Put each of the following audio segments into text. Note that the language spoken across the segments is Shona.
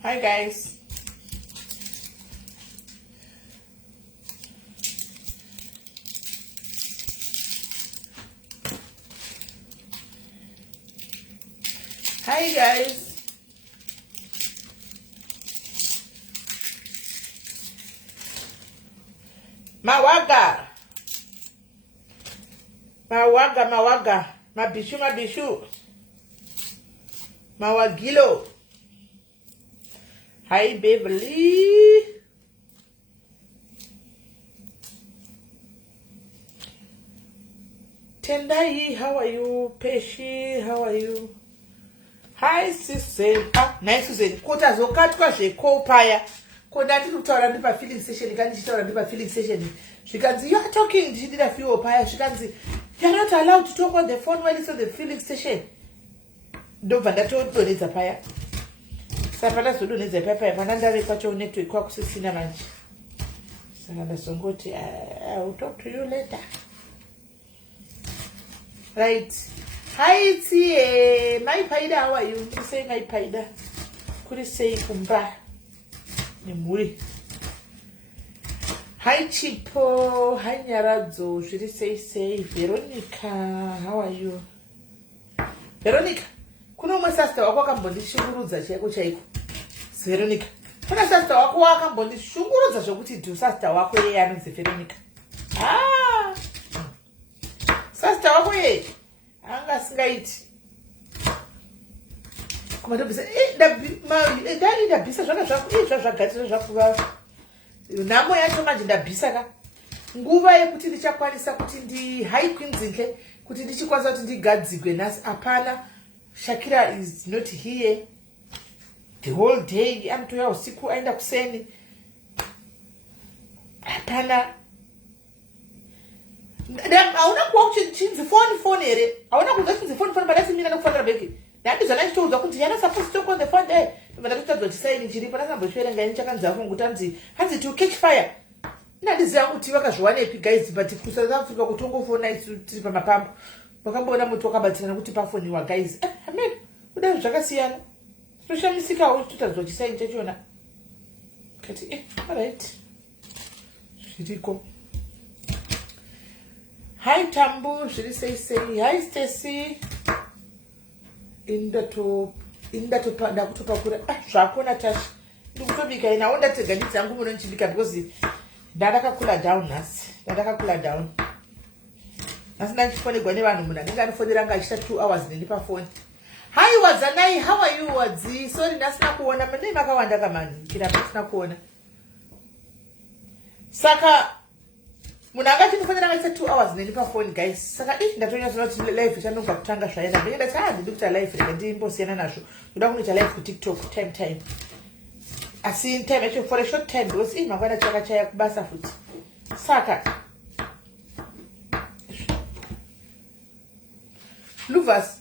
Hi guys. Hi guys. Mawaga. Mabishu. Mawagilo. Hi Beverly. Tendai, how are you? Peshi, how are you? Hi Susan. Nice Susan. Kota zokatwa zveko paya. Kona ndiri kutaura ndi pa filling station kandi chitaura ndi pa filling station. Zvikanzi you are talking ndichidira fuel paya. Zvikanzi you are not allowed to talk on the phone while it's on the filling station. Ndobva ndatodonedza paya. Saka ndazodonedza paya pana ndave kwacho network kwakusisina manje. Saka ndazongoti I will talk to you later. Right. Hi, Tia. My paida, how are you? You say my paida. Could you say kumba? Nimuri. Hi, Chipo. Hi, Nyaradzo. Should you say Veronica? How are you? Veronica. Kuno masasta wako kambondi shunguruza chako chaiko. Veronica. Kuna sasta wako wakambondi shunguruza zvokuti do sasta wako yeye anonzi Veronica. Ah. Sasta wako yeye anga singaiti kumadobisa ndabisa zvaka zvako zvagadzira zvakuva nhamo yacho manje ndabhisa ka nguva yekuti ndichakwanisa kuti ndihaikwidzike kuti ndichikwanisa kuti ndigadzigwe nhasi hapana. Shakira is not here the whole day, anotoya usiku aenda kuseni, hapana. Hauna kuwa chinzi phone here. Hauna kuza chinzi phone badasi mina nokufanira beki. Ndandi zvana chitoudza kuti yana supposed to talk on the phone day. Vandatodzwa chisaini chiripo ndasamboshwerenga ini chakanzi kungutanzi hanzi to catch fire. Ndandiziva kuti vakazviwanepi guys, but kuSouth Africa kutongofona isu tiri pamapambo. Wakamboona muti wakabatsirana kuti pafoniwa guys. Amen. Kudai zvakasiyana. Toshamisikawo totadzwa chisaini chachona. Kati alright. Zviriko. Hi Tambu, should you say hi Stacy? Indato ndakutopakura zvako Natasha. Ndikutobika ina onda tegani dzangu munonchibika because ndakakula down nasi. Ndakakula down. Nasina ndifonegwa nevanhu muna ndinganifonera ngachita 2 hours nenipa phone. Hi Wazanai, how are you Wadzi? Sorry nasina kuona mane makawanda kamani. Kira pasina kuona. Saka munanga chinofanira ngaisa 2 hours nenipa phone guys. Saka ndatonya kuti live chanonga kutanga zvaenda. Ndinga ndati ndikuita live rega ndimbosiyana nazvo. Ndoda kuita live ku TikTok time. Asi time yacho for a short time because mangwana chakachaya kubasa futi. Saka Luvas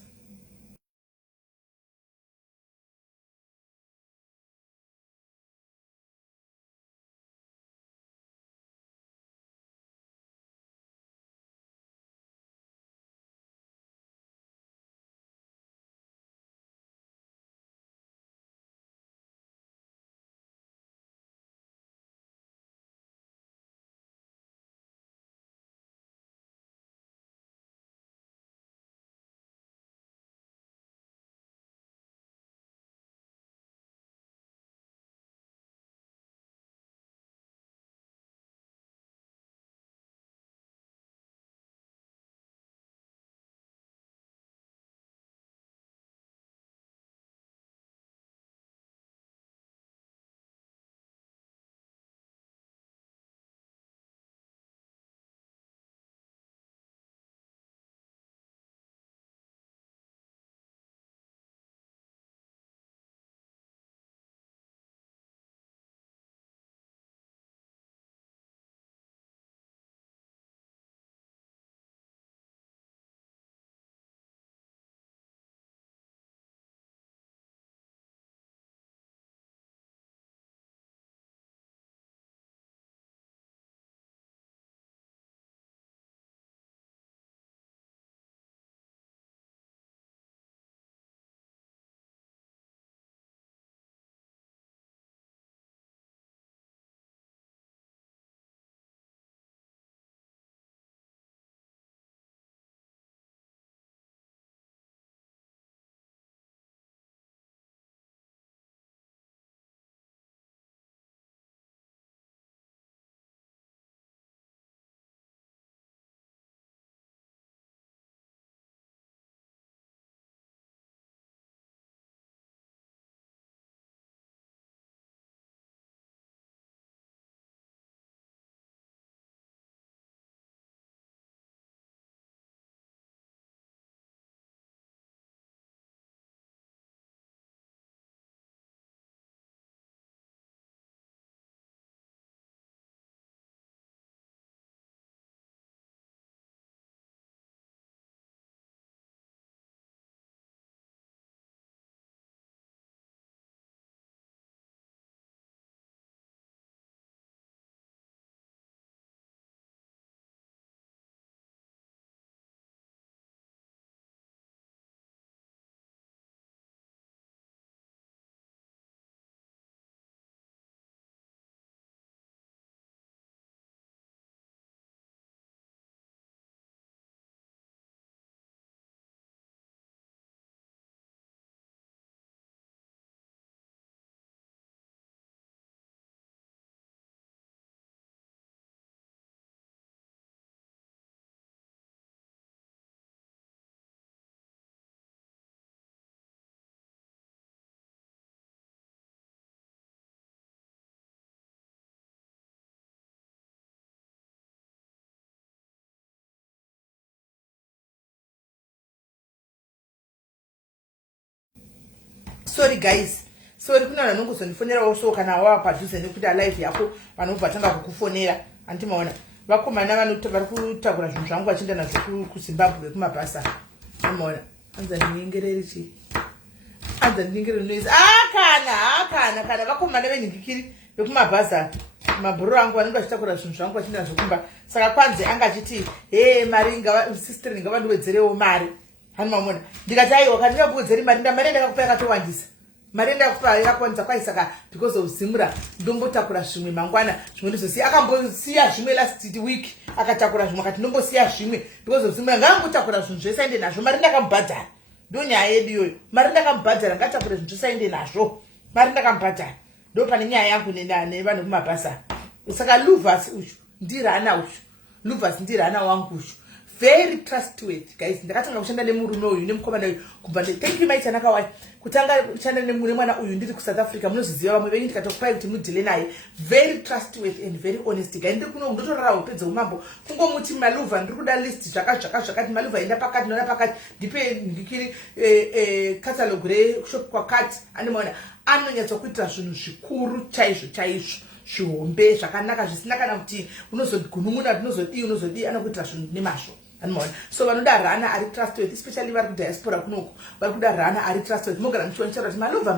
sorry guys, sorry kuna vanhu vanongozondifonerawo so kana wava padhuze nekuti alive yako vanobva tanga kukufonera andimaona vakomana vari kutakura zvinhu zvangu vachienda nazvo kuzimbabwe kumabhasa andimaona anza ndinyengereri chii anza ndinyengereri noise kana vakomana venhingikiri vekumabhaza mabhuru angu vanenge vachitakura zvinhu zvangu vachienda nazvo kumba saka kwanzi anga achiti mari sisteri ngavandiwedzerewo mari hanimamona ndikati aiwa kana ndingabwedzeri mari mari ndakakupa yakatowandisa mari ndakupa yakakwanisa kwai saka because of zimura ndombotakura zvimwe mangwana zvimwe ndizosiya akambosiya zvimwe last week akatakura zvimwe akati ndombosiya zvimwe because of zimura ngaangotakura zvinhu zvese aende nazvo mari ndakamubhadhara ndo nyaya yedu iyoyo mari ndakamubhadhara ngatakure zvinhu zvese aende nazvo mari ndakamubhadhara ndo pane nyaya yangu nevanhu kumabhasa saka Luvas uyu ndirana uyu Luvas ndirana wangu uyu very trustworthy guys. Ndakatanga kushanda nemurume uyu nemukomana uyu kubva thank you maita nakawai kutanga kushanda nemwana uyu ndiri ku South Africa munoziziva vamwe venyu ndikatokupai kuti mudhile naye very trustworthy and very honest guy. Ndiri kuno ndotorara upedza umambo kungomuti Maluva ndiri kuda list zvakati Maluva enda pakati nona pakati ndipe ndikiri catalog shop kwakati anomaona anonyatsa kuita zvinhu zvikuru chaizvo zvihombe zvakanaka zvisina kana kuti unozogunun'una unozodii anokuita zvinhu nemazvo anomaona. So vanoda rana ari trustworthy especially vari kudiaspora kunoko vari kuda rana ari trustworthy mogara muchiwanchara kuti Maluva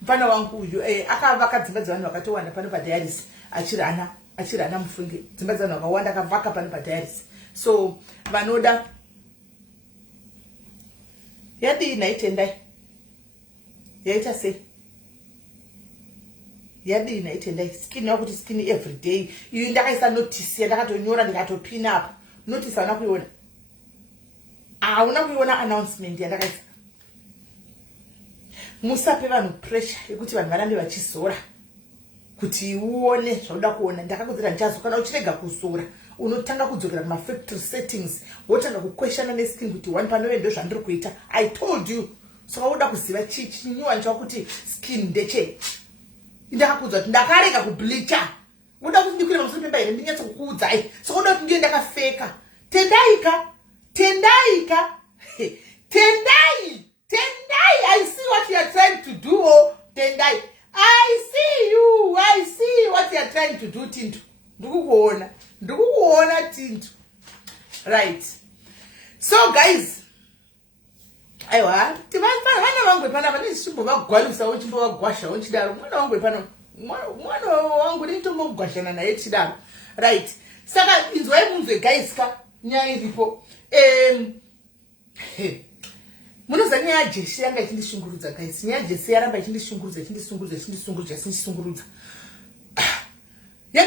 mufana wangu uyu akavaka dzimba dzevanhu vakatowanda pano padiaris achirana mufunge dzimba dzevanhu vakawanda akavaka pano padiaris. So vanoda yadii naitendai yaita sei yadii naitendai skin yakuti skin everyday iyo ndakaisa notice yandakatonyora ndikatopina apo notice hauna kuiona hauna kuiona announcement yandakaisa. Musape vanhu pressure yekuti vanhu varambe vachizora kuti uone zvauda kuona. Ndakakudzira ndichazo kana uchirega kuzora unotanga kudzokera kuma factory settings wotanga kuquestiona neskin kuti one panove ndo zvandiri kuita. I told you. Saka uda kuziva chinyiwa nchawo kuti skin ndeche ndakakudza kuti ndakarega kubleacha uda kuti ndikwire pamusoro pemba here ndinyatsa kukuudzai saka uda kuti ndiye ndakafeka tendaika tendai I see what you are trying to do tendai I see what you are trying to do Tinto ndikukuona Tinto right. So guys aiwa vana vangu pana vane zvimbo vagwalusawo chimbo vagwashawo chidaro mwana wangu pano mwana wangu ndinotombogwashana naye chidaro right. Saka inzwai munzwe guys ka nyaya iripo munoziva nyaya yajeshi yanga ichindishungurudza guys. Nyaya yajeshi yaramba ichindishungurudza yanga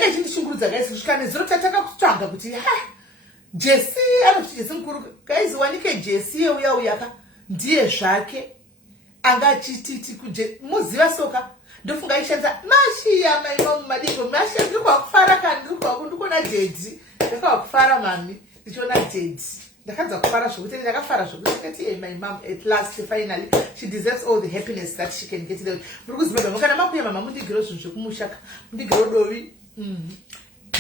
ichindishungurudza guys kusvika nezuro tataka kutsvaga kuti Jesi anoti Jesi mukuru guys wanike Jesi yeuya ka ndiye zvake anga achititi kuje muziva soka ndofunga aishanza mashiya maima mumadiko mashiya ndiri kwakufara kana ndiri kwakundikona Dedi ndakakufara mami ndichiona Dedi ndakanza kufara zvokuti ndakafara zvokuti akati my mom at last finally she deserves all the happiness that she can get. Muri kuzimbabwe kana makuya mama mundigiro zvinhu zvekumushaka mundigiro dovi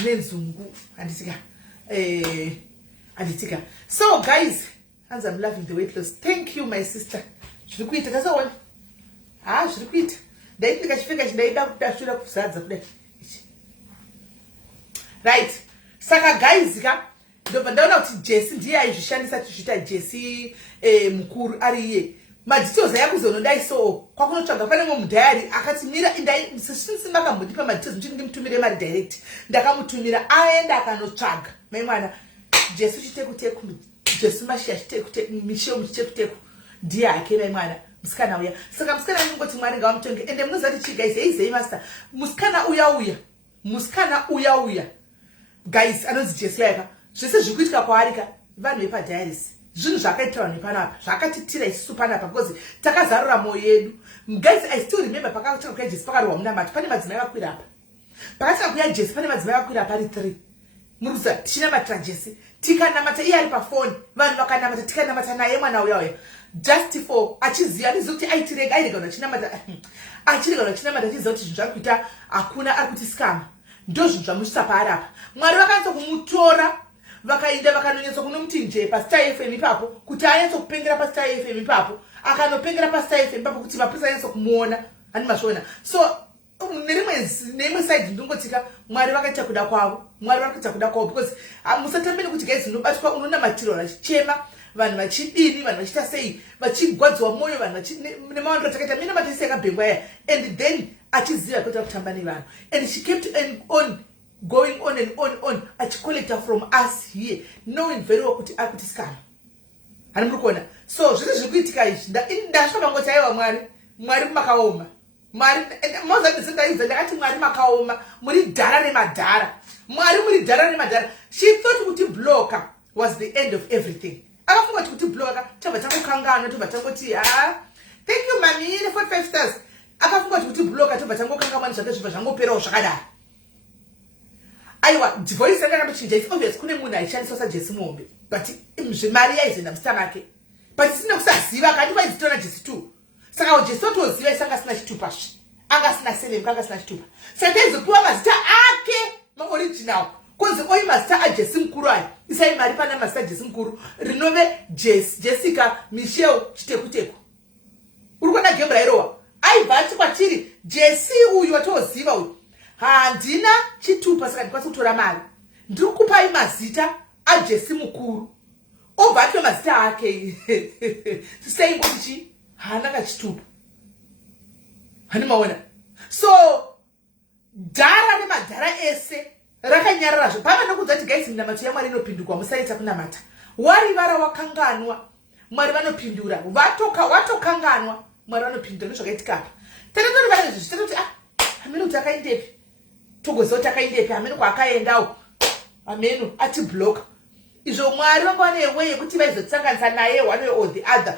nenzungu anditika. So guys as I'm loving the weight loss, thank you my sister. Zviri kuita kasaona zviri kuita ndaiti ndikachipfeka chidaida kudashura kuzadza kudai right. Saka guys ka ndobva ndaona kuti Jesi ndiye aizvishandisa tichita Jesi mukuru ari iye madetails ayakuzonodai so kwakunotsvaga pane mumwe mudhayari akati mira sindimakambotipa madetails nditi ndimtumire mari direct ndakamutumira aenda akanotsvaga mai mwana Jesi chitekuteku Jesi mashiya chitekuteku mishomu chitekuteku ndiye hake mai mwana musikana uya. Saka musikana ningoti mwari ngawamutonge ende munozati chi guys eizei master musikana uya guys anonzi Jesi yaka zvese zvikuitika kwaarika vanhu vepadiaris zvinhu zvakaitira vanhu panapa zvakatitira isusu panapa because takazarura moyo yedu guys. I still remember pakatanga kuya Jesi pakarohwa munamati pane madzimai vakwira apa pakatanga kuya Jesi pane madzimai vakwira apa ari 3 muruza tichinamatira Jesi tikanamata iye ari pafoni vanhu vakanamata tikanamata naye mwana uya just for achiziva nizokuti airega nachinamata achirega nachinamata achiziva kuti zvinhu zvari kuita hakuna ari kuti scam ndo zvinhu zvamuchisa paari apa. Mwari vakanatsa kumutora vakaenda vakanonyatsa kunomuti nje paStar FM ipapo kuti anyatsa kupengera paStar FM ipapo akanopengera pastor FM papo kuti vaprista yenso kumuona ani mashona. So nerimwe side ndingotika Mwari vakaita kuda kwavo, Mwari vakaita kuda kwavo, because musatambeni kuti guys unobatwa unoona matiro vachichema, vanhu vachidini, vanhu vachita sei, vachigwadzwa moyo, vanhu nemawandu takaita mina matisi yakabhengwa ya, and then achiziva kuita kutamba nevanhu, and she kept on going on and on achicollecta from us here, knowing very well kuti akuti scam. Hani muri kuona. So zvese zvikuitika izvi ndasvika mangoti aiwa Mwari makaoma. Mwari moza ndisindaidza ndakati Mwari makaoma, muri dhara remadhara. Mwari muri dhara remadhara. She thought kuti blocker was the end of everything. Akafunga kuti blocker tabva tangokangana tabva tangoti thank you mami 45 stars. Akafunga kuti blocker tabva tangokangana zvake zvibva zvangoperawo zvakadaro. Aiwa voice yanga yakatochinja. It's obvious kune munhu aishandiswa saJesi Mombe, but zvemari yaizoenda mustamake, but sina kusaziva kandi vaizitona Jesi tu. Saka Jesi watoziva isanga sina chitupa zvi, anga sina selem, anga sina chitupa. Saka izopiwa mazita ake maoriginal, konzi oi mazita aJesi mukuru aya isai mari pana mazita Jesi mukuru rinove Jessica Michelle Chitekuteku. Uri kuona game rairowa aibva ati kwatiri Jesi uyu watoziva uyu handina chitupa saka ndikwanisa kutora mari, ndiri kupai mazita aJesi mukuru, obva ati mazita ake sei ngoti hana kachitupa. Hani maona. So dhara nemadhara ese rakanyarara zvo. Pava nokudza kuti guys minamato yaMwari inopindurwa, musaita kunamata. Warivara wakanganwa, Mwari vanopindura. Watokanganwa, Mwari vanopindura. Ndozvakaitika apa. Tatotori vana izvi tototi ameno kuti akaendepi, togozoti akaendepi, ameno kwaakaendawo, ameno ati block. Izvo Mwari vangava newe yekuti vaizotsanganisa naye one way or the other,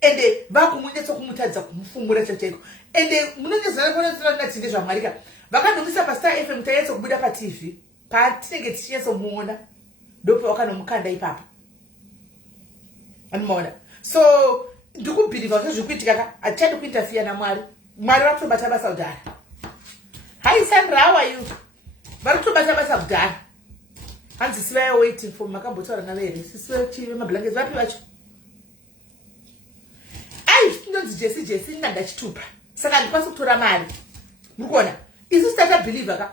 ende vakumunyetsa kumutadza kumufungura chaiko. Ende munongezana kuona natinde zvaMwari ka vakanomisa pastor FM tayetsa kubuda pa TV patinenge tichinyetsa muona ndopo wakanomukanda ipapa. Anoona. So ndikubhiriva kuti zvikuitika ka achadi kuinterfere naMwari. Mwari vatobata basa kudhara. Hi Sandra, how are you? Vatobata basa kudhara. Hanzi siva waiting for makambotaura navere. Sisiwe chive mablankets vapi vacho. Ndonzi Jesi ndanda chitupa. Saka ndikwanisa kutora mari. Murikuona? Isu stata believer ka.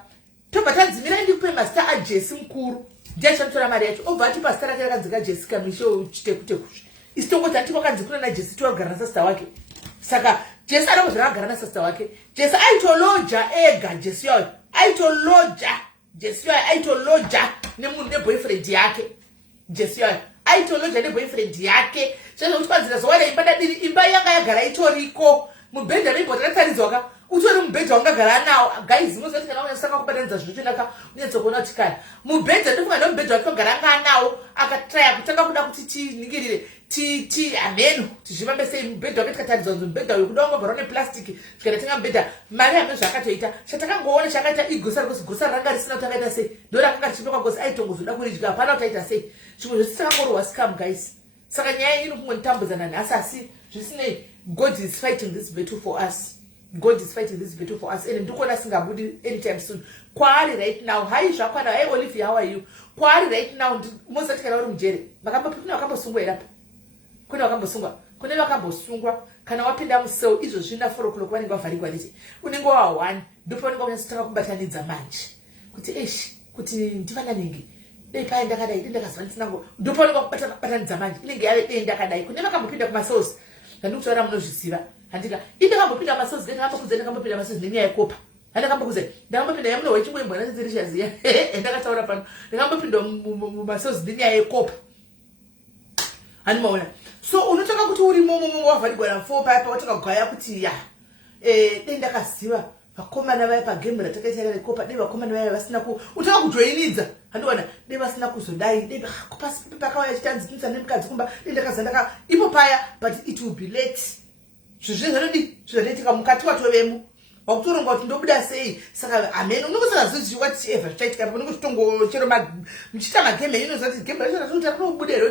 Tobva tanzimira ndipe mazita aJesi mukuru. Ndiye chatora mari yacho. Obva ati pastor rake rakadzika Jessica Michelle Chitekuteku. Isitongoti ati kwakanzikuna naJesi togara nasasta wake. Saka Jesi arikuzvakagara nasasta wake. Jesi aitoloja ega Jesi yoyo. Jesi yoyo aitoloja nemunhu neboyfriend yake. Jesi yoyo aitoloja neboyfriend yake. Sasa utikwanzira zowana imba dadiri, imba yanga yagara itoriko. Mubhedha reibhota rataridzwa ka. Utori mubhedha wangagara nawo. Guys, munozoti kana unasanga kubatanidza zvinhu ka unetso kuona kuti kana. Mubhedha ndofunga ndo mubhedha wakagara nawo akatraya kutanga kuda kuti tiningirire ameno tizvivambe sei mubhedha wakatikataridzwa kuti mubhedha uyu kuda wangagara neplastic zvikana tenga mubhedha mari ameno zvakatoita chatakangoona chakaita igosari kuti gosari ranga risina kuti akaita sei ndo rakanga richipekwa gosi aitongozoda kuridya hapana kuti aita sei zvimwe zvose takangorowa scam guys. Saka nyaya ino kungotambudzana nhasi asi zvisinei God is fighting this battle for us. God is fighting this battle for us. And ndikuona singabudi anytime soon. Kwaari right now. Hai zvakwana. Hey Olivia, how are you? Kwaari right now. Mozati kana uri mujere. Kuna wakambosungwa erapa. Kuna wakambosungwa. Kana wapinda museu. Izvo zvina 4 o'clock vanenge vavharigwa neche. Unenge wa 1. Ndipo unenge unasitaka kubatanidza manje. Kuti kuti ndivana nengi. Dei paenda kadai denda kazvanisi nango. Ndipo unenge kubatanidza manje. Inenge yave denda kadai. Kuna vakambopinda kumasource. Ndikutora munozviziva. Handika ndakambopinda masozi ndakambokudza ndakambopinda masozi nenyaya yekopa. Ndakambokudza ndakambopinda yamuno wechimwembo ndazirishazia. Ndakataura pano. Ndakambopinda mumasozi nenyaya yekopa. Hanimaona. So unotaka kuti uri momo wavharigwa na 4 papa wataka kugaya kuti ya. Dei ndakaziva vakomana vaya pagame ratakaita rekopa dei vakomana vaya vasina ku utaka kujoinidza. Handiwana dei vasina kuzodai dei kupasi pakawaya chitanzikisa nemukadzi kumba dei ndakazandaka ipo paya but it will be late. Zvizoitika mukati watovemo wakutoronga kuti ndobuda sei. Saka ameno unokusazozvi whatever zvichaitika papo unongotongo chero muchita mageme inozati game racho kuti rinobudero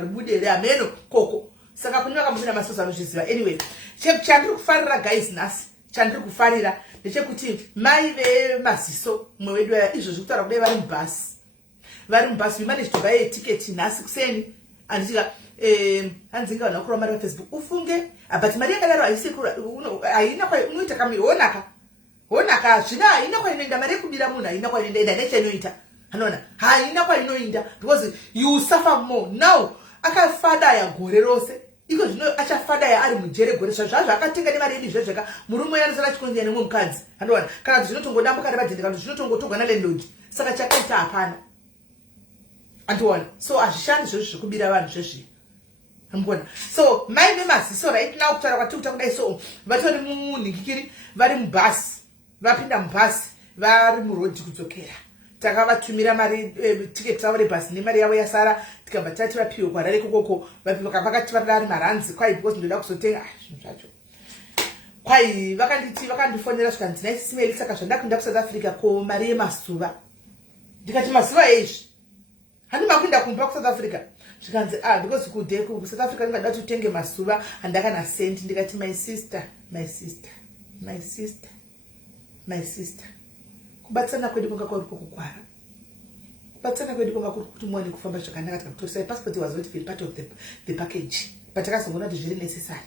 ribudere ameno koko. Saka kune vakambopinda masosi anozviziva. Anyway, chandiri kufarira guys nhasi chandiri kufarira ndechekuti mai vemaziso mumwe wedu aya izvo zvekutaura kudai vari mubhasi we managed to buy a ticket nhasi kuseni anditika hanzinga wana kura mari Facebook ufunge but mari yakadaro haina kwa unoita kamiro honaka zvina haina kwa inoinda mari kubira munhu haina kwa inoinda nechenoita hanoona haina kwa inoinda because you suffer more now akafada ya gore rose iko zvino achafada ya ari mujere gore zvazvo akatenga nemari yedu zvezvaka murume yanosara chikonzi nemwe mukadzi hanoona kana zvinotongodamba kana badhende kana zvinotongotogwa landlord saka chakaita hapana antoona so azvishandi zvezvo zvekubira vanhu zvezvi ambona so mai vemaziso right now kutaura kwatikuta kudai so vatori munhingikiri vari mubhasi vapinda mubhasi vari murodhi kudzokera takavatumira mari tiketi ravo rebhasi nemari yavo yasara tikabva tati vapiwe kwarare kokoko vakati vari maranzi kwai because ndoda kuzotenga zvinhu zvacho kwai vakandifonera zvikanzi naisimeli saka zvandakunda kuSouth Africa ko mari yemasuva ndikati masuva ezvi handimakuenda kumba kuSouth Africa zvikanzi because kuSouth Africa ndingada kuti utenge masuva handakana senti ndikati my sister kubatsana kwedu kwanga kuri kukwara kubatsana kwedu kwanga kuri kuti muone kufamba zvakanaka tikatosai passport was not feel part of the package but takazongona kuti zviri necessary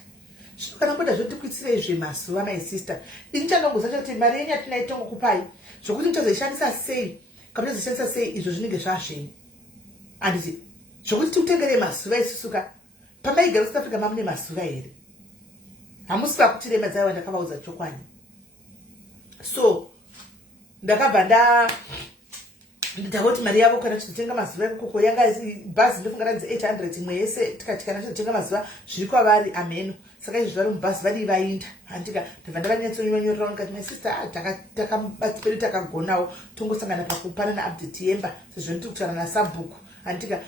zvino kana mboda zvotikwitsirei zvemasuva my sister ndinichanongoza kuti mari yenyu yatinaitongo kupai zvokuti nitozoishandisa sei kana tozoishandisa sei izvo zvinenge zvazvenyu anditi zvokuti tikutengere masuva isusuka pamaigara South Africa mamune masuva here hamusi vakutire madzaiwa ndakavaudza chokwadi so ndakabva ndakati mari yavo kana tizotenga mazuva ekoko yanga bhazi ndofunga ranzi 800 imwe yese tikati kana tizotenga mazuva zviri kwavari ameno saka izvi vari mubhazi vari vainda handika ndabva ndavanyatsoonyorera ndikati my sister takabati pedu takagonawo tongosangana pakupana naupdate yemba sezvo ndiri kutaura nasabhuku handika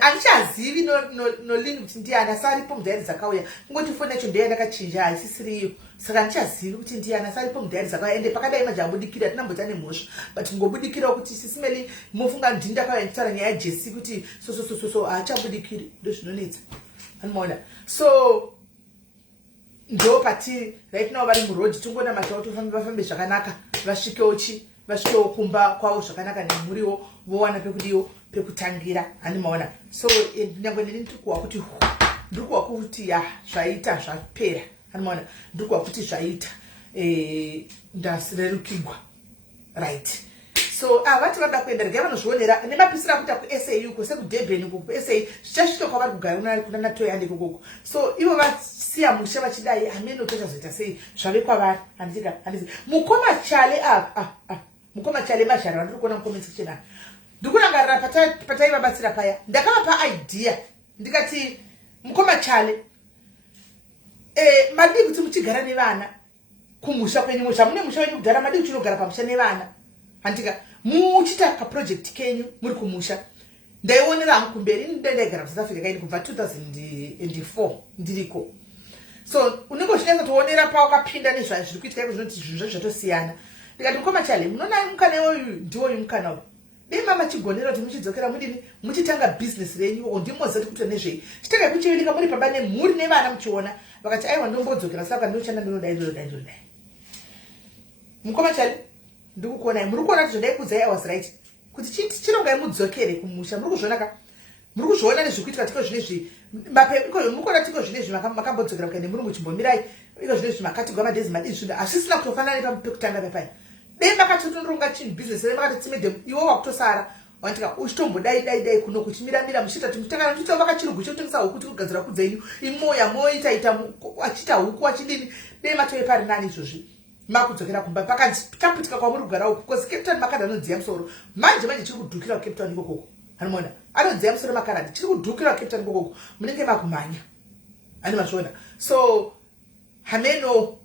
handichazivi nolini kuti ndiani asaripo mudhayari dzakauya kungoti foni yacho ndeya ndakachinja haisisiriyo saka handichazivi kuti ndiani asaripo mudhayari dzakauya ende pakadai majambudikira hatinambota nemhosva but ngobudikirawo kuti sisimeli mofunga ndini ndakauya nditaura nyaya yajesi kuti so haachabudikiri ndo zvinonetsa anomaona so ndo pati right now vari murodhi tongona matawo vafambe zvakanaka vasvikewo kumba kwavo zvakanaka nemuriwo vowana pekudiwo pekutangira handimaona so nyange ndini ndikuwa kuti ya zvaita zvapera handimaona ndikuwa kuti zvaita ndasirerukigwa right so vati vada kuenda regai vanozvionera nemapisira kuita kuSAU kwese kuDurban kuSA zvichasvika kwavari kugara kuna natoyande kokoko so ivo vasiya musha vachidai ameno tochazoita sei zvave kwavari handika mukoma chale mazhara vandiri kuona mukomeni section apa ndikurangarira patai vabatsira paya ndakavapa idea ndikati mukoma chale madii kuti muchigara nevana kumusha kwenyu musha mune musha wenyu kugara madii uchinogara pamusha nevana handika muchita kaproject kenyu muri kumusha ndaionera hangu kumberi ndaigara kuSouth Africa kaini kubva 2004 ndiriko so unenge uchinyanza toonera pawakapinda nezvazviri kuitika iko zvinoti zvinhu zvatosiyana ndikati mukoma chale munoona mukana uyu ndiwoyu mukana uyu dei mama chigonera kuti muchidzokera mudini muchitanga business renyu ndimozati kuti nezvei chitanga kuchivirika muri pamba nemhuri nevana muchiona vakati aiwa ndombodzokera saka ndochanda ndinodai mukoma chale ndikukuonai muri kuona kuti zvandai kuudzai I was right kuti chirongai mudzokere kumusha muri kuzviona nezvikuitika tiko zvinezvi mukuona tiko zvinezvi makambodzokera kukaende muri muchimbomirai iko zvinezvi makatigwa madhezi madii zvinhu hazvisina kutofanana nepekutanga pepai dei makatotondoronga chinhu business re makatotsimedhe iwo wakutosara wantika uchitombodai kuno kuchimiramira muchitati mutangana tuita vakachirugwi chotengesa huku tikugadzira kudzenyu imoya moitaita achita huku achidini dei matoye pari nani izvozvi makudzokera kumba pakanzi taputika kwamuri kugara uku because Cape Town makada anodziya musoro manje chiri kudhukira Cape Town ikokoko hanimona anodziya musoro makaradi chiri kudhukira Cape Town ikokoko munenge makumhanya ani mazviona so hameno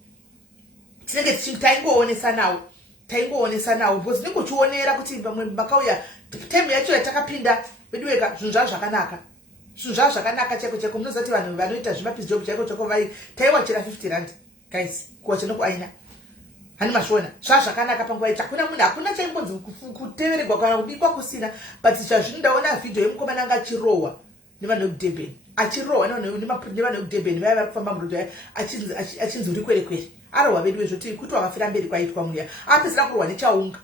tinenge taingoonesa nawo because ndinenge uchionera kuti pamwe makauya time yacho yatakapinda veduweka zvinhu zvavo zvakanaka chaiko munozati vanhu vanoita zvimapisi job chaiko vai taiwachira 50 rand guys kuwacha nokuaina hani mazviona zvakanaka panguva yacho hakuna chaimbonzi kuteveregwa kana kudikwa kusina but zvazvindaona vhidhiyo yemukomana anga achirohwa nevanhu vekudurban achirohwa nevanhu vekudurban vaya vari kufamba murodhi achinzi uri kwere arohwa vedu vezvoti kuti wakafira mberi kwaitwa muya apedzera kurohwa nechaunga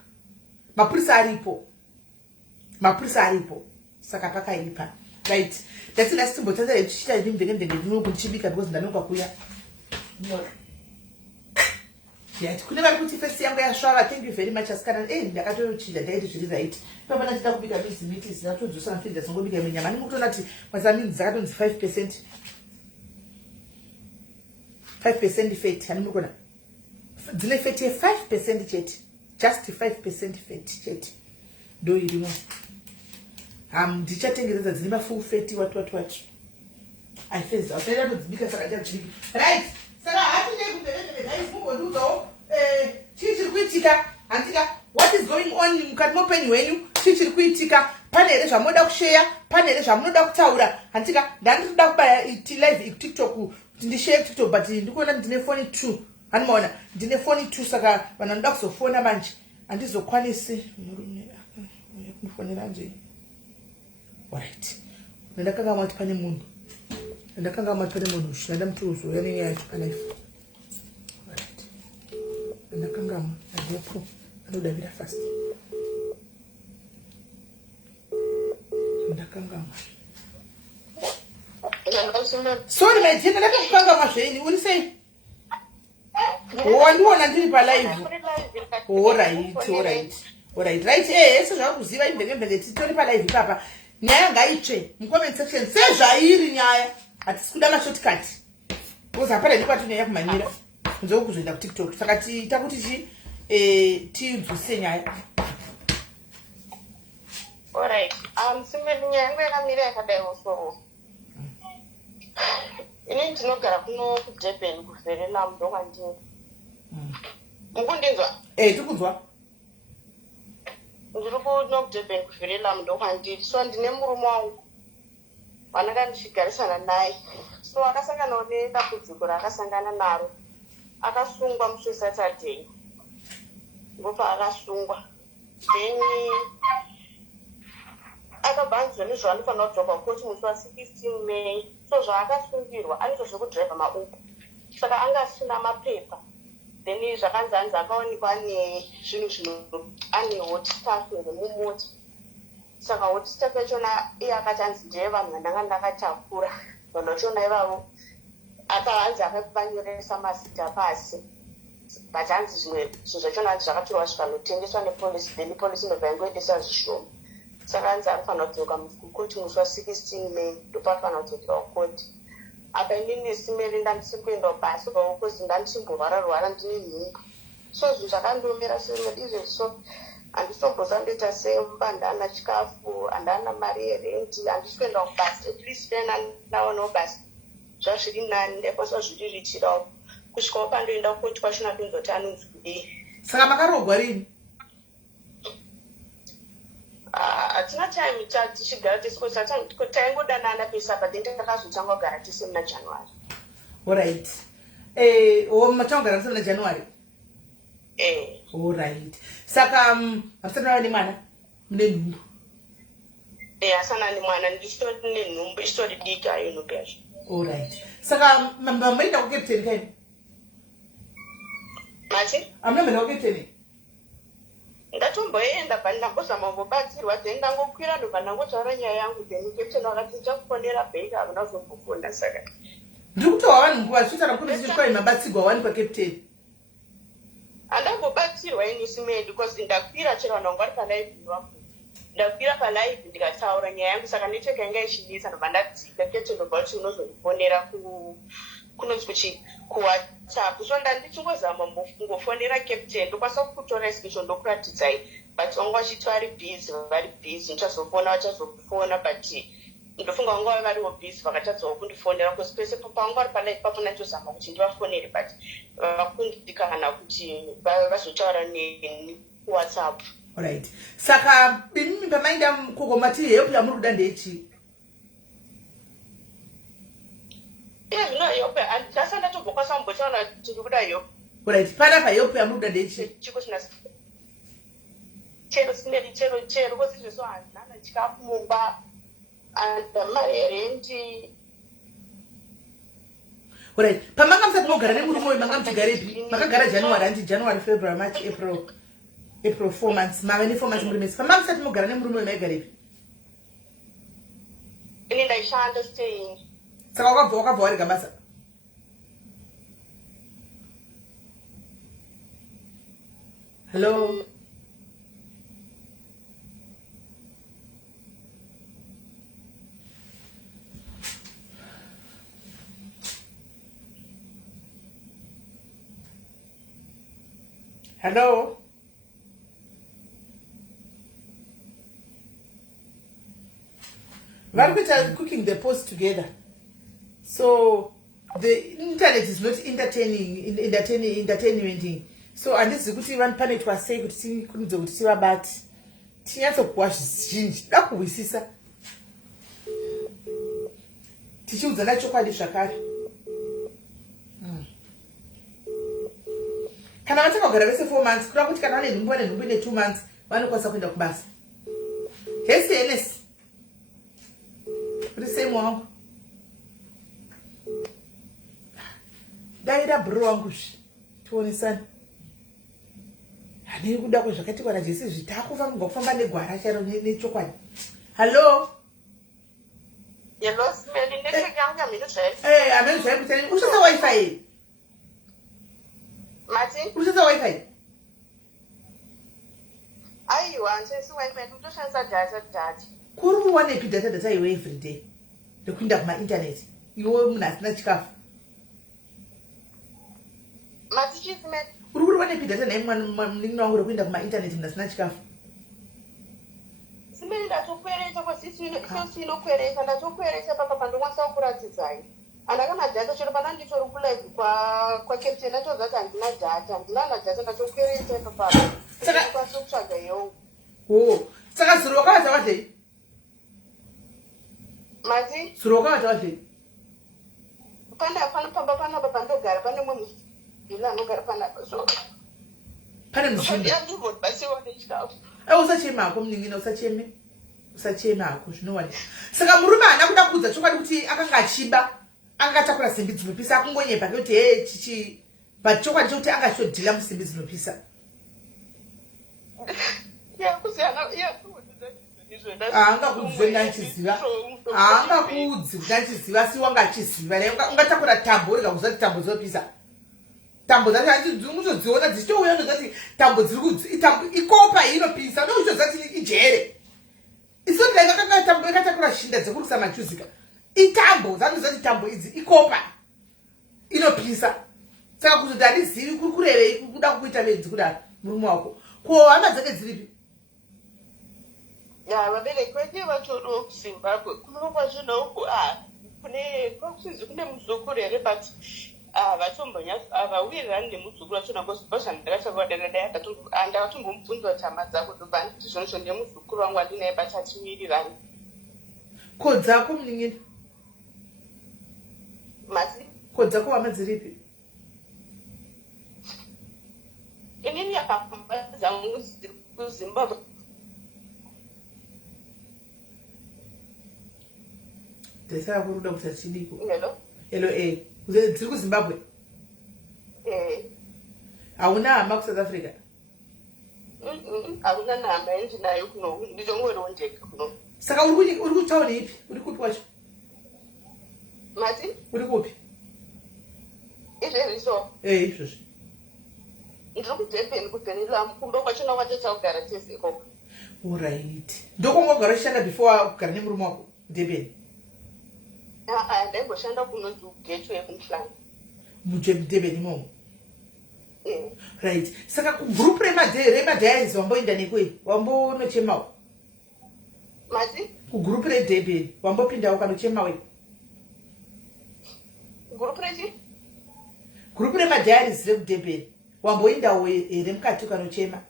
mapurisa aripo saka pakaipa right that's last time but tichita ndenge ndinokuchibika because ndanoka kuya yet kune vari kuti fesi yangu yasvava thank you very much asikana ndakatochida ndaiti zviri right pamana tida kubika miti zinatodzosa mafili dzasingobika minyama ndimukutona kuti mazamini dzakatonzi 5% 5% fat handimukona dzine fat ye 5% chete just 5% fat chete ndo irimo ndichatengeredza dzine mafull fat what aifeza usaida todzibika saka ndachibika right saka hatinei kumberendere guys mumbondiudzawo chii chiri kuitika handika what is going on mukati moupenyu hwenyu chii chiri kuitika pane here zvamunoda kusheya pane here zvamunoda kutaura handika ndandirikuda kubaya live ikutiktok kuti ndisheye kutiktok but ndikuona ndine foni 2 handimaona ndine foni 2 saka vanhu vanoda kuzofona manje handizokwanisi murume kundifonera nje alright ndakanga mati pane munhu zvinoda mutuuzoya nenyaya yacho palife alright ndakanga adepro anodavira fast ndakanga sorry my dear ndakanga zveni uri sei wandiona ndiri palive alright right sezvakuziva imbenge titori palive ipapa nyaya ngaitsve mucomment section sezvairi nyaya hatisi kuda mashortcut because hapana ndikwatinyaya kumhanyira kunze kuzoenda kutiktok saka tiita kuti tiudzwisise nyaya alright simeni nyaya yangu yakamira yakadai osoro ini ndinogara kuno kudurban kuverenam ndokwandini mukundinzwa tikunzwa ndiri kuno kudurban kuverenam ndokwandiri so ndine murume wangu wananga ndichigarisana naye so akasanganawo nedambudziko raakasangana naro akasungwa musi Saturday ngopa akasungwa then akabanzwa nezvaanofanira kudzoka kukoti musi wa16 May so zvaakasungirwa anoita zvekudhiraivha mauber saka anga asina mapepa then zvakanzi anzi akaonekwa ane zvinhu ane hot staff here mumota saka hot staff yachona iye akati anzi ndiye vanhu vandanga ndakatakura vanhu vachona ivavo akavanzi akavanyoresa mazita pasi but hanzi zvimwe zvinhu zvachona hanzi zvakatorwa zvikanotengeswa nepolisi then polisi inobva yangoendesa zvishoma saka hanzi anofanira kudzoka kukoti musi wa16 May ndopafanira kudzokera kukoti apa inini simeri ndandisiri kuenda basi kozi ndandichimbovara ndine nhunga so zvinhu zvakandiomera semeri izvezvi so handisomboza ndoita semba handana chikafu handana mari yerendi handisi kuenda kubasi at least dena ndaonawo basi zvazviri nani ndaikwanisa zviriritirawo kusvikawo pandoenda kukoti kwachona ndonzoti anonzi kudii saka makarogwa rini hatina time tichigara tisikoti taingodanana pesapa then takazotanga kugara tese muna January alright matangogara tese muna January alright saka hamusati nava nemwana mune nhumbu hasana nemwana ndisitori nenhumbu isitori diki ayo nhumbu yacho alright saka maenda kukepteni kaini mati amuna maenda kukepteni ndatomboenda pani ndambozama kumbobatsirwa then ndangokwira ndobva ndangotaura nyaya yangu then captain wakati ndichakufondera bheki hakuna kuzombofonda saka ndiri kutohwa vanhu nguva zvichitaura kuti zvikwai mabatsirwa wani kwakepteni handambobatsirwa inisi medi because ndakwira chero vanhu vangu vari palive iwapo ndakwira palive ndikataura nyaya yangu saka network yanga ichidisa ndobva ndadzika captain ndobva kuti unozondifonera kunonzi kuchi kuwhatsapp so ndandichingozama kungofonera captain ndokwanisa kutora screenshot ndokuratidzai but vanga vachiti vari busy ndichazofona vachazofona but ndofunga vanga vavi variwo busy vakatadzawo kundifonera because pese panga vari palive papo ndachozama kuti ndivafonere but vakundikana kuti vazotaura nekuwhatsapp alright saka inini pamainda kugomati help yamuri kuda ndeyechii zvino help handasa ndatobvokwanisa kumbotaura kuti ndiri kuda help alright panapa help yamuri kuda ndeyechii chikusina chero sineri chero kosi zveso handana chikafu mumba mari yerendi alright pamanga musati mogara nemurume uyu manga muchigarepi makagara January hanti January February March April 4 months mave ne 4 months muri mesi pamanga musati mogara nemurume uyu maigarepi ini ndaishanda staying. Saka wakabva warega basa. Hello. Hello. Margaret are cooking the post together. So the internet is not entertaining. So andizi kuti vanipane twasei kuti tikunze kuti tivabati. Tinyatsokuwa zvizhinji. Dakuwisisa. Tichiudzana chokwadi zvakare. Kana vataka kugara vese 4 months, kuda kuti kana vane nhumbu ine 2 months, vanokwanisa kuenda kubasa. Hesi Enes. Kuti sei mwangu. Daira bro wangu tuonesane. Hani kuda kwezvakati kwana Jesu zvitakufa ngokufamba negwara charo nechokwadi. Hello. Hello, smeli network yangu amino chai. Ameno kuti ushasa wifi. Martin? Ushasa wifi. Aiwa, nchesi wifi ndotoshandisa data. Kuri kuwane data iwe every day. Ndikuinda kuma internet. Iwe munhu asina chikafu. Martin smeli. Uri kuwane data naye mwana wangu rekuinda kuma internet munhu asina chikafu. Simeni ndatokwereta kwasisi inokwereta ndatokwereta papa ndokwanisa kuratidzai. Andakana data chero pana nditori kulive kwa captain atodza kuti handina data. Ndinana data ndatokwereta papa. Saka kwanisa kutsvaga yo. Saka zuro wakavata wadei? Mati? Zuro wakavata wadei? Pana papa ndogara pane mumwe ndina anogara pana so. Pane mushini. Ndivoti basi wane chikafu. Usachema hako mningina usachema hako zvinowani. Saka murume haana kuda kuudza chokwadi kuti akanga achiba akatakura simbi dzinopisa akungonyepa kuti chichi but chokwadi chokuti angashodhila musimbi dzinopisa. Haangakuudzi ndachiziva. Haangakuudzi ndachiziva si wanga achiziva. Ungatakura tambo urega kuziva kuti tambo dzinopisa. Tambo dzacho handizodziona dzichitouya ndozati tambo tambo ikopa inopisa ndokuchozati ijere. Isoti kanga tambo yakatakura shinda dzekurisa machuzika. Itambo dzanozati tambo idzi ikopa inopisa. Saka kuzoti handizivi kuri kurevei kuda kuita bedzi kudaro murume wako. Ko hama dzake dziripi? Vabereki vake vatorowo kuZimbabwe. Kunokwa zvino uku kune muzukuru here but avawirirani nemuzukuru wacho nangozibhozva ndakachakwadadadai ndakatombomubvunza kuti hama dzako dobva nditi zvonizvo ndemuzukuru wangu andinaye but hatiwirirani. Ko dzako muningina? Masi? Ko dzako hama dziripi? Inini yakafamba dzangu dziri kuZimbabwe. Ndasaka kuruda kuti achidiko. Hello, dziri kuZimbabwe? Hauna hama kuSouth Africa? Hakuna nhama yandinayo kuno, nditongoriwo ndega kuno. Saka uri kutauni ipi? Uri kupi wacho? Mati? Uri kupi? Izvezvo. Izvozvo. Ndiri kuDurban Lamu, kumba kwachona kwatata kugara tese ikoko. Alright. Ndokwanga wagara uchishanda before kugara nemurume wako Durban? Ndaimboshandira kunonzi Gateway kuMhlanga. Durban imomo? Right. Saka kugroup remadiaries wamboenda nekwei? Wambonochemawo? Mati? Kugroup reDurban wambopindawo kanochemawe? Group rechi? Group remadiaries rekuDurban wamboindawo here mukati ukanochema?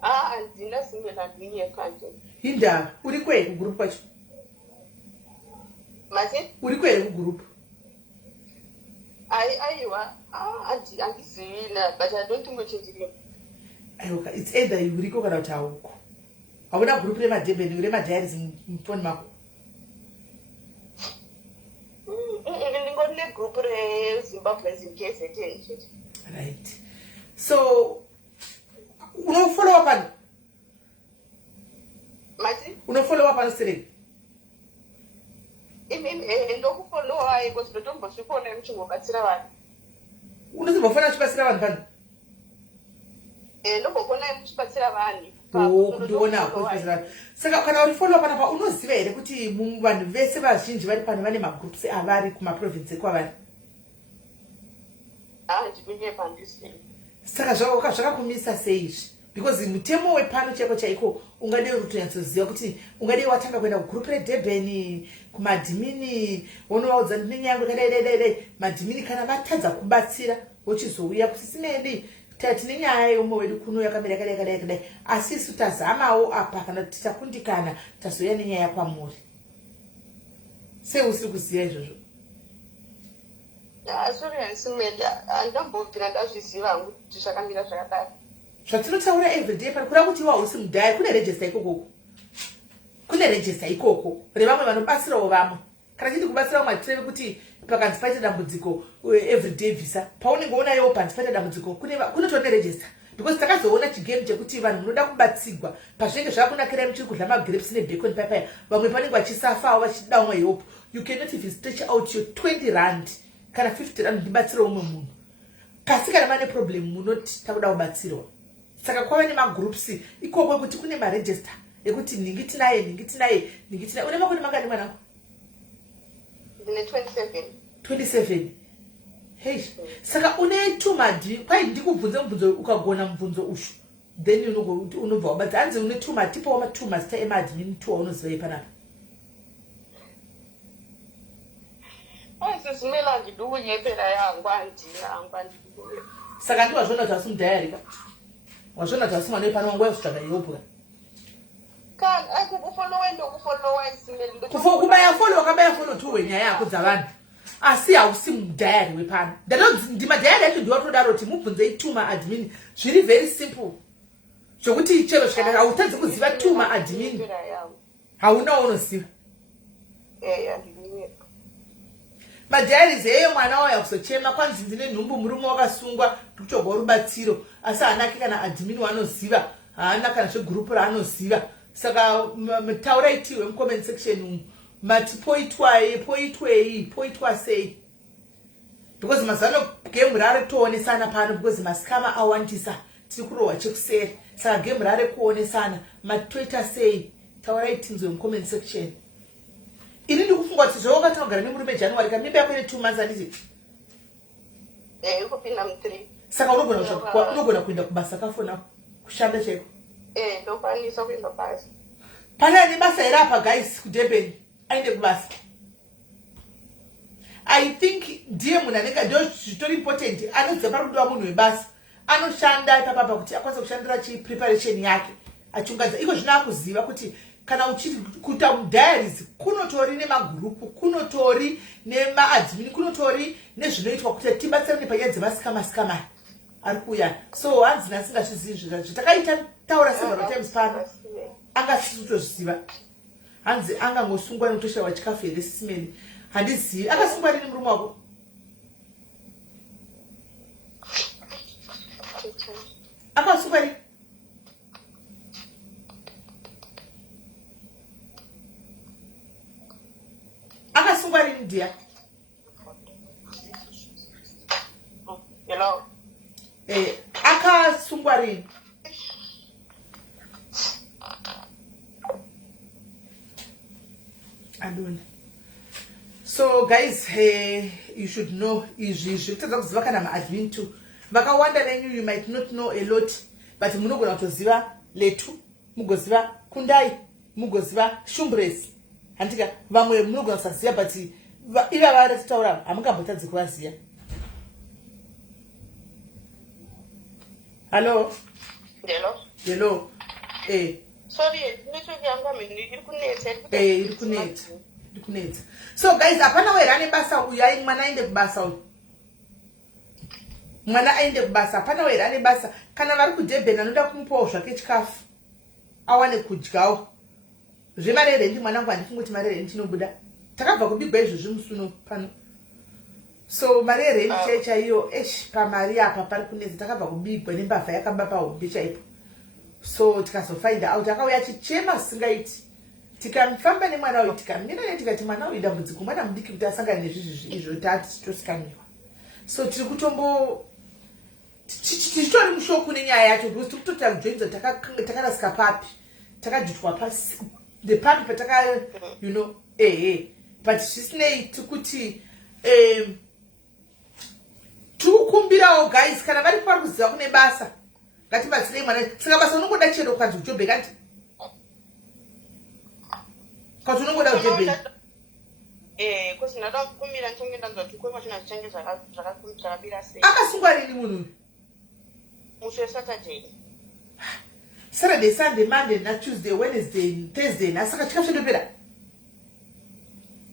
Handina zimwe handinyekange. Indaba uri kwei kugroup kwacho? Mati? Uri kwei kugroup? Aiwa, handizivina but I don't think muchinjiri. Aiwa, it's either uriko kana kuti hauko. Hauna group remadurban remadiaries mufoni mako? Ndingori negroup reZimbabweans in KZN. Right. So unofollowa pano? Mati? Unofollowa pano sereni? ndokufollowa iko zvinotombosvikona muchingobatsira vanhu. Unozimbofana uchibatsira vanhu pano? Ndombokona muchibatsira vanhu. Ndionako saka kana uri follow panapa unoziva here kuti vanhu vese vazhinji vari pano vane magroups avari kumaprovince ekwavari? Ndinyepa handisi. Saka zvakakumisa sei izvi? Because mutemo wepano chaiko chaiko ungadei rutonyatsoziva kuti ungadei watanga kuenda kugroup reDurban kumadhimini wonovaudza nenyaya yangu yakadai madhimini kana vatadza kubatsira wochizouya kuti sinendi tine nyaya yomwe wedu kuno yakamira yakadai asi isu tazamawo apa kana kuti takundikana tazoya nenyaya yakwamuri. Sei usiri kuziva izvozvo? Sorry hansimeli handambobvira ndazviziva hangu kuti zvakamira zvakadai. Zvatinotaura everyday pano kuda kuti wausi mudhaya kune register ikoko. Kune register ikoko revamwe vanobatsirawo vamwe. Kana chiti kubatsira vamwe hatireve kuti pakanzi paita dambudziko everyday visa. Paunenge uonayo panzi paita dambudziko kunotoone register. Because takazoona chigame chekuti vanhu munoda kubatsigwa pazvinenge zvavakunakira muchiri kudla magrapes nebacon papaya vamwe panenge vachisafawo vachida umwe help. You cannot even stretch out your 20 rand kana 50 rand ndibatsira umwe munhu. Kasi kana mane problem munoti takuda kubatsirwa. Saka kwava nemagroups ikoko kuti kune maregister ekuti ningi tinaye. Une makore mangani mwanangu? Ndine 27. 27. Hey. Saka une tumadi kwai ndikubvunza mubvunzo ukagona mubvunzo ushu. Then unobva wabatsa hanzi une tumadi tipo wama tumazita emadmin tu unoziva ipanapa. Zimela ndikunyepera yangu andina. Saka ndiwazvona kuti asi mudhayari ka? Wazvona kuti asi mwana wepano wangu yakusvaka iyopuka? Kubaya follow wakabaya follow tu wenyaya yako dzavanhu. Asi hausi mudhayari wepano. Ndimadhayari yacho ndiwatodaro kuti mubvunze ituma admin. Zviri very simple. Zvokuti chero zvikadai hautadzi kuziva tuma admin. Hauna unoziva. Madhayari zeyo mwana wauya kuzochema kwanzi ndine nhumbu murume wakasungwa kuchogwa rubatsiro asi hanaki kana admin wanoziva haana kana zvegroup raanoziva. Saka mutaura itiwe mucomment section umu mati poitwa sei because mazano game rare toonesana pano because maskama awandisa tiri kurohwa chekuseri. Saka game rare kuonesana matoita sei taura itinzwe mucomment section. Ini ndikufunga kuti zvawakati wagara nemurume January kamimba yako ine 2 months handiti? Ikupinda mu3. Saka unogona kuenda kubasa kafona kushanda chaiko? Ndokwanisa kuenda basa. Pana nebasa here apa guys kuDurban aende kubasa. I think ndiye munhu anenge ndio zvitori important anoziva parudo rwamunhu webasa anoshanda ipapa kuti akwanise kushandira preparation yake achungadza iko zvino akuziva kuti kana uchiti kuita diaries kunotori nemagrupu kunotori nemaadmin kunotori nezvinoitwa kuti tibatsirane panyaya dzemasikama ari kuuya. So hanzi nasingazvizivi zvizvo takaita taura several times pano angasisi kutozviziva. Hanzi angangosungwa nekutoshayiwa chikafu here simeni handizivi. Akasungwa rini murume wako? Akasungwa rini? Akasungwa rini dia? Hello. Akasungwa rini? I don't know. So guys, you should know izvi kutadza kuziva kana maadmin too vakawanda nenyu. You might not know a lot but munogona kutoziva letu, mugoziva kundai, mugoziva shumbresi handika vamwe munogona kusaziva but iva varatitaura hamungambotadzi kuvaziva. Hello. Hello. Sorry, network yangu iri kunetsa. Iri kunetsa. So guys, hapana wera ane basa uyai mwana aende kubasa uyu. Mwana aende kubasa, hapana wera ane basa. Kana vari kuDurban anoda kumupawo zvake chikafu awane kudyawo. Zvemare rendi mwanangu handifungi kuti mare rendi inobuda. Takabva kubigwa izvozvi musuno pano. So mare rendi chaiyo pamari apa pari kunetsa takabva kubigwa nembavha yakaba pahombe chaipo. So tikazofind out akauya achichema singaiti tikamfamba nemwana uyu tikamira naye tikati mwana uyu dambudziko mwana mudiki kuti asangane nezvizvi izvo tati tichitosikanirwa. So tiri kutombo tichitori mushoku nenyaya yacho because tiri kutotira kujoinza takarasika papi takajutwa pasi the papi pataka but zvisinei tikuti tikukumbirawo guys kana vari pari kuziva kune basa ngatibatsirei mwana saka basa unongoda chero ukanzi ujobhe kati kuti unongoda ujobhe kuti ndada kukumbira ndichange ndanzwa kuti kwema china zvichange zvakabira sei. Akasungwa rini munhu uyu? Musi weSaturday. Saturday, Sunday, Monday, na Tuesday, Wednesday, Thursday, na saka chikapera.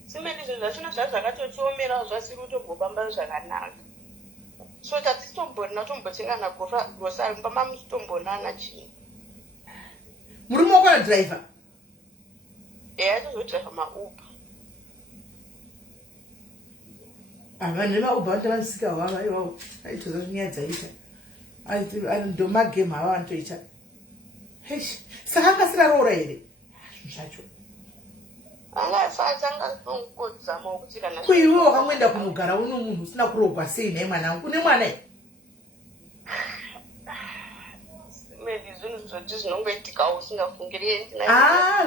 Simeni zvachona zvakatochiomera zvasiri kutogopamba zvakanaka. So tatitombona tombotengana grocery pamba musitombonana chini. Murume wako na driver? Atozodriver mauber. Vanhu vemauber vanotavanzisika hwava iwawo aitoza nyaya dzaita ndomagame hava vanotoita. Saka angasiraroora here zvacho kuiwe wakamboenda kunogara uno munhu usina kurogwa sei naye mwanangu une mwana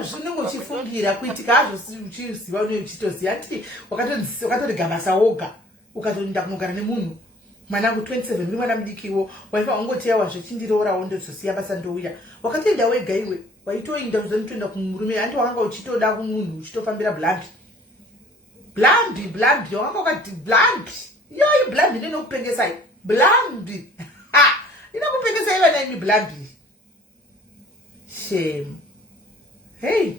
zvinenge uchifungira kuitika hazvo uchiziva une uchitoziva ti wakatoriga basa woga ukatoenda kunogara nemunhu mwanangu 27 uri mwana mudikiwo waifa wangoteyawa zvechindirorawo ndozosiya basa ndouya wakatoenda wega iwe waitoenda uzanotoenda kumurume handi wakanga uchitoda kumunhu uchitofambira blambi wakanga wakati blambi yoyi blambi ndinokupengesai blambi inokupengesai vana imi blambi shame hey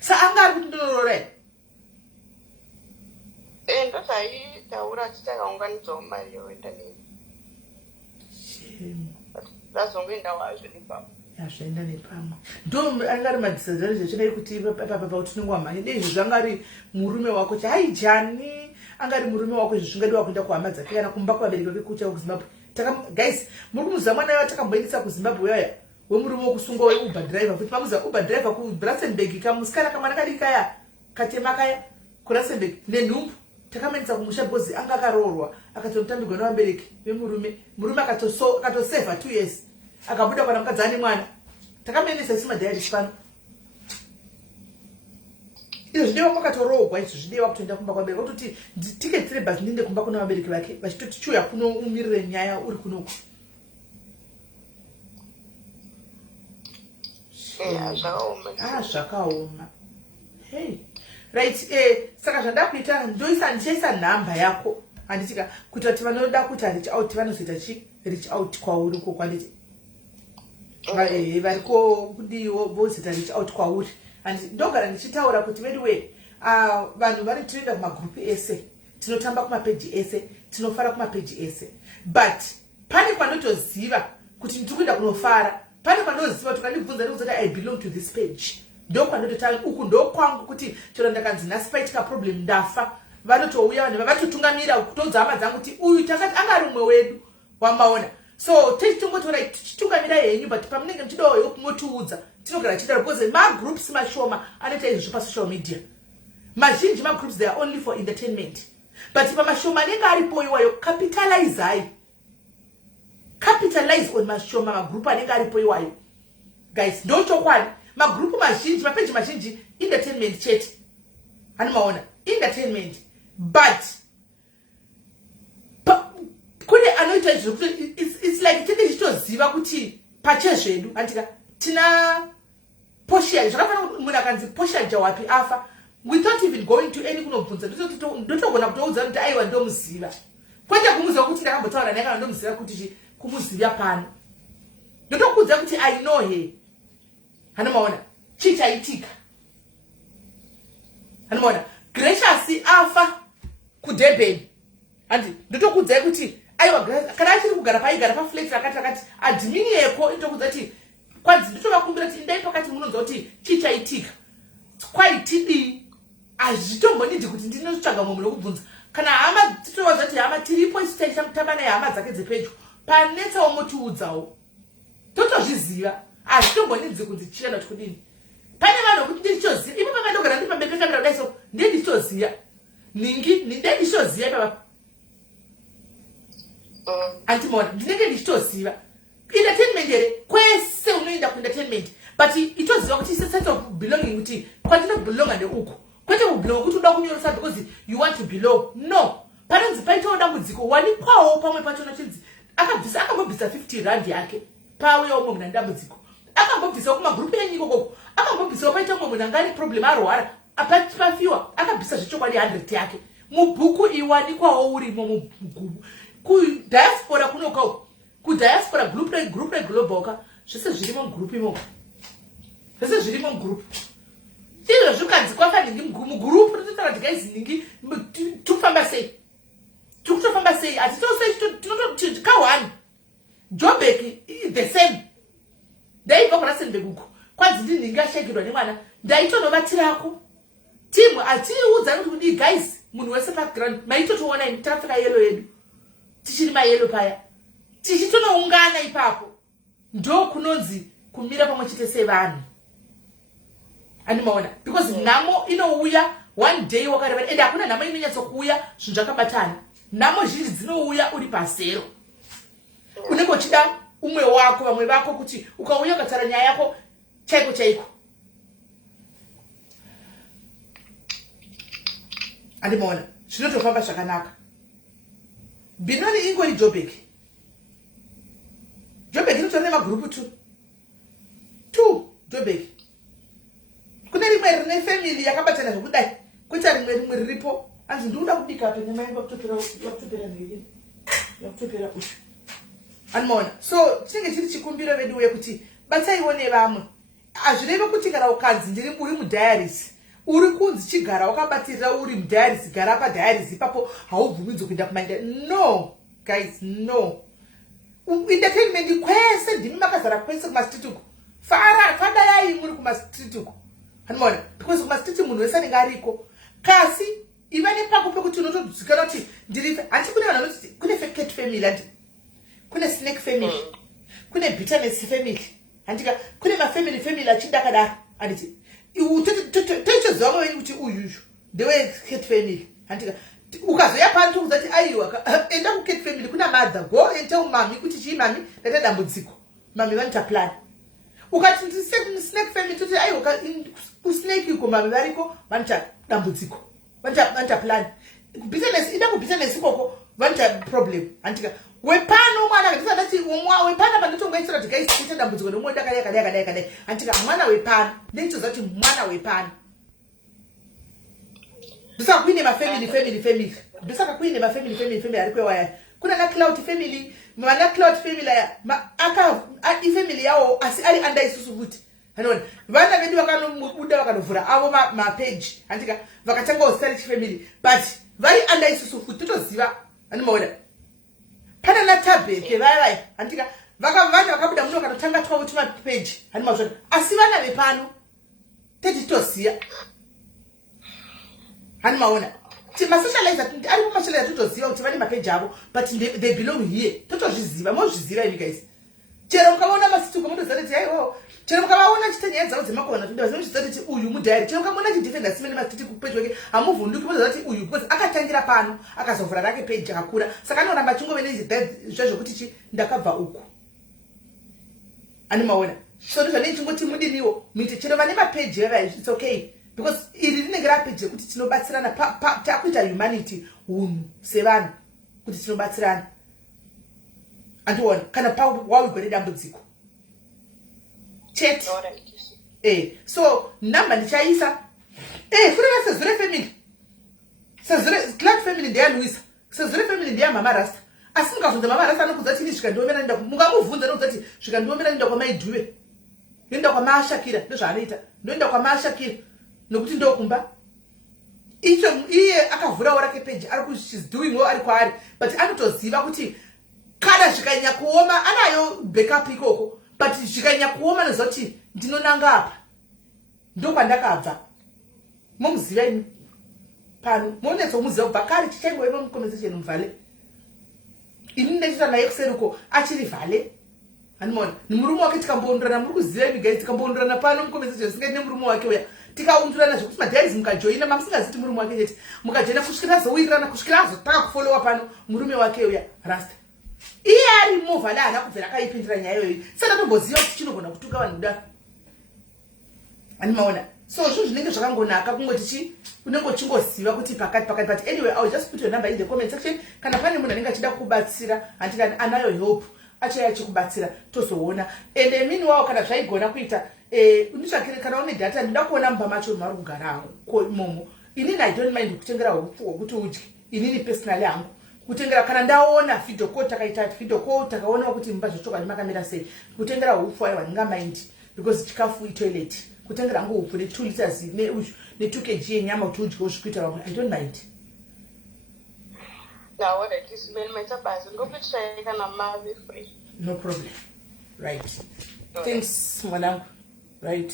sa anga ari kuti ndinororai ndotaitaura tichakaunganidzawo mari yoenda nei ndazongoenda wazvo nepamwe zvaenda nepamwe ndo angari madhisadvantage zvechidai kuti papa utinenge wamhanya neizvi zvangari murume wako chaijani angari murume wako izvi zvingadiwa kuenda kuhama dzake kana kumba kuvabereki vake kucha kuzimbabwe guys muri kumuziva mwana yavo takamboendesa kuzimbabwe yaya wemurume wokusunga weuber driver kuti pamuziva uber driver kurustenburg kamusikana kamwana kadiki kaya katema kaya kurustenburg nenhumbu takamuendesa kumusha bhozi anga akaroorwa akatonotambirwa nevabereki vemurume akatosevha 2 years akabuda kana mukadzi ane mwana takamuendesa isi madhayari pano izvo zvidiwa kwakatoroogwa izvo zvidiwa kutoenda kumba kwabereki ototi tiketi rebhasi ndiende kumba kuna vabereki vake vachitoti chuya kunoumirire nyaya uri kunoku zvakaoma hey right saka zvandakuita ndichaisa nhamba yako handitika kuita kuti vanoda kuti reach out vanozoita reach out kwauri ko kwanditi variko kudiwo vozoita reach out kwauri ndogara ndichitaura kuti anyway vanhu vanotienda kumagrupu ese tinotamba kumapeji ese tinofara kumapeji ese but pane kwanotoziva kuti ndiri kuenda kunofara pane kwanoziva kuti ukandibvunza ndikuzoti I belong to this page ndokwanototanga uku ndokwangu kuti chero ndakanzi nhasi paitika problem ndafa vanotouya vanhu vavatotungamira kutodza hama dzangu kuti uyu takati anga rumwe wedu wamaona so tichitongotora tichitungamira henyu but pamunenge muchidawo kumotiudza tinogara chidaro because magroups mashoma anoita izvi pasocial media mazhinji magroups they are only for entertainment but pamashoma anenge aripo iwayo capitalize on mashoma magroup anenge aripo iwayo guys ndochokwadi magroup mazhinji mapeji mazhinji entertainment chete hanimaona entertainment but kune anoita izvo kuti it's like tenge chitoziva kuti pachezvedu antika tina poshial zvakafanira kuti munhu akanzi poshial jawapi afa without even going to any kunobvunza ndotogona kutoudza kuti aiwa ndomuziva kwete kumuziva kuti ndakambotaura naye kana ndomuziva kuti kumuziva pano ndotokudza kuti I know her hanimaona chichaitika hanimaona Gracious afa kuDurban andi ndotokudzai kuti aiwa kana achiri kugara paigara paflat rakati admin yeko inotokudza kuti kwanzi nditovakumbira kuti indai pakati munonzwa kuti chichaitika kwaitidii hazvitombonidi kuti ndinotsvaga mumwe nokubvunza kana hama titovaza kuti hama tiripo isu taita mutamba naye hama dzake dzepedyo panetsawo motiudzawo totozviziva azvitombonidzi kunzi chienda tikudini. Pane vanhu kuti ndichoziya ipo pakandogara ndi pamberi pekamera kudai so ndichoziya ningi ndichoziya baba antimona ndinenge ndichitoziva entertainment here kwese unoenda kuentertainment but itoziva kuti sense of belonging kuti kwandinobelonga neuku kwete kubelonga kuti uda kunyoresa because you want to belong no panonzi paitawo dambudziko wanikwawo pamwe pachona chinzi akambobvisa 50 rand yake pauya umwe munhu andambudziko akambobvisawo kumagrupu enyiko koko akambobvisawo paita umwe munhu anga ane problem arwara pafiwa akabvisa zvechokwadi 100 yake mubhuku iwanikwawo urimo mubhuku kudiaspora kunokao kudiaspora group global ka zvese zvirimo mugroup imo zvese zvirimo mugroup izvo zvikanzi kwafaningi mugroup rinotaura kuti guys ningi tukufamba sei tukutofamba sei atitosei ka1 Joburg the same ndaibva kuRustenburg uko kwanzi ndiningi ashekirwa nemwana ndaitonovatirako timu atiudza kuti guys munhu wese background maitotoona ini takapfeka yellow yedu tichiri mayellow paya tichitonoungana ipapo ndo kunonzi kumira pamwe chete sevanhu animaona because nhamo inouya one day wakareba ende hakuna nhamo inonyatsokuuya zvinhu zvakabatana nhamo zhinji dzinouya uri pasero unenge uchida umwe wako vamwe vako kuti ukauya ukatsara nyaya yako chaiko chaiko animaona zvinotofamba zvakanaka Binoni ingori Joburg inotora magrupu 2 Joburg kune rimwe rine family yakabatana zvokudai kuita rimwe riripo anzi ndinoda kubika pe nyama yangu yakutopera nini yakutopera uyu animaona so chinenge chiri chikumbiro vedu uye kuti batsaione vamwe azvireve kuti kana ukanzi uri mudiaries uri kunzi chigara wakabatirira uri mudiaries gara padiaries ipapo haubvumidzwi kuenda kumaenda no guys no entertainment kwese ndimi makazara kwese kumastreet uko fadayai muri kumastreet uko animaona because kumastreet munhu wese anenge ariko kasi iva nepako pekuti unotodzikana kuti ndiri handi kune vanhu vanoti kune cat family handi kune snake family kune bitterness family handika kune mafamily achidakadaro handiti toichoziva mavenyu kuti uyuyu ndewe cat family handika ukazoya pano tokuza kuti aiwa enda kucat family kuna mother go and tell mami kuti chii mami ndaita dambudziko mami vanoita plan ukati snake family toti aiwa kusnake iko mami variko vanoita dambudziko vanoita plan business ida kubusiness ikoko vanoita problem handika wepano mwana ndisati wepano pandotongoitira kuti guys kuita dambudziko nomwe dakadai handika mwana wepano ndinotoziva kuti mwana wepano ndisaka kuine mafamily ndisaka kuine mafamily ari kwewaya kuna na cloud family vana cloud family aya ifamily yawo asi ari anda isusu futi anoona vana vedu vakanobuda vakanovhura avo mapage handika vakatanga usari chifamily but vari anda isusu futi totoziva anomaona pana natabheke vaya handika vanhu vakabuda muno vakanotanga twavo tumapage hanimazvona asi vana vepano tetitoziya hanimaona masocializer ari kumasocializer totoziva kuti vane mapage avo but they belong here totozviziva mozviziva ini guys chero mukavaona masituko motoziva kuti aiwo chero mukavaona chita nyaya dzavo dzemakovana tunda vaziva kuti uyu mudhairi chero mukamuona chidefenda simene matiti kupage wake hamuvhunduki motoziva kuti uyu because akatangira pano akazovhura rake page akakura saka anoramba chingove nezvazvokuti chi ndakabva uku animaona so ndizvanei chingoti mudiniwo muite chero vane mapage vava it's okay because iri rinenge rapage rekuti tinobatsirana takuita humanity hunhu sevanhu kuti tinobatsirana andiona kana wawigwa dambudziko chete so namba ndichaisa funana sezure family sezure clan family ndeyaluisa sezure family ndeyamama rasta asi mukazonza mama rasta anokudza tini zvikandiomera nenda mungamuvhunza nokudza ti zvikandiomera nenda kwamaidhuve noenda kwamaashakira ndozvaanoita ndoenda kwamaashakira nokuti ndokumba icho iye akavhurawo rake page ari she's doing wo ari kwaari but anotoziva kuti kana zvikanyanya kuoma anayo backup ikoko but zvikanyanya kuoma noziva kuti ndinonanga apa ndokwandakabva momuziva ini pano monetsomuziva kubva kare chichaingoiva muconversation muvhale ini ndechita naye kuseri uko achiri vhale Hanimona murume wake tikambondurana muri kuziva guys tikambondurana pano muconversation singaite murume wake uya tikaundurana zvekuti madiaries mukajoina mamusingaziti murume wake chete mukajoina kusvikira azowirirana kusvikira azotaka kufollowa pano murume wake uya rasta iye ari movha laana kubvira akaipindira nyaya iyoyi saka tomboziva kuti chinogona kutuka vanhu kudaro animaona so zvinhu zvinenge zvakangonaka kungoti unenge uchingoziva kuti pakati but anyway I will just put your number in the comment section kana pane munhu anenge achida kukubatsira andikani anayo help achaya chikubatsira tozoona ende mini wao kana zvaigona kuita unitsvakire kana une data ndida kuona mumba macho mari kugara imomo inini I don't mind kutengera hupu hwekuti udye inini personally hangu kutengera kana ndaona video call takaita video call takaona kuti mumba zvochoka nemakamera sei kutengera hupu aiwa ndingamind because chikafu itoilet kutengera hangu hupu ne 2 liters ne 2 kg yenyama kuti udye usvikuita vamwe I don't mind. Now what it is when my tabas go to try kana mavi free. No problem. Right. Thanks mwanangu. Right.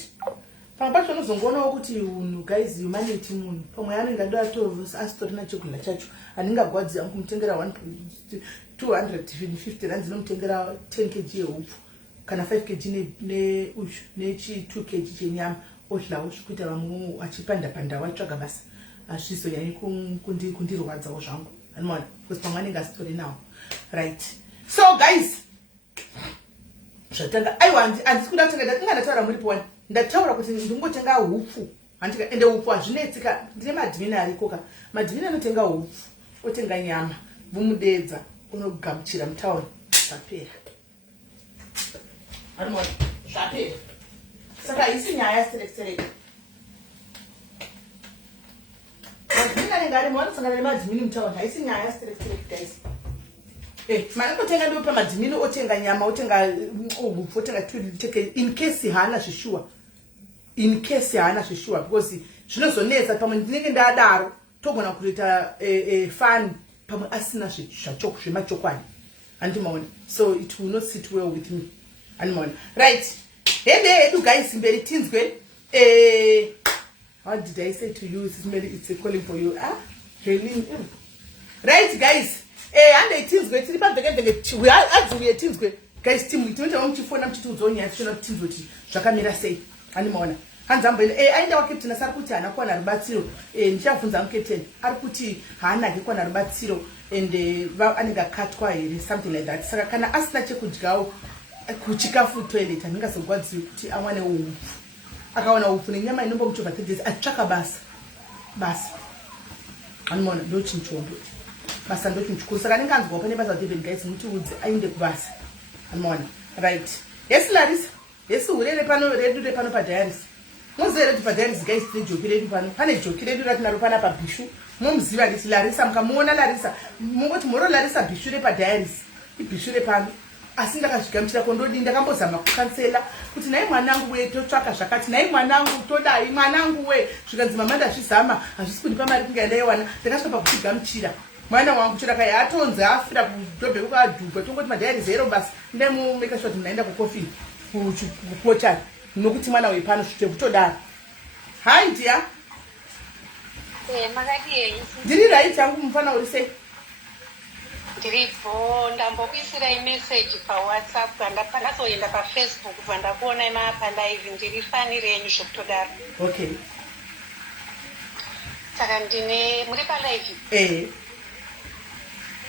Pambacho nozongona ukuthi unhu guys humanity munhu pamwe anenge ndo atovus asitorina chokula chacho aninga gwadzi yangu kumtengera 250 rand zinomtengera 10 kg yehupu kana 5 kg ne ushu nechi 2 kg chenyama odlawo zvikuita vamwe achipanda panda watsvaga basa azvizo yani kundirwadzawo zvangu animona because pamwe anenge asitori nawo right. So guys zvatanga aiwa handisi kuda kutenga ndingandataura muri pawani ndataura kuti ndingotenga hupfu handika ende hupfu hazvinetsika ndine madhimini arikoka madhimini anotenga hupfu otenga nyama vomudedza unogamuchira mutauni zvapera animona zvapera saka haisi nyaya yaserekisereka madhimini anenge arimo anosangana nemadhimini mutauni haisi nyaya yaserekisereka guys. Manikotenga ndo pa madhimini otenga nyama otenga hupfu otenga in case hana zvishua because zvinozonetsa pamwe ndinenge ndadaro togona kuita fun pamwe asina zvachoko zvemachokwadi andimaona so it will not sit well with me andimaona right. Hedu guys mberi tinzwe what did I say to you it's calling for you really right guys ande itinzwe tiri pavhekevheke adziuye tinzwe guys team tinoita muchifona muchitiudzonya tichona tinzwe kuti zvakamira sei animaona hanzi amboenda aenda wakapteni asari kuti haana kuwana rubatsiro ndichabvunza mukapteni ari kuti haanake kuwana rubatsiro ende anenge akatwa here something like that saka kana asina chekudyawo kuchikafu toilet handingazogwadziwi kuti awane hupfu akawana hupfu nenyama inombomuchovha 3 days achitsvaka basa animaona ndochinchombo basa ndochikuru saka ndinganzwa pane basa David guys mutiudze aende kubasa anoona right. Yes Larissa yes urere pano redu pano pa diaries muzere pa diaries guys tine joki redu pano pane joki redu ratinaro pana pa bishu mumziva ndisi Larissa mukamuona Larissa mungoti moro Larissa bishu pa diaries ibishu pano asi ndakazvigamuchira kondodi ndakambozama kukansela kuti nai mwanangu we totsvaka zvakati nai mwanangu todai mwanangu we zvikanzi mama ndazvizama hazvisi kundipa mari kungaendaiwana ndakasvika pakuchigamuchira mwana wangu chiraka yatonze afira kudhobhe ukadhubha tongoti madhayari zero basi ndemumeka sure kuti ndaenda kukofi kukochari nokuti mwana wepano svite kutodaro hai ndia makadii ndiri right yangu mufana uri sei ndiripo ndambokuisirai message pawhatsapp ndakazoenda pafacebook kubva ndakuona maapa live ndiri fani renyu zvokutodaro okay saka ndine muri palive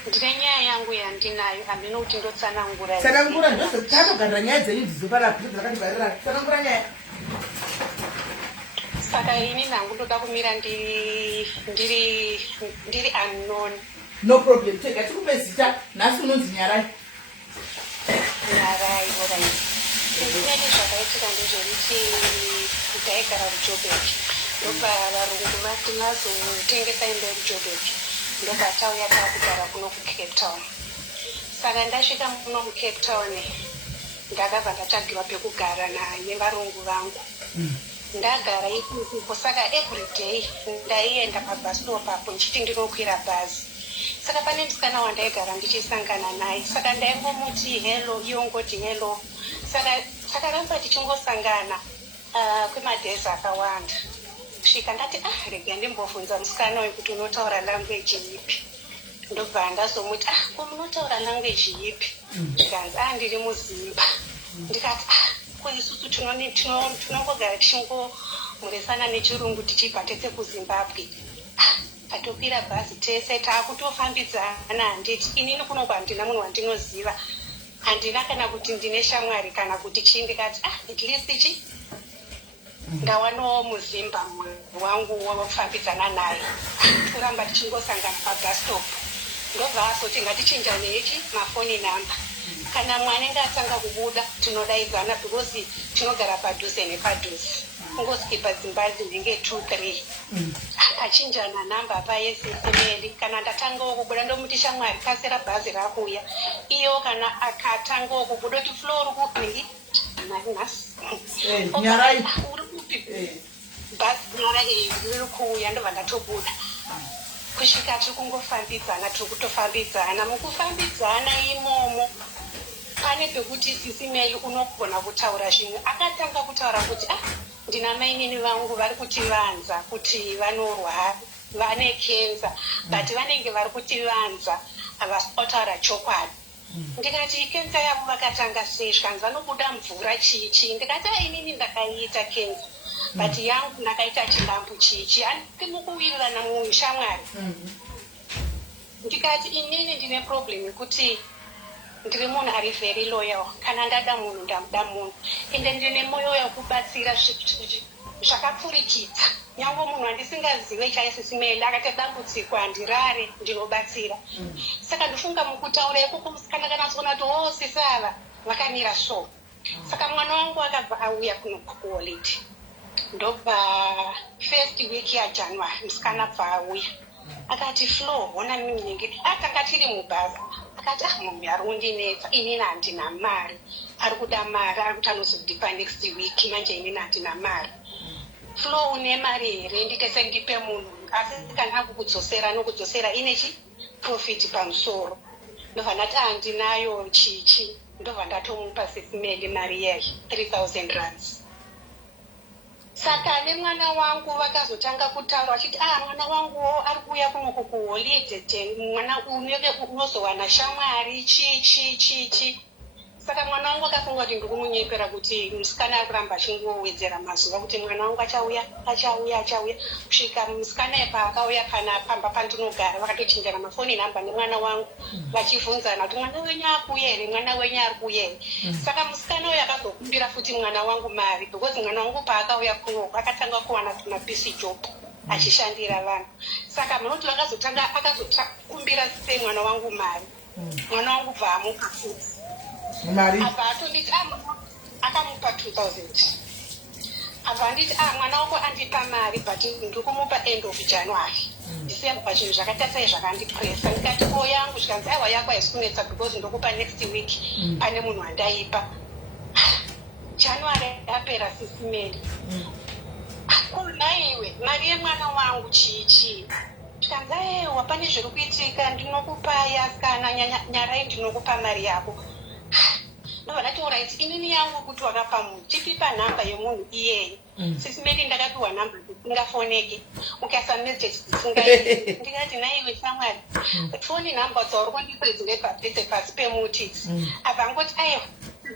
ndine nyaya yangu yandinayo handina kuti ndotsanangura tsanangura ndozotatogarira nyaya dzenyu ndizoparapi dzakandibharira tsanangura nyaya saka ini nangu ndoda kumira ndiri unknown. No problem. Tega tikupe zita nhasi unonzi Nyarai. Nyarai, alright. Ndinenge zvakaitika ndezvekuti ndaigara kuJoburg. Ndobva varungu vati nazotengesa imba kuJoburg. Ndobva tauya takugara kuno kuCape Town. Saka ndasvika muno kuCape Town ndakabva ndatsvagirwa pekugara nevarungu vangu. Ndagara ipo saka every day ndaienda pabus stop apo ndichiti ndinokwira bhazi. Saka pane musikana wandaigara ndichisangana naye. Saka ndaingomuti hello, iyongoti hello. Saka takaramba tichingosangana kwemadhezi akawanda. Kusvika ndati rega ndimbobvunza musikana uyu kuti unotaura language ipi. Ndobva ndazomuti ko munotaura language ipi. Ndikanzi ndiri muZimba. ndikati ko isusu tinongogara tichingomhoresana nechirungu tichibva tese kuzimbabwe. Tatokwira bhazi tese taakutofambidzana. Handiti inini kunogwa handina munhu wandinoziva, handina kana kuti ndine shamwari kana kuti chii. Ndikati at least ichi ndawanawo muzimba wangu wekufambidzana naye. Kuramba tichingosangana pabhastop ndobva azoti ngatichinjane ichi mafoni namba. Kana mwanenge atanga kubuda tinodaidzana because tinogara padhuze nepadhuze, kungoskipa dzimba dzinenge 2-3. Tachinjana namba payesemeli. Kana ndatangawo kubuda ndomuti shamwari kasera bhazi rakuuya. Iyo kana akatangawo kubuda kuti floor kupi nyarai uri kupi bhazi nyara riri kuuya ndobva ndatobuda. Kusvika tiri kungofambidzana, tiri kutofambidzana. Mukufambidzana imomo pane pekuti sisimeli unogona kutaura zvimwe. Akatanga kutaura kuti ndina mainini vangu vari kutivanza kuti vanorwara, vane kenza, but vanenge vari kutivanza havasi kutaura chokwadi. Ndikati kenza yavo vakatanga sei? Zvikanzi vanobuda mvura chichi. Ndikati inini ndakaita kenza but yangu ndakaita chindambu chichi. Handiti mukuwirirana mushamwari. Ndikati inini ndine problem yekuti ndiri munhu ari very loyal. Kana ndada munhu ndamuda munhu, ende ndine mwoyo wekubatsira zvakapfurikidza. Nyange munhu andisingazive chaisisimeli akati dambudziko handirare ndinobatsira. Saka ndofunga mukutaura ikoko musikana kana zoona kuti sisi ava vakamira so. Saka mwana wangu akabva auya kuno kuholiday. Ndobva first week yaJanuary musikana bva auya. Akati Flo, ona mimi nyingine atanga tiri mubhazi. Akati munhu ari kundinetsa, inini handina mari. Ari kuda mari, ari kuti anozodipa next week, manje inini handina mari. Flo, une mari here? Nditese ndipe munhu, asi kana akukudzosera nokudzosera ine profit pamusoro. Ndobva ndati handinayo chichi. Ndobva ndatomupa sisimeli mari yayo 3,000 rands. Saka nemwana wangu vakazotanga kutaura vachiti mwana wanguwo ari kuuya kunoku kuholiday, mwana unozowana shamwari chichi. Saka mwana wangu akafunga kuti ndikumunyepera kuti musikana ari kuramba achingowedzera mazuva kuti mwana wangu achauya. Kusvika musikana paakauya pana pamba pandinogara vakatochinjana mafoni namba nemwana wangu vachivhunzana kuti mwana wenyu ari kuuya here. Saka musikana uyu akazokumbira futi mwana wangu mari because mwana wangu paakauya kunoku akatanga kuwana tumapisi job achishandira vanhu. Saka munoti akazokumbira sei mwana wangu mari. Mwana wangu bva amupa futi mari abva atonditi akamupa 2,000. Abva anditi mwana wako andipa mari but ndikumupa end of January. December zvinhu zvakaita sei zvakandipresa. Ndikati ko yangu zvikanzi aiwa yako haisi kunetsa because ndokupa next week pane munhu andaipa. January yapera sisimeli. Naiwe mari yemwana wangu chichi. Zvikanzi aiwa pane zviri kuitika, ndinokupa yasikana nyarai ndinokupa mari yako. Ndobva alright, inini yangu kuti wakapa munhu tipipa nhamba yemunhu iyeye. Sisimeli ndakapiwa nhamba dzisingafoneke, ukaisa message dzisingaiti. Ndikati naiwe shamwari, foni nhamba dzauri kundipa dzinenge pasi pemuti. Abva angoti aiwa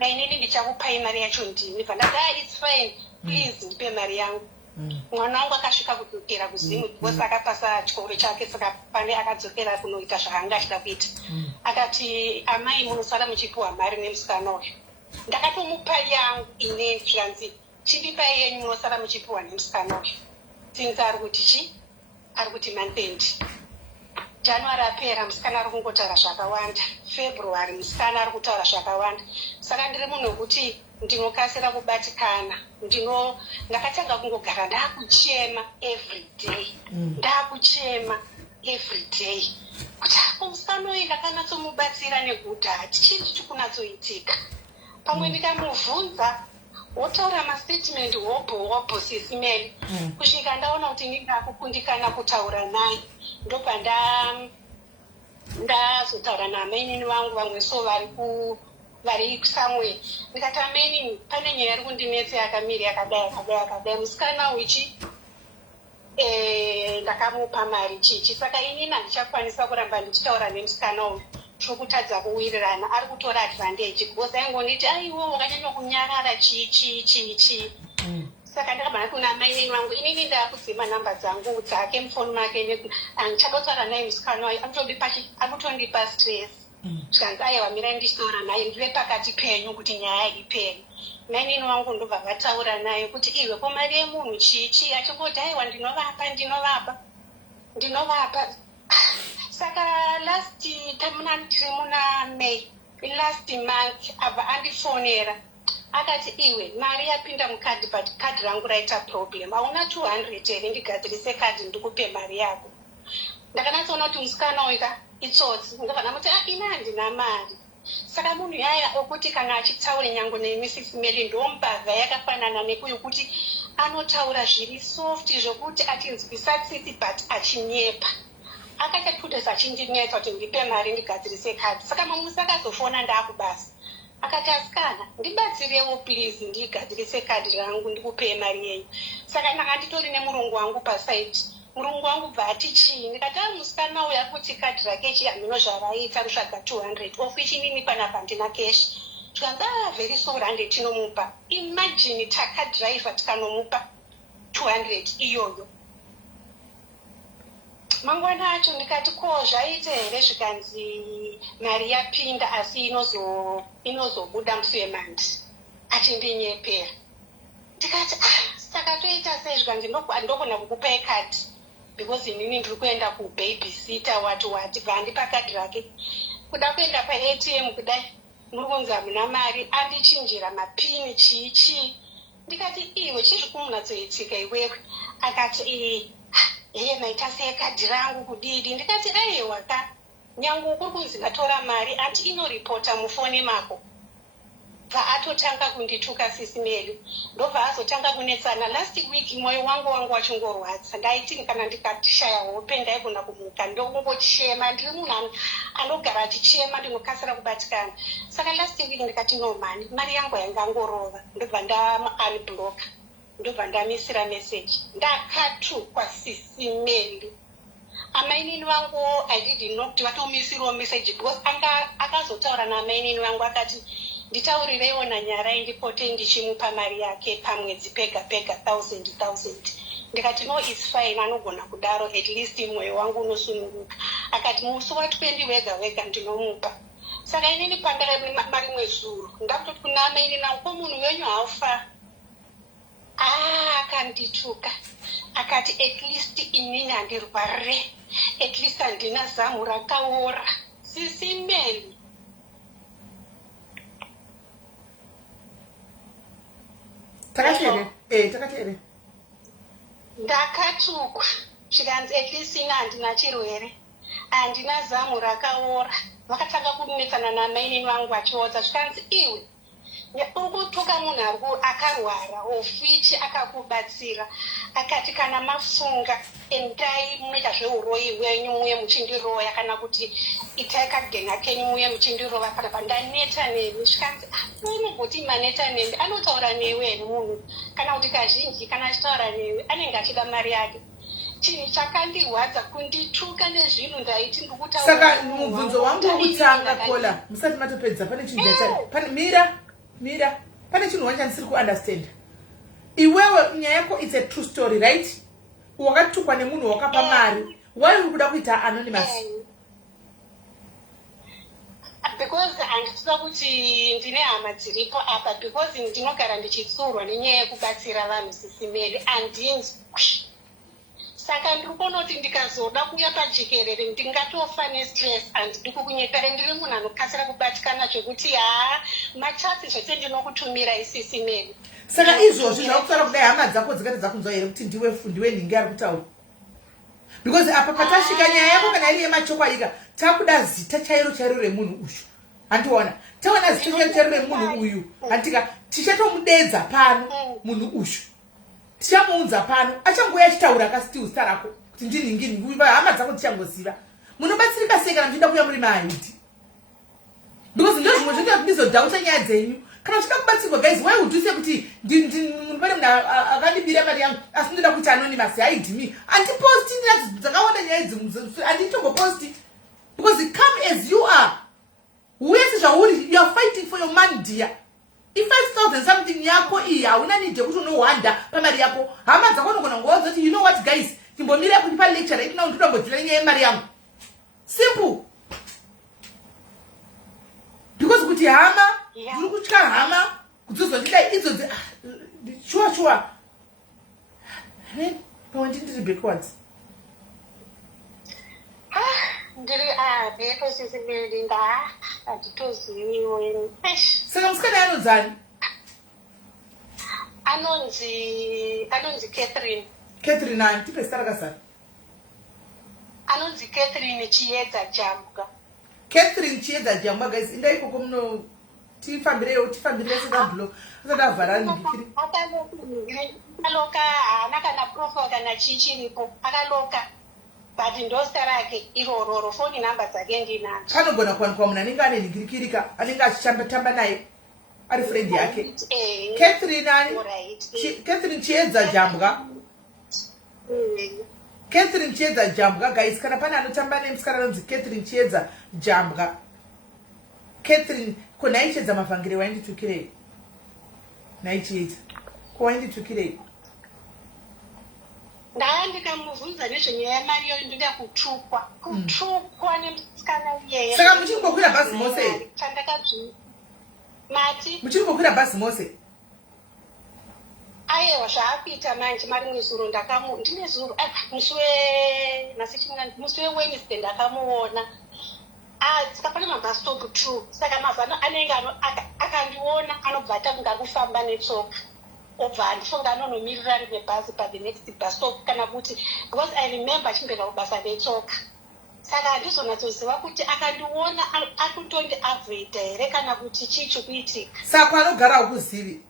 inini ndichakupai mari yacho ndini. Bva ndati it's fine, please ndipe mari yangu. Mwana wangu akasvika kudzokera kuzimu because akapasa chikoro chake, saka pane akadzokera kunoita zvaanga achida kuita. Akati amai munosara muchipiwa mari nemusikana uyu. Ndakatomupa yangu ineni zvikanzi chindipa yenyu munosara muchipiwa nemusikana uyu. Since ari kuti chi? Ari kuti month end. January apera musikana ari kungotaura zvakawanda. February musikana ari kutaura zvakawanda. Saka ndiri munhu wekuti ndinokasira kubatikana. Ndakatanga kungogara ndakuchema every day. Kuti musikana uyu ndakanatsomubatsira neguta hati chii chikunatsoitika. Pamwe ndikamubvunza wotaura mastatement hobho sisimeli. Kusvika ndaona kuti ndakukundikana kutaura naye. Ndobva ndazotaura namainini vangu vamwe so vari somewhere. Ndikati amainini pane nyaya iri kundinetsa yakamiri yakadai. Musikana uchi ndakamupa mari chichi. Saka inini handichakwanisa kuramba ndichitaura nemusikana uyu. tiri kutadza kuwirirana ari kutora advantage because aingonditi aiwo wakanyanya kunyarara chii saka ndakabva kuna mai venyu vangu inini ndakudzima nhamba dzangu dzake mufoni make andichakotaura naye musikana wayo akutondipa stress zvikanzi aiwa mirai ndichitaura naye ndive pakati penyu kuti nyaya iperi mai nini vangu ndobva vataura naye kuti iwe ko mari yemunhu chii achingoti aiwa ndinovapa saka last time tiri muna May last month abva andifonera akati iwe mari yapinda mukadhi but kadhi rangu raita problem hauna 200 here ndigadzirise kadhi ndikupe mari yako ndakanatsoona kuti musikana uika itsotsi ndobva ndamuti ina handina mari saka munhu yaya okuti kana achitaure nyangu neMrs Meli ndombavha yakafanana nekuyo kuti anotaura zviri soft zvokuti achinzwisa tsitsi but achinyepa akachatuta achindinetsa kuti ndipe mari ndigadzirise kadhi saka mamusi akazofona ndaakubasa akati asikana ndibatsirewo please ndigadzirise kadhi rangu ndikupe mari yenyu saka ndakanditori nemurungu wangu pasaiti murungu wangu bva ati chii ndikati musikana uya kuti kadhi rake chiyamino zvaraita kusvaga 200 of which inini panapa ndina keshi tikanzi very sorry hande tinomupa imagine takadhiraivha tikanomupa 200 iyoyo mangwana acho ndikati ko zvaite here zvikanzi mari yapinda asi inozobuda musi wemandi achindinyepera ndikati saka toita sei zvikanzi ndogona kukupai kadhi because inini ndiri kuenda kubabysitter wati bva andipa kadhi rake kuda kuenda paATM kudai muri kunzi hamuna mari andichinjira mapini chii ndikati iwe chizvi kumunatsoitika iwewe akati heye maita sei kadhi rangu kudidi ndikati aiwa ka nyangu kuri kunzi ndatora mari anti inoripota mufoni mako bva atotanga kundituka sisi Meli ndobva azotanga kunetsana last week mwoyo wangu wachingorwadza ndaitini kana ndikatishaya hope ndaigona kumuka ndokungochema ndiri munhu anogara achichema ndinokasira kubatikana saka last week ndikati no mari yangu yangangorova ndobva ndamunbloka ndobva ndamisira message ndakatukwa sisi Meli amainini vangu I didn't know kuti vatomisirawo message because akazotaura namainini vangu akati nditaurireiwo nanyara indipote ndichimupa mari yake pamwedzi pega 1000 ndikati no is fine anogona kudaro at least mwoyo wangu unosununguka akati musi wa20 wega ndinomupa saka inini pandare mari mwezuro ndakutoti kuna amainini vangu ko munhu wenyu haufa akandituka akati at least inini handirwarire at least handina zamu rakaora sisi Meli takatere ndakatukwa zvikanzi at least ina handina chirwere handina zamu rakaora vakatanga kunetsana namainini vangu achiodza zvikanzi iwe ukutuka munhu akarwara ofichi akakubatsira akati kana mafunga endai munoita zveuroyi wenyu muye muchindiroya kana kuti itai kagenga kenyu muye muchindirova panapa ndaneta nemi zvikanzi unogoti maneta nemi anotaura newe munhu kana kuti kazhinji kana achitaura newe anenge achida mari yake chinhu chakandirwadza kundituka nezvinhu ndaiti ndikutaura saka mubvunzo wangu wokutanga kola musati matopedza pane chinhu mira pane chinhu wandisiri kuunderstand iwewe nyaya yako it's a true story right wakatukwa nemunhu wakapa mari why uri kuda kuita anonymous because handisina kuti ndine hama dziripo apa because ndinogara ndichitsurwa nenyaya yekubatsira vanhu sisi Meli handinzwi saka ndiri kuona kuti ndikazoda kuuya pajekerere ndingatofa nestress handidi kukunyepere ndiri munhu anokasira kubatikana zvekuti machati zvese ndinokutumira isisi Meli saka izvozvi zvakutaura kudai hama dzako dzikati dzakunzwa here kuti ndiwe nhingi ari kutaura because apa patasvika nyaya yako kana iri yemachokwadika takuda zita chairo remunhu uyu handiona taona zita chairo remunhu uyu handitika tichatomudedza pano munhu uyu tichamuudza pano achangoya achitaura kastiu zita rako kuti ndinhingi hama dzako tichangoziva munobatsirika sei kana muchida kuya muri mahaidhi because ndo zvimwe zvinoita kuti ndizodhauta nyaya dzenyu kana uchida kubatsirwa guys why would you say kuti pane munhu akandibira mari yangu asi ndoda kuti anonymous haidhimi andiposti dzakaona nyaya idzi handitomboposti because come as you are handiti zvauri, you are fighting for your money dear. If 5,000 something yako iyi hauna need yekuti unohwanda pamari yako. Hama dzako unogona ngoza kuti you know what guys, timbomira kuti pa lecture right now ndinombodila nyaya yemari yangu. Simple. Because kuti hama, uri kutya hama, kudzozondida idzodzi sure. No, ndiri backwards. Ndiri beko sisimelinda atitoziwiwe. Saka musikana anodzani? Anonzi Catherine. Catherine ani tipe sara kasara. Anonzi Catherine Chiedza Jambwa. Catherine Chiedza Jambwa guys, inda ikoko muno tifambire sekablo. Asada varani ngikiri. Akaloka ana kana profile kana chichiripo. Akaloka. But ndosarake irororo phone number dzake ndinacho. Anogona kwanikwa munhu anenge ane nhingirikirika, anenge achitamba naye ari friend yake. Catherine ani? Catherine Chiedza Jambwa. Catherine Chiedza Jambwa guys, kana pane anotamba nemusikana anonzi Catherine Chiedza Jambwa. Catherine ko naichedza mavhangire wainditukirei. Naichedza. Ko wainditukirei. Ndikamubvunza nezvenyaya yemari yo ndoda kutukwa nemusikana iyeye. Saka muchingokwira bhazi mose? Mati muchingokwira bhazi mose? Aiwa zvaakuita manje mari mwezuro ndine zuro musi weWednesday ndakamuona saka pane mabus stop 2 saka mazano anenge akandiona anobva atanga kufamba netsoka obva andifunga anonomirira ari nebhazi the next bus stop kana kuti because I remember achimboenda kubasa netsoka saka handizonatsoziva kuti akandiona akutondi avheta here kana kuti chii chikuitika. Saka anogara ukuzivi?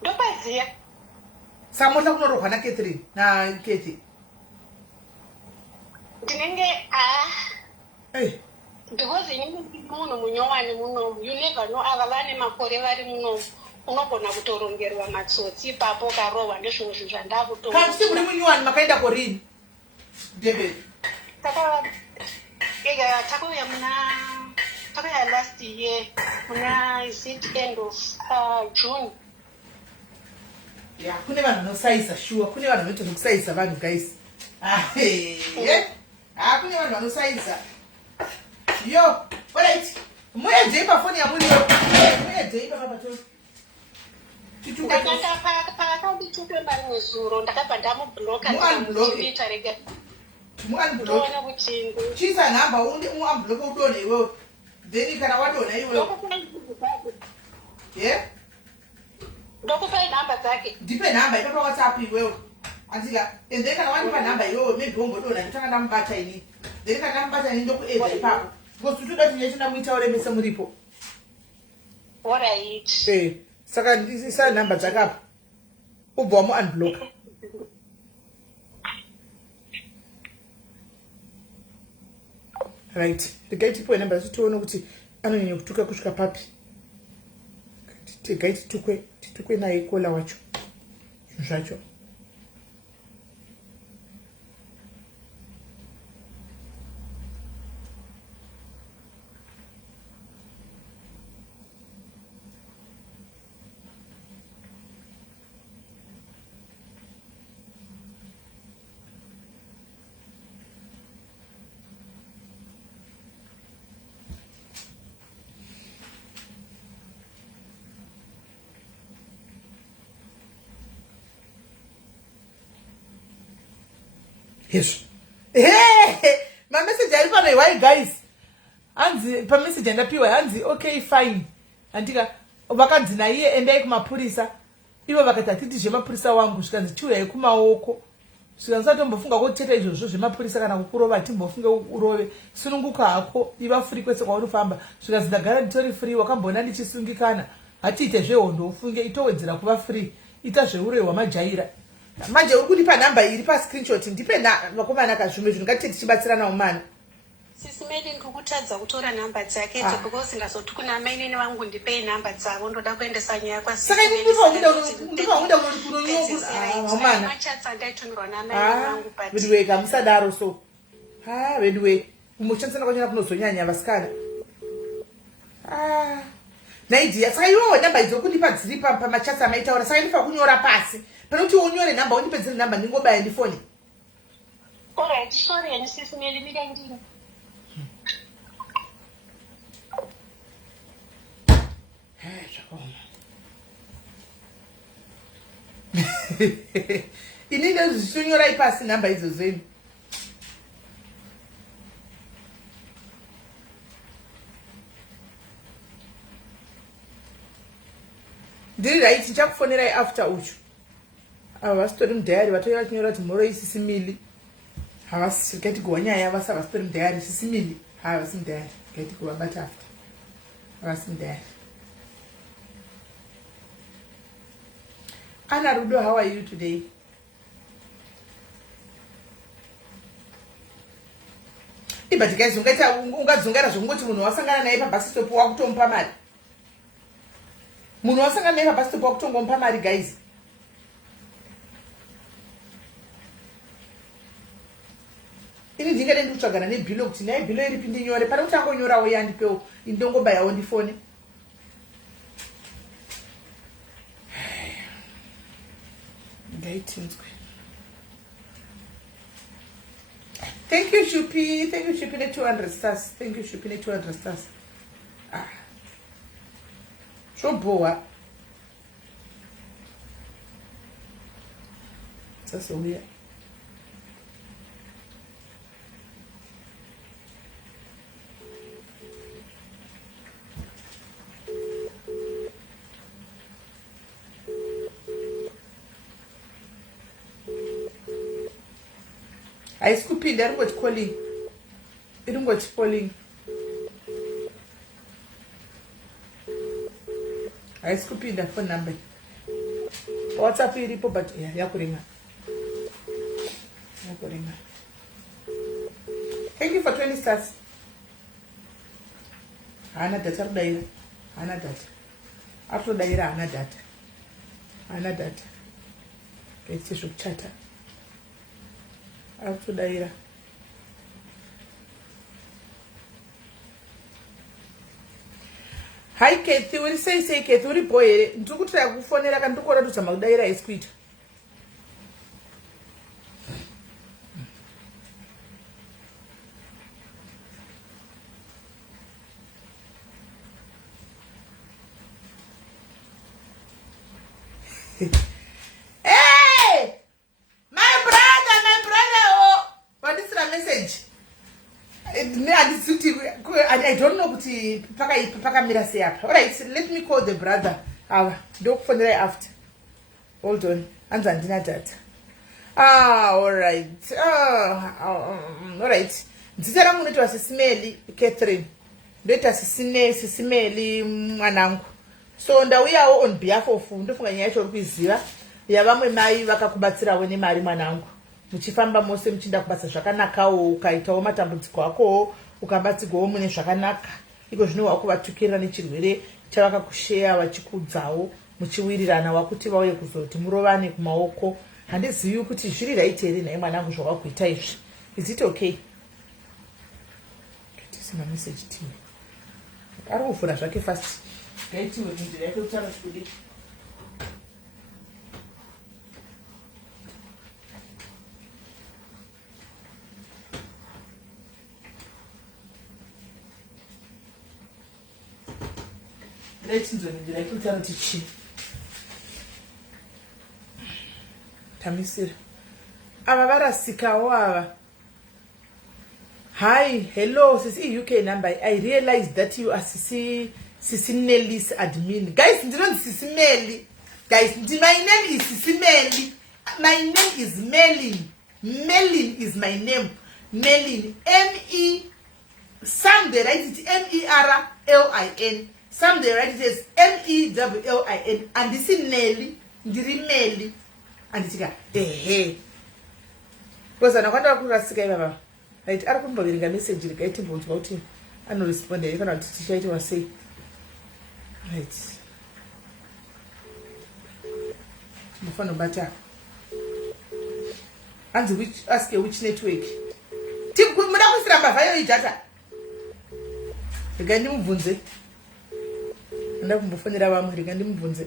Ndopaziya. Saka motla kunorohwa naCatherine naKethi? Ndinenge because inini munhu munyowani munomu, you never know ava vane makore vari munomu, unogona kutorongerwa matsotsi ipapo karohwa ndezvimwe zvinhu zvandakutoona. Kana kuti muri munyowani makaenda korini? David. Takauya last year muna is it end of June. Yeah, kune vanhu vanosaisa sure, kune vanhu vanoita zvekusaisa vanhu guys. Kune vanhu vanosaisa. Yo, alright. Muedze pafoni yamuriyo. Muedze papato. Pakandituke mari mwezuro ndakabva ndamubloka muunblock rega. Muunblock. Chisa namba muunblock udone iwewe. Then kana wadona iwewe. Yeah? Ndokupa namba dzake. Ndipe namba ipa WhatsApp iwewe. Andika ende kana wanipa namba iwewe maybe wongodona nditanga ndambata ini. Then kana ndambata ini ndokuedza ipapo. Because tutoda tinyechina muitaure mese muripo. Alright. Saka ndisa namba dzakapo. Ubva muunblock. Right. Ndikaitipo namba tione kuti anonyanya kutuka kusvika papi. Tigaiti tukwe naye kola wacho. Zvacho. Yes. My message I found why guys. Anzi pa message ndapiwa anzi okay fine. Andika vakadzina iye endai kumapurisa. Ivo vakatati zvemapurisa wangu zvikanzi chiuya kumaoko. Zvikanzi atombofunga kuti tete izvozvo zvemapurisa kana kukurova timbofunga urove. Sununguka hako iva free kwese kwaunofamba. Zvikanzi ndagara nditori free wakambona ndichisungikana. Hatiite zvehondo ufunge itowedzera kuva free. Ita zveurehwa majaira. Manje uri kundipa namba iri pa screenshot ndipe vakomana kazvimwe zvinhu ngati tichibatsirana umani. Sisi mede ndikutadza kutora namba dzake because ngazoti kuna maine vangu ndipe namba dzavo ndoda kuendesa nyaya kwa sisi. Saka ndipa kunonyuka umana. Machatsa ndaitumirwa na maine vangu but. Vedweka musadaro so. Vedwe. Muchansana kwanyana kunozonyanya vasikana. Naidia saka iwewe namba idzokundipa dziri pamachats amaitaura saka ndifa kunyora pasi panoti unyore namba undipe dziri namba ndingobaya ndifoni. Alright, sorry anisisi melimida ndini. Inini zvichonyorai pasi namba idzo zvenyu. Ndiri right ndichakufonerai after uchu. Ava vasitori mudhayari vatoiva vachinyora kuti mhoro isisi mili. Havasi gatigova nyaya yavasa vasitori mudhayari isisi mili. Havasi mudhayari gatigova bata after. Havasi mudhayari. Anna Rudo, how are you today? But guys, ungadzongera zvokungoti munhu wasangana naye pabus stop wakutomupa mari. Munhu wasangana naye pabus stop wakutongomupa mari guys. Ini ndingade ndikutsvagana nebhilo kuti naye bhilo iripi ndinyore pane kuti angonyorawo yandipewo indongobayawo ndifone. Thank you, Shupi. Thank you, Shupi. The 200 stars. Thank you, Shupi. The 200 stars. So boa. That's so weird. Ayisikuphinda iringothi calling. Iringothi calling. Ayisikuphinda phone number. WhatsApp iripo but yakuringa. Yakuringa. Thank you for 20 stars. Hana data kudaira. Hana data. After daira hana data. Hana data. Kaite zvekuchata. Akudaira. Hi Kathy, uri sei Kathy, uri boy here. Ndikutoya kufonera kana ndikora kuzama kudaira isikuita. I don't know kuti pakamira sei apa. Alright, let me call the brother. Ndokufonera after. Hold on. Anza ndina data. Alright. Alright. Dzita rangu ndoitwa Sisimeli Catherine. Ndoita Sisimeli mwanangu. So ndauyawo on behalf of ndofunga nyaya yacho uri kuiziva yavamwe mai vakakubatsirawo nemari mwanangu. Muchifamba mose muchinda kubasa zvakanakawo ukaitawo matambudziko ako ukabatsirwawo mune zvakanaka. Iko zvino wakuvatukirira nechirwere chavakakusheya vachikudzawo muchiwirirana wakuti vauye kuzoti murovane kumaoko. Handizivi kuti zviri right here naye mwanangu zvawakakuita izvi. Is it okay? Sina message team. Ari kuvhura zvake fast. Gaitiwe munzira yake kutaura zvekudii. Ndinonzira kutaura kuti chi. Tamisira. Ava varasikawo ava. Hi, hello, Sisi UK number. I realized that you are Sisi Nelly's admin. Guys, ndinonzi Sisimeli. Guys, my name is Sisimeli. My name is Melin. Melin is my name. Melin. Some they write it MERLIN. Some they write it as MELLIN. And this is Nelly. Ndiri Meli. And this is because anakwenda kurasika ibaba. Right, ari kumboverenga message rikaiti mbonzwa kuti anoresponda kana kuti tichaitwa sei. Right. Mufano bata. And ask which network. Muda kusira mbavha yo data. Ngani mubvunze. anda kumbofonera vamwe rega ndimubvunze.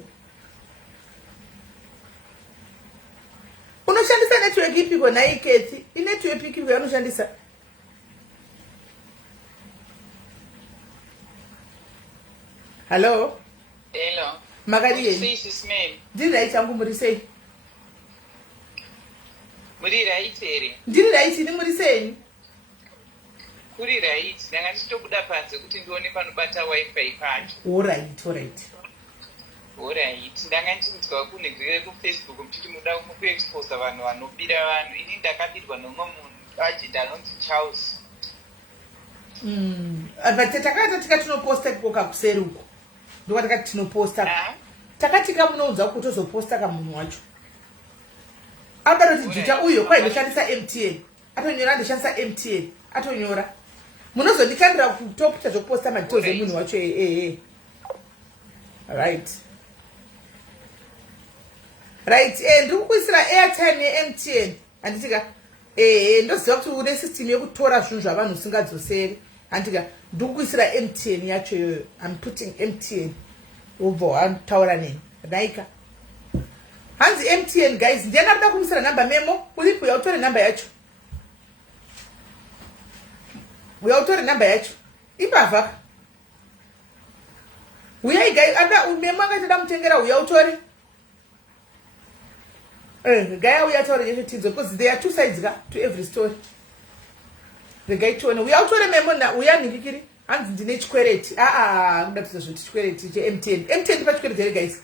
Unoshandisa network ipi kona Kethi? Inetwork ipi unoshandisa? Hello? Hello. Makadiyeni? Ndiri right yangu muri sei? Muri right here. Ndiri right ni muri sei? Kuri right. Ndanga ndichitobuda panze kuti ndione panobata wifi pacho. All right. Alright. Ndanga ndinzwa kunhengere kuFacebook mchiti muda kuexpose vanhu vanobira vanhu. Ini ndakabirwa nomwe munhu agenda anonzi Charles. But takati tikatinoposta koka kuseri uko. Ndo takati tinoposta. Takati kamunoudza kutozoposta kamunhu wacho. Abaro tijita uyo kwa ndoshandisa MTN. Atonyora ndoshandisa MTN. Atonyora. Munozondikandira kutop tazoposta maditozo munhu wacho Right. Ndikukuisira airtime yeMTN. Anditika ndoziva kuti une system yekutora zvinhu zvavanhu usingadzoseri. Anditika ndikukuisira MTN yacho yoyo. I'm putting MTN. Ubva antaura neni. Naika. Hanzi MTN guys, ndiana kuda kumisira namba memo. Ulipo ya utore namba yacho. Uyautore namba yacho. Ibavaka. Uyai guys, ada memo akatida mutengera uyautore. Gaya uyatore yecho tinzo because there are two sides to every story. The guy tone uyautore memo na uyaningikiri. Hanzi ndine chikwereti. Kudatiza zvoti chikwereti che MTN pa chikwereti guys.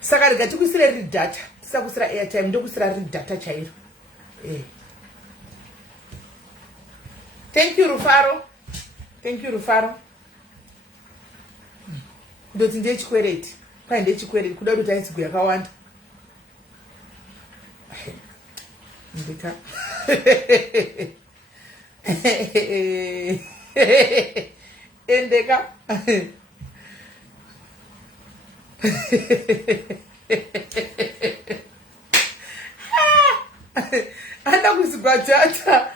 Saka rega tikuisira ri data. Tisakusira airtime ndokusira ri data chairo. Thank you Rufaro. Ndoti ndiye chikwereti. Kwai ndiye chikwereti kuda kuti aitsigwe yakawanda. Ndika. Endeka. Anda kuzibatata.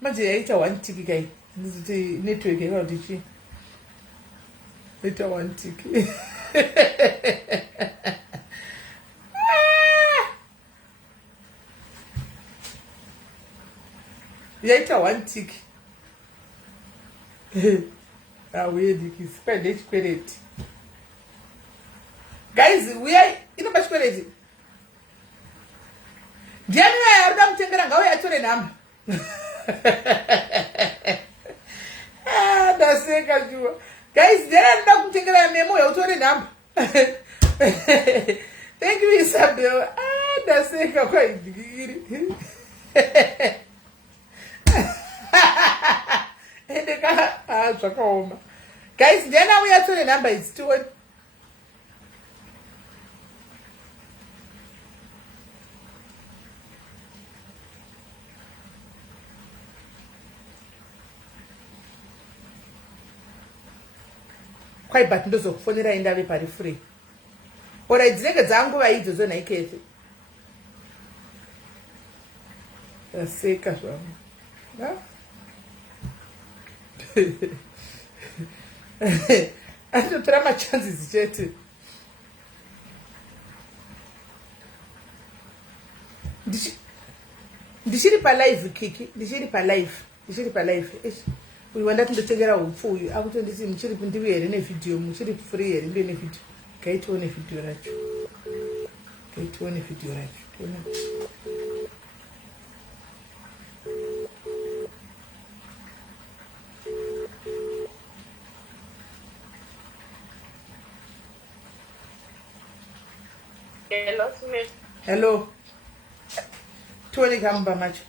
Manje yaita 1 tiki kai. Ndiziti network yakati chi. Yaita 1 tiki. Yaita 1 tiki. We diki spend each credit. Guys, we are in a credit. January arda mutengera ngawe yatore namba. Daseka jua. Guys, January arda mutengera memo yatore namba. Thank you Isabel. Daseka kwa digiri. Endeka zvakaoma. Guys, January yatore namba is 2. Kwai but ndozokufonera indave pari free. Ora dzinenge dzanguva idzodzo naikethi. Aseka zvangu. Anotora machances chete. Ndishiri pa live Kiki, ndishiri pa live. Uyu wanda tindotengera upfu uyu akutondisi muchiri kundivi here nevideo muchiri free here ndiye nevideo. Gaitione video racho. Hello, Smith. Hello. Tuone kamba macho.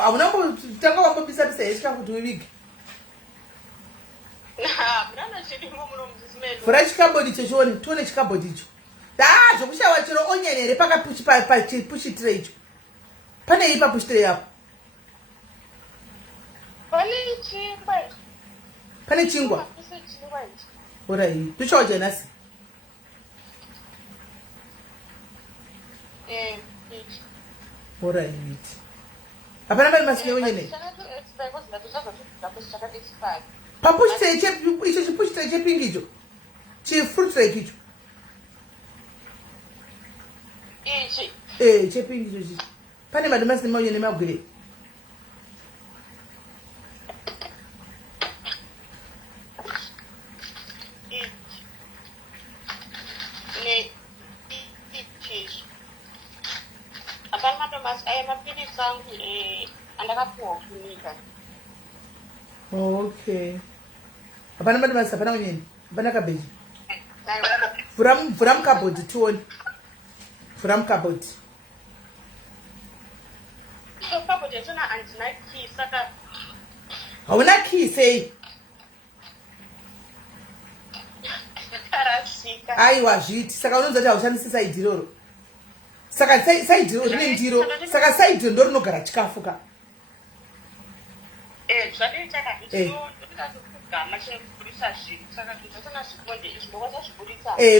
Aunambo tanga wambobisa bisa yeshika kuti wivige. Mrana chiri muno mzismelo. Fura chikabodi cheshoni, tuone chikabodi icho. Zvokushawa chero onyenere pakapushi pushi tray icho. Pane ipa pushi tray yapo. Pane chingwa. Ora iyi. Tuchoje nasi. Alright. Hapana mali masine wenyene. Papushite icho chipushite chepingi icho. Fruit like icho. Chepingi icho. Pane mali masine wenyene magule. Okay. Hapana mali masine hapana wenyene. Hapana cabbage. From cupboard tuone. From cupboard. Hauna key say. Aiwa zviti saka unonzati haushandisi saidi iroro. Saka saidi iroro rine ndiro. Saka saidi ndo rinogara chikafu ka.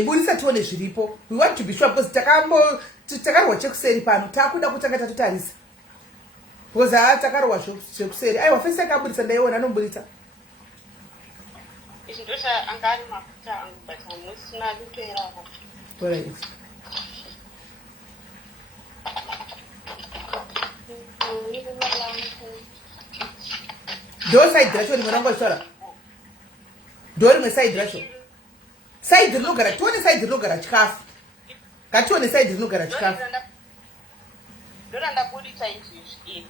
Burisa tuone zviripo. We want to be sure because takarwa chekuseri pano takuda kutanga tatotarisa. Because takarwa chekuseri. Aiwa fesa kaburisa ndaiona anoburisa. Isindosha angani mafuta angubata musina lutera. Right. Do side dracho ni mwanangu ashora. Do rimwe side dracho. Side rinogara tuone side rinogara chikafu. Katuone side rinogara chikafu. Dora ndabudisa ichi.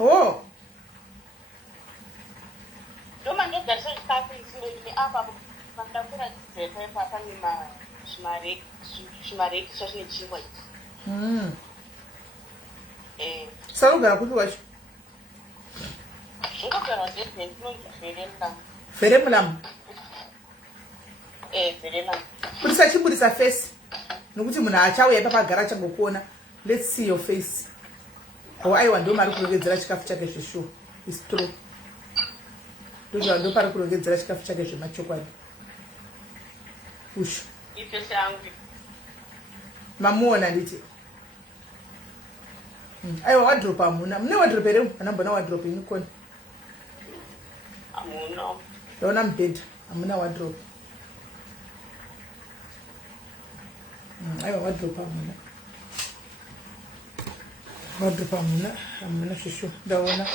Oh. Doma ndogarisa chikafu isindoni apa pandakura zepe papa ni shimareki chashine chingwa ichi. Sarugara kupi wacho. Ngogara zepe ndinonzi Feremulam. Feremulam. Burisa face. Nokuti munhu achauya papagara changokuona. Let's see your face. Aiwa ndo mari kurongedzera chikafu chake zvishuwa. It's true. Ndo pari kurongedzera chikafu chake zvemachokwadi. Ushu. Ifese yangu. Mamuona nditi. Aiwa wardrobe amuna. Mune wardrobe ere? Anambona wardrobe inikoni. Amuna. Ndaona mbedha. Amuna wardrobe. Aiwa wardrobe amuna. Wardrobe amuna shishu. Ndaona.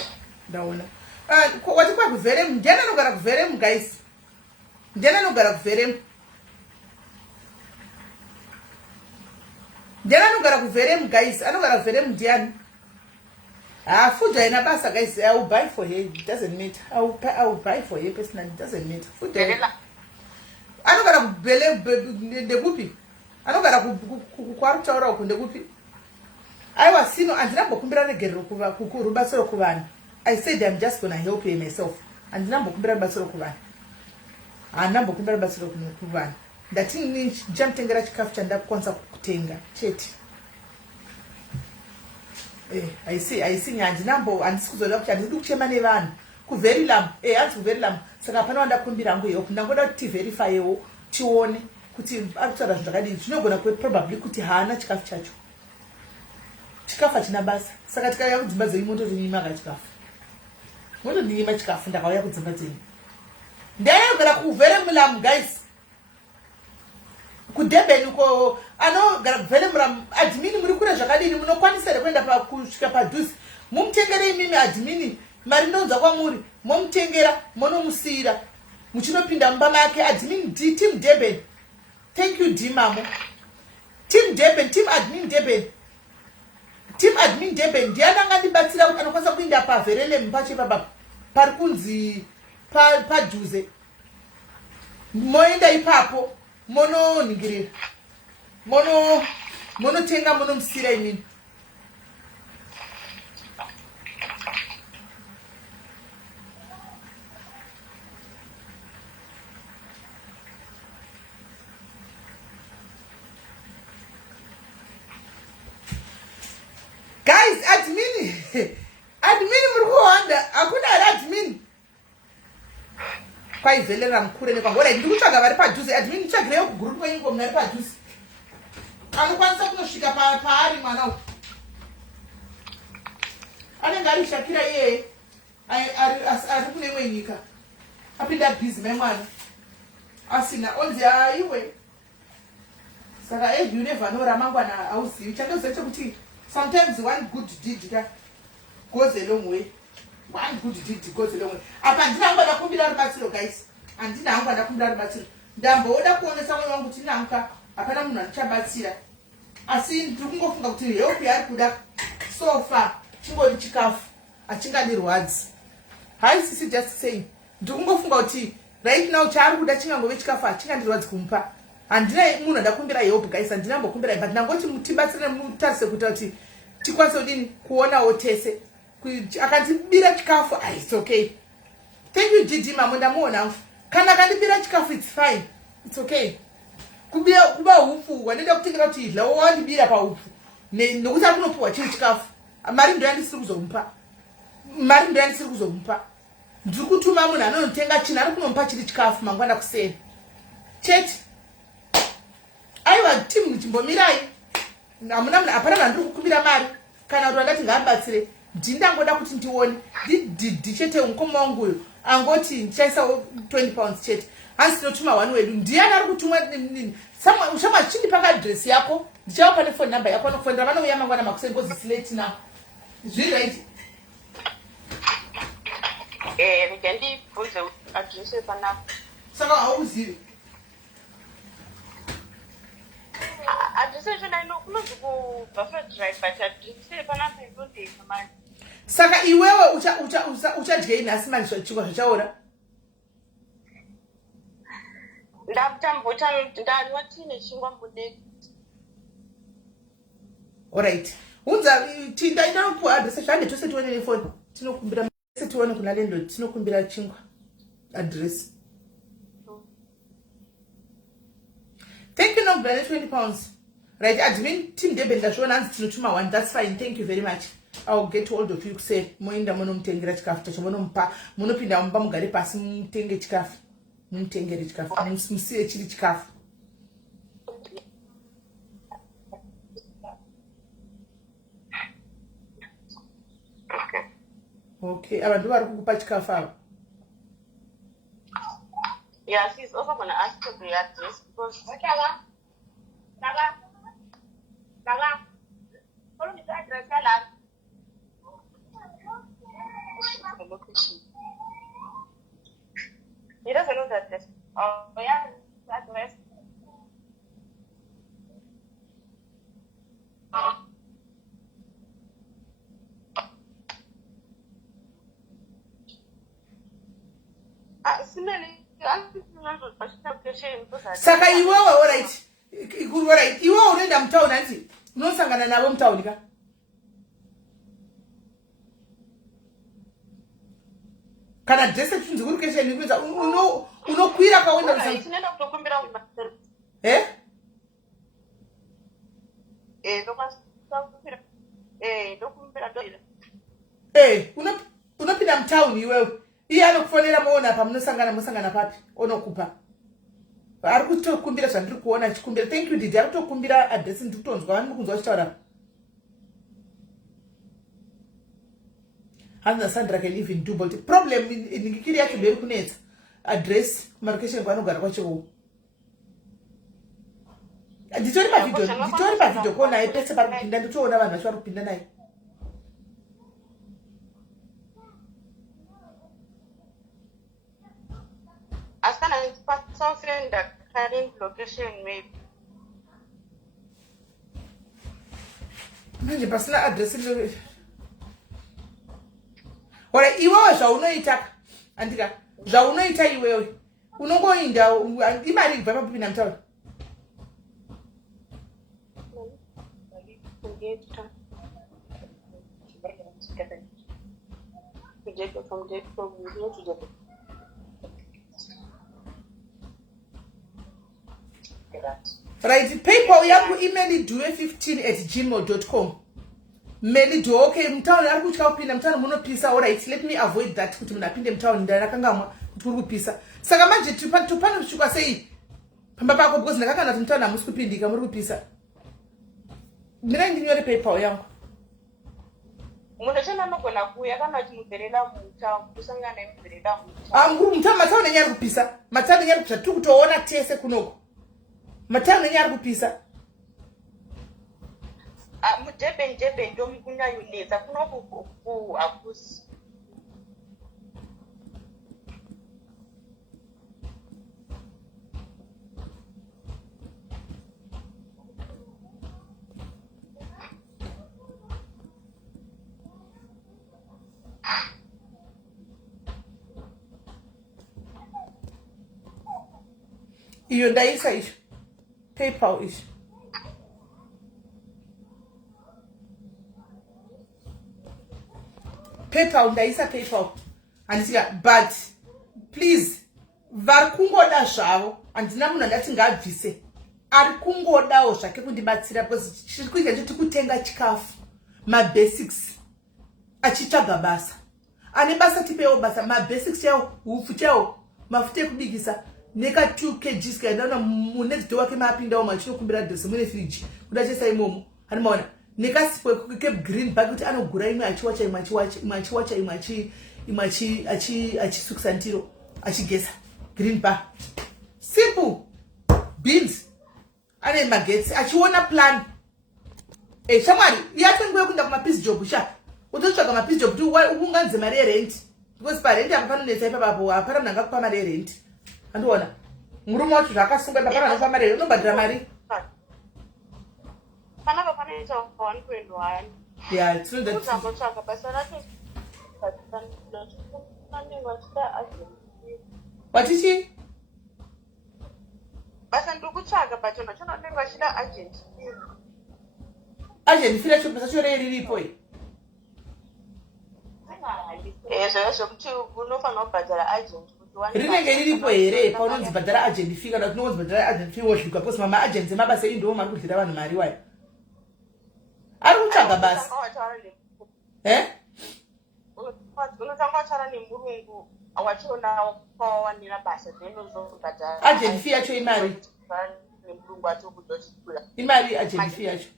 Wati kwa kuveremu. Ndiana nogara kuveremu guys. Ndiana nogara kuveremu guys. Anogara kuveremu ndiani. Food haina basa guys. I will buy for her. It doesn't matter. I will buy for her personally. It doesn't matter. Food haina. Anogara kubele ndekupi. Anogara kukwarutaura uku ndekupi. Aiwa sino andinambokumbira regerero kurubatsiro kuvanhu. I said I'm just gonna help her myself. Andinambokumbira rubatsiro kuvanhu. Andinambokumbira rubatsiro kuvanhu. Ndati ndichamutengera chikafu chandakwanisa kutenga chete. I see nyandinambo handisi kuzoda kuti handisi kuchema nevanhu. Kuverilam. Handisi kuverilam. Saka pana wandakumbira hangu help. Ndangoda kuti verifyewo tione kuti arikutaura zvinhu zvakadini. Zvinogona kuve probably kuti haana chikafu chacho. Chikafu hachina basa. Saka tikauya kudzimba dzenyu mototinyima chikafu. Motondinyima chikafu ndakauya kudzimba dzenyu. Ndayagara kuveremulam guys. Kudebeni uko anogara kuveremulam admin muri kure zvakadini munokwanisa here kuenda kusvika padhuze. Mumutengere imimi admin mari ndonza kwamuri. Momutengera monomusiyira. Muchinopinda mumba make admin team Deben. Thank you Dimamo. Team Deben, team admin Deben. Team admin Deben ndiana angandibatsira kuti anokwanisa kuinda paverelemu pacho baba pari kunzi padhuze. Moenda ipapo mononingirira. Monotenga monomusira imini. Guys, admin murikuwanda hakuna admin. Kwaivelera mkure nekwangu. Ora ndikutsvaga vari padhuze admin tsvagireyo kugroup kwenyu ko munari padhuze. anokwanisa kunosvika paari mwana uyu anenge ari Shakira yeye ari kune imwe nyika apinda bhizi memwana asina onzi aiwe saka you never know ramangwana hauzivi chandoziva chekuti sometimes one good deed goes a long way. One good deed goes a long way. Apa handina hangu adakumbira rubatsiro guys. Handina hangu adakumbira rubatsiro. Ndamboda kuonesa mwoyo wangu kuti nanka hapana munhu andichabatsira. Asi ndiri kungofunga kuti help yari kuda so far chingori chikafu achingandirwadzi. Hai sisi just saying. Ndiri kungofunga kuti right now chaari kuda chingangove chikafu achingandirwadzi kumupa. Handina munhu adakumbira help guys. Handina mbokumbira but nangoti tibatsire mutarise kuita kuti tikwanise kudini kuonawo tese. Akandibira chikafu it's okay. Thank you Gigi mama ndamuona. Kana akandibira chikafu it's fine. It's okay. Kuba ufu wanoda kutikira kuti la wandibira pa ufu. Nokuti akunopuwa chiri chikafu. Mari ndo yandisiri kuzompa. Mari ndo yandisiri kuzompa. Ndiri kutuma munhu anonotenga china ari kunompa chiri chikafu mangwana kuseni. Cheti. Aiwa timu chimbomirai. Amuna hapana vandiri kukumbira mari. Kana kuti vandati ngabatsire. Ndindangoda kuti ndione ndichete mukoma wangu uyu angoti ndichaisa 20 pounds chete hansi tinotuma wani wedu ndiani ari kutumwa ushama chindipanga address yako ndichaupa nefone number yako anokufonera vanouya mangwana makuseni ngozi sileti now zviri right kuti ndibvunze address yepanapa saka hauzivi address yachona kunonzi kuBuffalo Drive but address yepanapa indondeisa mani. Saka iwewe uchadya nhasi mani chingwa zvachaora? Ndakutambota ndanwa tine chingwa mudeki. Alright. Unza tindaenda kupuwa address zvande tose tione nefone. Tinokumbira tose tione kuna landlord tinokumbira chingwa address. Thank you no brother 20 pounds. Right, admin team debe ndashona hanzi tinotuma one. That's fine. Thank you very much. I'll get hold of you say moenda munomutengera chikafu tacho munompa munopinda mumba mugare pasi mutenge chikafu mutengere chikafu musiye chiri chikafu. Okay abantu vari kukupa chikafu ava. Yeah, she's also going to ask for the address because follow the address the location. He doesn't know the address. Oh yeah, the address. Saka iwewe alright. Alright. Iwewe unaenda mtown anti. Unosangana nabo mtown ka? Kana dese tunzi kurikesha ni kuza unokwira kaenda kusanga. Sinaenda kutokumbira umatero. Dokumbira doira. Unopinda mtown iwewe. Iye anokufonera muona apa musangana papi onokupa. Ari kutokumbira zvandiri kuona chikumbira. Thank you Didi. Ari kutokumbira address ndiri kutonzwa vanhu kunzwa chitaura. Hanza Sandra can live in Dubai. Problem ingikiri yacho mberi kunetsa. Address location kwanogara kwacho. Nditori pa video kona epese pari kupinda nditoona vanhu vacho vari kupinda naye. Asana South End current location maybe. Manje pasina address ile. Ora iwewe zvaunoita andika zvaunoita iwewe unongoinda imari kubva papinda mutaura. Right, PayPal yangu email due15@gmail.com. Mail do okay mtown ari kutya kupinda mtown munopisa. Alright, let me avoid that kuti munapinde mtown ndarakangamwa kuti uri kupisa. Saka manje tupano kushuka sei pamba pako because ndakakana kuti mtown amusi kupindika muri kupisa. mina ndinyore PayPal yangu. Munhu chandinogona kuuya kana uchimubherera muta kusangana nemubherera muta. Nguru muta matao nenyari kupisa. Matao nenyari kupisa turi kutoona tese kunoko. Matao nenyari kupisa. Mudurban ndomi kunyanyonetsa kunoku hakusi. Iyo ndaisa isho. PayPal isho. PayPal ndaisa PayPal. Andisika but please vari kungoda zvavo handina munhu andati ngabvise. Ari kungodawo zvake kundibatsira because chiri kuita nditi kutenga chikafu mabasics achitsvaga basa. Ane basa tipewo basa mabasics chaiwo upfu chaiwo mafuta ekubikisa neka 2 kg kaenda munext door wake mapindawo machinokumbira adresi mune fridge kuda chesa imomo ani maona neka sipo ke green bag kuti anogura imwe achiwacha imwe achisukisa ndiro achigesa green bag simple beans ane magetsi achiona plan shamwari yatenguye kunda kuma-peace job sha utotsvaga ma-peace job kuti unganze mari yerent because parent apa panonetsa ipapapo hapana munhu angakupa mari yerent andiona murume wacho zvakasunga hapana anokupa mari yerent unobhadhira mari panapa panoita 1.1 yeah tinoda uzambotsvaga basa racho watichi basa ndiri kutsvaga pachona chononenge vachida agent fee racho basa chore riripo zvava zvokuti unofanira kubhadhara agent rinenge riripo here paunonzi bhadhara agent fee kana kuti unonzi bhadhara agent fee wosvika because mama agents emabasa enyu ndiwo mari kudlira vanhu mari wayo ari kutsvaga basa unotanga wataura nemurungu wachiona kwawawanira basa then uzobhadhara agent fee yacho imari nemurungu achokudotipura imari agent fee yacho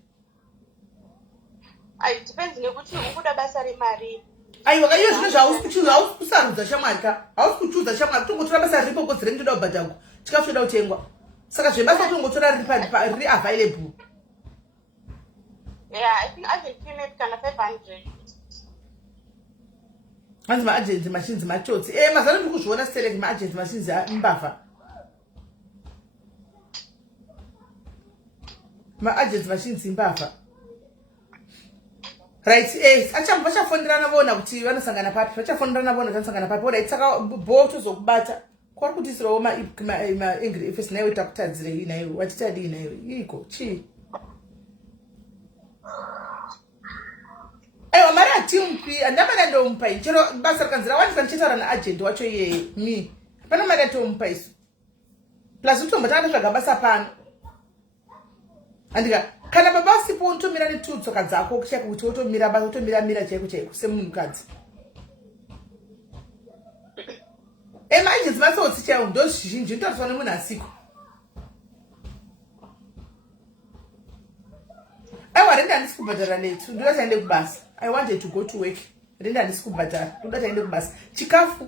depends nekuti ukuda basa remari aiwa kaiyo zvino zvausi kusarudza shamwari ka hausi kuchudza shamwari tongotora basa riripo kodzi reni ndoda kubhadharwa chikafu choda kutengwa saka zvebasa tongotora riri available I think agent fee maybe kana 500 hanzi maagent machines matotsi mazano ndiri kuzviona select maagent machines mbavha maagent machines mbavha right vachafonderana vona kuti vanosangana papi vachafonderana vona vanosangana papi right saka bho tozokubata kwari kutisirawo maangry fs naiwe takutadzirei naiwe watitadii naiwe iko chii aiwa mari hatimpi handamari andomupai chero basa rikanzira wanika ndichitaura naagent wacho iyeye mi hapana mari atomupa isu plus utombotanga ndotsvaga basa pano handika kana baba usipo unotomira netutsoka dzako chaiko kuti wotomira basa wotomira chaiko chaiko semunhukadzi maagents matsotsi chaiwo ndozvizhinji ndinotariswa nemunhu asiko aiwa renda handisi kubhadhara netu ndoda taende kubasa I wanted to go to work renda handisi kubhadhara ndoda taende kubasa chikafu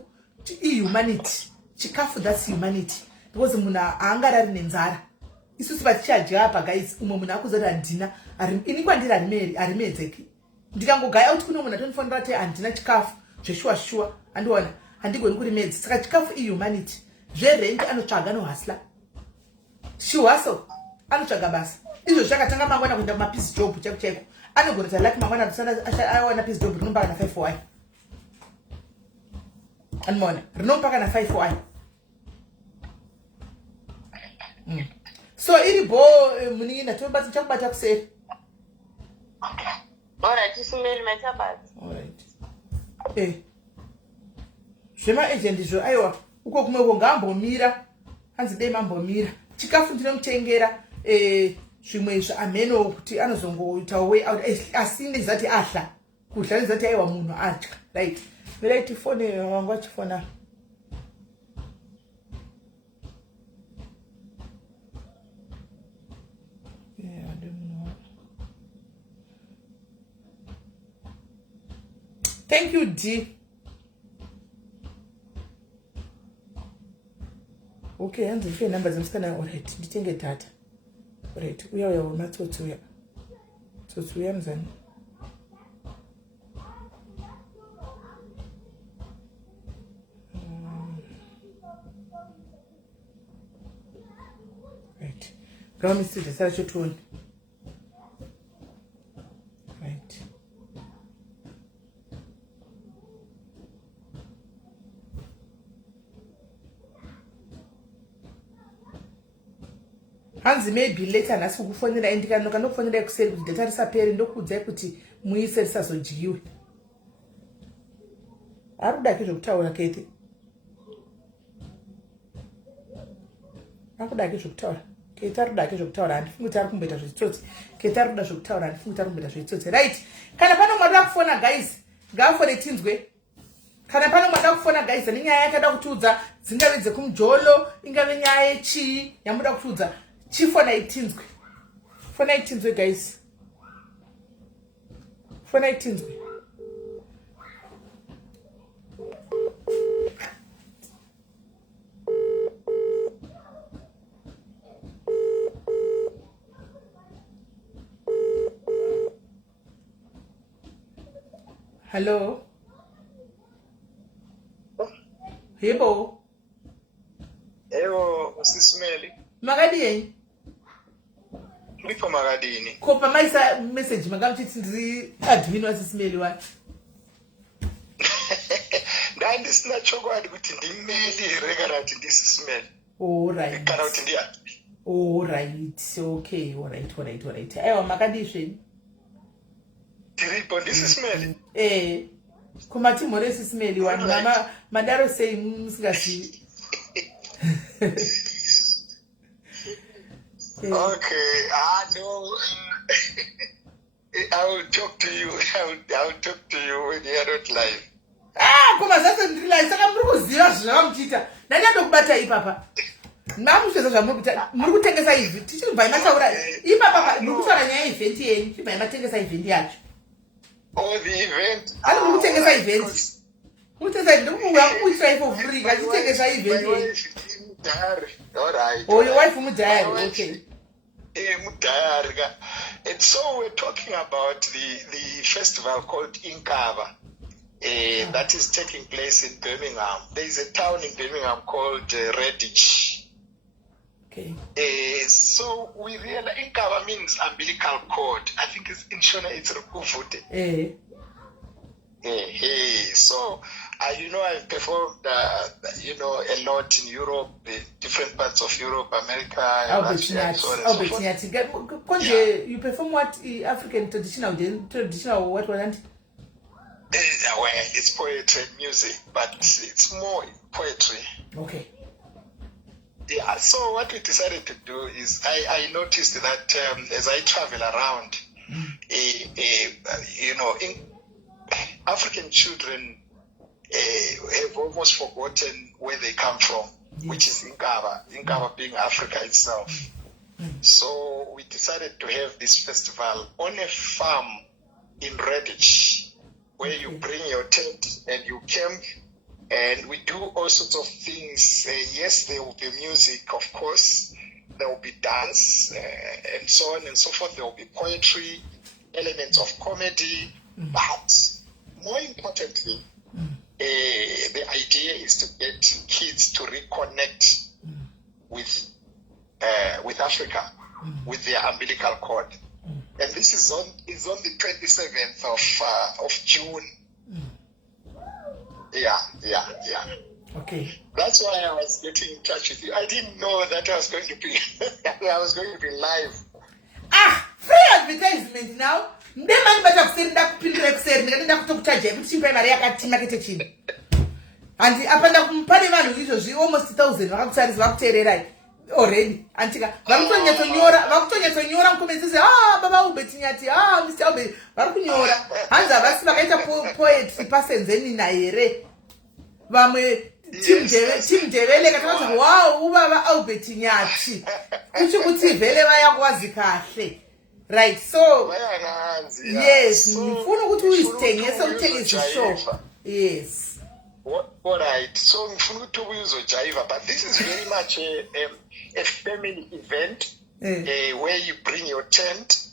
ihumanity chikafu that's humanity because munhu haangarari nenzara isusu vatichadya apa guys umwe munhu akuza kuti handina ini kwandiri harimedzeki ndikangogaya kuti kuno munhu atonifanira ati handina chikafu zveshuwa handiona handigoni kurimedza saka chikafu ihumanity zverenti anotsvaga nohasla shiwaso anotsvaga basa izvo zvakatanga mangwana kuenda kuma-peace job chaiko chaiko anogona kuti laki mangwana awana peace job rinompaka na 5 y anomaona rinompaka na 5 y so iri bho munina chakubata kuseri alright simeri matabata alright zvemaagent izvo aiwa uko kumweko ngaambomira hanzi dei mambomira chikafu ndinomutengera zvimwe izvo ameno kuti anozongoita way out asi ndizati ahla kudla ndizati aiwa munhu atya right miraiti fone wangu achifona Thank you, D. Okay, hands if your numbers, I'm just gonna alright. Nditenge data. Alright, uya wematsotsi uya. Tsotsi uya mzani. Right. Gama misidi sara chotoni. Right. Hanzi maybe later nasi kufonera ndikanoka nokufonera kuseri kuti data risaperi ndokuudzai kuti muise risazodyiwe. Arikudaki zvokutaura Kethi. Arikudaki zvokutaura. Kethi arikudaki zvokutaura handifungi kuti ari kumboita zvechitsotsi. Kethi arikuda zvokutaura handifungi kuti ari kumboita zvechitsotsi. Right. Kana pano mwada kufona guys, ngafone tinzwe. Kana pano mwada kufona guys, nenyaya yakada kutiudza dzingave dzekumujolo, ingave nyaya yechii yamuda kutiudza. Chifona itinzwe. Fona itinzwe guys. Fona itinzwe. Hello. Hebo. Ewo, usismeli. Makadini. Lipo makadini. Kopa maisa message makamchiti ndiri admin wasismeli wa. Ndandisina chokwadi kuti ndimeli regarati ndisismeli. All right. Kana kuti ndi admin. All right. Okay, all right. Ewa makadishwe. Tiripo ndisismeli. Kumati more sismeli wa mama madaro sei musingasi. Okay, no. I will talk to you. I will talk to you when you are not live. Koma sasa ndirilaisa muri kuziva zvavamuchiita. Ndanyado kubata ipapa. Mamusheza zvamurikuita. Muri kutengesa event. Tichibva mataura. Ipapa muri kutaura nyaya event yenyu. Tichibva matengesa event yacho. Oh, the event. Ari muri kutengesa event. Mutesa ndikubuya kuitira ifo Africa. Tichitengesa event yenyu. All right. Oh, your wife mudayari. Okay. Mudayari. And so we're talking about the festival called Inkaba. That is taking place in Birmingham. There is a town in Birmingham called Redditch. Okay. So we realize Inkaba means umbilical cord. I think it's in Shona it's Rukuvute. So I've performed a lot in Europe, different parts of Europe, America, Russia, so on and so forth. You perform what African traditional what was that? Well, it's poetry and music, but it's more poetry. Okay. Yeah, so what we decided to do is I noticed that as I travel around, African children have almost forgotten where they come from, which is Inkaba being Africa itself. So we decided to have this festival on a farm in Redditch, where you bring your tent and you camp, and we do all sorts of things. Yes, there will be music, of course. There will be dance, and so on and so forth. There will be poetry, elements of comedy, but more importantly, the idea is to get kids to reconnect with Africa, with their umbilical cord. And this is on the 27th of June. Yeah. Okay. That's why I was getting in touch with you. I didn't know that I was going to be live. Free advertisement now. Ndemani bata kusenda kupindira kuseri ndenda kutokuchaje kuti chimpai mari yakatima kete chino. Andi apanda kumpane vanhu izvozvi almost 1000 vakakutarisa vakuteererai already. Antika vakutonyetsonyora mukomenzese baba ubetinyati Mr. Ube vari kunyora. Hanzi havasi vakaita poetry pasenzenina here. Vamwe Tim Ndebele katoti wow ubaba Albert Nyati. Kuchi kuti vele vaya kwazi kahle. Right, so Bayangazi, yes, so ngifuna ukuthi uyithengise uthengise show. uzojayiva. Yes. Alright, so ngifuna ukuthi uzojayiva, but this is very much a family event where you bring your tent.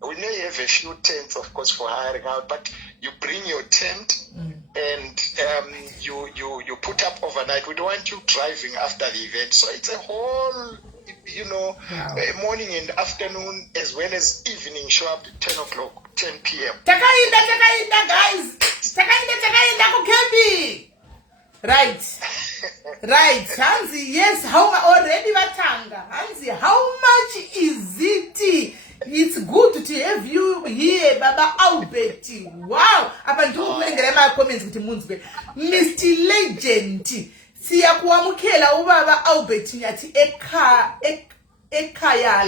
We know you have a few tents, of course, for hiring out, but you bring your tent and you put up overnight. We don't want you driving after the event, so it's a whole, morning and afternoon as well as evening show up at 10 o'clock, 10 p.m. Takainda, guys. Takainda kukebi. Right. Right. Hansi, yes, how already Batanga. Hansi, how much is it? It's good to have you here, Baba Albert. Wow. Abantu ngengela ama comments ukuthi munzwe. Mr. Legend. Siyakwamukela ubaba Albert nyathi ekaya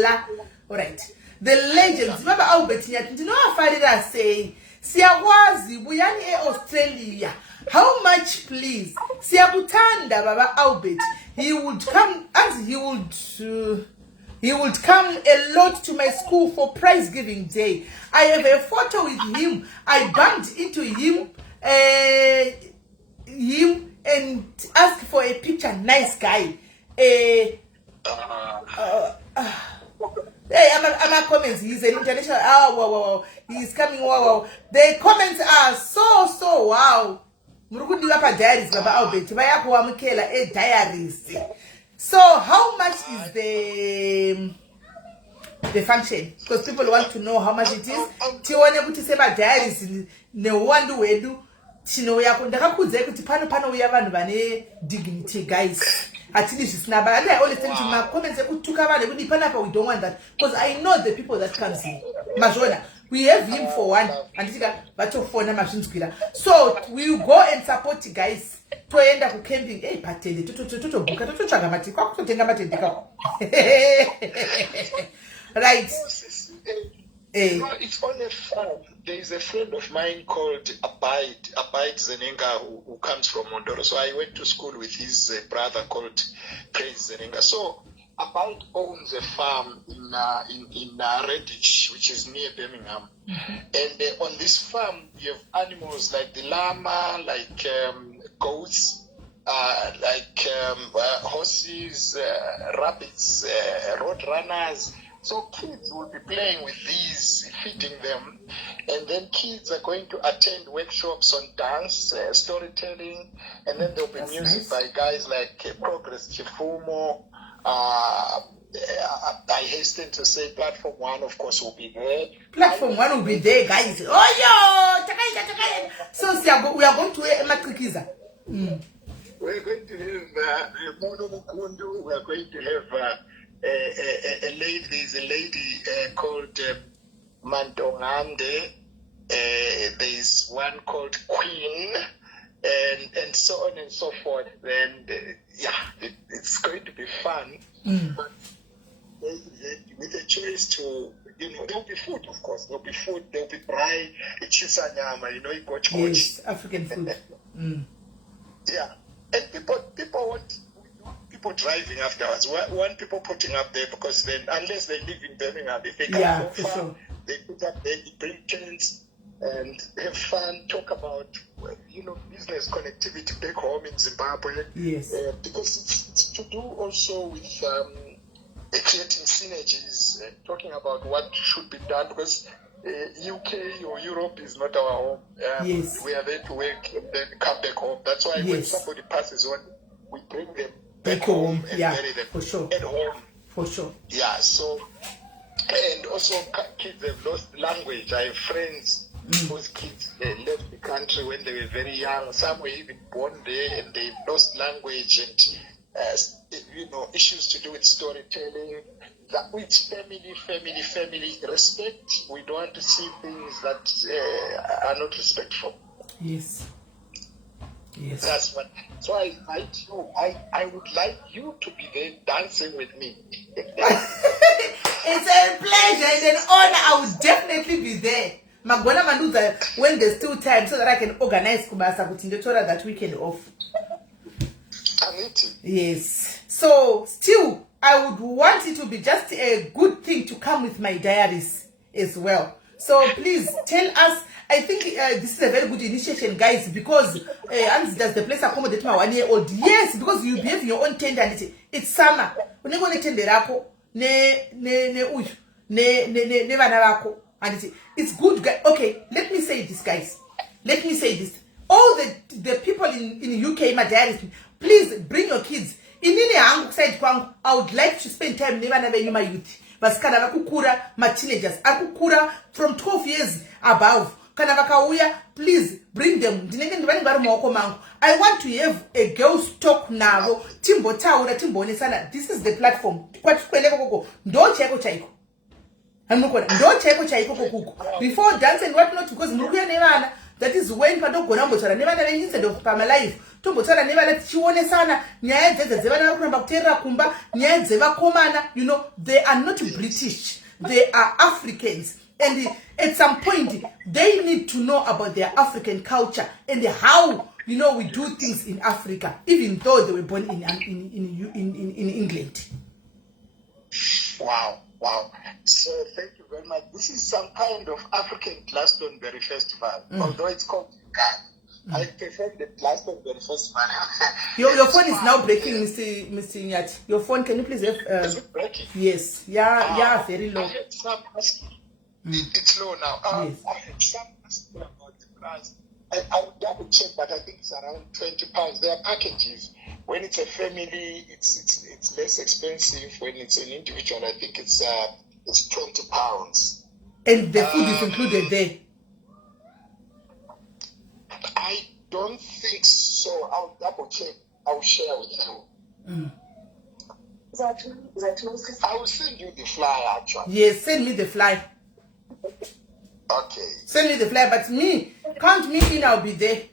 la. Alright. The legends Baba Albert nyathi ndinowafarira say siyakwazi buyani eAustralia. How much please? Siyakuthanda Baba Albert. He would come as he would come a lot to my school for prize giving day. I have a photo with him. I bumped into him and asked for a picture. Nice guy. Hey, I'm a comments. He's an international. Wow. He's coming. Wow. The comments are so wow. Murukundi wapa diaries Baba Albert. Bayako wamukela diaries. So how much is the function? Because people want to know how much it is. Tiwane kuti seba diaries ne wandu wedu tino yako ndakakudze kuti pano uya vanhu vane dignity guys. At least it's not bad. I always tell you my comments kutuka vale kuti panapa we don't want that because I know the people that comes in. Majona we have him for one and tika bato for na mashinskira. So we will go and support guys. Toenda ku camping patende toto buka toto changa mati kwa kutenga matende ka. Right. No, it's on a farm. There is a friend of mine called Abide Zenenga who comes from Mondoro. So I went to school with his brother called Praise Zenenga. So Abide owns a farm in Redditch, which is near Birmingham. And on this farm, you have animals like the llama, like goats, like horses, rabbits, road runners. So kids will be playing with these, feeding them, and then kids are going to attend workshops on dance, storytelling, and then there'll be music by guys like Progress Chifumo. I hasten to say Platform 1, of course, will be there. Platform 1 will be there, guys. Oh, yo! So we are going to Matrikiza. We're going to have Mono Mukundu. We are going to have a lady. There's a lady called Mantongande. There's one called Queen, and so on and so forth. And it's going to be fun. But with a choice to, there'll be food, of course. There'll be food. There'll be braai, chisanyama. You got yes, African food. Yeah, and people want. People driving afterwards. Want people putting up there because then, unless they live in Birmingham, if they come from far, they put up there, bring tents and have fun, talk about, business connectivity back home in Zimbabwe. Yes. Because it's to do also with creating synergies and talking about what should be done because UK or Europe is not our home. Yes. We are there to work and then come back home. That's why when somebody passes on, we bring them back home and bury them for sure. At home. For sure. Yeah, so, and also kids have lost language. I have friends whose kids left the country when they were very young. Some were even born there and they've lost language and, issues to do with storytelling. That with family, respect. We don't want to see things that are not respectful. Yes. Yes. That's what. So I invite you. I would like you to be there dancing with me. It's a pleasure. It's an honor. I will definitely be there. Magona Manduza when there's still time so that I can organize Kubasa that weekend off. Aniti. Yes. So still I would want it to be just a good thing to come with my diaries as well. So please tell us. I think this is a very good initiation, guys, because does the place accommodate my 1-year-old? Yes, because you behave your own tender and it's summer. When you go to tender rako, and it's good. Okay, let me say this, guys. Let me say this. All the people in UK, my diaries, please bring your kids. In side, I would like to spend time with my youth. Vasikana vakukura, my teenagers, akukura from 12 years above. Kana vakauya, please bring them. I want to have a girls talk now. Timbo taura, timbo nesana. This is the platform. Don't check chaiko. Don't check chaiko. Before dance and whatnot, because Muruya Nevana, that is when Padogonambotra never instead of Pamalife. Tombotara never let chione sana. Nya zeva na bacteria kumba. Nya zeva komana. You know, they are not British. They are Africans. And at some point, they need to know about their African culture and how, you know, we do things in Africa, even though they were born in England. Wow. So thank you very much. This is some kind of African Glastonbury Festival, although it's called Ghana. I prefer the Glastonbury Festival. Your phone is now breaking, Mr. Nyati. Your phone, can you please have... Is it breaking? Yes. Yeah, very low. It's low now. Yes. I have some asking about the price. I would double check, but I think it's around £20. There are packages. When it's a family, it's less expensive. When it's an individual, I think it's £20. And the food is included there. I don't think so. I'll double check. I'll share with you. I will send you the flyer actually. Yes, send me the flyer. Okay. Send me the flyer, but count me in, I'll be there.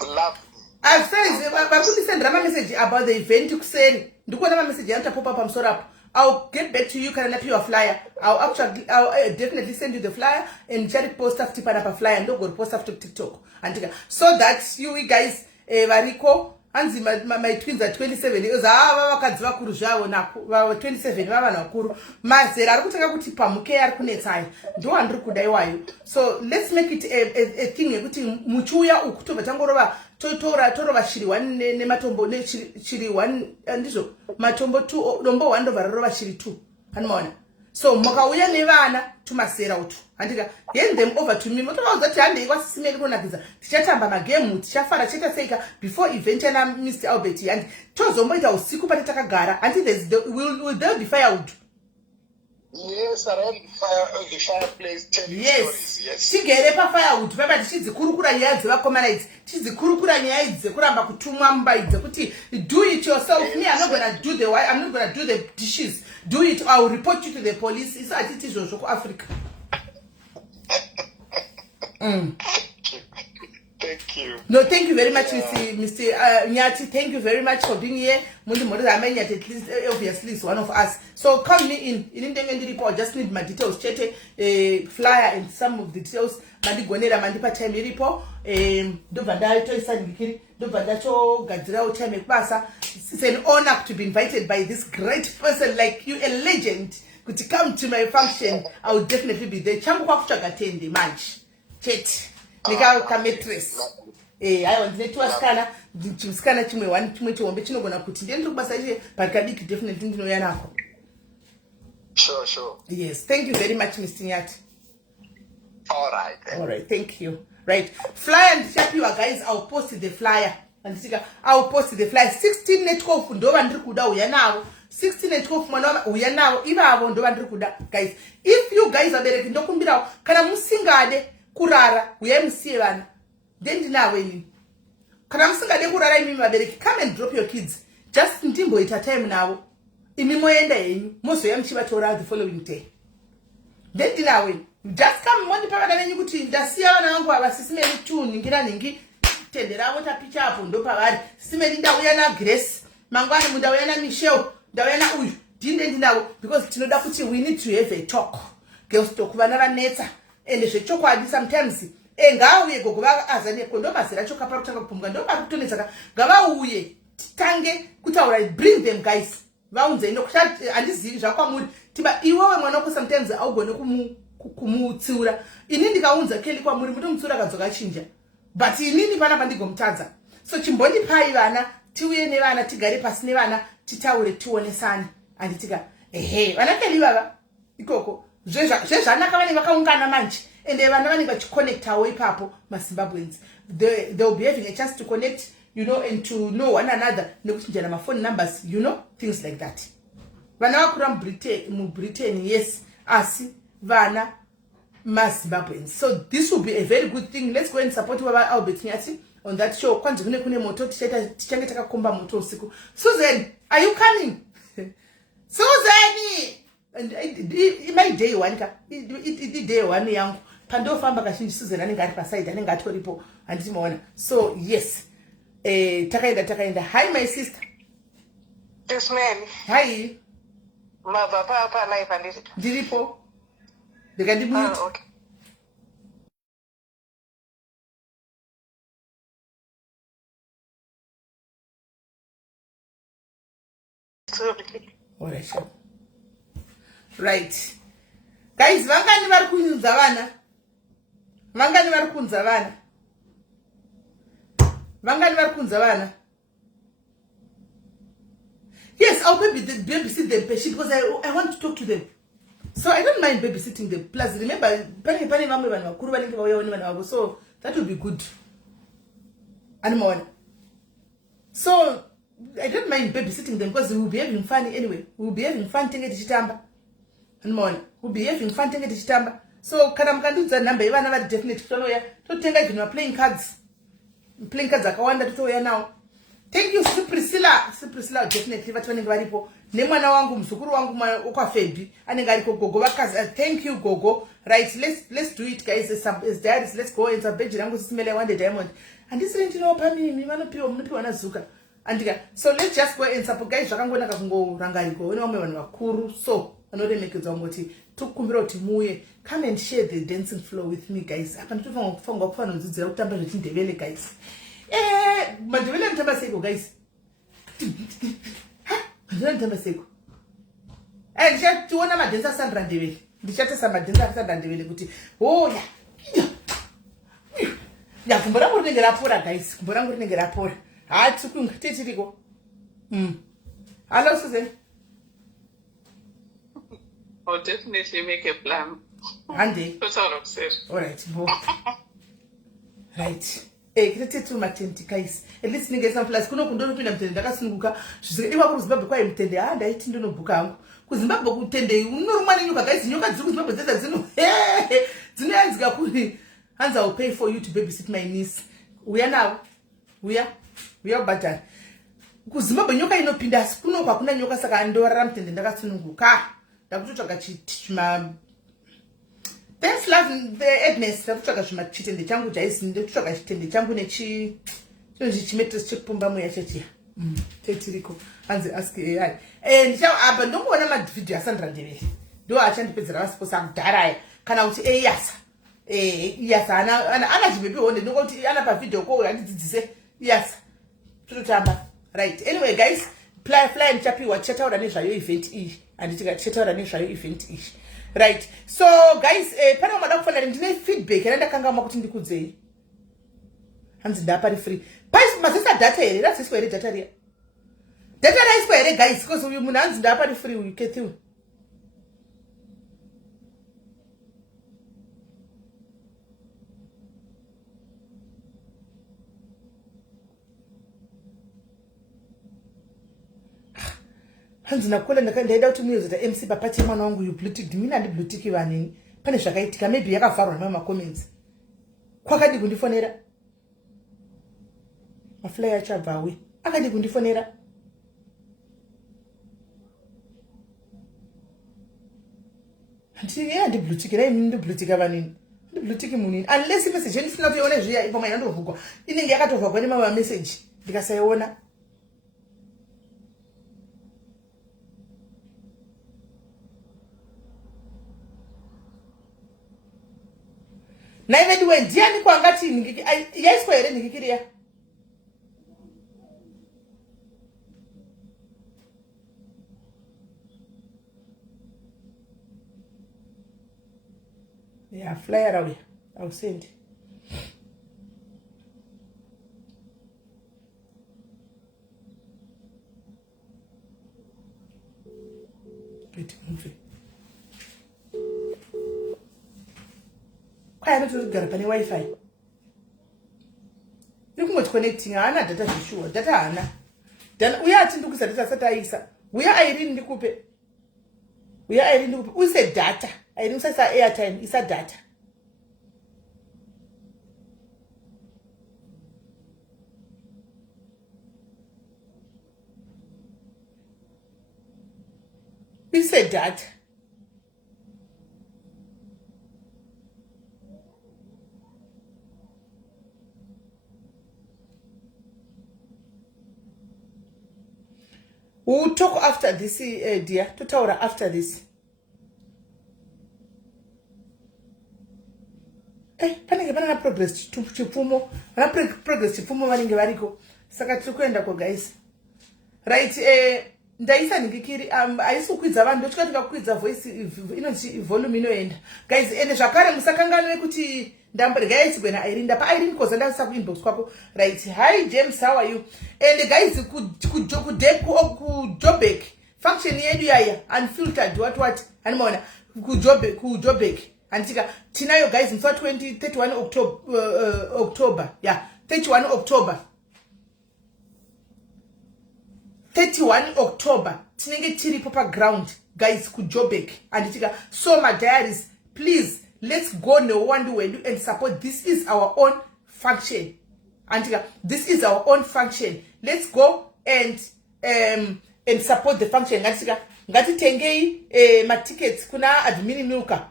Lovely. I've said, I could send Rama message about the event to say, do whatever message you pop up, I'm sorry up. I'll get back to you, can I you a flyer? I'll definitely send you the flyer and Jerry post after a flyer and don't go post after TikTok. So that you guys, Variko, and my twins are 27 years. 27 so let's make it a thing. Muchuya ukutoba tangorova torova shiri one ne matombo ne shiri one andizo matombo 2 nombo 1 over rova shiri 2 hanmona. So mokauya nevana tumasera utu andika hand them over to me. Motoka uzati hande ikwasimeli kunakiza tichatamba magemu tichafara chetaseika before event yana Mr. Albert and tozomboita usiku pati takagara until will there be firewood. Yes, around the fireplace, telling stories. Yes. Tigerepa firewood. Papa tichidzikurukura nyaya dzevakomana idzi. Tichidzikurukura nyaya idzi dzekuramba kutumwa mumba idzi kuti do it yourself. Me, I'm not gonna do the dishes. Do it. I will report you to the police. It's a titi ku Africa. Thank you. No, thank you very much, Mr. Nyati. Thank you very much for being here. Mundi Nyati, at least obviously is one of us. So call me in. In the report, just need my details. Chete flyer and some of the details. Mandi gonera mandi pa time report. Do bandai to isangikiri. Do bandacho gadzira time pasa. It's an honor to be invited by this great person like you, a legend. Could you come to my function? I will definitely be there. Changu kwa kuchagatendi manch. Chete. Nika kametres. I want to askana. Chimskana chimwe one chimwe chombe chinogona kuti ndendo kubasa iye pakadiki definitely ndinoya nako. Sure. Yes, thank you very much, Mr. Nyati. All right, thank you. Right, flyer and chat you guys. I'll post the flyer and I'll post the flyer. 16 network ndova ndiri kuda uya nawo. 16 network mwana uya nawo iva avo ndova ndiri kuda guys. If you guys are bereki ndokumbirawo kana musingade kurara uya musiye vana. Then ndinawe ini. Kana musingade kurara imi vabereki, come and drop your kids. Just ndimbo ita time nawo. Imi moenda yenyu mozoya muchivatora the following day. Then ndinawe just come mondi pavana venyu kuti ndasiya vana vangu ava sisimeli tu ningira ningi tendera vota picha apo ndo pavari sisimeli ndauya na Grace mangwani mundauya na Michelle ndauya na uyu ndinde ndinawo because tinoda kuti we need to have a talk. Girls talk vana vanetsa ende zvechokwadi sometimes ngauye gogo vaazane kondo mazera choka parutanga kupumga ndo pakutonetsaka ngavauye tange kutaura bring them guys vaunze inokushati handizivi zvakwamuri tiba iwewe mwana wako sometimes augone kumutsiura ini ndikaunza Kelly kwamuri munomutsiura kadzoka chinja but inini panapa ndigomutadza so chimbondipai vana tiuye nevana tigare pasi nevana titaure tionesane anditika vana Kelly vava ikoko zvezvanaka vanenge vakaungana manje ende vana vanenge vachiconnectawo ipapo maZimbabweans they'll be having a chance to connect, you know, and to know one another, nekuchinjana ma phone numbers, you know, things like that. Vana vakura mu-Britain, yes, asi vana maZimbabweans. So this will be a very good thing. Let's go and support Albert Nyati on that show. Kwanzi kune moto tichange takakomba moto usiku. Susan, are you coming? Susan! And my day one ka day one yangu pandofamba kazhinji Susan anenge ari paside anenge atoripo handitimaona. So yes, takaenda. Hi my sister. Yes ma'am. Hi. Mava pa live anditi. Ndiripo. Ndikandimute. Okay. All right. Sure. Right. Guys, vangani vari kuunza vana? Vangani vari kuunza vana? Vangani vari kuunza vana? Yes, I'll babysit them because I want to talk to them. So I don't mind babysitting them. Plus, remember, pane vamwe vanhu vakuru vanenge vauya ne vana vavo, so that will be good. Animaona. So I don't mind babysitting them because we will be having fun anyway. We will be having fun tenge tichitamba. Animaona. We will be having fun tenge tichitamba. So kana mukandudza number yevana vari definitely tonoya totenga even playing cards. Playing cards akawanda totoya now. Thank you Priscilla definitely vatu vanenge varipo. Nemwana wangu muzukuru wangu kwa Febi anenge ariko Gogo vakazi. Thank you Gogo. Right, let's do it guys. As diaries, let's go and subbeji rangu sisimele one diamond. And this rent inopa mimi vanopiwa nazuka. Andika. So let's just go and support guys. Zvakangona kakungorangariko. One vamwe vanhu vakuru. So anoremekedza ngoti tukumbira kuti muye come and share the dancing floor with me guys. Apa nditofunga kufana kudzidzira kutamba zvechindevele guys. Mandevele anotamba seiko guys. Mandevele anotamba seiko. Ndichationa madenza Sandra Ndevele. Ndichatesa madenza Sandra Ndevele kuti ya kumbo rangu rinenge rapora guys. Kumbo rangu rinenge rapora. Tukunga tetiriko. Hello Susan. I'll definitely make a plan. Andy. Total upset. All right. Right. Kitetu matenti guys. At least ningeza plus kuno kundonopinda mtende ndakasunguka. Zvizike iwa ku Zimbabwe kwa mtende ndaiti ndonobhuka hangu. Ku Zimbabwe kutende unorumana nyoka guys. Nyoka dziri ku Zimbabwe dzedza dzinoyanzika kuri. Hands I will pay for you to babysit my niece. We are now. We are better. Ku Zimbabwe nyoka inopinda asi kuno kwa kuna nyoka saka ndorara mtende ndakasunguka. Ndakutotsvaga chima. Thanks love the Edness. Ndakutotsvaga zvima chitende changu jaisi ndotsvaga chitende changu nechi chimetres chekupomba mweya chechiya. Tetiriko. Hanzi ask AI. Ndichapa ndongoona madvideo aSandra Ndevele. Ndo achandipedzera vasiposa kudharaya. Kana kuti yasa. Yasa ana chibebi honde ndongoti ana pa video ko yandidzidzise yasa. Tutotamba. Right. Anyway guys, fly ndichapiwa chataura nezvayo event iyi. Anditika chataura nezvayo event iyi. Right. So guys, pane mada kufanira ndine feedback yandakangama kuti ndikudzei. Hanzi ndapari free. Pais mazisa data here, rasiswa here data here. Data raiswa here guys, because uyu munhu hanzi ndapari free uyu Kethiwe. Hanzi nakola ndaida kuti muyozeta MC papati mwana wangu you blueticked. Mina ndi bluetick vanini. Pane zvakaitika maybe yakavharwa nema comments. Kwakadi kundifonera. Mafly achabvawe. Akadi kundifonera. Ndi bluetick rai ndi bluetick vanini. Ndi bluetick munini. Unless message ndisina kuiona zviya ipo mai ndovhugwa. Inenge yakatovhagwa nema message. Ndikasaiona. Naivedi ndiani kwangati yaiswa here ndikikiriya. Yeah, flyer away. I'll send. Wait, move. Why not to get up any Wi-Fi? You can connecting Anna data for sure. Data Anna. Then we are to look at data Isa. We are in the coupe. We are in the coupe. We said data. I didn't say airtime. It's a data. We said that. We'll talk after this, dear. To tell her after this. Panenge banana progress to chifumo. Banana progress chifumo maninge bariko. Saka tukwenda ko guys. Right, ndaisa ningikiri aisukwidza vanhu ndochikatika kukwidza voice inonzi volume inoenda guys ende zvakare musakanganwe kuti ndamborega isigwena Irene pa Irene koza ndasa ku inbox kwako right. Hi James, how are you? And guys ku Joburg function yedu yaya unfiltered what animona ku Joburg antika tinayo guys mfa 31 October yeah 31 October 31 October, tinenge tiri papa ground, guys, ku Joburg. And tika, so my diaries, please, let's go no one do and support. This is our own function. And tika, this is our own function. Let's go and support the function. Ngati tengei ma tickets kuna admini milka.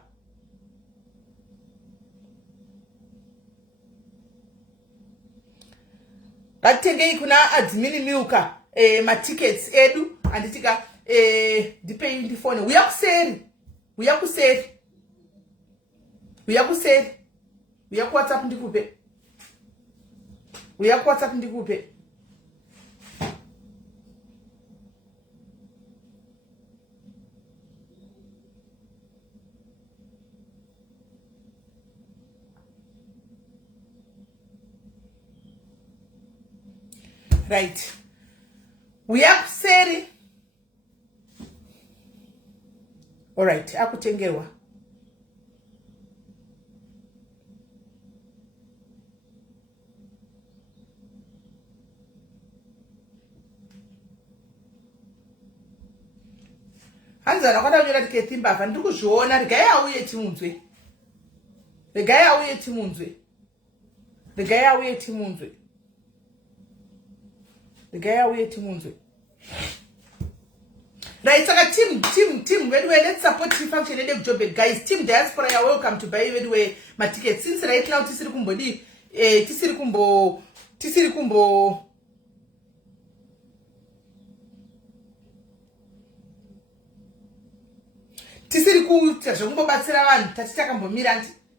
Ngati tengei kuna admini milka. My tickets edu anditika dipay in the phone. We are kuseri WhatsApp ndikupe right. We are kuseri. All right, akutengerwa. Hanza nakada nyora tiketimba fa ndikuzviona regai auye timunzwe. Right, saka team, let's support the function in the Joburg, guys. Team diaspora, you're welcome to buy my tickets. Since right now, tisiri kumbo. Tisiri kumbo batsira vanhu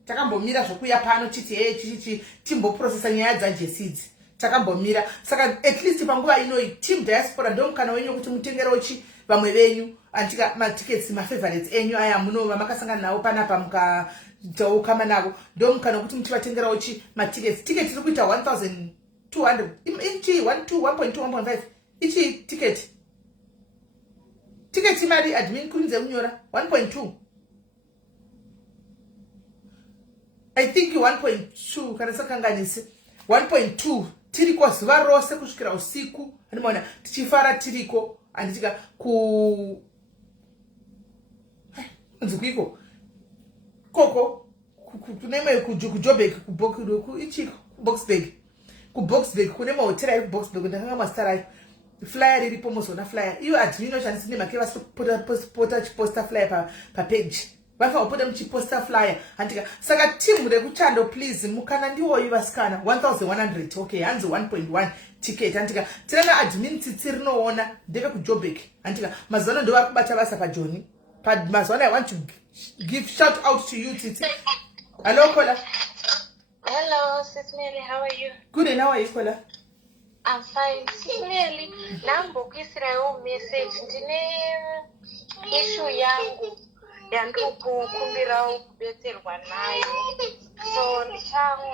takambomira zvokuya pano chiti timbo processa nyaya dzajesidzi takambomira saka at least panguva inoi team diaspora ndomukana wenyu kuti mutengerochi vamwe venyu antika ma tickets ma favorites enyu aya munova makasangana nawo panapa mukataukama navo ndomukana kuti muchivatengerawochi ma tickets iri kuita 1200 inchi 1.2 ichi ticket imari admin kunze kunyora 1.2 I think 1.2 kana sakanganisi 1.2 tiriko zuva rose kusvikira usiku animaona tichifara tiriko anditika ku nzikuiko koko kuneme ku Joburg ku Boxburg kune mahotera ari ku Boxburg ndakanga mastara flyer iripo mozona flyer iyo admin oshandisa nemake vasipota chiposta flyer pa page vafa upota muchiposta flyer antika saka team rekuchando please mukana ndiwoyo vasikana 1100 okay hanzi 1.1 ticket antika tirana admin tsirinoona ndeve ku Joburg antika mazano ndo vakubata basa pa Johnny pa mazano I want to give shout out to you Titi. Hello Kola. Hello Sis Mary, how are you? Good, and how are you Kola? I'm fine. Sis Mary, nambo kwisira yo message ndine issue yangu yandikukumbirawo kubetserwa nayo. So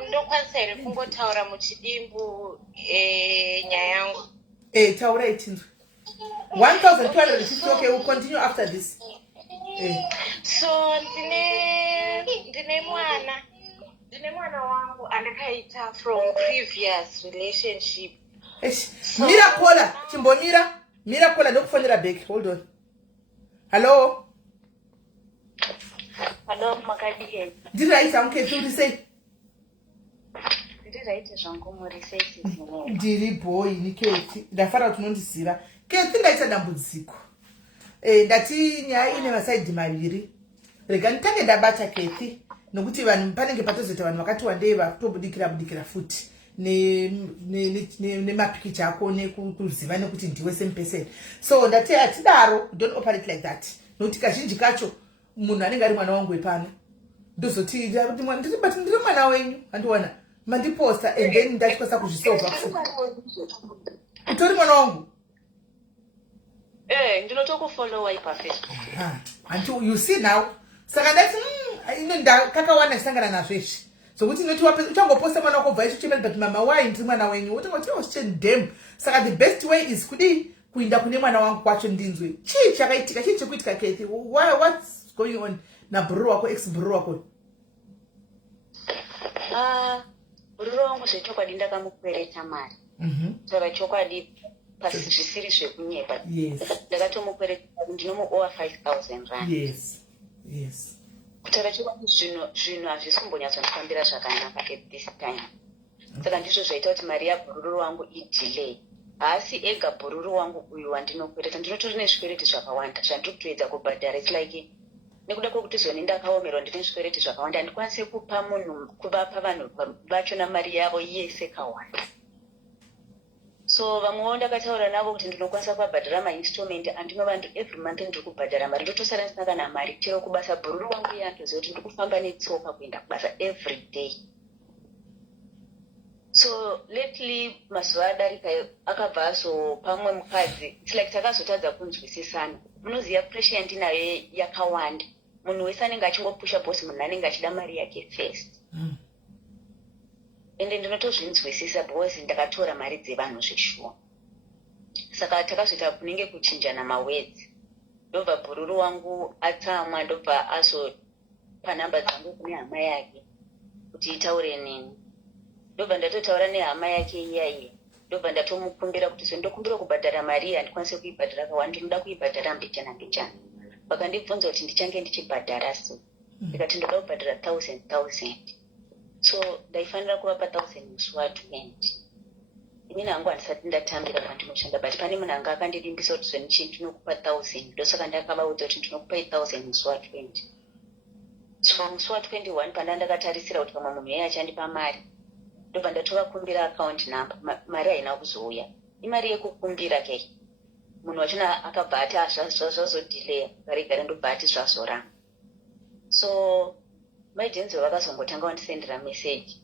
ndokwanisa here kungotaura muchidimbu nyaya yangu. Taura itinzwe. 1,250. Okay, we'll continue after this. So ndine mwana wangu andakaita from previous relationship. Miracola, chimbomira. Miracola, ndokufonera back. Hold on. Hello. Hello, Makadiye. Ndiraita muketi urisei. Ndiraita zvangu murisei. Ndiri boy niketi. Ndafara tunondiziva. Keti ndaita dambudziko. Ndati nyaya ine masaidi maviri. Rega nditange ndabata Keti nokuti vanhu panenge patozoita vanhu vakati wandei vakutobudikira futi nemapikicha ako nekuziva nekuti ndiwe same person. So ndati atidaro, don't operate like that. Nokuti kazhinji kacho munhu anenge ari mwana wangu wepano ndozoti ndiri mwana wenyu handiwana mandiposta and then ndachikwanisa kuzvisolva utori mwana wangu. Ndinotokufollowa paFacebook. Until you see now. Saka ndati kakawanda ndisangana nazvo izvi. Zokuti ndoti uchangoposta mwana wako bva ichichemera but mama why ndiri mwana wenyu. Utangoti dem. Saka the best way is kuinda kune mwana wangu kwacho ndinzwe. Chii chakaitika, chii chikuitika Kethi? What's going on na bro wako ex bro wako? Bro wangu zvechokwadi ndakamukwereta mari. Saka chokwadi pasi zvisiri zvekunyepa. Yes. Ndakatomukwereta ndinomuowa 5,000 rand. Yes. Kutaura chokwadi zvinhu hazvisi kumbonyatsondifambira zvakanaka at this time. Saka ndizvo zvaita kuti mari yabhururu wangu idelay. Haasi ega bhururu wangu uyu wandinokwereta, ndinotori nezvikwereti zvakawanda zvandiri kubhadhara. It's like nekuda kwokuti zvoni ndakaomerwa ndine zvikwereti zvakawanda handikwanisi kuvapa vanhu vachona mari yavo yese kawanda. So vamwewo ndakataura navo kuti ndinokwanisa kuvabhadhara mainstallment andinova every month ndiri kubhadhara mari ndotosara ndisina kana mari chero kubasa. Bhururu wangu iye andoziva kuti ndiri kufamba netsoka kuenda kubasa every day. So lately mazuva adarika akabva azopamwe mukadzi, it's like takazotadza kunzwisisana. Munoziva pressure yandinayo yakawanda. Munhu wese anenge achingopusha bosi, munhu anenge achida mari yake first. Ende ndinotozvinzwisisa because ndakatora mari dzevanhu zveshuwa. Saka takazoita kunenge kuchinjana mawedzi. Ndobva bhururu wangu atsamwa, ndobva azopa namba dzangu kune hama yake kuti itaure neni. Ndobva ndatotaura nehama yake iyayi. Ndobva ndatomukumbira kuti ndokumbira kubhadhara mari handikwanisi kuibhadhara kawanda, ndinoda kuibhadhara mbichana. Vakandibvunza kuti ndichange ndichibhadhara so. Ndikati ndoda kubhadhara 1,000. So ndaifanira kuvapa 1,000 musi wa20. Inini hangu handisati ndatambira pandinoshanda, but pane munhu anga akandidimbisa kuti zvenichi ndinokupa 1,000. Ndosaka ndakavaudza kuti ndinokupa 1,000 musi wa20. So musi wa21 pandandakatarisira kuti pamwe munhu yeye achandipa mari, ndobva ndatovakumbira account number. Mari haina kuzouya. Imari yekukumbira kei. Munhu wachona akabva ati zvazodilaya gare ndobva ati zvazoramba. So maidhenzo vakazongotanga wandisendera message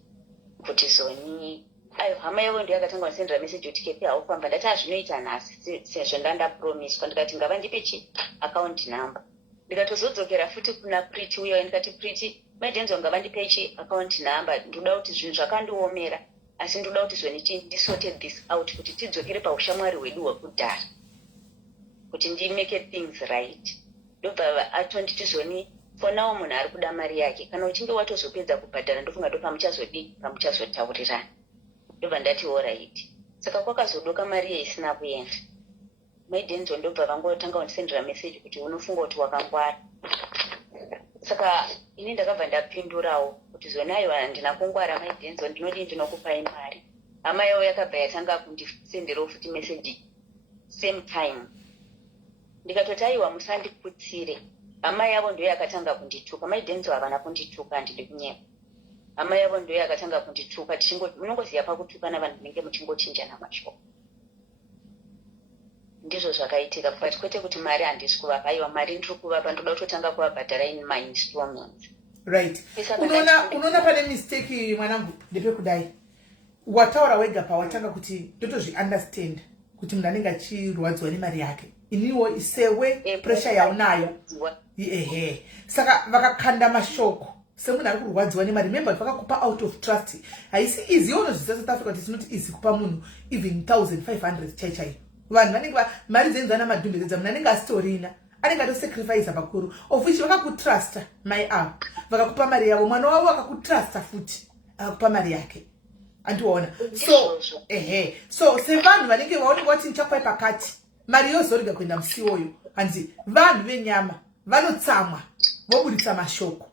kuti zoni ayo hama yavo ndiyo yakatanga wandisendera message kuti Kethi haufamba. Ndati hazvinoita nhasi sezvo ndandapromiswa. Ndikati ngavandipe account number. Ndikatozodzokera futi kuna Pretty uyo ndikati Pretty maidhenzo ngavandipe account number. Ndoda kuti zvinhu zvakandiomera asi ndoda kuti zvoni ndisorted this out kuti tidzokere paushamwari hwedu hwekudhara kuti ndimake things right. Ndobva atonditi zvoni for now munhu ari kuda mari yake, kana uchinge watozopedza kubhadhara ndofunga pamuchazotaurirana. Ndobva ndati alright. Saka kwakazodoka mari yeisina kuenda. Maidhenzo ndobva vangotanga wandisendera message kuti unofunga kuti wakangwara. Saka ini ndakabva ndapindurawo kuti zonayo handina kungwara maidhenzo, ndinoti ndinokupai mari. Hama yavo yakabva yatanga kundisenderawo futi message same time. Ndikatoti aiwa musandiputsire. Hama yavo ndiyo yakatanga kundituka. Maidhenzo havana kundituka, handidi kunyepa. Hama yavo ndiyo yakatanga kundituka. Munongoziva pakutukana vanhu munenge muchingochinjana mashoko. Ndizvo zvakaitika, but kwete kuti mari handisi kuvapa. Aiwa mari ndiri kuvapa, ndoda kutotanga kuvabhadhara in my installments. Right. Unoona pane mistake mwanangu ndepekudai. Wataura wega pawatanga kuti ndotozvi understand kuti munhu anenge achirwadziwa nemari yake. Iniwo isewe pressure yaunayo. Ehe. Saka vakakanda mashoko. Semunhu ari kurwadziwa nemari. Remember vakakupa out of trust. Haisi easy. Unozvisa South Africa it's not easy kupa munhu even 1500 chai. Vanhu vanenge mari dzenzana madhumbidzedza munhu anenge asitorina. Anenge atosacrifice pakuru. Of which vakakutrusta my up. Vakakupa mari yavo. Mwana wavo vakakutrusta futi. Akakupa mari yake. Andiona. So sevanhu vanenge vaoneka kuti nichakwai pakati. Mari yozorega kuenda musi oyo. Handi vanhu venyama vanotsamwa vobudisa mashoko.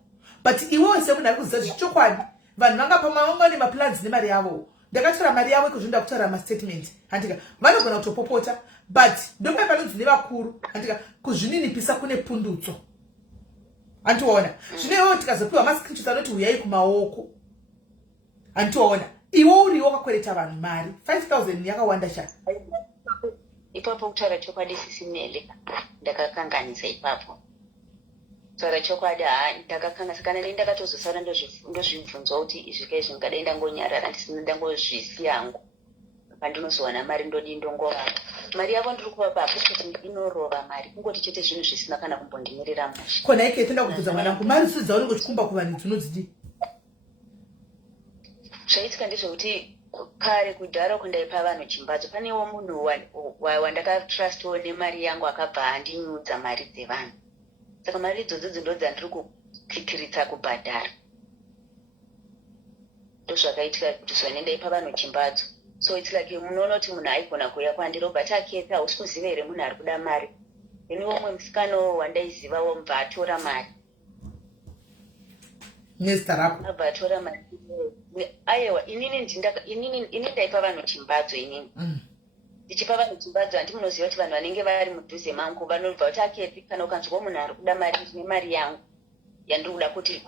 But iwo semunhu ari kuziva zvichokwadi. Vanhu vangapa mangoni maplans nemari yavo. Ndakatora mari yavo kuzvinda kutora mastatement. Handika vanogona kutopopota. But ndombe panonzi nevakuru. Handika kuzvininipisa kune pundutso. Andiona. Zvinewo tikazopiwa mascreenshots anoti uyai kumaoko. Andiona. Iwo uriwo wakakwereta vanhu mari 5000 yakawanda shaka. Ipapo kutaura chokwadi sisinele ndakakanganisa ipapo. Kutaura chokwadi ndakakanganisa kana ndakatozosara ndozvibvunzwa kuti izvi kai zvingadai ndangonyarara ndisina ndangozvisiya hangu. Pandinozowana mari ndodi ndongova. Mari yavo ndiri kuvapa kuti inorova mari. Kungoti chete zvinhu zvisina kana kumbondimirira musha. Kona ike tenda kubvunza mwanangu mari sidzauri kuchikumba kuvanhu dzinodzidi. Zvaitika ndezvekuti kare kudhara kundaipa vanhu chimbadzo panewo munhu wandakatrustawo nemari yangu akabva andinyudza mari dzevanhu. Saka mari idzodzo ndo dzandiri kukwikiritsa kubhadhara. Ndozvakaitika kuti zvone ndaipa vanhu chimbadzo. So it's like munoona kuti munhu aigona kuuya kwandiri but aketa hausi kuziva here munhu ari kuda mari. Iniwo umwe musikano wandaizivawo mubva atora mari. Nesta rako. Abva atora mari. Aiwa inini ndaipa vanhu chimbadzo inini. Ndichipa vanhu chimbadzo handimunoziva kuti vanhu vanenge vari mudhuze mangu vanobva kuti aketi kana ukanzwa munhu ari kuda mari ndine mari yangu yandiri kuda kuti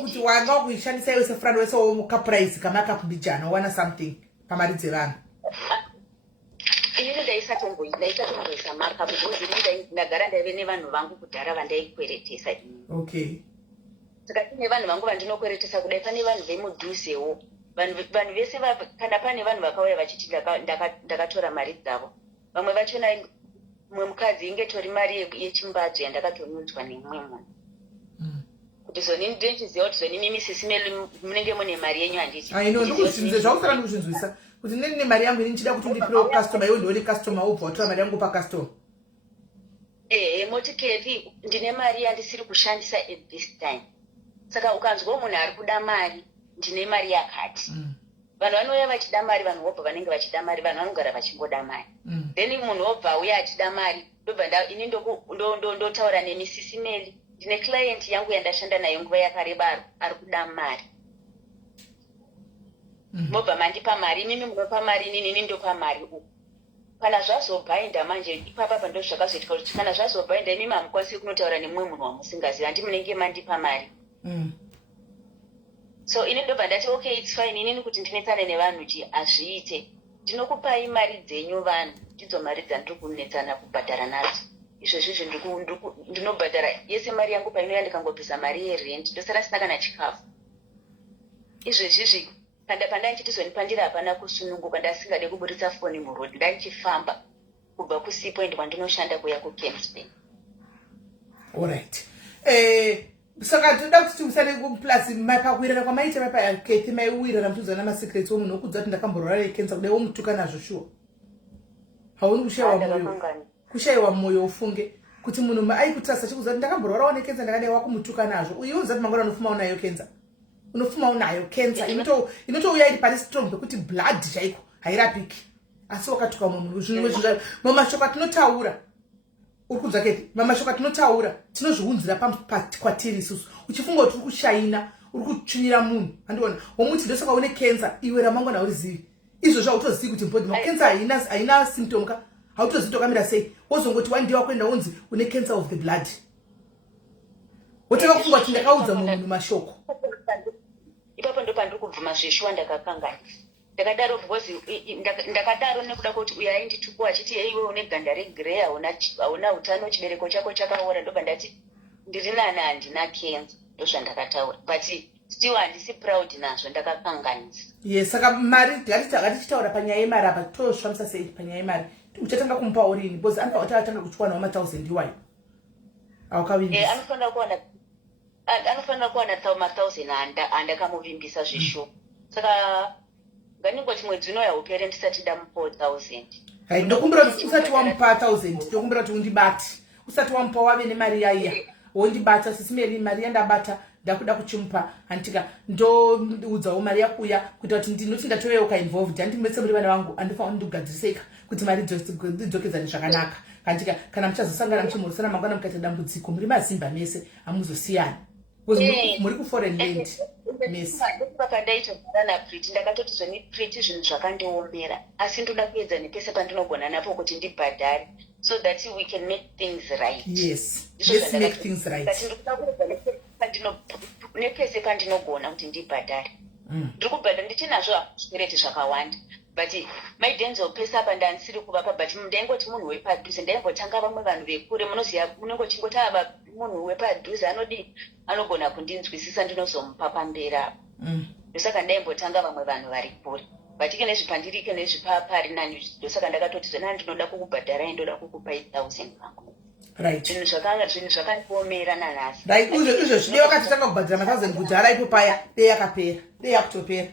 kuti wanga kuishandisa iwe sefrand wese womukapuraisi kamakapundijana wana something pamari dzevanhu. Inini ndaisatomboisa makapu because ndagara ndaive nevanhu vangu kudhara vandaikweretesa inini. Okay. Saka tine vanhu vangu vandinokweretesa kudai pane vanhu vemudhuzewo. Vanhu vese kana pane vanhu vakauya vachiti ndakatora mari dzavo. Vamwe vachona mumwe mukadzi ingetori mari yechimbadzo yandakatonyudzwa nemumwe munhu. Kuti zoni ndichiziva kuti zoni mimi sisimeli munenge mune mari yenyu handiti. Ndikuzvinzwa zvausara ndikuzvinzwisa kuti nene mari yangu ini ndichida kuti ndipirewo customer iwe ndione customer ubva watora mari yangu pacustomer. Moti kevi ndine mari yandisiri kushandisa at this time. Saka ukanzwa munhu ari kuda mari ndine mari yakati. Vanhu vanouya vachida mari vanhu vobva vanenge vachida mari vanhu vanogara vachingoda mari. Then munhu obva auya achida mari ndobva ini ndotaura nemisisimeli ndine client yangu yandashanda nayo nguva yakareba ari kuda mari. Mobva mandipa mari mimi munopa mari inini ndopa mari uku. Kana zvazobhainda manje ipapa ndo zvakazoitika kuti kana zvazobhainda imi hamukwanisi kunotaura nemumwe munhu wamusingazivi handimunenge mandipa mari. So ini ndobva ndati okay it's fine inini kuti ndinetsane nevanhu hazviite. Ndinokupai mari dzenyu vanhu ndidzo mari dzandiri kunetsana kubhadhara nadzo. Izvozvo ndinobhadhara yese mari yangu painoya ndikangobvisa mari yerent ndosara sina kana chikafu. Izvozvizvi pandanchitizonipa ndiri hapana kusununguka ndasingade kuburitsa foni murodhi ndandichifamba kubva kuSeaPoint kwandinoshanda kuya kuKempston. Alright. Saka toda kuti timusane kumplasi mapakuwirana kwamaita mapaketi maiwirana mutuzana masecrets womunhu wokudza kuti ndakamborwara nekensa kudai womutuka nazvo shuwa. Hauni kushayiwa mwoyo. Kushayiwa mwoyo ufunge kuti munhu aikutrasta chikuza kuti ndakamborwarawo nekensa ndakadai wakumutuka nazvo. Uyu uzati mangwana unofuma unayo kensa. Unofuma unayo kensa inotouya iri pane strong kuti blood chaiko hairapiki. Asi wakatuka munhu zvinhu zvinhu mamashoko atinotaura. Urikudza keti mamashoko atinotaura tinozviunzira kwatiri isusu. Uchifunga kuti uri kushaina uri kuchunyira munhu handiona womuti ndosaka une kensa iwe ramangwana urizivi. Izvozvo hautozivi kuti mbodi makensa haina symptom ka hautozivi tokamira sei wozongoti wandiwa kuenda unzi une cancer of the blood. Wotaka kufunga kuti ndakaudza munhu mashoko. Ipapo ndo pandiri kubvuma zveshuwa ndakakangana. Ndakadaro because ndakadaro nekuda kuti uya ainditukuwa achiti iwe une ganda regrey hauna utano chibereko chako chakaora ndobva ndati ndiri nani handina cancer ndozvandakataura but still handisi proud nazvo ndakakanganisa. Yes, saka mari ngatichitaura panyaya yemari apa tosvamisa sei panyaya yemari. Uchatanga kumupa urini because anofanira atanga kuchukwana 1000 iwayo. Awakavimbisa. Anofanira kuwana 1000 andakamuvimbisa zvishuku. Saka nganingoti mwedzi uno yaupere ndisati ndamupa 1000. Hai ndokumbira kuti usati wamupa 1000 ndokumbira kuti undibate. Usati wamupa wave nemari yaiya. Wondibata sisimeri mari yandabata ndakuda kuchimupa antika ndoudzawo mari yakuya kuti kuti ndinoti ndatoyeuka involved andimetse muri vana vangu andifanira ndigadziseka kuti mari dzidzokedzane zvakanaka antika kana muchazosangana muchimurusana mangwana mukaita dambudziko muri mazimba mese amuzosiyana muri kuforeign land mese pakandaita na Pretty ndakatoti zvoni Pretty zvinhu zvakandiomera asi ndoda kuedza nepese pandinogona napo kuti ndibhadhare so that we can make things right. Yes, let's make things right. Nepese pandinogona kuti ndibhadhare ndikubhadhara ndichinazvo zvikwereti zvakawanda but maidenzo pesa apa ndansiri kuvapa but ndaingoti munhu wepadhuze ndaimbotanga vamwe vanhu vekure munoziva munongochingoti ava munhu wepadhuze anogona kundinzwisisa ndinozomupa pambera ndosaka ndaimbotanga vamwe vanhu vari kure but ike nezvipandirike nezvipapari nani ndosaka ndakatoti zvona ndinoda kukubhadharai ndoda kukupa 1000 vangu. Right. Zvinhu zvakandiomera nanhasi. Right, izvo zvide wakatotanga kubhadhara 1000 kuti araipo paya dei yakapera dei yakutopera.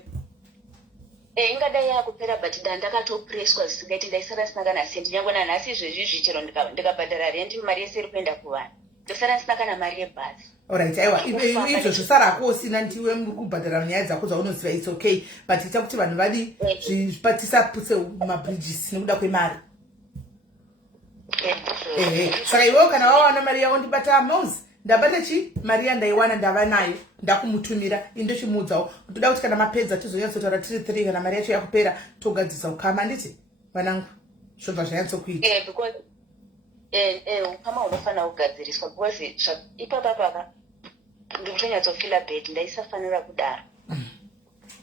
Ingadai yakupera but ndakatopreswa zvisingaiti ndaisara sina kana sendi nyange nanhasi izvezvi chero ndikabhadhara rendi mari yese iri kuenda kuvanhu ndosara sina kana mari yebhasi. Alright, aiwa izvo zvosara ako usina ndiwe muri kubhadhara nyaya dzako dzaunoziva it's okay but ita kuti vanhu vadi tisaputse mabridges nekuda kwemari. Saka iwewo kana wawana mari yavo ndibata Mose ndabata chi mari yandaiwana ndava nayo ndakumutumira indochimuudzawo toda kuti kana mapedza tizonyatsotaura tiri 3 kana mari yacho yakupera togadzisa ukama handiti vanangu zvobva zvanyatsokuita because ukama unofanira kugadziriswa because ipapapapa ndikutonyatsoфila bed ndaisafanira kudaro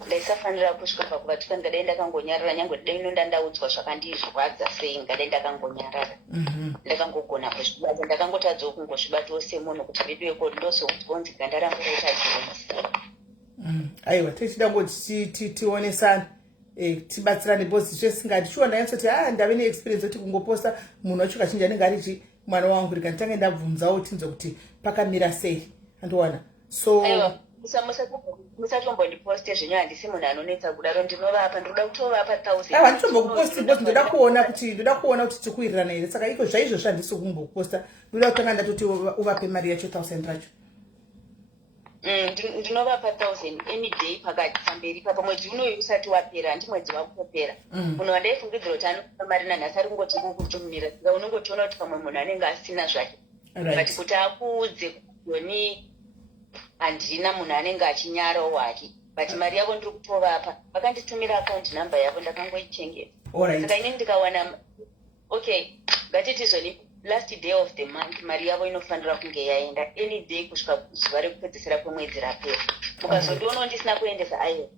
ndaisafanira kusvika pakuvati ngadai ndakangonyarara nyange dai nondandaudzwa zvakandizvadza sei ngadai ndakangonyarara ndakangogona kuzvibata ndakangotadzawo kungozvibatawo semunhu kuti ridiweko ndozoudzonzi ganda rangu raita jonzi. Aiwa tichida ngoti tionesana tibatsirane bosi zvesingati chiona yansoti ndave neexperience kuti kungoposta munhu wacho kachinji anenge ari mwana wangu rikanditanga ndabvunzawo tinzo kuti pakamira sei andowana so musatombondiposte zvenyu handisi munhu anonetsa kudaro ndinovapa ndoda kutovapa 1000. Aiwa nditombokuposti because ndoda kuona kuti tikuwirirana here saka iko zvaizvozvo handisi kumbokuposta ndoda kutanga ndatoti uvape mari yacho 1000 racho. Ndinovapa 1000 any day pakati pamberi papa mwedzi unoyu usati wapera handi mwedzi wakutopera munhu wandaifungidzira kuti anopa mari nanhasi ari kungoti kukutumira saka unongotiona kuti pamwe munhu anenge asina zvake but kuti akuudze kudoni handina munhu anenge achinyarawo hake but mari yavo ndiri kutovapa vakanditumira account number yavo ndakangoichengeta saka inini ndikawana okay ngatiti zvoni last day of the month mari yavo inofanira kunge yaenda any day kusvika zuva rekupedzisira kwemwedzi rapera mukazondionawo ndisina kuendesa aiwa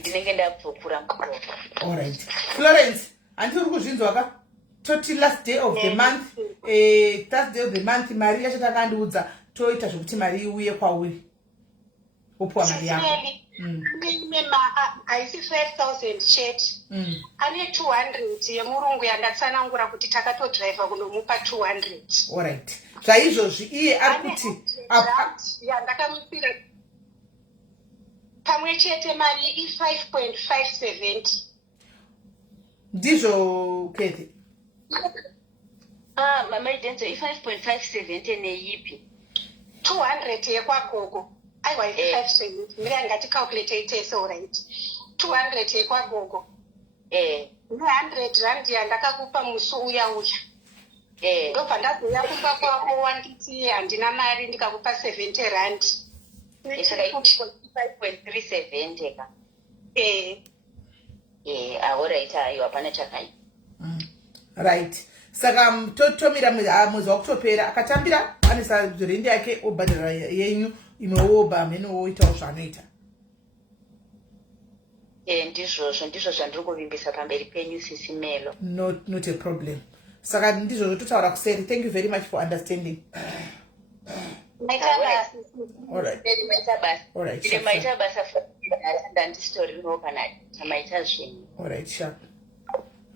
ndinenge ndakutopfura mukova. Alright, Florence handisi uri kuzvinzwa ka toti last day of the month Thursday of the month mari yacho takandiudza toita zvokuti mari iuye kwauri wopuwa mari yako haisi 5000 chete ane 200 yemurungu yandatsanangura kuti takatodhiraivha kunomupa 200. Alright, zvaizvozvi iye ari kuti yandakamupira pamwe chete mari i5.570 ndizvo Kethi. Maidenzo i5.570 neipi 200 yekwagogo aiwa 570 mira ngaticalculate iteso right 200 yekwagogo 100 rand yandakakupa musi uya ndobva ndazoya kupa kwako wanditi handina mari ndikakupa 70 rand 5.370 ka alright ayo hapana chakaita right saka totomira mwedzi wakutopera akatambira anesa rendi yake obhadhara yenyu imwewoba amene woitawo zvaanoita. Ndizvozvo zvandiri kuvimbisa pamberi penyu sisi Melo. Not a problem. Saka ndizvozvo totaura kuseri. Thank you very much for understanding. Maita basi. Alright. Maita basi. Alright, Ile sharp, maita basi atanda story no kana maita zvini. Alright, sharp.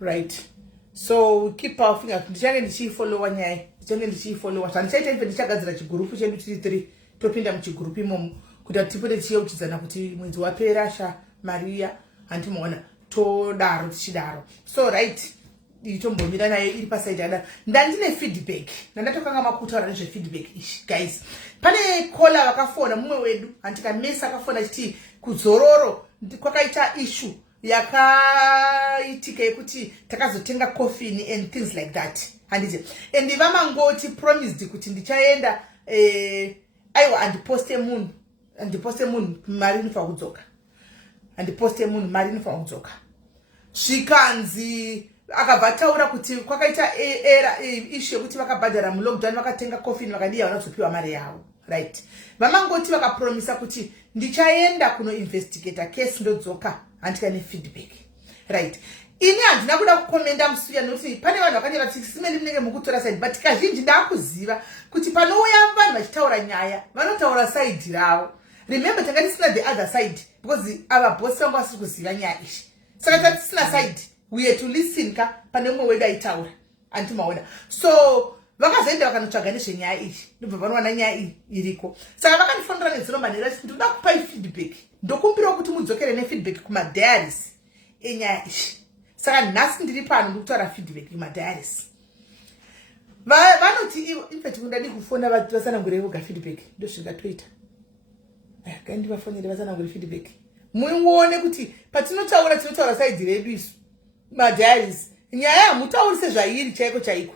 Right. So keep our finger. Ndichange ndichifollow nyaya. Ndichange ndichifollow. Sandichaita ife ndichagadzira chigurupu chedu tiri 3 topinda muchigurupu imomo kuti tipode ticheuchidzana kuti mwedzi wapera sha Maria antimuona todaro tichidaro. So right. Itombomira nayo iri paside ada. Ndandine feedback. Ndandatokanga makutaura nezve feedback ishi guys. Pane kola vakafona mumwe wedu antikamesa akafona chiti kudzororo kwakaita issue yakaitika yekuti takazotenga coffee and things like that. Handije. And vamangoti promised kuti ndichaenda aiwa andiposte munhu mari inofa kudzoka. Andiposte munhu mari inofa kudzoka. Svikanzi akabva taura kuti kwakaita era issue yekuti vakabhadhara mulockdown vakatenga coffee vakadiya vanozopiwa mari yavo. Right. Vamangoti vakapromisa kuti ndichaenda kuno investigate case ndodzoka andika ne feedback. Right. Ini handina kuda kukomenda musuya nokuti pane vanhu vakanyora kuti simeni munenge mukutora side but kazhinji ndakuziva kuti panouya vanhu vachitaura nyaya vanotaura side ravo. Remember tanga tisina the other side because ava boss vangu vasiri kuziva nyaya ishi. Saka tatisina side we had to listen ka pane mumwe wedu aitaura antimaona. So vakazoenda vakanotsvaga nezvenyaya iyi ndobva vanowana nyaya iyi iriko. Saka vakandifonera nezuro manhero kuti ndoda kupai feedback. Ndokumbirawo kuti mudzokere nefeedback kumadiaries enyaya iyi. Saka nhasi ndiri pano ndikutaura feedback kumadiaries. Vanoti ivo infact kundadi kufona vasanangure voga feedback ndosvika toita. Kandi vafonere vasanangure feedback. Muone kuti patinotaura side redu isu madiaries nyaya hamutaurise zvairi chaiko chaiko.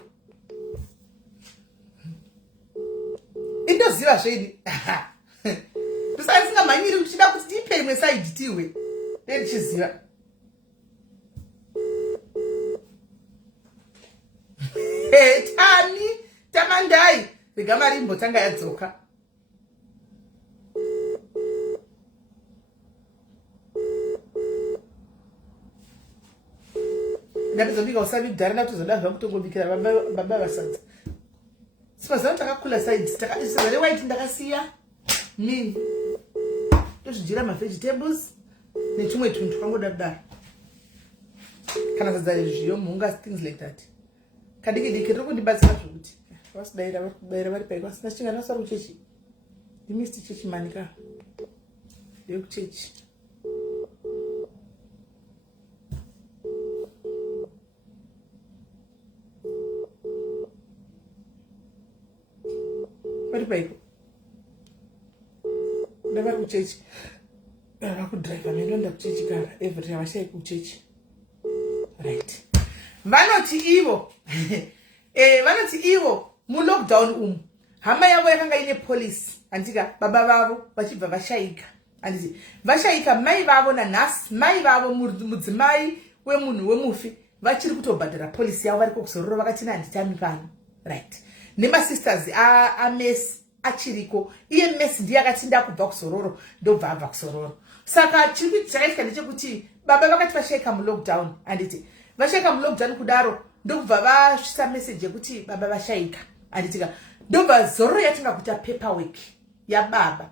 Indoziva zveni. Ndisingamhanyiri kuti chida kuti tipe imwe side tiwe. Ndichiziva. Tani tamandai rega marimbo tanga yadzoka. Ndakazobika usavi kudhara natozodavha kutongobikira baba vasadza. Sipazana takakula sides takadisizare white ndakasiya mini. Tozvijira vegetables nechimwe tuntu kangoda kudaro. Kana sadza rezviyo mhunga things like that. Kadiki diki rokundibatsira zvokuti vasidaira vari paiko asina chingana sari kuchechi. Ndimisi chechi manika. Ndekuchechi. Vari paiko. Ndavari kuchechi. Vakudrive mendonda kuchechi kara. Every havashai kuchechi. Right. Vanoti ivo mulockdown hama yavo yakanga ine police andika baba vavo vachibva vashaika anditi vashaika mai vavo nanhasi mai vavo mudzimai wemunhu wemufi vachiri kutobhadhara police yavo variko kuzororo vakati handitami pano. Right. Nemasisters amesi achiriko iye mesi ndiye akati ndakubva kuzororo ndobva abva kuzororo. Saka chakaitika ndechekuti baba vakati vashaika mulockdown anditi vashaika mulockdown kudaro ndobva vasvisa message yekuti baba vashaika anditika ndobva zororo yatinga kuita paperwork yababa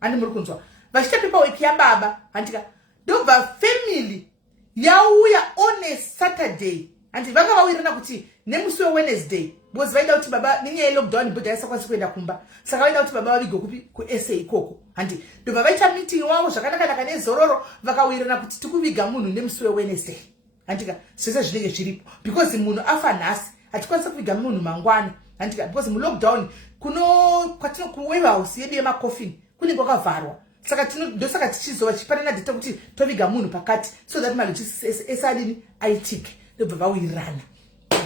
andi muri kunzwa vachita paperwork yababa anditika ndobva family yauya on a Saturday andi vanga vawirirana kuti nemusi weWednesday because vaida kuti baba nenyaya yelockdown bhodha aisakwanisi kuenda kumba saka vaida kuti baba vavige kupi kuSA ikoko andi ndobva vaita meeting wavo zvakanaka nezororo vakawirirana kuti tikuviga munhu nemusi weWednesday. Andika zvese zvinenge zviripo because munhu afa nhasi hatikwanisa kuviga munhu mangwana andika because mulockdown kwatino kuwarehouse yedu yemacoffin kunenge kwakavharwa saka ndosaka tichizova chipanana data kuti toviga munhu pakati so that malogistics esadini aitike ndobva vawirirana.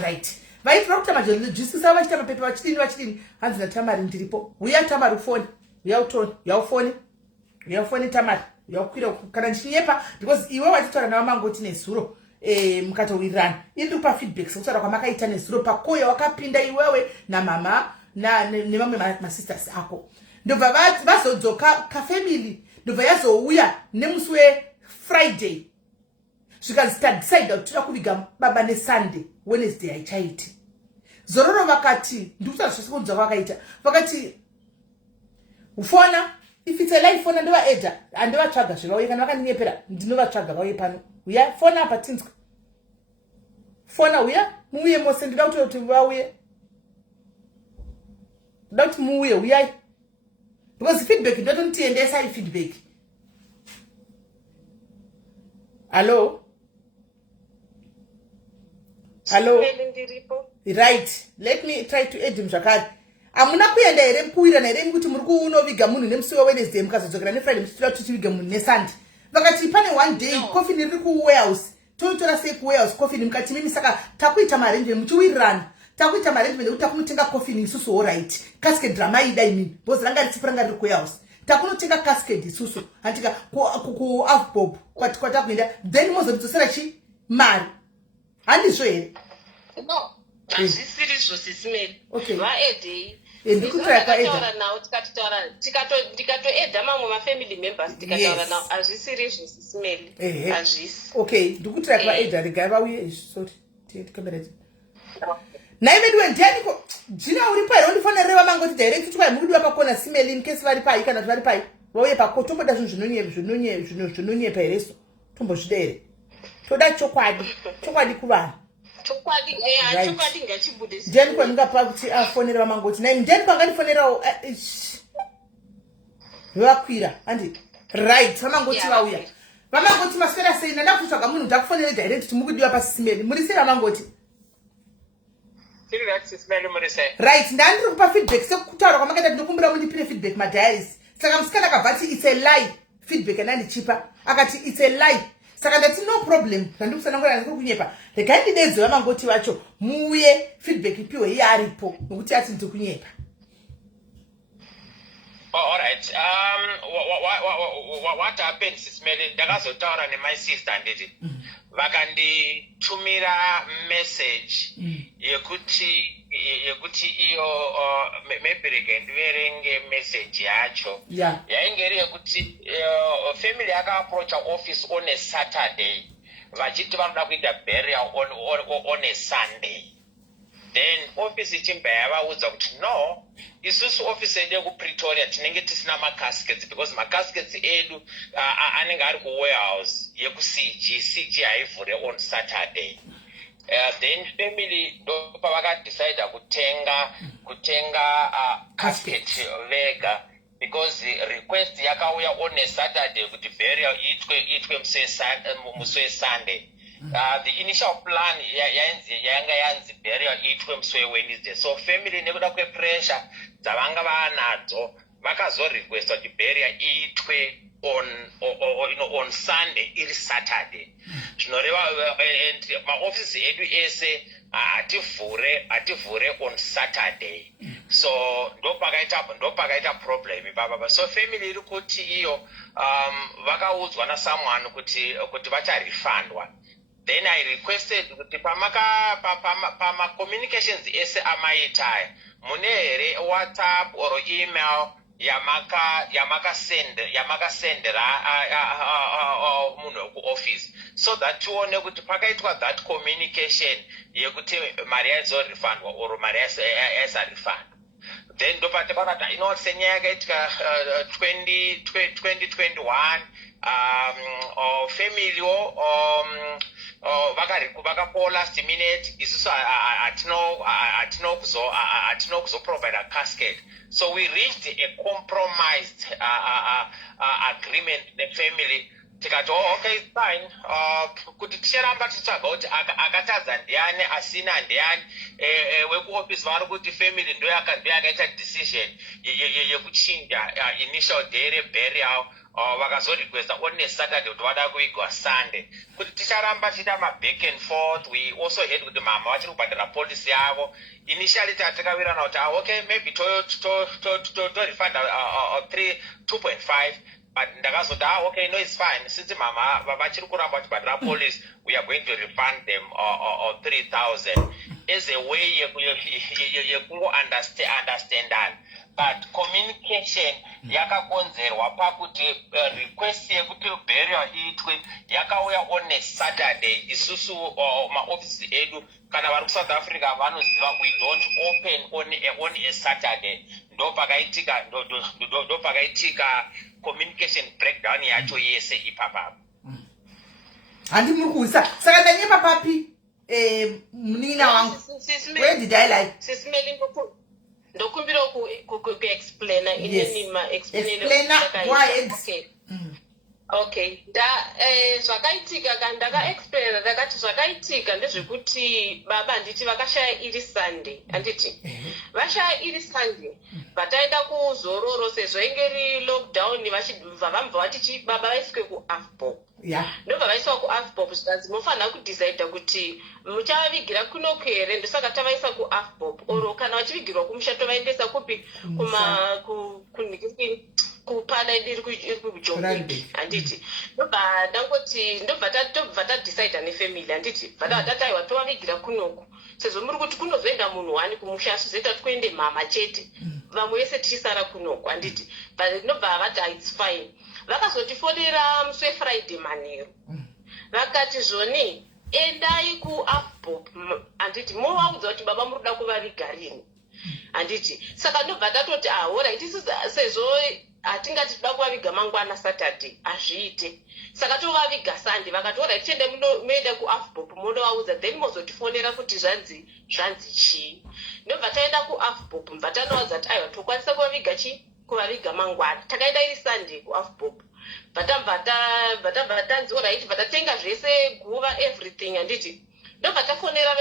Right. Vaitira kuti malogistics avo vachita mapepa vachidini hanzi naTamari ndiripo uya Tamari ufoni yaufoni Tamari yaukwira kana ndichinyepa because iwe watitaura navamangoti nezuro mukatowirirana iri pa feedback sokutaura kwamakaita nezuro pakoya wakapinda iwewe namama nevamwe masisters ako ndobva vazodzoka kafamily ndobva yazouya nemusi weFriday zvikanzi tadecide kuti toda kuviga baba neSunday Wednesday haichaiti. Zororo vakati ndikuti zvese kunzwa kwakaita vakati ufona if it's a live phone ndova edha andovatsvaga zvevauye kana vakaninyepera ndinovatsvaga vauye pano uya fona apa tinzwa fona uya muuye mose ndida kuti vauye ndida kuti muuye uyai because feedback ndotonitiendesa ifeedback. Hello right, let me try to add him zvakare. Amuna kuenda here mukuwirana here kuti muri kunoviga munhu nemusi weWednesday mukazodzokera neFriday muchitira kuti tivige munhu neSunday. Vakati pane one day coffee iri kuwarehouse toitora sei kuwarehouse coffee mukati mimi saka takuita arrangement muchiwirirana takuita arrangement ekuti takunotenga coffee isusu all right cascade drama ida imini bozi ranga ritsipa ranga riri kuwarehouse takunotenga cascade isusu antika ku afbob kwata kuenda then mozodzosera chi mari handizvo here. No, hazvisiri izvo sisimeni. Okay. Vaedhei. Ndikutoya kaedha. Tikataura nawo tikatoedha mamwe mafamily members tikataura nawo hazvisiri izvo sisimeni. Hazvisi. Okay, ndikutoya kaedha regai vauye sorry. Tikaberete. Naye vedu ndianiko jina uripo here undifonereva mangoti direct twai murudiwa pakona simeli in case vari pai kana vari pai. Vauye pakotomboda zvinonyepa hereso. Tombozvida here. Toda chokwadi kuvanhu. Chokwadi ngachibudisa. Ndiani kwandingapa kuti afonera vamangoti naye ndiani kwangandifonerawo vakwira andi right vamangoti vauya vamangoti maswera sei nanda kutsvaga munhu ndakufonere direct kuti mukudiwa pasisimeli muri sei vamangoti right ndandiri kupa feedback sekutaura kwamakaita ndinokumbira mundipire feedback madiaries saka musikana akabva ati it's a lie feedback anandichipa akati it's a lie saka ndati no problem zvandikusana ndikuri kunyepa regai ndidedze vamangoti vacho muuye feedback ipiwe iye aripo nokuti ati ndiri kunyepa. All right. What happened Sisimeli ndakazotaura nemai sister nditi vakanditumira message yekuti iyo maybe rege ndiverenge message yacho yainge iri yekuti family yakaapproacha office on a Saturday vachiti vanoda kuita burial on a Sunday. Then office ichimba yavaudza kuti no, isusu office yedu yekuPretoria tinenge tisina macaskets because macaskets edu anenge ari kuwarehouse yekuCG haivhure on Saturday. Then family ndopavakadecide kutenga casket vega because request yakauya on a Saturday kuti burial itwe musi weSunday. The initial plan yanga yanzi burial itwe musi weWednesday. So family nekuda kwepressure dzavanga vanadzo vakazorequesta kuti burial itwe on Sunday iri Saturday. Zvinoreva maofisi edu ese hativhure on Saturday. So ndopakaita problem baba. So family iri kuti iyo vakaudzwa nasomeone kuti vacharefundwa. Then I requested kuti pama communications ese amaitaya mune here WhatsApp or email yamakasendera munhu wekuoffice so that tione kuti pakaitwa that communication yekuti mari yaizorefundwa or mari yaisarefundwa. Then ndopati panati senyaya yakaitika 2021 family vakapo last minute isusu hatino kuzoprovide a casket. So we reached a compromised agreement nefamily tikati okay fine kuti ticheramba tichitsvaga kuti akatadza ndiani asina ndiani wekuoffice vari kuti family ndo yakaita decision yekuchinja initial day reburial vakazorequesta on a Saturday kuti vada kuigwa Sunday kuti ticharamba tiita back and forth. We also heard kuti mama vachiri kubhadhara policy yavo. Initially tatakavirana kuti okay maybe to refund 2.5 but ndakazoti okay no it's fine since mama vachiri kuramba vachibhadhara police we are going to refund them 3,000 as a way yekungo understandana. But communication yakakonzerwa pakuti request yekuti burial itwe yakauya on a Saturday. Isusu maoffice edu kana vari kuSouth Africa vanoziva we don't open on a Saturday. ndopakaitika communication breakdown yacho yese ipapa. Handi mukusa saka ndanyepa papi munina wangu. Where did I lie? Sisimeli ndokumbira ku explainer ineni ma explainer why okay zvakaitika kandaka explainer ndakati zvakaitika ndezvekuti baba nditi vakashaya iri Sunday anditi vashaya iri Sunday vataenda kuzororo sezvo inge ri lockdown vachibva vambva vati baba vaiswe kuAfpop ndobva vaiswa kuAfpop zvikanzi mofanira kudecida kuti muchavavigira kunoku here ndosaka tavaisa kuAfpop oro kana vachivigirwa kumusha tovaendesa kupi kupana ndiri kuJoburg anditi ndobva ndangoti ndobva tadecida nefamily anditi bva tataiwa tovavigira kunoku sezvo muri kuti kunozoenda munhu wani kumusha asizoita tikuende mama chete vamwe vese tichisara kunoku anditi ndobva vati it's fine vakazotifonera musi weFriday manheru vakati zvoni endai kuAfpop anditi movaudza kuti baba muri kuda kuvaviga rini anditi saka ndobva tatoti alright sezvo hatingati toda kuvaviga mangwana Saturday azviite saka tovaviga Sunday vakati alright tiende muende kuAfpop munovaudza then mozotifonera kuti zvanzi chii ndobva taenda kuAfpop mbva tanovaudza kuti aiwa tokwanisa kuvaviga mangwana takaenda iri Sunday kuAfpop bva tanzi alright bva tatenga zvese guva everything anditi ndobva tafonera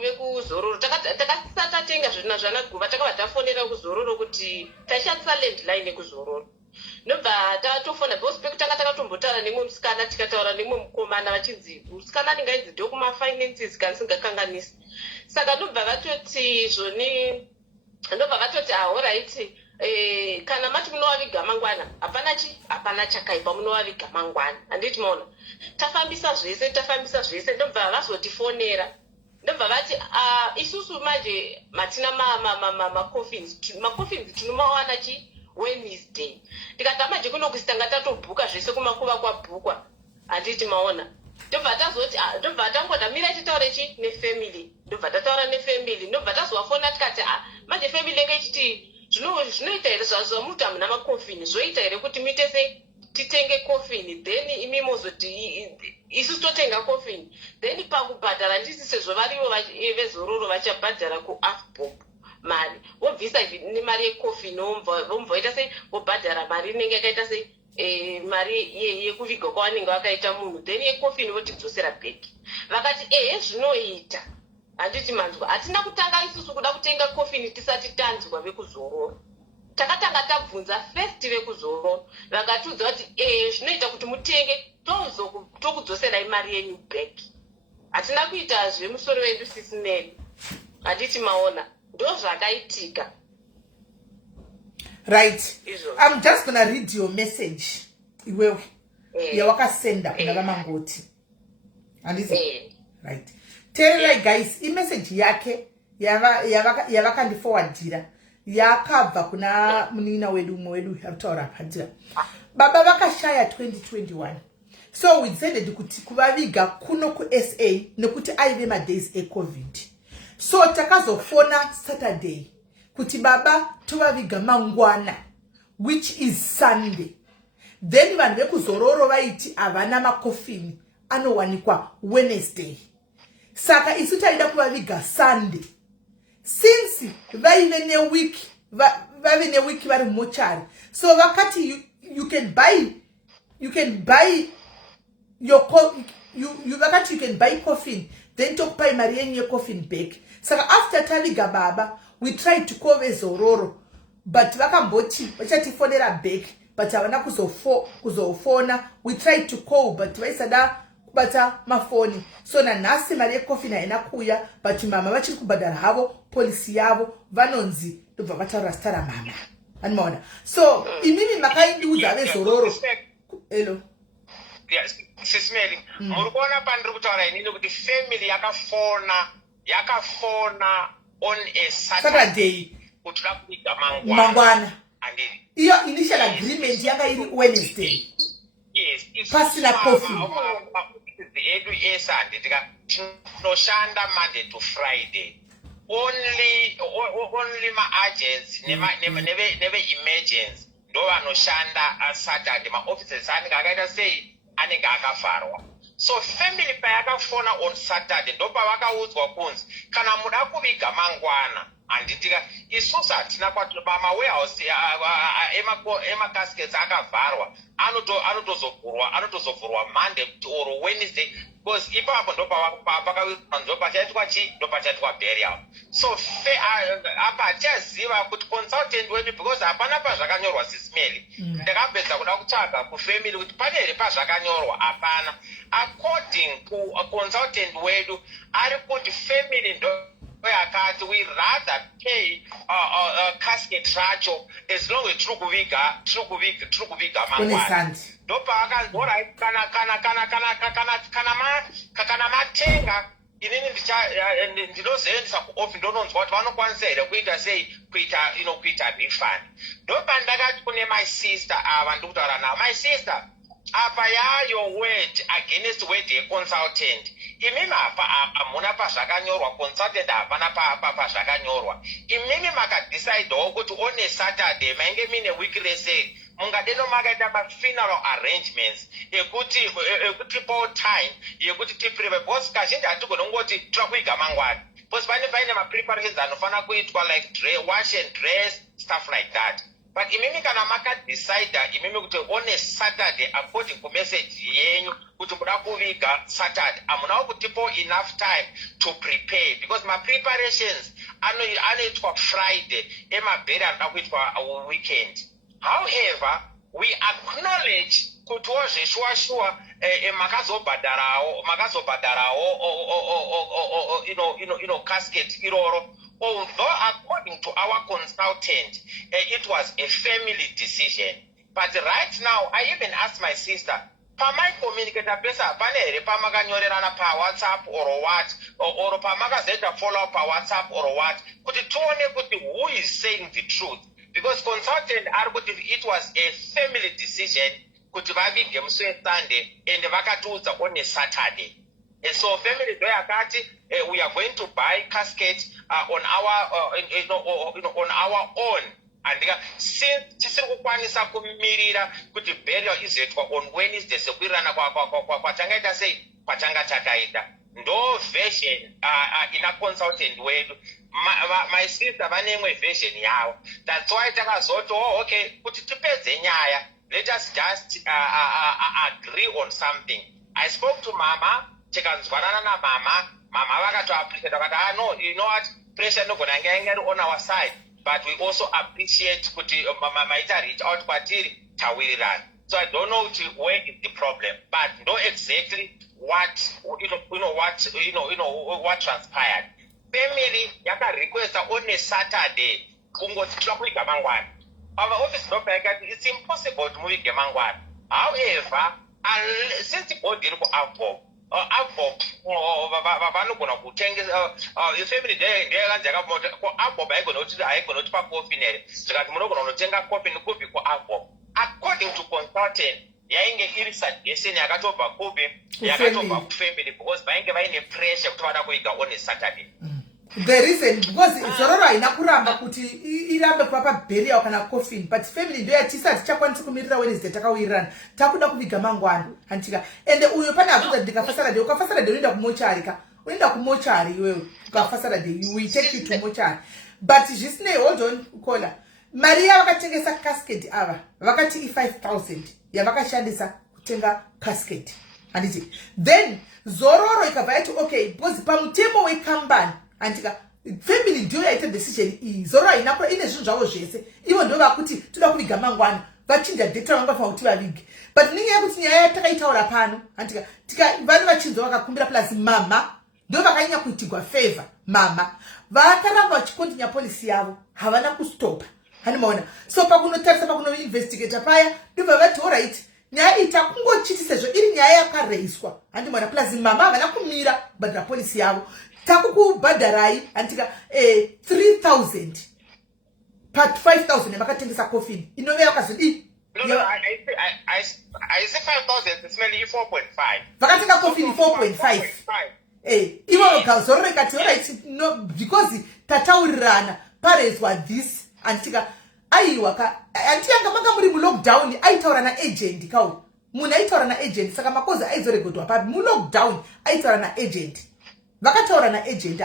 vekuzororo takasatatenga zvana guva takabva tafonera kuzororo kuti taishandisa landline kuzororo ndobva tatofona because pekutanga takatombotaura nemwe musikana tikataura nemwe mukomana vachinzi musikana ndingainzi ndokuma-finances kana singakanganisi saka ndobva vatoti zvoni ndobva vatoti alright kana mati munovaviga mangwana hapana chakaipa munovaviga mangwana handiti maona tafambisa zvese ndobva vazotifonera ndobva vati isusu manje matina macoffins tinomawana Wednesday tikati manje kunokusitanga tatobhuka zvese kumakuva kwabhukwa handiti maona ndobva tazoti ndobva tangoda mira titaure nefamily ndobva tataura nefamily ndobva tazovafona tikati manje family yenge ichiti zvinoita here zvamuti hamuna makofini zvoita here kuti muite titenge kofini then imi mozoti isu totenga kofini then pakubhadhara ndisi sezvo varivo vezororo vachabhadhara kuAfpop mari vobvisa nemari yekofini vomboita sei vobhadhara mari inenge yakaita sei mari yekuviga kwavanenge vakaita munhu then yekofini votidzosera bheki vakati zvinoita handiti manzwa hatina kutanga isusu kuda kutenga kofini tisati tanzwa vekuzororo takatanga tabvunza first vekuzororo vakatiudza kuti zvinoita kuti mutenge tokudzoserai mari yenyu back hatina kuita zvemusoro wedu sisineni handiti maona ndo zvakaitika right I'm just gonna read your message iwewe yawakasenda kuna vaMangoti handiti right tererai guys imessage yake yavakandiforwardira yakabva kuna munina wedu yakutaura padira baba vakashaya 2021 so we decided kuti kuvaviga kuno kuSA nekuti aive madays eCovid so takazofona Saturday kuti baba tovaviga mangwana which is Sunday then vanhu vekuzororo vaiti havana makofini anowanikwa Wednesday saka isu taida kuvaviga Sunday since vaive newiki vari mochari so vakati you can buy your vakati you can buy coffin then tokupai mari yenyu yecoffin back saka after taviga baba we tried to call vezororo but vakamboti vachatifonera back but havana kuzofona we tried to call but vaisada kubata mafoni so nanhasi mari yecoffin haina kuya but mama vachiri kubhadhara havo polisi yavo vanonzi ndobva vataura zita ramama anomaona so imimi makaindiudza vezororo hello sisimeli muri kuona pandiri kutaura inini kuti family yakafona on a Saturday kuti da kuiga mangwana iyo initial agreement yanga iri Wednesday yes pasina coffee edu eSunday tinoshanda Monday to Friday only ma-agents neve-emergency ndo vanoshanda Saturday. Ma-offices anenge akaita sei anenge akafarwa. So family payakafona on Saturday ndo pavakaudzwa kunzi kana muda kuviga mangwana handitika isusu hatina mawarehouse emacaskets akavharwa anotozovhurwa Monday or Wednesday because ipapo ndo pachaitwa chii ndo pachaitwa burial. So apa hatichaziva kuti consultant wedu because hapana pazvakanyorwa sisimeli. Ndakapedza kuda kutsvaga kufamily kuti pane here pazvakanyorwa hapana. According to a consultant wedu ari kuti family ndo yakati we rather pay casket racho as long as tiri kuviga mangwana. Ndopa akanzora kana matenga inini ndinozoendesa kuofi ndononzwa kuti vanokwanisa here kuita sei kuita refund. Ndopa ndakati kune my sister ava ndikutaura navo my sister apa yayo word against word yeconsultant imimi apa hamuna pazvakanyorwa consultant hapana pazvakanyorwa. Imimi makadecidewo kuti one Saturday mainge mine weekly mungadeno makaita ma-funeral arrangements ekuti po time yekuti tiprepare because kazhinji hatigone kungoti tira kuiga mangwana because paine ma-preparations anofanira kuitwa like wash and dress stuff like that. But imimi kana makadecide imimi kuti one Saturday according to message yenyu kuti muda kuviga Saturday hamunawo kutipo enough time to prepare because ma-preparations anoitwa Friday emabheri anoda kuitwa weekend. However, we acknowledge kuti wozveshuwa makazobhadharawo casket iroro. Although according to our consultant, it was a family decision. But right now, I even asked my sister, pamai communicator pesa pane here pamakanyorerana pa WhatsApp or what, or pamakazeta follow up pa WhatsApp or what, kuti tuone kuti who is saying the truth. Because consultant argued it was a family decision kuti vavige musi weSunday and vakatiudza on a Saturday. And so family ndo yakati we are going to buy caskets on our on our own. And since tisiri kukwanisa kumirira kuti burial izoitwa on Wednesday sekuirana kwachangaita sei kwachanga chakaita ndo version ina consultant wedu. My sister vanemwe version yavo. That's why takazoti okay kuti tipedze nyaya, let us just agree on something. I spoke to mama, tikanzwanana na mama vakati appreciate vakati no, you know what, pressure nogona ngengeri on our side, but we also appreciate kuti maita reach out kwatiri tawirirana. So I don't know where is the problem, but know exactly what what transpired. Family yaka request on a Saturday kungoti tira kuiga mangwana. Our office no yakati it's impossible to move mangwana. However, since the body iri kuAVBOB vanogona kutengesa ifamily ndeyakanzi yakamota kuAVBOB haigona kuti pakofi nere zvikati munogona kunotenga kofi nekupi kuAVBOB. According to consultant yainge iri suggestion yakatobva kupi yakatobva kufamily because vainge vaine pressure kuti vada kuiga on a Saturday. The reason because zororo haina kuramba kuti irambe papa burial kana coffin, but family ndo yatisati chakwanisa kumirira Wednesday takawirirana takuda kuviga mangwana antika ende uyo pane akuza ndikafasara de ukafasara de unoenda kumochari unoenda kumochari iwewe ukafasara de we take you to mochari. But zvisine hold on kola Maria vakatengesa casket ava vakati 5,000 yavakashandisa kutenga casket anditi then zororo ikabva yati okay because pamutemo wekambani andika family ndio yaita decision iyi zoro inakura ine zvinhu zvavo zvese ivo ndio vakuti toda kuviga mangwana vachinja date vanga fanira kuti vavige. But ninge yakuti nyaya yatakaitaura pano andika vanhu vachinzwa vakakumbira plus mama ndio vakanyanya kuitigwa favor. Mama vakaramba vachikontinya polisi yavo havana kustopa hanimaona. So pakunotarisa pakunoinvestigata paya ndibva vati alright nyaya ita kungochiti sezvo iri nyaya yakareiswa handimaona plus mama havana kumira kubhadhara polisi yavo takukubhadharai antika 3,000 part 5,000 yavakatengesa coffin inove yakazodi I say 5,000 it's mainly 4.5 vakatenga coffin 4.5 ivo gazorore kati alright no because tataurirana parents were this antika aiwa ka antianga manga muri mu lockdown aitaura na agent kawo munhu aitaura na agent saka makozi aizoregodwa papi mu lockdown aitaura na agent vakataura na agent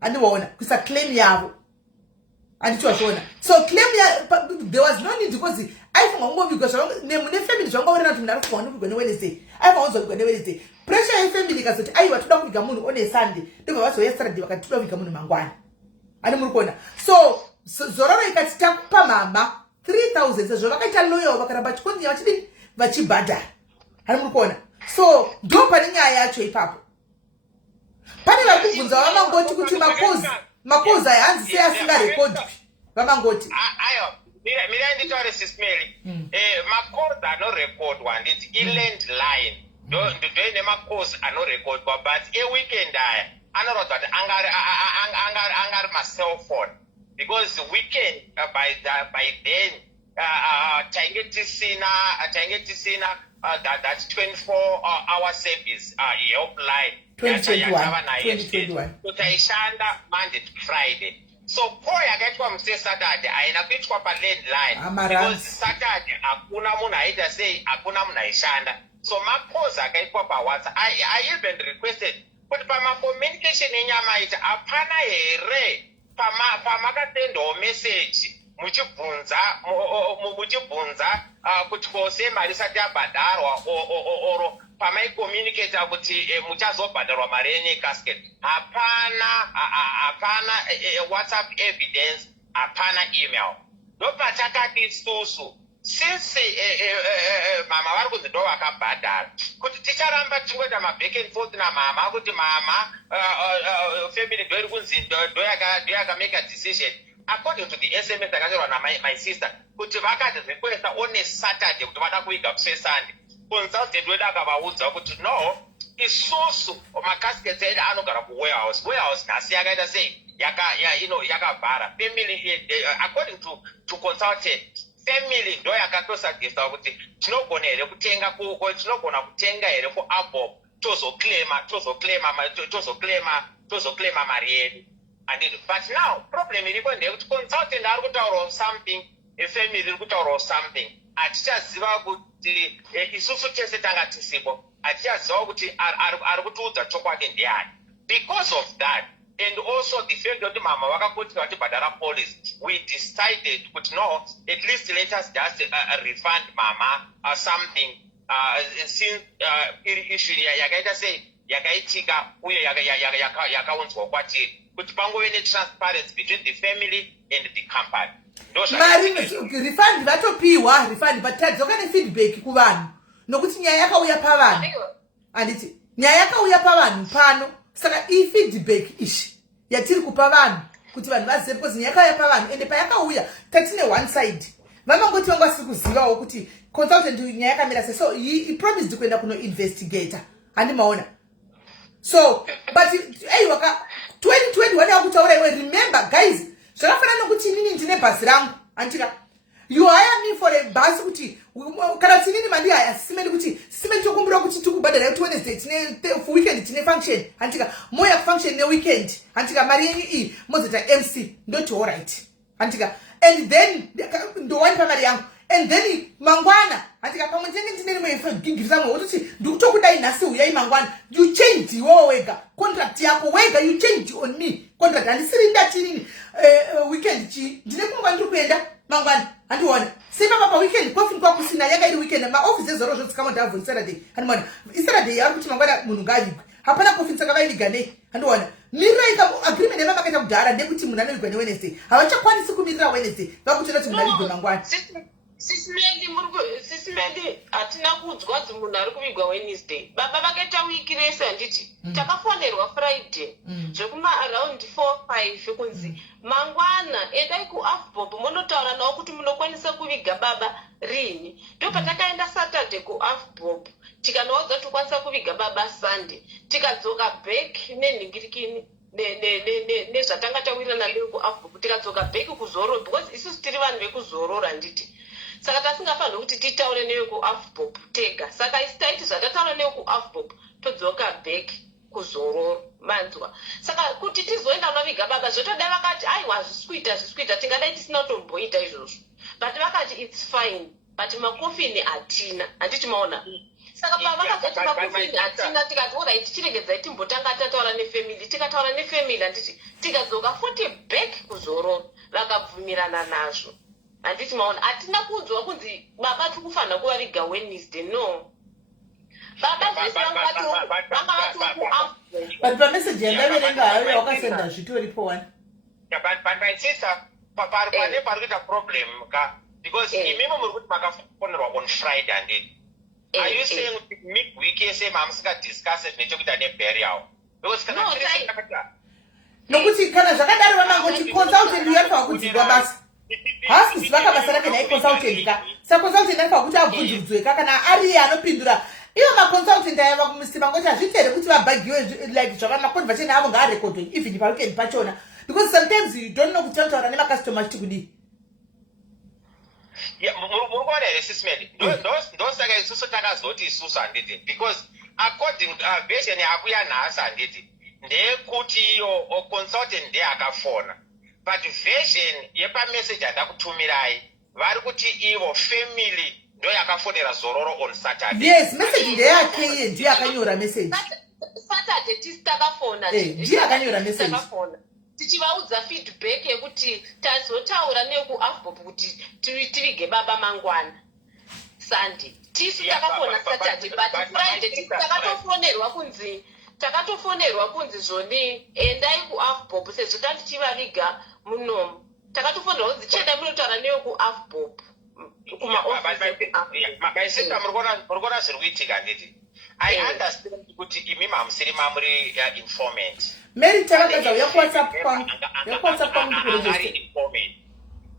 andiwaona kuisa claim yavo andichozviona so claim ya there was no need because aifunga kungovigwa nemune family zvangaorena kuti munhu ari kufunga novigwa newednesday aifunga kuzovigwa newednesday pressure yefamily ikazoti aiwa toda kuviga munhu one sunday ndobva vazo yesterday vakati toda kuviga munhu mangwana ani muri kuona so zororo ikati takupa mama 3000 sezvo vakaita loyal vakaramba chikonzi vachidini vachibhadhara ani muri kuona so ndo pane nyaya yacho ipapo pane vari kubvunza vamangoti kuti makozi aya hanzi sei asingarekodwi vamangoti mira nditaure sismeli makozi anorekodwa handiti ilandline ndoine makozi anorekodwa but eweekend aya anoratidza kuti angari macellphone because weekend by then tainge tisina that 24-hour service helpline yatava nayo taishanda Monday to Friday so call yakaitwa muse Saturday haina kuitwa palandline because Saturday hakuna munhu aita sei hakuna munhu aishanda so makozi akaitwa paWhatsApp I even requested kuti pamacommunication enyama ita hapana here pamakatendawo message muchibvunza kuti kose mari isati yabhadharwa oro pamaicommunicate kuti muchazobhadharwa mari yenye casket hapana WhatsApp evidence hapana email ndopatakati isusu since mama vari kunzi ndo vakabhadhara kuti ticharamba tingoita maback and forth namama kuti mama family ndo iri kunzi ndo yakamake decision according to the SMS akatorwa my sister kuti vakati requesta on a Saturday kuti vada kuiga kuse Sunday consultant wedu akavaudza kuti no isusu macaskets edu anogara kuwarehouse nhasi yakaita sei yakabhara family according to consultant family ndo yakatosagesa kuti tinogona here kutenga tinogona kutenga here kuAbob tozoclaima mari yedu but now problem iripo ndeyekuti consultant ari kutaurawo something efamily iri kutaurawo something hatichaziva kuti isusu tese tanga tisipo hatichaziva kuti ari kutiudza chokwadi ndeyani because of that and also the fact that mama vakakotika vachibhadhara police we decided kuti no at least let us just refund mama something since iri issue yakaita sei yakaitika uye yakaunzwa kwatiri kuti pangove netransparency between the family and the company mari refund vatopiwa refund but tadzoka nefeedback kuvanhu nokuti nyaya yakauya pavanhu handiti nyaya yakauya pavanhu pano saka ifeedback ishi yatiri kupa vanhu kuti vanhu vazive because nyaya yakauya pavanhu ende payakauya tatine one side vamangoti vanga vasiri kuzivawo kuti consultant nyaya yakamira sei so ipromised kuenda kunoinvestigata handimaona so but aiwaka 2021 yakutaura iwe remember guys zvakafanana nokuti inini ndine bhazi rangu antika you hire me for a bus kuti kana kuti inini mandihaya simeni kuti simeni tokumbura kuti tikubhadhara kuti Wednesday tine weekend tine function antika moya function ne weekend antika mari yenyu iyi mozita MC ndoti all right antika and then ndowani pamari yangu and then mangwana antika pamwe ndenge ndine rimwe gigirisa mwe wototi ndikutokudai nhasi uyai mangwana you change iwewe wega contract yako wega you change on me contract handisiri ndati nini weekend chi ndine kunga ndiri kuenda mangwana handiona sema papa weekend coffee kwa kusina yanga iri weekend ma office zero zvo tsika mondavo Saturday handiona Saturday yari kuti mangwana munhu ngavigwe hapana coffee tsaka vaiviga nei handiona mirira agreement yavakaita kudhara ndekuti munhu anovigwa neWednesday havachakwanisi kumirira Wednesday vakutenda kuti munhu avigwe mangwana sisimendi hatina kuudzwa kuti munhu ari kuvigwa Wednesday baba vakaita wiki rese handiti takafonerwa Friday zvekuma-around 4-5 kunzi mangwana endai kuAbob munotaura nawo kuti munokwanisa kuviga baba rini ndo patakaenda Saturday kuAbob tikanoudza kuti tokwanisa kuviga baba Sunday tikadzoka back nenhingirikini nezvatanga tawirirana newe kuAbob tikadzoka back kuzorora because isusu tiri vanhu vekuzorora handiti saka tasingafaniri kuti titaure newe kuAbob tega saka isi taiti zvatataura newe kuAbob todzoka back kuzororo manzwa. Saka kuti tizoenda unoviga baba zvotoda vakati aiwa zvisikuita tingadai tisina kutomboita izvozvo. But vakati it's fine. But makofini hatina. Handiti maona. Saka pavakazoti makofini hatina tikati alright tichirengedzai timbotanga tataura nefamily. Tikataura nefamily handiti tikadzoka futi back kuzororo vakabvumirana nazvo. Handiti maona hatina kunzwa kunzi baba tiri kufanira kuvaviga Wednesday no. Baba zvese vanga but pamessage yandaverenga hayo wakasenda zvitoripo one. But my sister, pari kuita problem ka because imimo muri kuti makafonerwa on Friday and are you saying midweek yese mamusika discuss zvinochokuita neburial? Because kana nokuti kana zvakadaro vanangoti consultant yanofanira kudzingwa basa. Hasi zvaka basa rake naye consultant ka. Saka consultant anofanira kuti abvunzudzwe kana ari anopindura. Ivo ma-consultant ayava kumusima ngoti hazvitere kuti vabhagiwe like zvavamaconversation avo ngaarekodwe even paweekend pachona because sometimes you don't know kuti vanotaura nemacustomers kuti kudii. Muri kuona here sismedi ndosaka isusu takazoti isusu handiti because according version yakuya nhasi handiti ndeyekuti iyo consultant ndiye akafona but version yepamessage andakutumirai vari kuti ivo family ndo yakafonera zororo on Saturday. Yes, message ndeyake ndiye akanyora message. Saturday tistakafona. Ndiye akanyora message. Tichivaudza feedback yekuti tazotaura nekuAfbop kuti tivige baba mangwana. Sunday. Tisu takafona Saturday but Friday takatofonerwa kunzi zvoni endai kuAfbop sezvo tichivaviga munomu. Takatofonerwa kunzi chenda munotaura nekuAfbop. My sister, Murgona Sirwitika, I understand kuti imi mamusiri mamuri informant. Mary Tarakaza, your WhatsApp informant.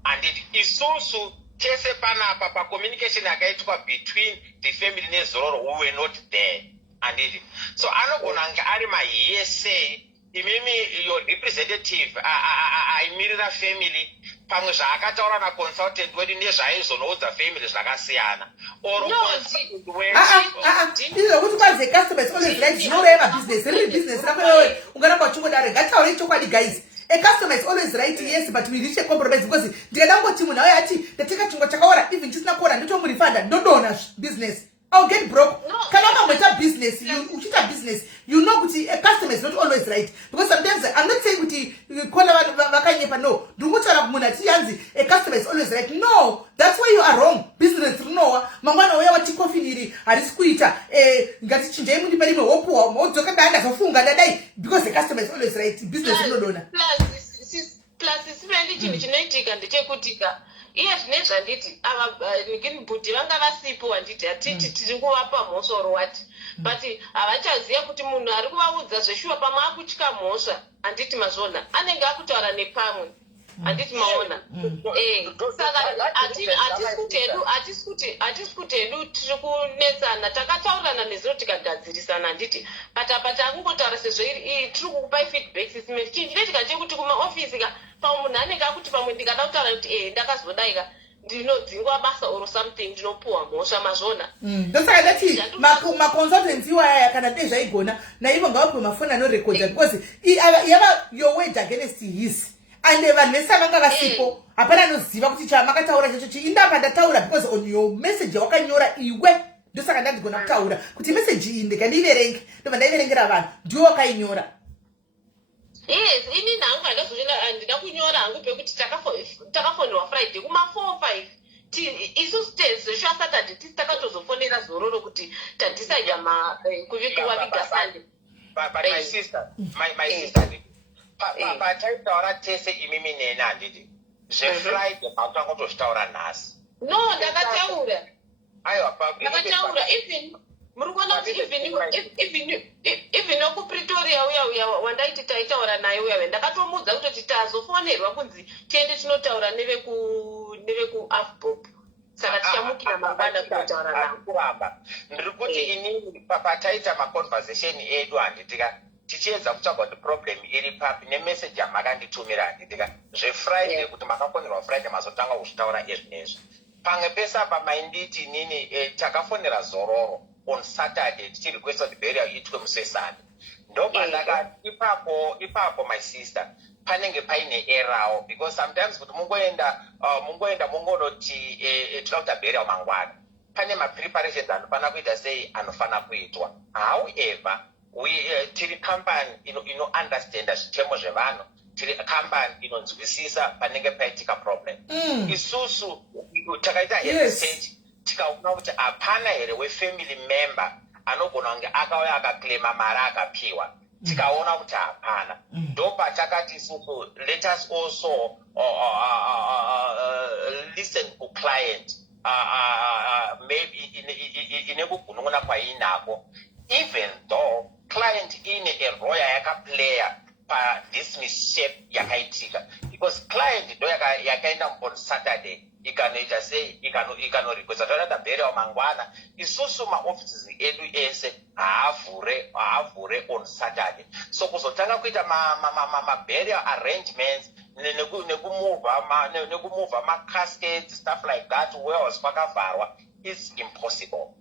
And it is also tese pana communication yakaitwa between the family nezororo who were not there. And it so anogonanga ari ma hearsay imimi your representative aimirira family pamwe zvaakataura naconsultant wedu nezvaizonoudza family zvakasiyana or kuti kwazi customers always right zvinoreva business riri business rako iwewe ungaramba uchingodaro ngataurei chokwadi guys a customer is always right yes but we reach a compromise because ndikadangoti munhu auya ati ndateka chingwa chakaora even chisina kuora ndotomurifanda ndodona business I'll get broke. No, Kanama business, you know a customer is not always right. Because sometimes I'm not saying you call no. A customer is always right. No, that's why you are wrong. Business no. Mangwana wewe watikofiniri ariskuita ngati chinje mundi palimo wopo modzoka danda zofunga dadai because the customer is always right. Business no dona. Plus sipendi chinhu chinoitika ndechekutika iye zvinezva nditi ava nikinibhudhi vanga vasipo handiti hatiti tiri kuvapa mhosoro wati but havachaziva kuti munhu ari kuvaudza zveshuwa pamwe akutya mhosva handiti mazvona anenge akutaura nepamwe handiti maona saka hatisi kuti hedu tiri kunetsana takataurana neziro tikagadzirisana handiti but apa takungotaura sezvo tiri kukupai feedback sisime chinoitika chekuti kumaofisi ka pamwe munhu anenge akuti pamwe ndingada kutaura kuti ndakazodaika ndinodzingwa basa or something ndinopuwa mhosva mazvona ndosaka ndati maconsultants iwaya kana dei zvaigona naivo ngavapuwe mafoni anorekodha because yava your word against his and vanhu vese vanga vasipo hapana anoziva kuti chamakataura chacho indapa ndataura because on your message yawakanyora iwe ndosaka ndandigona kutaura kuti message iyi ndikandiiverenge ndobva ndaiverengera vanhu ndiwo wakainyora. Yes, ini nangu handina kunyora hangu pekuti takafonera Friday kuma 4-5 isusu tezveshuwa Saturday tisi takatozofonera zororo kuti tadisaidya kuviga Sunday. But my sister, my sister, pataitaura tese imimi nena handiti zveFriday pakutanga kutozvitaura nhasi. No, ndakataura. Aiwa, ndakataura even muri kuona kuti even nokupretoria uya wandaiti taitaura naye uya ndakatomudza kutoti tazofonerwa kunzi tiende tinotaura nevekuAfbop saka tichamukira mangwana kunotaura navo kuramba ndiri kuti inini pataita maconversation edu handitika tichiedza kutsvaga kuti problem iri papi nemessage yamakanditumira handitika zveFriday kuti makafonerwa Friday mazotanga kuzvitaura ezvinezvi pamwe pese apa mainditi inini takafonera zororo on Saturday tichirequesta kuti burial iitwe musesani ndopandakati ipapo my sister panenge paine erawo because sometimes kuti mungoenda mungonoti toda kuita burial mangwana pane mapreparations anofana kuita sei anofana kuitwa. However tiri company inounderstanda zvitemo zvevanhu, tiri company inonzwisisa panenge paitika problem. Isusu takaita research tikaona kuti hapana here wefamily member anogona kunge akauya akaklema mari akapiwa, tikaona kuti hapana, ndopatakati isusu let us also listen to client maybe ine kugunun'una kwainako, even though client ine a lawyer yakaplaya this misshape yakaitika, because client ndo yakaenda on Saturday ikanoita sei ikanorequesta toda burial mangwana, isusu maoffices edu ese haavhure on Saturday. So kuzotanga kuita burial arrangements nekumova ma-caskets, stuff like that, wells kwakavharwa, is impossible.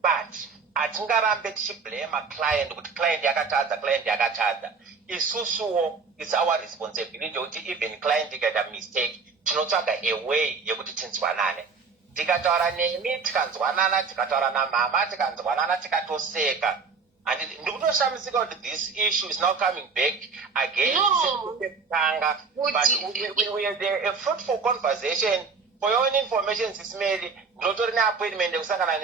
But atingarambe tichiblame client kuti client yakatadza. Isusuwo it's our responsibility kuti even client ikaita mistake tinotsvaga a way yekuti tinzwanane. Tikataura nemi tikanzwanana, tikataura namama tikanzwanana, tikatoseka. And ndikutoshamisika kuti this issue is now coming back again. No. But we had a fruitful conversation. For your own information, Sismeli, ndotori appointment kusangana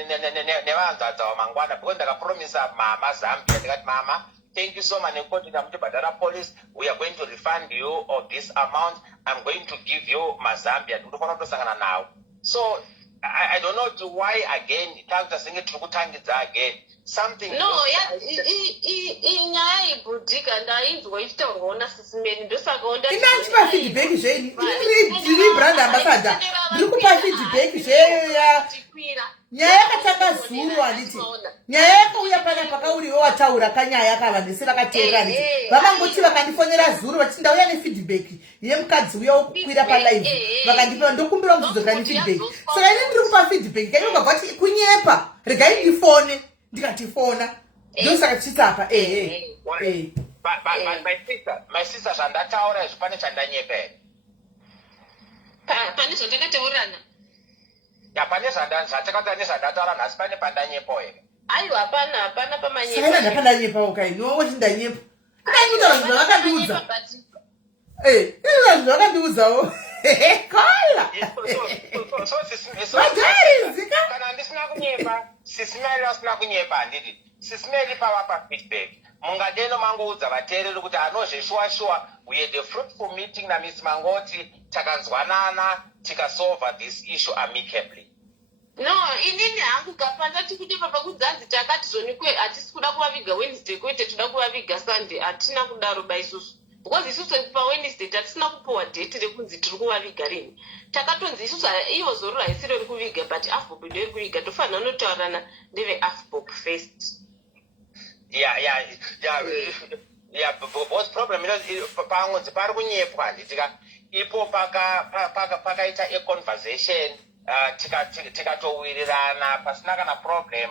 nevanzadza vamangwana because ndakapromisa mama Zambia ndikati mama, thank you so much nekotita muti Badara police, we are going to refund you of this amount, I'm going to give you mazambia, ndinofana kutosangana nawo. So I don't know why again takuta senge tiri kutangidza again something. No, inyaya ibudhika ndainzwa ichitaurwawo naSisimeni ndosakaona inandipa feedback zveni ndiri brand ambassador ndiri kupa feedback zveya nyaya yakatanga zuru handiti nyaya yakauya pana pakauriwo wataura kanyaya yakava ndese vakateerera handiti vakangoti vakandifonera zuru vachiti ndauya nefeedback yemukadzi uya wokukwira palive vakandipa ndokumbira kuzodzokera nefeedback saka ine ndiri kupa feedback kaine ukabva ti kunyepa regai ndifone ndikatifona ndosaka tichitsapa my sister zvandataura izvi pane chandanyepa here. pane zvandakataurana pane zvatakaita nezvandataura nhasi pane pandanyepo here. aiwa hapana pamanyepa saka ndapandanyepawo kai niwowo chindanyepa ndaikuta zvinhu vakandiudza izvo vakandiudzawo kola vadarizika kana ndisina kunyepa Sisimeli asina kunyepa handiti Sisimeli pavapa feedback mungadeno mangoudza vateereri kuti anozveshuwa we had a fruitful meeting naMiss Mangoti, takanzwanana tikasolve this issue amicably. No, inini hangu kapanda tikuti papa kudzanzi takati zonikwe hatisi kuda kuvaviga Wednesday kwete toda kuvaviga Sunday, hatina kudaro baisusu because isusu pa Wednesday tatisina kupuwa date rekunzi tiri kuvaviga rini. Takatonzi isusu iyo zoro haisiri rikuviga but AFBOP ndo rikuviga tofanira notaurana ndeve AFBOP first. Both problem pangonzi pari kunyepwa handitika ipo pakaita a conversation tikatowirirana pasina kana problem,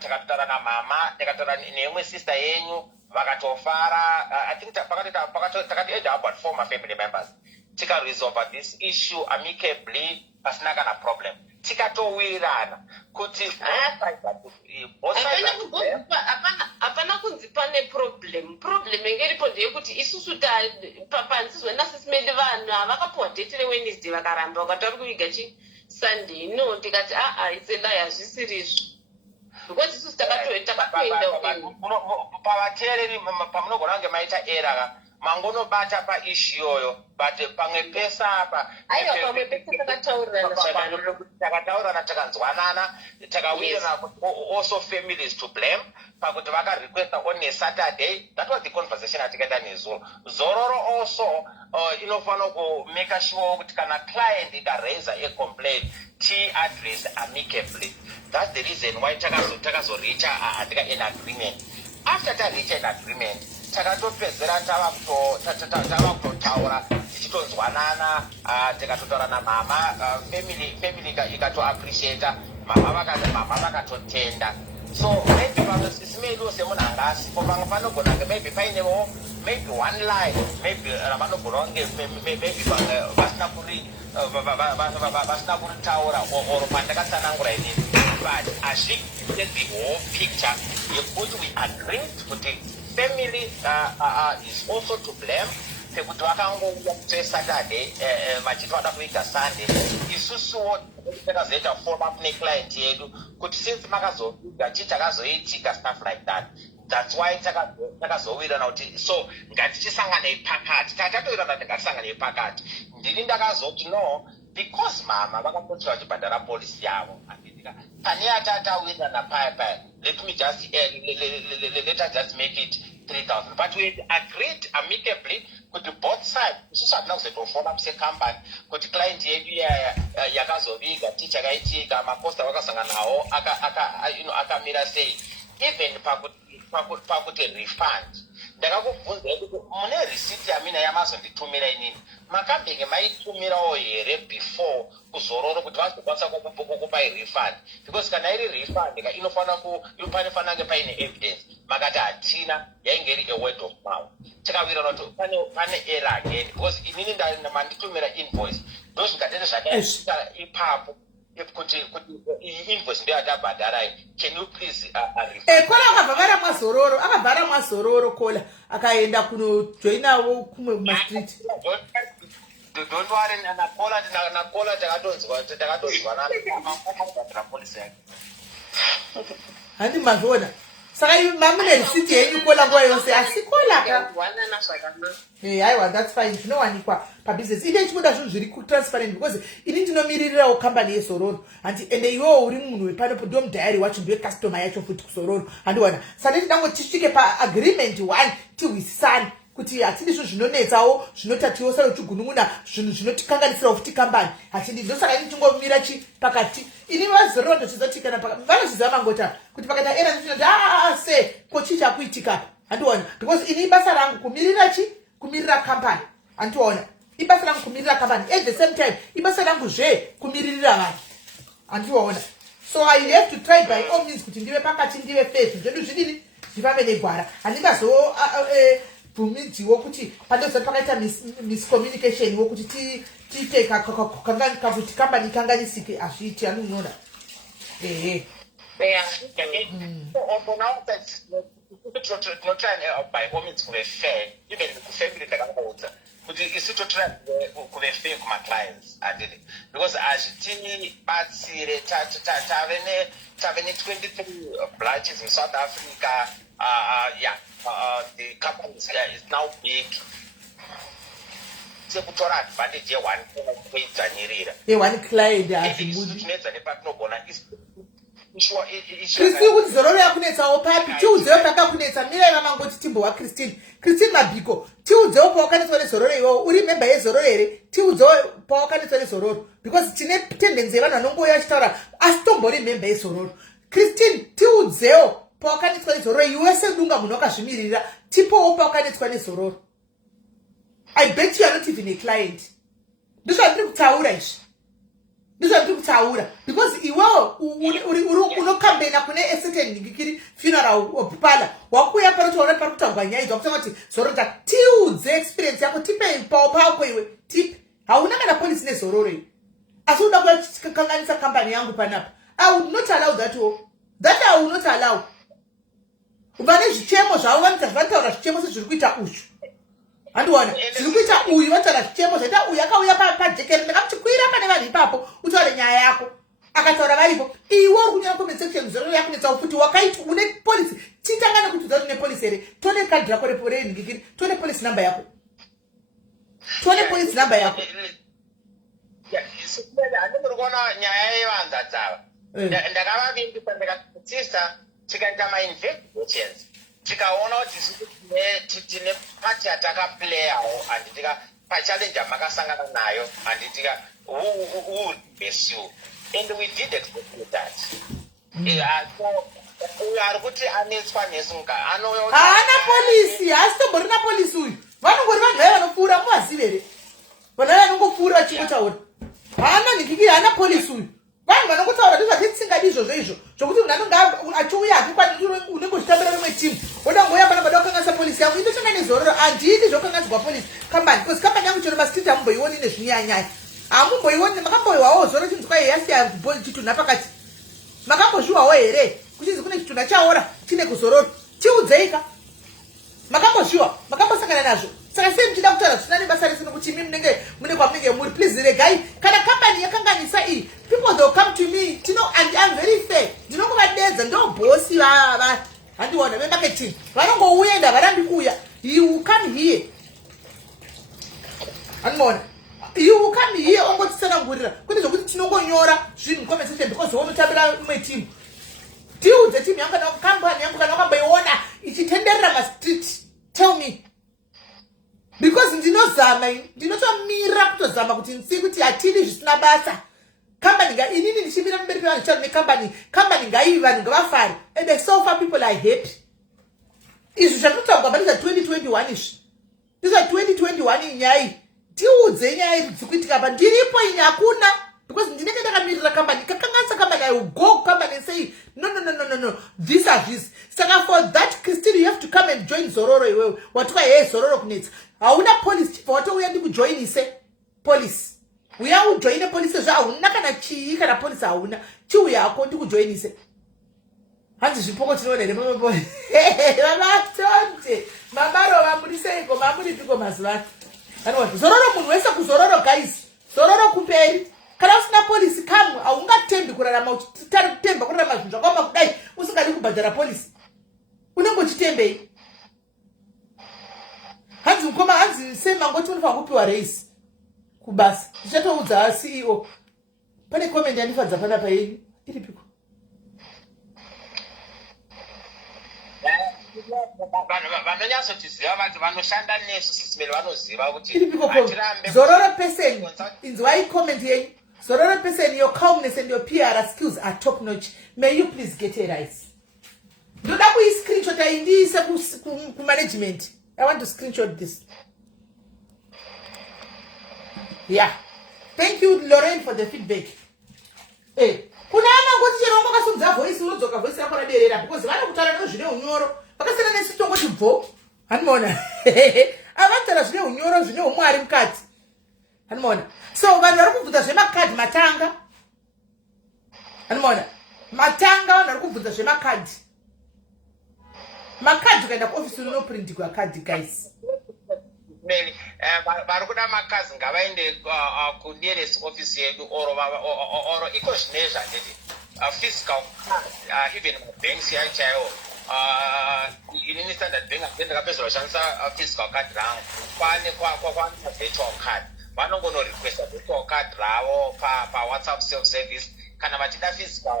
takatotaura namama, takatotaura neimwe sister yenyu vakatofara. I think takati end up at former family members tikaresolve this issue amicably pasina kana problem, tikatowirirana kuti hapana kunzi pane problem ingeripo ndeyekuti isusu papanzizwe naSisimeni vanhu havakapuwa date reWednesday vakaramba vakati vari kuviga Sunday. No, tikati it's a lie, hazvisirizvo because isusu takatoenda pavateereri pamunogona kunge maita era mangonobata paissue iyoyo but pamwe pesa apa aiwa pamwe pesa takataurirana zvakanaka, takataurana takanzwanana, takawirirana kuti also families to blame pakuti vakarequesta on a Saturday. That was the conversation atikaita nezuro. Zororo also inofanira kumake sure kuti kana client ikaraise a complaint address amicably. That's the reason why takazoreach an agreement. After tareach an agreement takatopedzera tava kutotaura tichitonzwanana, tikatotaura namama, family ikatoappreciata, mama vakatotenda. So maybe isimedu semunangasi kopanga panogona maybe painewo maybe one line maybe ravanogona maybe vasina kuritaura or pandakatsanangura inini but hazvigite the whole picture yekuti we agreed kuti family is also to blame sekuti vakangouya kuti Saturday machito vada kuita Sunday isusuwo takazoita follow up neclient yedu kuti since makazoviga chii chakazoitika stuff like that. That's why takazowirana kuti so ngatichisanganei pakati tatatoirana tingasanganei pakati ndini ndakazoti no because mama vakapotsera chibhadhara polisi yavo andidika pane atatawirana paya let me just let us just make it 3,000 but we agreed amicably kuti both sides isusu hatina kuzotofollow up secompany kuti client yedu yakazoviga tii chakaitika maposta vakasangana nawo akamira sei even pakuti refund ndakakubvunzai kuti mune receipt yamina yamazonditumira inini makambenge maitumirawo here before kuzororo kuti vazokwanisa kukupai refund because kana iri refund inofanira kunge paine evidence makati hatina yainge iri a word of mouth tikawirana kuti pane error again because inini manditumira invoice ndozvikatete zvakaitika ipapo kuti invoice ndiyo yatabhadharai can you please kola akabvara mwazororo kola akaenda kunojoinawo kumwe kumastreet don't worry nakola takatonzwana polisi yake handi mazvona saka mamune risiti yenyu kola nguva yose asi kola ka aiwa that's fine zvinowanikwa pabusiness ine chimoda zvinhu zviri kutransparent because ini ndinomiririrawo kambani yesororo ende iwewo uri munhu wepanopo ndo mudhayari wacho ndiwe customer yacho futi kusororo handiwana saka tidango tisvike paagreement 1 tiwisisane kuti hatidi zvinhu zvinonetsawo zvinotatiwo sare uchigunun'una zvinhu zvinotikanganisirawo futi kambani hatidi ndosaka ini tingomira pakati ini vazororo ndochizotikana vanoziziva mangota kuti pakata era ndinoti se kochi chakuitika handiona because ini basa rangu kumirira kambani handiona ibasa rangu kumirira kambani at the same time ibasa rangu kumiririra vanhu handiona so I have to try by all means kuti ndive pakati ndive face zvedu zvidini ndivave negwara handingazo bvumidziwo kuti pandozati pakaita miscommunication wokuti tiite kakuti kambani ikanganisike hazviiti anonona by all means kuve fair even kufamily ndakangoudza kuti isu totry kuve fair kumaclients adidi because hazvitibatsire tave ne-23 branches in South Africa. The company is now big. Sekutora advantage ye-one kuidzanyirira one client azvinetsa nepatinogona Christine kuti zororo yakunetsawo papi tiudzewo pakakunetsa mirai vamangoti timbowa Christine Mabhiko tiudzewo pawakanetswa nezororo iwowo uri member yezororo here tiudzewo pawakanetswa nezororo because tine tendency yevanhu vanongouya vachitaura asi tombori member yezororo Christine tiudzewo pawakanetswa nezororo iwe sedunga munhu wakazvimirira tipowo pawakanetswa nezororo I bet you are not even a client ndizvandiri kutaura izvi ndizvandiri kutaura because iwewo unokambena kune certain ndingikiri funeral opala wakuya panotaura pari kutangwa nyaya idzi wakutanga kuti zororo tiudze experience yako tipe pawo pako iwe tipe hauna kana polisi nezororo iwe asi uda kukanganisa kambani yangu panapa I would not allow that I would not allow vane zvichemo zvavo vanotaura zvichemo sezviri kuita uyu handiwana zviri kuita uyu vataura zvichemo zvaita uyu akauya pajekeri ndakakuchikwira pane vanhu ipapo utaure nyaya yako akataura varipo iwe uri kunyanya kumesection zororo yakunetsawo kuti wakaita une polisi titangane kuti udzati une polisi here tone kadhi rako renhingikiri tone polisi namba yako handimuri kuona nyaya yevanza dzava ndakavavimbisa ndikatisa tikaita mainvestigations tikaona kuti tine pati yatakaplayawo handitika pachallenja makasangana nayo handitika who will best you and we did exactly that uyu ari kuti anetswa nesunga haana polisi hasi tomborina polisi uyu vanongori vanhu vai vanopfuura muvazive here vanhu vai vanongopfuura vachingotaura haana nhikikiri haana polisi uyu vanhu vanotaura ndizvati tisingadi izvozvo izvo zvokuti munhu anonge achiuya unenge uchitambira rimwe timu oda ngoyamba nabada kukanganisa polisi yangu itochanga nezororo handidi zvokukanganiswa polisi kambani because kambani yangu chero masititi hamumboioni nezvinyanyanya hamumboioni makamboiwawo zoro chinzwa yeyasiya chitunha pakati makambozviwawo here kuchinzi kune chitunha chaora chine kuzororo chiudzeika makambozviwa makambosangana nazvo saka sei muchida kutaura zvisina nebasa risino kuti imi mune kwamunenge muri please regai kana kambani yakanganisa iyi people they'll come to me and I'm very fair ndinongovadedza ndobhosi vava handiona vemarketing vanongouya enda varambi kuuya you come here handiona you come here ongotitsanangurira kune zvokuti tinongonyora zvinhu conversation because vonotambira imwe timu tiudze timu yangu kana kambani yangu kana wakamboiona ichitenderera mastreet tell me because ndinotomira kutozama kuti ndisi kuti hatidi zvisina basa kambani inini ndichimira mberi pevanhu charo nekambani ngaivi vanhu ngavafari and so far people are happy izvi zvatotaurwa ndiza 2021 izvi ndiza 2021 inyaya tiudze nyaya idzi dzikuitika pa ndiripo ini hakuna because ndinenge ndakamirira kambani kakanganisa kambani I will go kambani and say no this are this saka for that Christine you have to come and join Zororo iwewe watuka Zororo kunetsa hauna police chief watouya ndikujoinise police uya ujoine police zvahauna kana chii kana police hauna chiuya hako ndikujoinise hanzi zvipoko tinoona here vavatonde mabarova muriseiko mamuripiko mazuvano anoti Zororo munhu wese kuzororo guys Zororo kuperi kana usina polisi kamwe haungatembi kurarama uchitari kurarama zvinhu zvakaoma kudai usingadi kubhadhara polisi unenge uchitembei hanzi mukoma hanzi semangoti unofanira kupiwa raise kubasa ndichatoudza CEO pane comment yandifadza panapa yenyu iripiko vanonyatsotiziva vantu vanoshanda nesu sisimero vanoziva kuti iripiko Zororo person inzwai comment yenyu Zororo person your calmness and your PR skills are top notch may you please get a rise ndoda kuiscreenshot aindiise kumanagement I want to screenshot this. Yeah. Thank you, Lorraine, for the feedback. Kuna ngoti chero makasudza voice unodzoka voice yako raderera because vana kutaura nezvine unyoro. Vakasana nesitongo chibvo. Hanimona. Avantara zvine unyoro zvine umwari mukati. Hanimona. So vanhu vari kubvunza zvemakadhi matanga. Hanimona. Matanga vanhu vari kubvunza zvemakadhi. Makadhi ukaenda kuofisi unoprintikwa kadhi guys. vari kuda makazi ngavaende kunearest office yedu oro iko zvine zvanditi physical even mabanks yayo chaiwo inini standard bank ndakapedzera kushandisa physical card rangu kwane virtual card vanongonorequesta virtual card ravo pawhatsapp self service kana vachida physical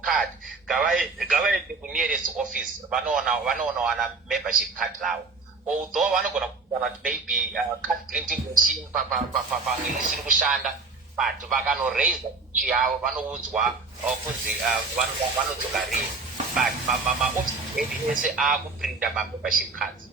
card ngavaende kunearest office vanoona membership card ravo although vanogona kuona kuti maybe card printing machine isiri kushanda but vakanoraisa kuchi yavo vanoudzwa kunzi vanodzoka rini but maofisi edu ese akuprinta mamembership cards.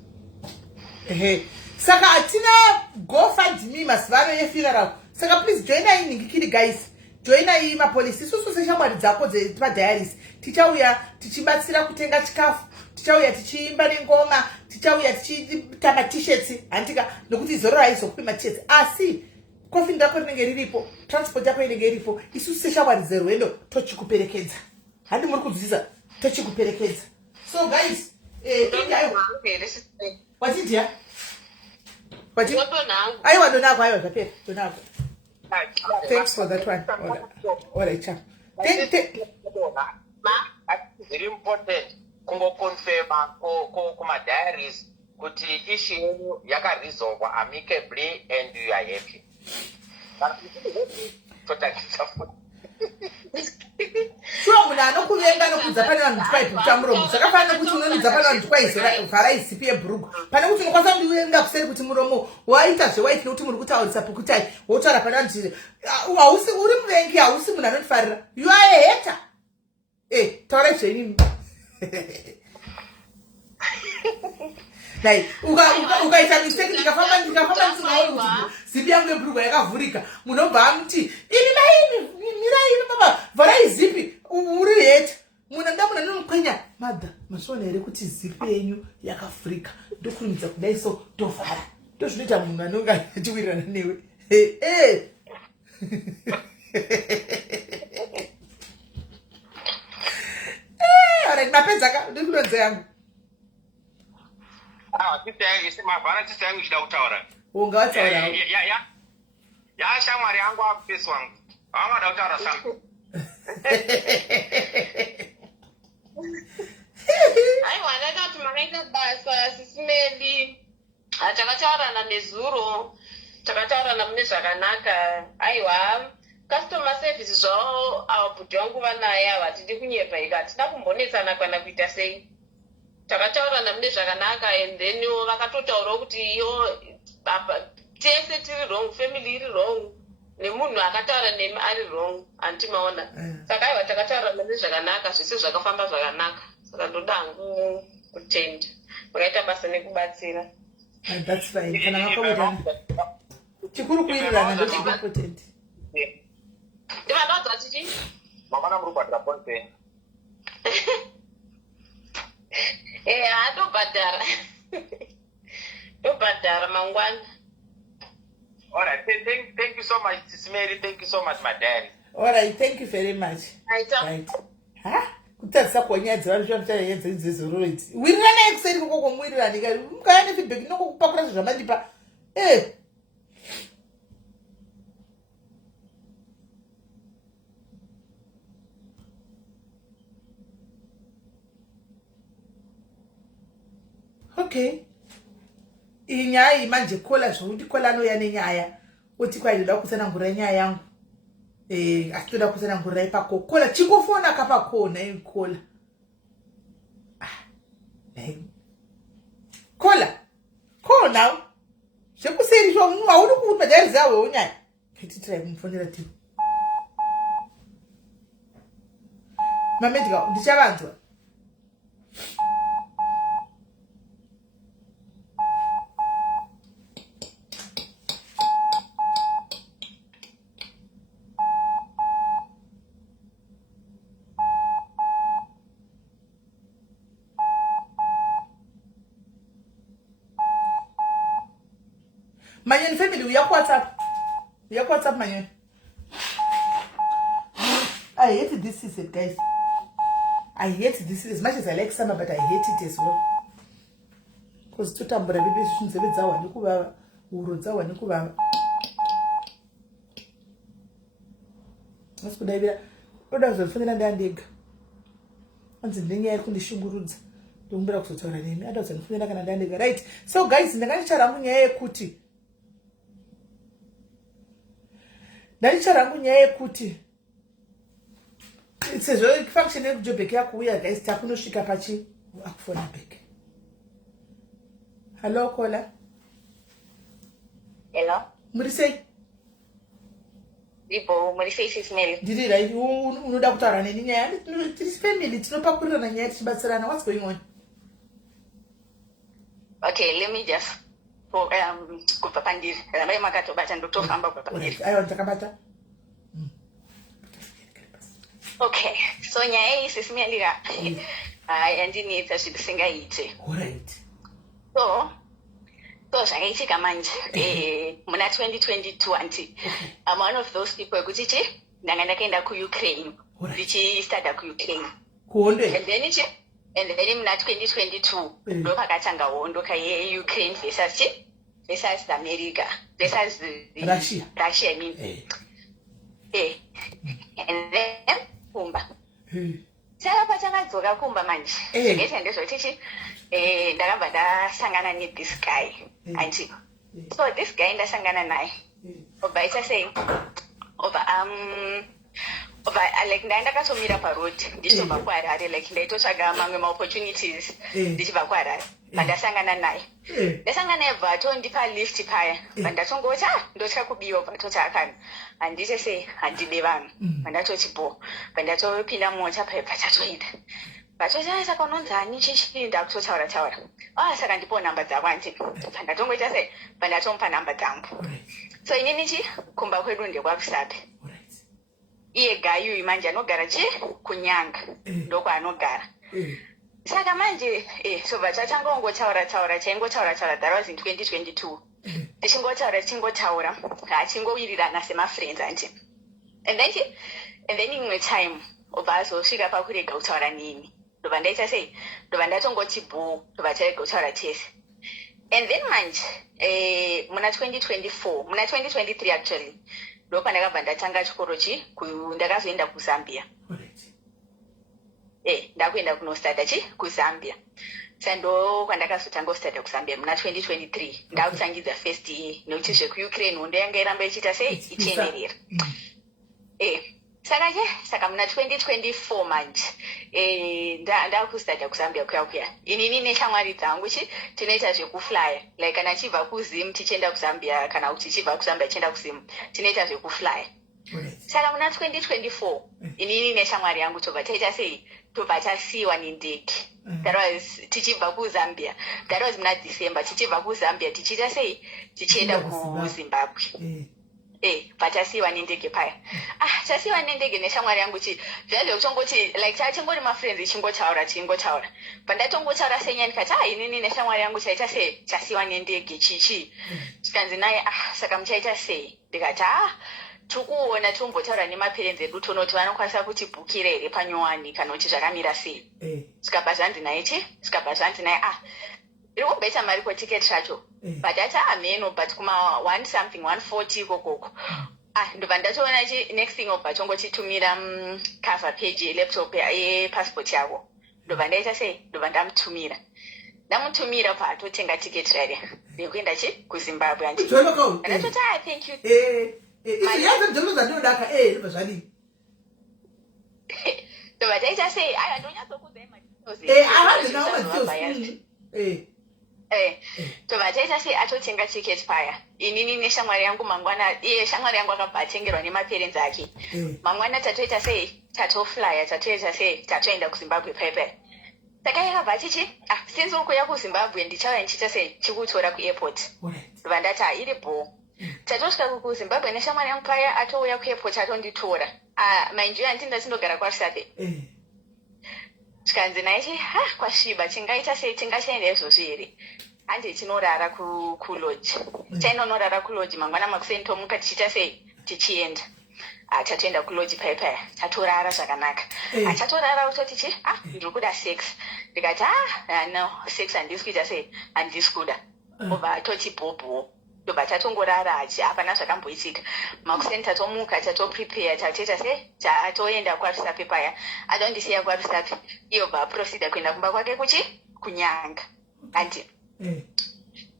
Saka hatina GoFundMe masivano yefuneral saka please joina inhingikiri guys joina iyi mapolisi isusu seshamwari dzako dzepadiaries tichauya tichibatsira kutenga chikafu tichauya tichiimba nengoma tichauya tichitamba t-shirts handika nokuti Zororo haizokupi ma-t-shirts asi coffin rako rinenge riripo transport yako inenge iripo isusu seshamwari dzerwendo tochikuperekedza handi muri kudzidzisa tochikuperekedza so guys watidia aiwa donako aiwa zvapera donako thanks for that one all right chap very important kungoconfirma kumadiaries kuti issue yenyu yakaresolvwa amicably and you are happy. Sure munhu anokuvenga nokudza pane vanhu ndikwayi kutamburomo zvakafanana kuti unonidza pane vanhu ndikwayi vhara isipi yebhurugu pane kuti unokwanisa kundivenga kuseri kuti muromo waita zvewaiti nokuti muri kutaurisa pukutai wotaura pane vanhu hausi uri muvengi hausi munhu anotifarira you are a hater taurai zvenyu dai ukaita mistake ndikafamba ndisingaoni kuti zipi yangu yebhurugwa yakavhurika munobva amuti ini maini miraini baba vharai zipi uri heti munanda muna nomukwenya madha masona here kuti zipi yenyu yakavhurika ndokurumidza kudai so tovhara ndozvinoita munhu anonge achiwirirana newe alright mapedzaka ndikunonze yangu mavhana sista yangu ichida kutaura ungavataura yashamwari yangu apesi wangu avangada kutaura sangu aiwa ndaita kuti makaita basa sisimeli takataurana nezuro takataurana mune zvakanaka aiwa customer service zvavo avabhudhi vangu vanaye havatidi kunyepa ika hatina kumbonetsana kana kuita sei takataurana mune zvakanaka and then vakatotaurawo kuti iyo tese tiri wrong family iri wrong nemunhu akataura nemi ari wrong handimaona saka aiwa takataurana mune zvakanaka zvese zvakafamba zvakanaka saka ndoda hangu kutenda makaita basa nekubatsira that's fine kana makawirirana chikuru kuwirirana ndochikuru kutenda ndivanoudza chichi mamana muri kubhadhira ponse hatobhadhara tobhadhara mangwana. Alright, thank you so much, Sis Mary. Thank you so much, my daddy. Alright, thank you very much. Right. Kutatsa kwanyaya dzvanhu zvamutaedza idzezoro idzi wirirana ekuseri koko komwirirani ka mukaya nefeedback inokukupakura zvamandipa okay iyi nyaya iyi manje kola zvokuti kola anouya nenyaya oti kwai ndoda kutsanangura nyaya yangu asi toda kutsanangura ipako kola chingofona kapakona kola kola kona zvekuseri haudi kubhadharidza hawewo nyaya ketitirai kumufonera timu mamedical ndichavanzwa Manyoni family, we have WhatsApp. We have WhatsApp, Manyoni. I hate this season, guys. I hate this season as much as I like summer, but I hate it as well. Because to tambura baby shunzebe zawa nikubaba, uro zawa nikubaba. Masikudaibira. Oda kuzofundira ndandega. Anzi ndinyaya kundishungurudza. Ndokumbira kuzotaura nemi. Ada kuzofundira kana ndandega. Right. So guys, ndakanichara nyaya yekuti ndanicharangu nyaya yekuti sezvo function yekujobhek yakuuya guys takunosvika pachi akufona back. Hello kola. Hello. Muri sei? Ipo muri sei Smell. Ndiri right unoda kutaura neni nyaya tiri family tinopakurirana nyaya tichibatsirana. What's going on? Okay, let me just kupapandiri ramai makatobata ndotofamba kupapandiri. Aiwa ndakabata. Okay, so nyaya iyi sisimiandira yandinetsa zvisingaite. Alright. So zvakaitika manje muna 2022 anti I'm one of those people ekuti ndanga ndakaenda kuUkraine ndichistada kuUkraine kuonde and then muna 2022 ndo pakatanga hondo kayeUkraine versus America versus Russia I mean and then kumba saka pachakadzoka kumba manje zvakaita ndezvoti ndakabva ndasangana nethis guy anti so this guy ndasangana naye obva aita sei obva like ndakatomira parod ndichitobva kuharare like ndaitotsvaga mamwe maopportunities ndichibva kuharare vandasangana naye ndasangana naye bva atondipa lift paya vandatongoti ndotya kubiwa vatoti akana handite sei handide vanhu vandatoti bo vandatopinda mota paya patatoenda vachosha saka unonzani chichi ndakutotaura taura saka ndipo namba dzako anti pandatongoita sei pandatomupa namba dzangu so inini kumba kwedu ndekwakusapi iye gayu manje anogara kunyanga ndokwaanogara saka manje so vachatangongotauratara chaingotaura that was in 2022 tichingotaura achingowirirana semafriends anti and then imwe time obva azosvika pakurega kutaura nini ndobva ndaita sei ndobva ndatongoti bhuu ndobva tarega kutaura tese and then manje muna 2023 actually ndo pandakabva ndatanga chikoro ndakazoenda kuzambia ndakuenda kunostada kuzambia sando kwandakazotanga kustada kuzambia muna 2023 ndakutangidza first year nekuti zvekuukraine hondo yanga iramba ichiita sei ichienderera saka muna 2024 manje ndakustada kuzambia kuya inini neshamwari dzangu tinoita zvekuflya like kana chibva kuzim tichienda kuzambia kana kuti chibva kuzambia tichienda kuzim tinoita zvekuflya saka muna 2024 inini neshamwari yangu tobva taita sei tobva tasiyiwa nendege that was tichibva kuzambia that was muna December tichibva kuzambia tichiita sei tichienda kuzimbabwe patasiyiwa nendege paya tasiyiwa nendege neshamwari yangu zvazvo kutongoti like tachingori mafriends ichingotaura pandatongotaura senyaya ndikati inini neshamwari yangu chaita sei chasiyiwa nendege chikanzi naye saka muchaita sei ndikati tikuona tombotaura nemaparents edu tonoti vanokwanisa kuti bhukira here panyowani kana kuti zvakamira sei zvikabva zvanzi naye iri kubhesa mari kwetiketi racho but ati meno but kuma 140 ikokoko ndobva ndatoona next thing obva tongotitumira cover page yelaptop yepassport yako ndobva ndaita sei ndobva ndamutumira paatotenga tiketi rare nekuenda kuzimbabwe anditoti thank you ndobva taita sei tobva taita sei atotenga tiketi paya inini neshamwari yangu mangwana shamwari yangu akabva atengerwa nemaparents ake mangwana tatoita sei tatoflya tatoita sei tatoenda kuzimbabwe paipai saka yakabva achichi since uri kuya kuzimbabwe ndichauya ndichiita sei chikutora kuairport ndobva ndati iri bhoo tatosvika kuzimbabwe neshamwari yangu paya atouya kuairport atonditora mind you andinda tindogara kwarusape zvikanzi naiti kwasviba tingaita sei tingachaenda izvozvo here handi tinorara kuloji tainonorara kuloji mangwana makuseni tomuka tichiita sei tichienda tatoenda kuloji paipaya tatorara zvakanaka tatorara utoti ndiri kuda sex ndikati no sex handisi kuita sei handisi kuda obva atoti bhobho ndobva tatongorara hapana zvakamboitika makuseni tatomuka tatoprepare tatoita sei tatoenda kwarusape paya atondisiya kwarusape iyo bva aproceda kuenda kumba kwake kunyanga handi and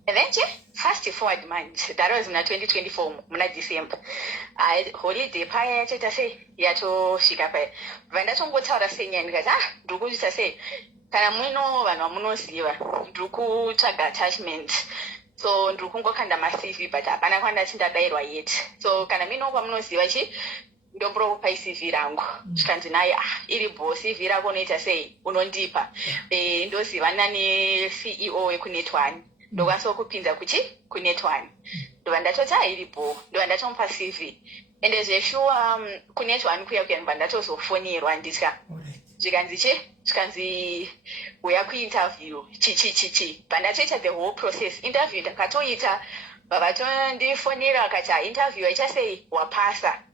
then fast forward manje that was muna 2024 muna December holiday paya yachoita sei yatosvika paya bva ndatongotaura senyaya ndikati ndiri kuita sei kana muino vanhu vamunoziva ndiri kutsvaga attachment so ndiri kungokanda maCV but hapana kwandati ndabayirwa yet so kana muino kwamunoziva ndombokupai CV rangu zvikanzi naye iri bho CV rako unoita sei unondipa ndozivana neCEO wekunet1 ndokwanisa kupinza kunet1 ndobva ndatoti iri bho ndobva ndatomupa CV ende zveshuwa kunet1 kuya ndobva ndatozofonerwa nditya zvikanzi uya kuinterview chichi pandatoita the whole process interview ndakatoita vatondifonera vakati interview aicha sei wapasa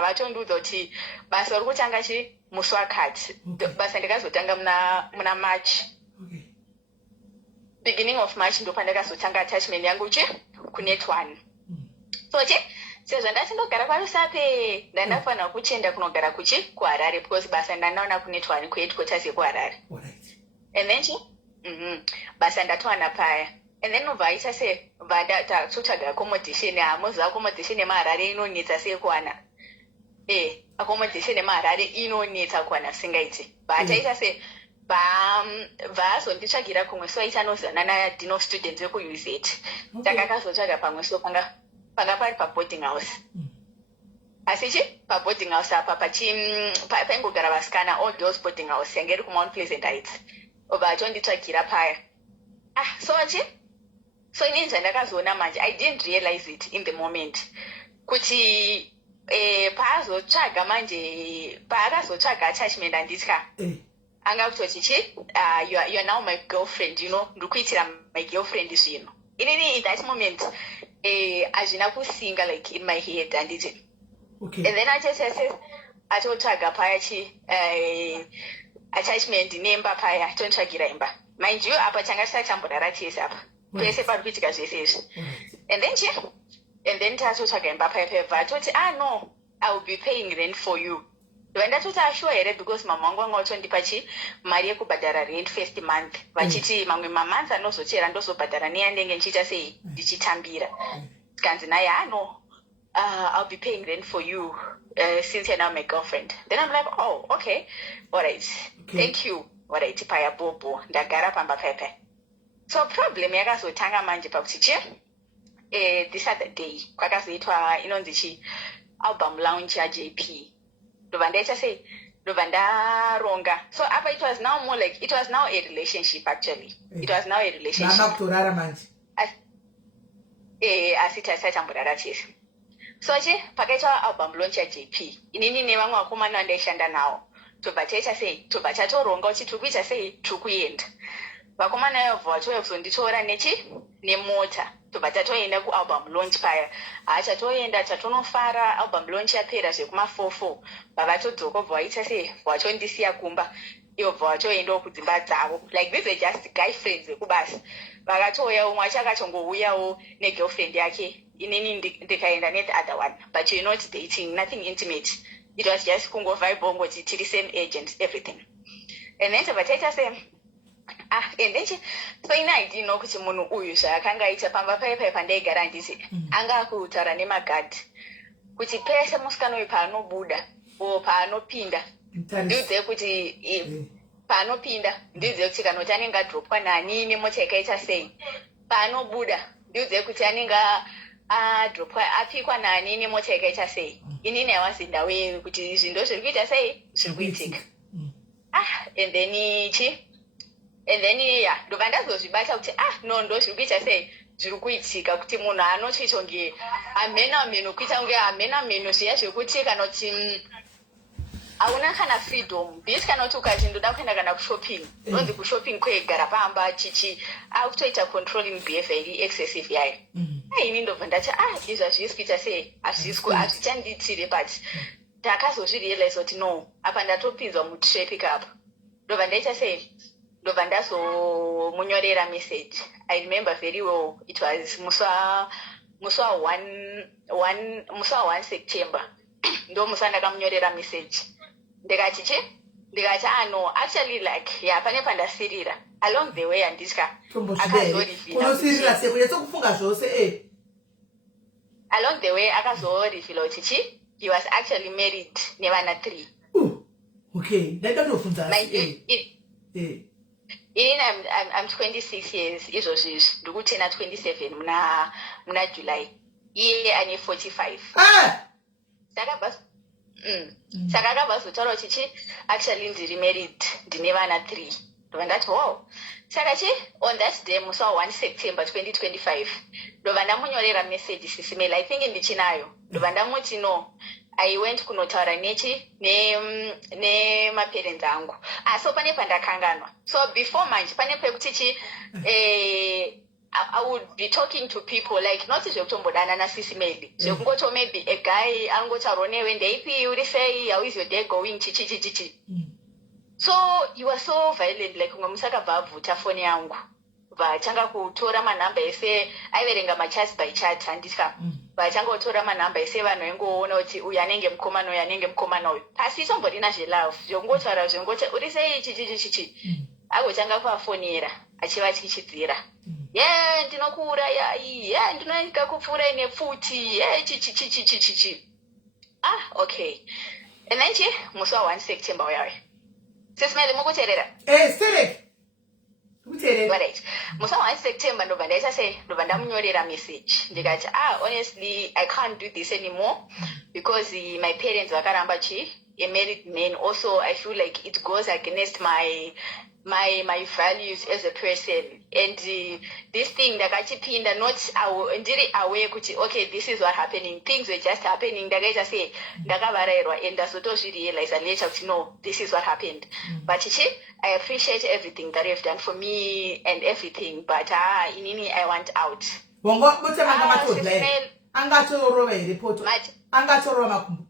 vatondiudza kuti basa uri kutanga musi wakati basa ndikazotanga muna March beginning of March ndo pandakazotanga attachment yangu kunet1 so sezvo ndati ndogara kwarusape ndandafanira kuchienda kunogara kuharare because basa ndandaona kunet1 kuheadquarters yekuharare and then basa ndatowana paya and then ubva aita sei tatotsvaga accommodation hamuziva accommodation yemaharare inonetsa sei kuwana accommodation yemaharare inonetsa kuwana singaiti bataita sei vaazonditsvagira kumwe so aita nozana nadino students vekuUZ takakazotsvaga pamwe so panga pari paboarding house asichi paboarding house apa paingogara vasikana all girls boarding house yange iri kuMount Pleasant Heights obva atonditsvagira paya so inini zvandakazoona manje I didn't realize it in the moment kuti paazotsvaga manje paakazotsvaga attachment handitya anga kutoti you are now my girlfriend, you know, ndiri kuitira my girlfriend zvino inini in that moment hazvina kusinga like in my head handiti and then atotsvaga paya attachment nemba paya tontsvagira imba mind you apa tanga tisati tamborara tese apa pese pari kuitika zvese izvi and then tatotsvaga imba paya pebva atoti no I will be paying rent for you ndatoti ashuwa here because mama wangu vanga vatondipa mari yekubhadhara rent first month vachiti mamwe mamonth anozochera ndozobhadhara neyandenge ndichiita sei ndichitambira tikanzi naye I'll be paying rent for you since you're now my girlfriend. Then I'm like, oh, okay, all right, thank you, all right, paya bobo ndagara pamba pepe. So problem yakazotanga manje pakuti this other day kwakazoitwa inonzi album launch yaJP ndobva ndaita sei ndobva ndaronga so apa it was now more like it was now a relationship actually it was now a relationship mama kutorara manje asi tasaitamborara chese so pakaitwa album launch yaJP inini nevamwe vakomana vandaishanda nawo tobva taita sei tobva tatoronga kuti tiri kuita sei tiri kuenda vakomana yobva vachouya kuzonditora nemota tobva tatoenda kualbum launch paya tatoenda tatonofara album launch yapera zvekuma44 vavatodzoka bva vaita sei vachondisiya kumba ivo bva vachoendawo kudzimba dzavo like these are just guy friends vekubasa vakatouya umwe achakachongouyawo negirlfriend yake inini ndikaenda nethe other one but you're not dating nothing intimate it was just kungovaiba ngoti tiri same agent everything and then tobva taita sei and then so ina I didn't know kuti munhu uyu zvaakanga aita pamba paya pandaigara handiti anga akutaura nemagadhi kuti pese musikana uyu paanobuda o paanopinda ndiudzive kuti paanopinda ndiudzive kuti kana kuti anenge adropwa nani nemota yakaita sei paanobuda ndiudzive kuti anenge adropwa apikwa nani nemota yakaita sei inini aiwazindawe kuti zvindo zviri kuita sei zviri kuitika and then ndobva ndazozvibata kuti no ndo zviri kuita sei zviri kuitika kuti munhu anochitonge amenameno kuita kunge amenameno zviya zvekuti kana kuti hauna kana freedom bhisi kana kuti ukati ndoda kuenda kana kushopping nonzi kushopping kwegara pamba akutoita controlling behavior iri excessive yayo ini ndobva ndati izvi hazvisi kuita sei hazvichanditire but ndakazozvirealize kuti no apa ndatopinzwa mutraffic apa ndobva ndaita sei ndobva ndazomunyorera message I remember very well it was musa 1 September ndo musa ndakamunyorera message ndikati no actually like pane pandasirira along the way handitya akazorivila sekunyatsokufunga zvose along the way akazorivila kuti he was actually married nevana 3 okay ndakatofunza I'm 26 years izvozvizvi ndikutena 27 muna July iye ane 45 saka akabva zotaura kuti actually ndiri married ndine vana 3 ndobva ndati wow saka on that day musi wa1 September 2025 ndobva ndamunyorera message sisimela I think ndichinayo ndobva ndamuti no I went kunotaura nemaparents angu so pane pandakanganwa so before manje pane pekuti I would be talking to people like not zvekutombodana nasisimeli zvekungoto maybe a guy angotaura newe ndeipi uri sei how is your day going chichichichichi so you were so violent like umwe musakabva abvuta foni yangu vachanga kutora manhamba ese aiverenga machat by chat handitya vachanga kutora manhamba ese vanhu aingoona kuti uyu anenge mukomana uyu anenge mukomana uyu asi itomborina zvelove zvekungotaura zvengoti uri sei chichichichichi agochanga kuvafonera achivatyichidzira ndinokuurayai ndinoika kupfuurai nepfuti chichichichichichi okay and then musi wa1 September uyawe sesimele mukuteerera sterek Right. Musa 1 September ndobva ndaita sei ndobva ndamunyorera message ndikati honestly I can't do this anymore because my parents vakaramba a married man. Also I feel like it goes against my values as a person, and this thing ndakachipinda not ndiri aware kuti okay this is what happening, things were just happening, ndakaita sei ndakavarairwa and ndazotozvirealize later kuti no, this is what happened. But I appreciate everything that you've done for me and everything, but inini I want out. Bongo bote manga angatorova report angatorova makumbu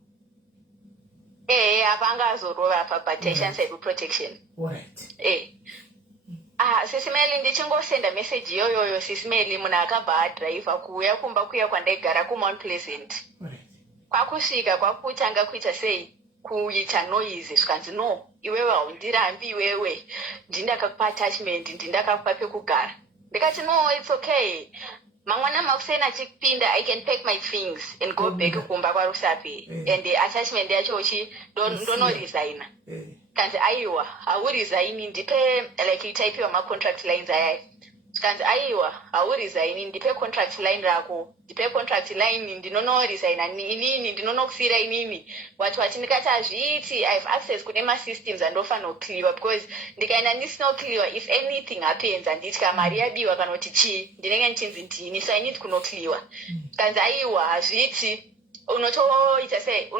apangazorova pa but cyber protection. Alright. Sisimeli ndichingosenda message yoyoyo sisimeli munhu akabva adriver kuuya kumba kuya kwandaigara kuMount Pleasant. Alright. Kwakusvika kwakutanga kuita sei kuita noise zvikanzi no iwewe haundirambi iwewe ndindakakupa attachment ndindakakupa pekugara. Ndikati no it's okay, mangwana makusena achipinda I can pack my things and go back kumba kwaRusape and the attachment yacho don't resign. Kanzi aiwa hauresign ndipe like type of my contract lines aya. Kanzi aiwa hauresign ndipe contract line rako ndipe contract line ndinono resign inini ndinonokusira inini watu ndikati azviti I have access kune ma systems andofana clear because ndikaenda ndisino clear if anything happens anditi kamari yabiwa kana kuti chi ndinenge nchinzi ndini so I need kuno clear. Kanzi aiwa azviti unotoita sei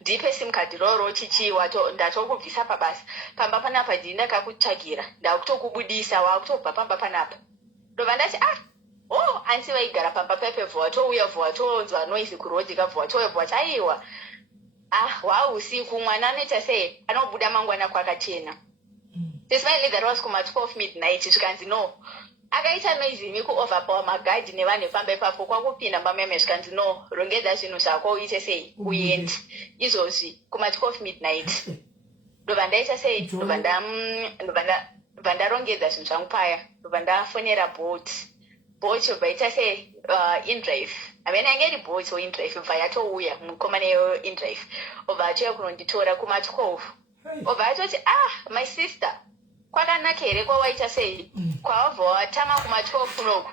ndipe sim card roro chichi wato ndatokubvisa pabasa pamba panapa ndindakakutsvagira ndakutokubudisa wakutobva pamba panapa ndobva ndati anti vaigara pamba pepevhu watouya vhu watonzwa noise kurodhi kabvu watouya aiwa usiku mwana anoita sei anobuda mangwana kwakachena. Despite that was kuma 12 midnight zvikanzi no akaita noise mikuoverpower magadhi nevanhu pamba ipapo kwakupinda pameme zvikanzi no rongedza zvinhu zvako uite sei uende izvozvi kuma 12 midnight ndobva ndaita sei ndobva ndarongedza zvinhu zvangu paya ndobva ndafonera boat obva ita sei indrive amene angeri boat indrive obva yatouya mukomana indrive obva atoya kunonditora kuma 12 obva atoti my sister kwakanaka here kwawaita sei kwavabva watama kuma 12 kunoku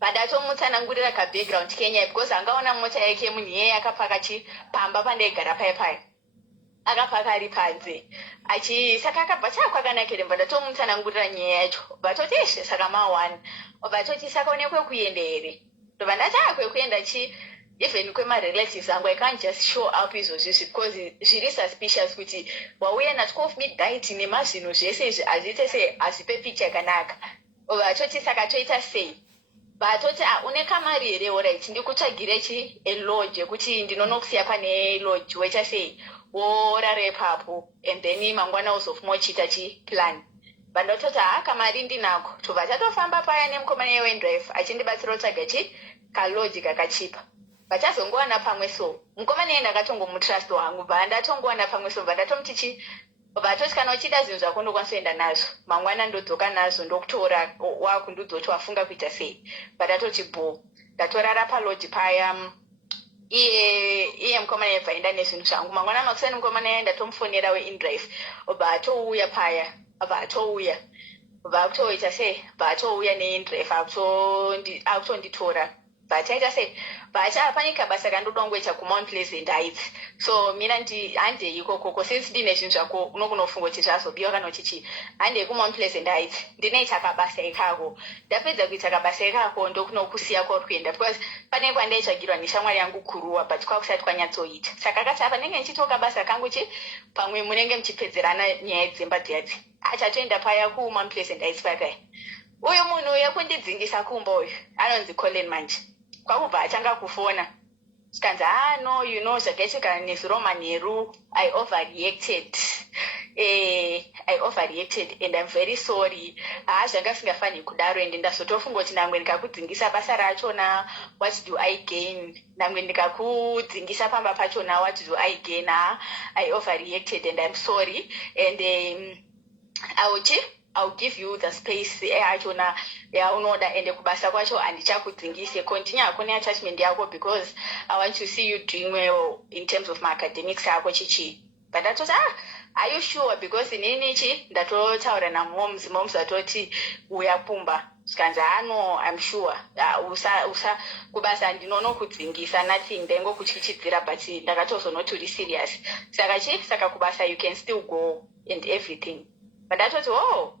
pandatomutsanangurira kabackground Kenya because angaona mota yake munhu yeye akapaka pamba pandaigara paya akapaka ari panze saka akabva kwakanaka here ndatomutsanangurira nyaya yacho vatoti saka ma1 vatoti saka une kwekuenda here ndobva ndati kwekuenda even kwemarelatives angu I can't just show up izvozvizvi because zviri suspicious kuti wauya na12 midnight nemazvinhu zvese izvi hazviite sei hazvipe picture yakanaka. Vatoti saka toita sei vatoti une kamari here alright ndikutsvagire elodge yekuti ndinonokusiya pane lodge waita sei worara ipapo and then mangwana uzofumochita plan vandototi kamari ndinako tobva tatofamba paya nemukomana yewendrive achindibatsira kutsvaga kalodge kakachipa vachazongowana pamwe so mukomana yenda akatongomutrust wangu vandatongowana pamwe so vandatomuti vatoti kana uchida zvinhu zvako ndokwanisoenda nazvo mangwana ndodzoka nazvo ndokutora wakundudzoto wafunga kuita sei vandatoti ndatorara palodge paya iye mukomana yebvaenda nezvinhu zvangu mangwana makuseni mukomana yaenda tomufonera weindrive obva atouya paya obva atouya vakutoita sei vatouya neindrive akutonditora vataita sei vachapanika basa kandodongoita kuMount Pleasant Heights so mina handei ikokoko since ndine zvinhu zvako unokunofunga kuti zvazobiwa kana uchichi handei kuMount Pleasant Heights ndinoita kabasa ikako ndapedza kuita kabasa ikako ndokunokusiya kuenda because pane kwandaitsvagirwa neshamwari yangu kuruwa but kwakusati kwanyatsoita saka akati apa ndenge ndichitoka basa kangu pamwe munenge muchipedzerana nyaya dzemba dziyadzi achatoenda paya kuMount Pleasant Heights pakaya uyu munhu uye kundidzingisa kumba uyu anonzi Colin manje kwakubva atanga kufona zikanzi no you know zvakaitika nezviromanheru I overreacted and I'm very sorry zvanga singafani kudaro ende ndazotofunga kuti namwe ndikakudzingisa basa rachona what do I gain namwe ndikakudzingisa pamba pachona what do I gain I overreacted and I'm sorry and I'll give you the space yachona yaunoda ende kubasa kwacho handichakudzingise continue kune attachment yako because I want to see you doing well in terms of my academics yako chichi but I thought are you sure? Because ininichi ndatotaura namoms, moms atoti uyapumba. Skanza no, I'm sure. Usa kubasa ndinono kudzingisa nothing. Ndengo kuchichidzira but ndakatozo not really serious. Saka kubasa you can still go and everything. But that was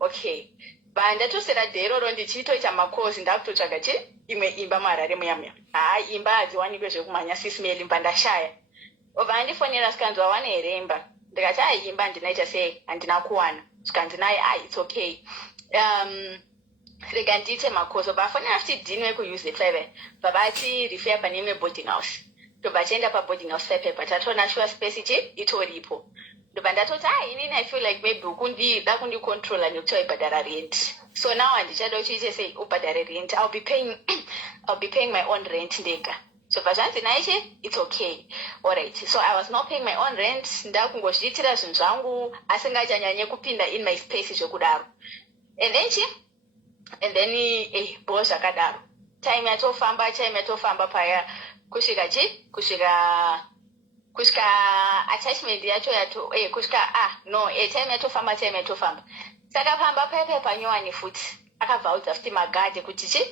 okay. But ndatosera dero ndichitoita makosi ndakutotsvaga imwe imba marare muyamya. Imba adziwanikwe zvekumhanya sismeli imba ndashaya. Obva ndifonera skanzwa wane here imba. Ndikati imba ndinaita sei handina kuwana. Skanzi naye it's okay. Rega ndiite makoso bafonera futi dini wekuuse 5 babati refer pane imwe boarding house. Ndobva tienda paboarding house pepa tatoona sure space itoripo. Ndobva ndatoti inini I feel like maybe ukundida kundicontrola nekuti waibhadhara rent. So now handichada uchiite sei ubhadhare rent. I'll be paying my own rent ndega. So pazvanzi naiche it's okay. Alright. So I was not paying my own rent. Ndakungozviitira zvinhu zvangu asingachanyanye kupinda in my space zvekudaro. And then boss akadaro. Time yatofamba paya kusvika attachment yacho kusvika time yatofamba. Saka pamba paya panyowani futi. Akavhaudza futi magadhe kuti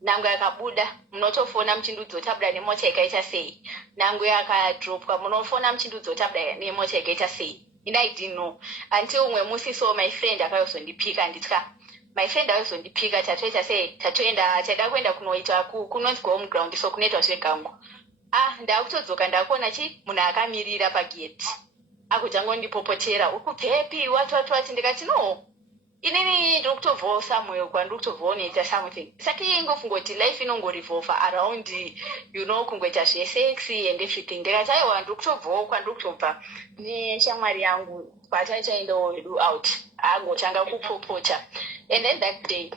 nangu yakabuda munotofona muchindudzo tabuda nemota ikaita sei. Nangu yakadropwa munofona muchindudzo tabuda nemota ikaita sei. And I didn't know until umwe musi so my friend akayozondipika nditya. My friend akayozondipika tatoita sei tatoenda taida kuenda kunoita kunonzi home ground so kunoitwa zvegangu. Ndakutodzoka ndakuona munhu akamirira pagate. Akutangonipopotera ukubvepi wati ndikati no. Inini ndokutobvawo somewhere kwandokutobvawo noita something. Saka ingofungoti life inongorevolve around kungoita zvesex and everything. Ndikati aiwa ndokutobvawo kwandokutobva neshamwari yangu pataichaendawo hedu out. Angotanga kupopota. And then that day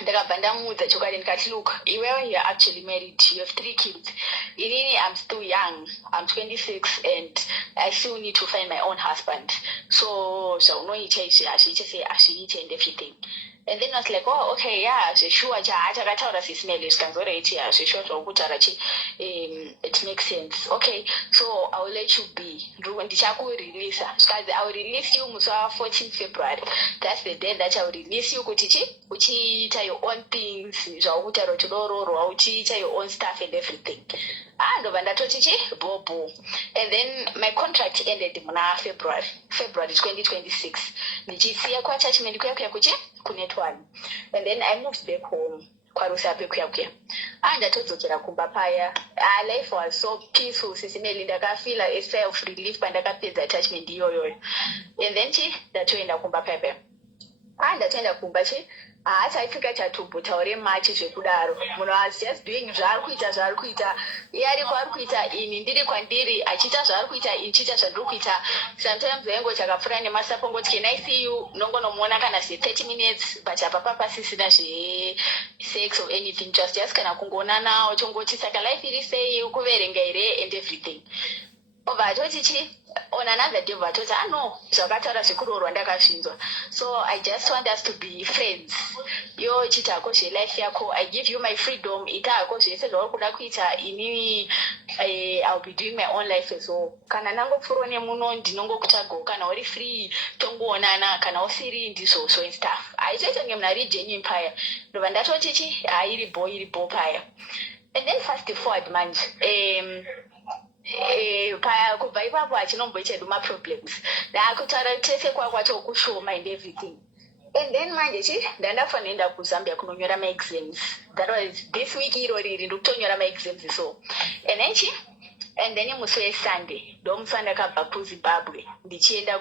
ndakabva ndamuudza chokwadi ndikati look, iwewe you're actually married, you have 3 kids. Inini I'm still young, I'm 26 and I still need to find my own husband. So zvaunoita izvi hazviite and everything. And then I was like, okay, yeah, sure, chakataura sisinele zvikanzoreti sure zvakutaura it makes sense. Okay, so I will let you be. Ndichakurelease. Zvikazi I will release you musi 14 February. That's the day that I will release you kuti uchiita your own things, zvakutaura chidororwa, uchiita your own stuff and everything. Ndobva ndatoti bobo. And then my contract ended muna February 2026. Ndichisiya kwa-attachment kuya kunet one. And then I moved back home kwarusape kuya. Ndatodzokera kumba paya. Life was so peaceful sisineli ndakafeel a self relief pandakapedza attachment iyoyo. And then ndatoenda kumba paya. Ndatoenda kumba achaifika chatubhutaure machi zvekudaro. Munhu was just doing zvaari kuita. Iye ariko ari kuita ini ndiri kwandiri achiita zvaari kuita ini chiita zvandiri kuita. Sometimes wengo chakapfuura nemasapo ngoti can I see you nongonomuona kana 30 minutes but apa pasisina sex or anything, just kana kungoonana uchongoti saka life iri sei kuverenga here and everything. Vatoti on another day vatoti no zvakataura zvekurorwa ndakazvinzwa. So I just want us to be friends. Chitako life yako, I give you my freedom. Itako zvese zvauri kuda kuita inini I'll be doing my own life as well. Kana nangopfuura nemuno ndinongokuchago kana uri free tongoonana kana usiri ndizvo and stuff. Aichaita nge munhu ari genuine paya. Ndobva ndatoti iribo paya. And then fast forward manje paya kubva ipapo hachinomboita maproblems. Ndakutaura tese kwakwacho kushoma and everything. And then manje ndandafanira kuZambia kunonyora my exams. That was this week iroriri ndokutonyora my exams so. And then musi weSunday ndomusi ndakabva kuZimbabwe ndichienda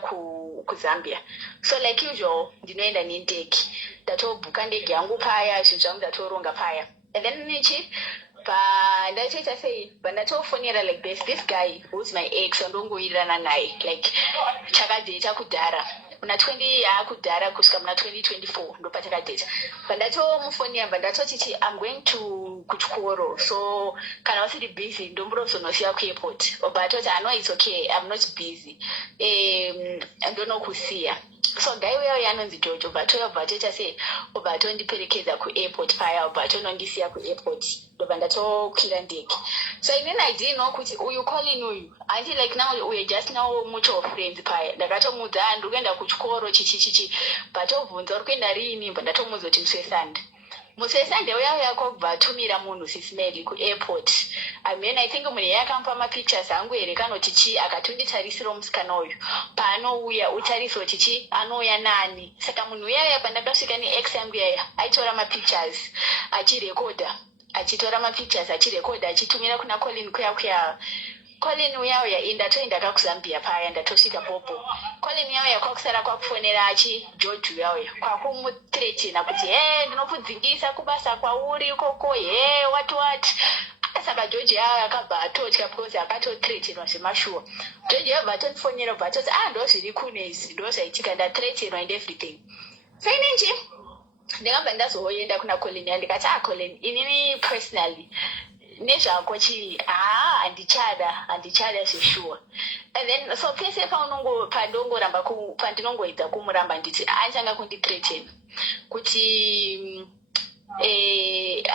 kuZambia. So like usual ndinoenda nendege. Ndatobhuka ndege yangu paya, zvinhu zvangu ndatoronga paya. And then ndachaita sei ndatofonera like this guy who's my ex andongowirirana naye like chakadheta kudhara muna 20 yakudhara kusvika muna 2024 ndopatakadheta. Ndatomufonera ndatoti I'm going to kuchikoro so kana usiri busy ndomborozonosiya kuairport. But I know it's okay, I'm not busy. Ndonokusiya. so guy uya yanonzi Jojo Batoya Batocha say Obato ndiperekeza ku airport paya Obato nondisiya ku airport ndoba ndatokwira ndege. So then I didn't know kuti uyu calling uyu until like now we just now mutual friends paya ndakatomudza ndikuenda kuchikoro chichichichi batovhunza uri kuenda rini ndatomudza kuti musesande uya kwakubva atumira munhu sisimeli kuairport. I think munhu yakampa mapictures angu here kanoti chi akatonditarisira musikana uyu paanouya utariswa kuti chi anouya nani. Saka munhu uyaya pandakasvika neex yangu yaya aitora mapictures achitora mapictures achirekodha achitumira kuna Colin kuya Colin uyauya indatoenda kakuzambia paya ndatosvika popo. Colin uyauya kwakusara kwakufonera achi George uyauya kwakumuthreatina kuti ndinokudzingisa kubasa kwauri ikoko what. Saka George yauya akabva atotya because akatothreatinwa zvemashuwa. George yabva atofonera bva atoti ndozviri kunezi ndozvaitika ndathreatinwa and everything. So inenji ndakabva ndazoenda kuna Colin andikati Colin inini personally nezvako chiri handichada zveshuwa. And then so pese pandinongoedza kumuramba nditi achanga kundithreaten kuti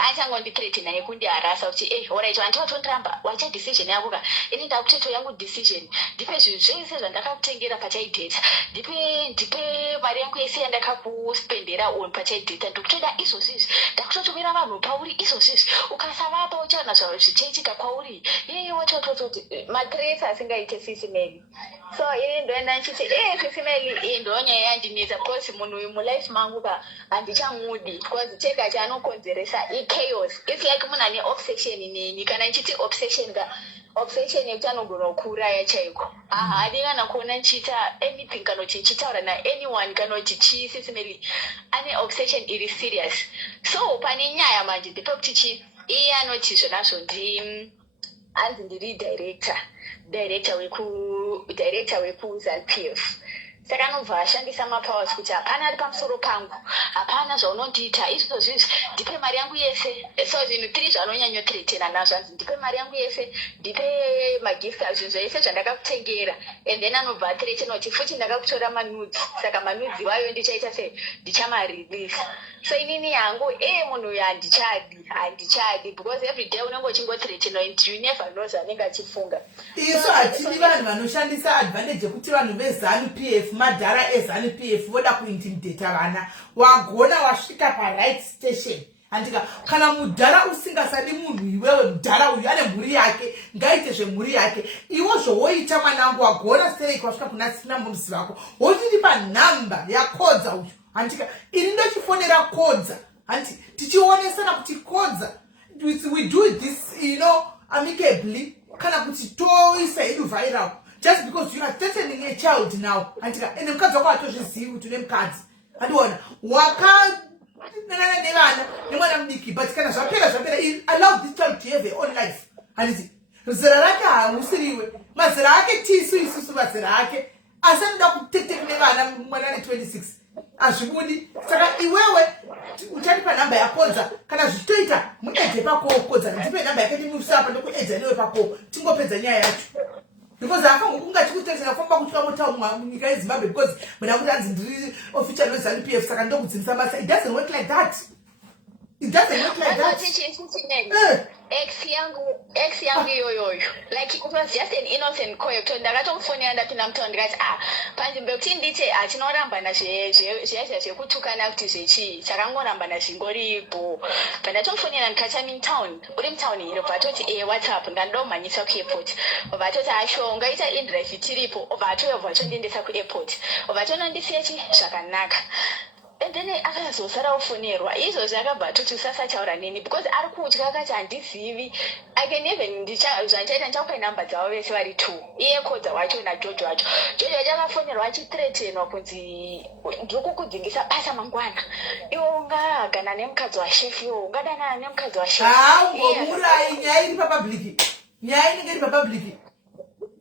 achangondithreatina nekundiharasa kuti alright wandiwatondiramba wacha decision yako ka ini ndakuteto yangu decision ndipe zvinhu zvese zvandakakutengera pachaidheta ndipe mari yangu yese yandakakuspendera on pachaidheta ndikutoda izvozvizvi ndakutotumira vanhu pauri izvozvizvi ukasavapa uchaona zvavo zvichaitika kwauri watototi matresa asingaite sisimeli. So ini ndoenda ndichiti sisimeli ndonyaya yandinetsa because munhu uyu mulife mangu ka handichamudi because chega chanokonzeresa chaos. It's like munhu ane obsession neni kana ndichiti obsession yekuti anogona kuuraya chaiko. Hadingana kuona ndichiita anything kana kuti ndichitaura anyone kana kuti chisisimeli ane obsession iri serious. So pane nyaya manje ndepekuti iye anoti zvonazvo anzi ndiri director wekuZANU-PF. Saka anobva ashandisa mapowers kuti hapana ari pamusoro pangu, hapana zvaunondiita izvozvizvi, ndipe mari yangu yese. So zvinhu 3 zvanonyanyothreatena nazvo anzi ndipe mari yangu yese, ndipe magift zvinhu zvese zvandakakutengera. And then anobva athreatena kuti futi ndakakutora manudzi, saka manudzi wayo ndichaita sei ndichamarelease. So inini yangu munhu uyu handichadi because every day unenge uchingothreatena and you never know zvanenge achifunga. Isu hatidi vanhu vanoshandisa advantage yekuti vanhu veZANU-PF madhara eZANU-PF voda kuintimidata vana. Wagona wasvika pa-right station andika kana mudhara usingasadi munhu iwewe mudhara uyu ane mhuri yake ngaite zvemhuri yake iwo zvowoita mwanangu wagona sei kwasvika kuna sina muzi wako wochitipa nhamba yakodza uyu andika ini ndochifonera kodza anti tichionesana kuti kodza we do this amicably kana kuti toisa hedu viral just because you are threatening a child now andika ende mukadzi wako atozvizivi kuti une mukadzi andiona nevana nemwana mudiki but kana zvapera allow this child to have their own life handiti zera rake hausiriwe mazera ake isusu mazera ake asanoda kuteketeka nevana mwana ane 26 azvibudi. Saka iwewe uchatipa namba yakodza kana zvichitoita muedze pako kodza ndipe namba yake ndimusapa ndokuedza newe pako tingopedza nyaya yacho because afangokunga chikutesera famba kutika mota munyika yeZimbabwe because muna kuti anzi ndiri official weZANU-PF saka ndokudzimisa basa. It doesn't work like that. Ex yangu yoyoyo like it was just an innocent call to ndakatomufonera ndapinda mutauni ndikati panzvimbo yekuti nditi tinorambana zvekutukana kuti zvechii takangorambana zvingoripo pandatomufonera ndikati uri mutauni here bva atoti whatsapp ndandomhanyisa kuairport bva atoti asho ungaita indrive tiripo bva atoyobva atondiendesa kuairport bva atonondisiya zvakanaka. And then akazosara ufonerwa izvozvo akabva atoti usasataura neni because ari kudya akati handizivi I can even zvandichaita ndichakupa namba dzavo vese vari 2 iye kodza wacho naJojo wacho akafonerwa achithreatenwa kunzi ndiri kukudzingisa basa mangwana iwe ungagana nemukadzi washefu iwe ungadanana nemukadzi washefu. Ungomurai nyaya iri papublic nyaya inenge iri papublic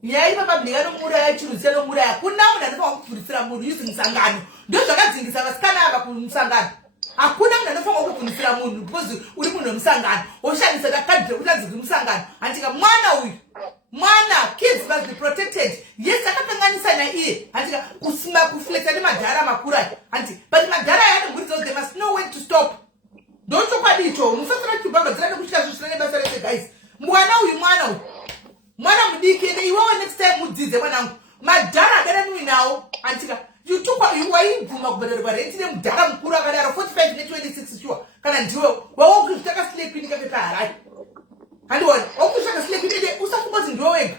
nyaya iri papublic anomuraya chirusi anomuraya kuna munhu anofanira kuvhunisira munhu using musangano ndo zvakadzingisa vasikana ava kumusangano. Hakuna munhu anofanira kuvhunisira munhu because uri munhu wemusangano woshandisa nakadhire kuti anzi kumusangano andika mwana uyu mwana kids must be protected. Yes akakanganisa naiye iye handika kusima kufleta nemadhara makuru aya handi but madhara aya anoguridzo they must know when to stop ndochokwadi icho musasara chibhambadzira nekushika zvisina nebasa rese guys mwana uyu mwana mudiki ende iwewe next time mudzidze mwanangu madhara adananiwi nawo handika waibvuma kubhadharwa renti nemudhara mukuru akadaro 45 ne26 sure kana ndiwe wawokuzvitaka silepini kaketa harari handiona wakuzvitaka silepini ende usafungoti ndiwe wega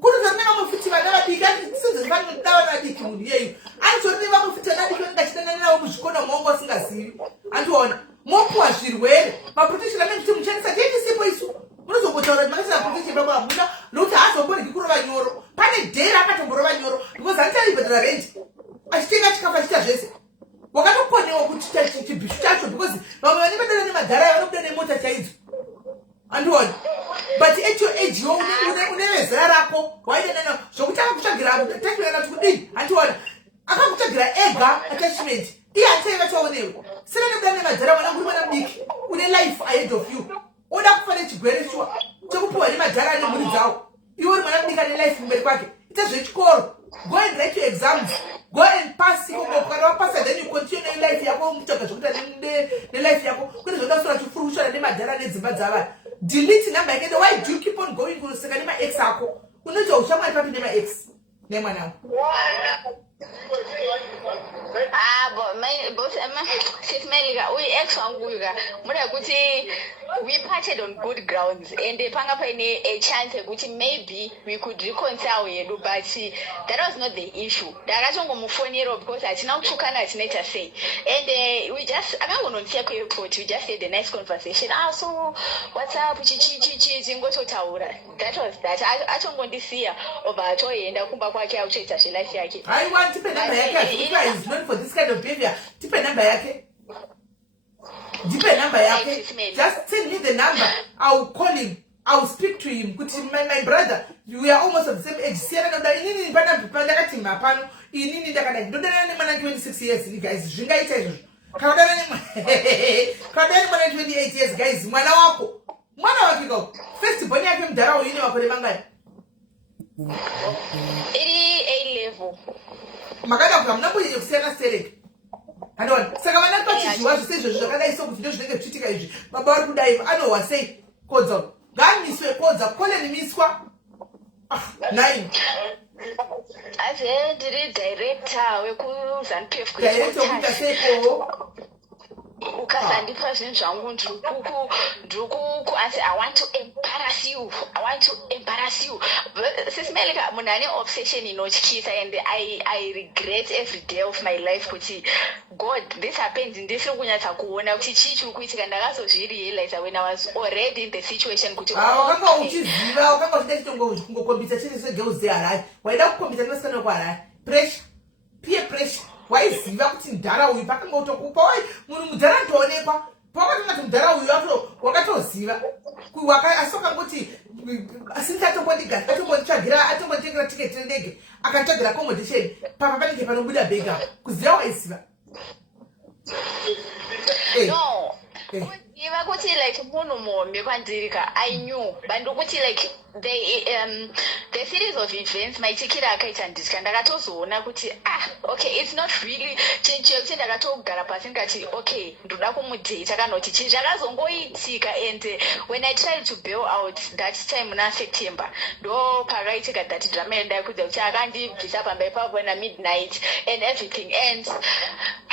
kuri zvamene vamwe futi vana vadiki andisizezvanoda vana vadiki munhu iyeyu anditori nevamwe futi vana vadiki vanenge achidanana navo muzvikona maongo asingazivi andiona mopuwa zvirwere maprotection anenge kuti muchandisa tiendisipo isu munozongotaura kuti makasina protection pako hamuna nokuti haazomboregi kurova nyoro pane dhera akatomborova nyoro because handitaibhadhara renti achitenga chikafu achita zvese wakatokonewa kuchita chibhishu chacho because vamwe vane vadana nemadhara vanobuda nemota chaidzo andiona but at your age une vezera rako waidanana zvokuti akakutsvagira tachiwana tikudini andiona akakutsvagira ega attachment iye ataiva chaonewe sina nebuda nemadhara mwana kuri mwana mudiki une life ahead of you oda kufa nechigwere shuwa chekupiwa nemadhara ane mhuri dzawo iwe uri mwana mudiki ane life kumberi kwake ita zvechikoro go and write your exams go and pass kana wapasa then you continue your life yako mutaka zvokuita nelife yako kwete zvokasora chifurushana nemadhara nedzimba dzavanhu delete number yake why do you keep on going kunoseka nema-ex ako unoita ushamwari papi nema-ex nemwanangu sismailika uyu ex wangu uyuka muda kuti we parted on good grounds and panga paine a chance yekuti maybe we could reconcile yedu but that was not the issue ndakatongomufonero because hatina kutsukana hatinaita sei and we just akangononsiya kuairport we just had a nice conversation so what's up chichichichi tingototaura that was that atongondisiya obva atoenda kumba kwake autoita zvelife yake aiwa tipe namba yake is known for this kind of behavior tipe namba yake just send me the number I'll call him I'll speak to him kuti my brother we are almost of the same age siyana noda inini ndakati mapano inini ndakadai ndodana nemwana 26 years guys zvingaita izvozvo kadana nemwana 28 years guys mwana wake go first born yake mudhara uyu ine makore mangani iri A level makada kuti hamuna kunyanya kusiyana stereke andiona saka vana pachizviwa zvose izvozvo zvakadai sokuti ndo zvinenge zvichiitika izvi baba vari kudai anohwa sei kodza ngaamiswe kodza kolenimiswa 9 asi ndiri director wekuzanupf director wekuita seiko ukasandipa zvinhu zvangu ndikuku asi I want to embarrass you sisimeleka munhu ane obsession inotyisa and I regret every day of my life kuti god this happened ndisiri kunyatsa kuona kuti chii chiri kuitika ndakazozvirealize when I was already in the situation kuti wakanga uchiziva wakanga uchida chitongokombisa chiri segeuzi harari waida kukombisa nevasikana kuharari pressure peer pressure waiziva kuti mudhara uyu pakanga utokupa wai munhu mudhara ndoonekwa pakatongati mudhara uyu wakatoziva asi wakangoti since atombodigana atombotengera tiketi rendege akatsvagira accommodation papa panenge panobuda bega kuziva waiziva no iva kuti like munhu muhombe kwandiri ka I knew bandikuti like the series of events maitikira akaita ndisika ndakatozoona kuti okay it's not really chinhu chekuti ndakatogara pasi ndikati okay ndoda kumudhata kana kuti chinhu zvakazongoitika and when I tried to bail out that time na September ndo pakaitika that drama yandaikuudza kuti akandibvisa pamba ipapo na midnight and everything ends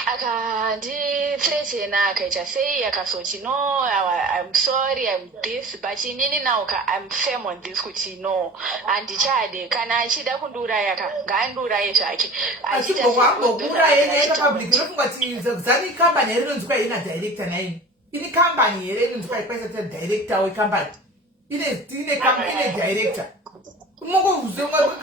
akandithreatena akaita sei akazoti no I'm sorry I'm this but inini now I'm firm on this kuti no handichade kana achida kundiuraya ngaandiuraye zvake achigogwambokuuraye naita public inofunga kuti zani company here inonzi kwai ina director naini ini company here inonzi kwai kwaisati director wekambani ine director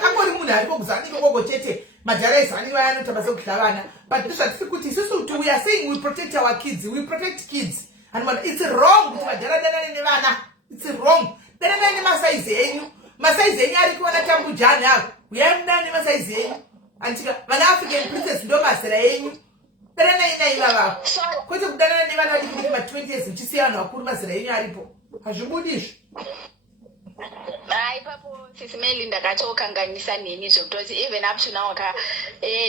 angori munhu ari koguzani kogogo chete majara ezani vaya anotamba sekudla vana but ndozvatiri kuti isusu we are saying we protect our kids we protect kids and it's wrong kuti majara danane nevana it's wrong danane nemasaizi enyu masaizi enyu ari kuona tambujani ako uyamudana nemasaizi enyu antika vana African princess ndo mazera enyu dananai naivavavo kwete kudanana nevana vadikidiki ma20 years mchisiya vanhu vakuru mazera enyu aripo hazvibudizvo ipapo sisimeli ndakatokanganisa neni zvekutoti even up to now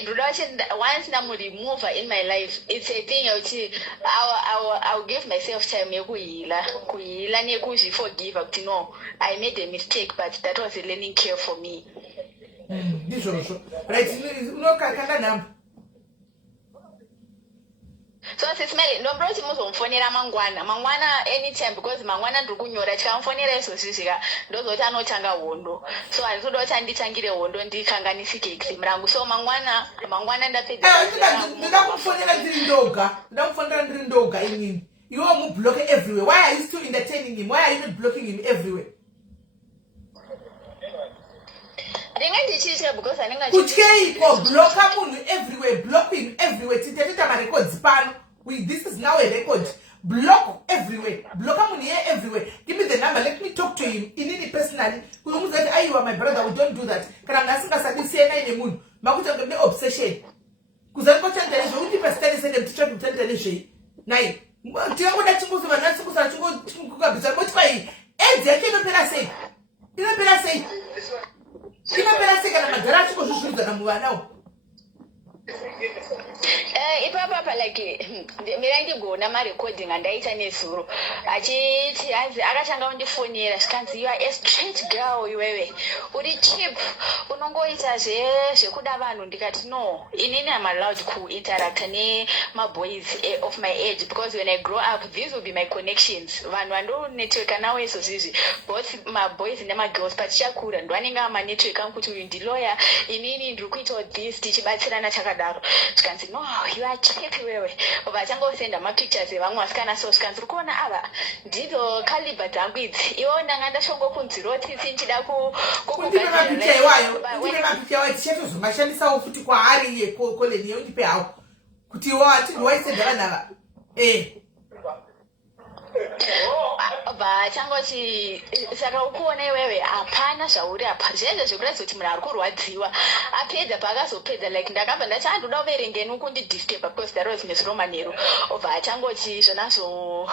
ndoda kuti once ndamuremova in my life, it's a thing yekuti I'll give myself time yekuhila nekuzviforgiva kuti no, I made a mistake but that was a learning curve for me. Ndizvozvo right. Unokakanda nhamba. So sisimeli ndombura kuti muzomfonera mangwana anytime, because mangwana ndiri kunyora tikamufonera izvozvizvika ndozoti anotanga hondo, so handitoda kuti anditangire hondo ndikanganisike exam rangu. So mangwana ndapedza ndida kufonera ndiri ndoga inini. Iwe mublock everywhere. Why are you still entertaining him? Why are you not blocking him everywhere? Because Kucheiko blocka munhu everywhere, block him everywhere. Titeta marecords pano. This is now a record. Block everywhere. Block munhu here everywhere. Give me the number. Let me talk to him. Inini personally. Kuzomuzati you are my brother. We don't do that. Kana ngasingasabisi yena ine munhu. Makuti ngebe obsession. Kuzanko tendele zvo uti pastele sende mtichwa kutendele zve. Nai. Tiyangoda chinguzo vanatsi kusara chingukabisa moti kwai. Edzi yake inopera sei? Inopera sei? Inopera sei kana magara achingozvizvidza namuvanawo. Ipapa like mira ndigona marecording andaita nezuro achiti hanzi akatanga kundifonera zvikanzi you are a straight girl iwewe uri cheap unongoita zvekuda vanhu. Ndikati no, inini I'm allowed to interact nemaboys of my age, because when I grow up these will be my connections. Vanhu vandonetworka nawo izvozvizvi, both maboys nemagirls, patichakura ndovanenge amanetwork angu kuti uyu ndilawyer, inini ndiri kuitawo this, tichibatsirana chakadaro. Zvikanzi no, you are cheap iwewe. Vachangosenda mapictures evamwe vasikana, so zvikanzi uri kuona ava ndidzo caliber dzangu idzi. Iwo ndanga ndashongokunzirawo tsitsi nchida kundipe mapicha iwayo tichatozomashanisawo futi kwaari iye koleni yeundipe hawo kuti iwo ati waisenda vanhu ava. Vachangoti saka ukuona iwewe hapana zvauri apa zvezvo zvekuratidza kuti munhu ari kurwadziwa. Apedza paakazopedza like ndakabva ndati andoda kuverengeni ukundidisturba because that was Miss Romanero. Obva achangoti zvonazvo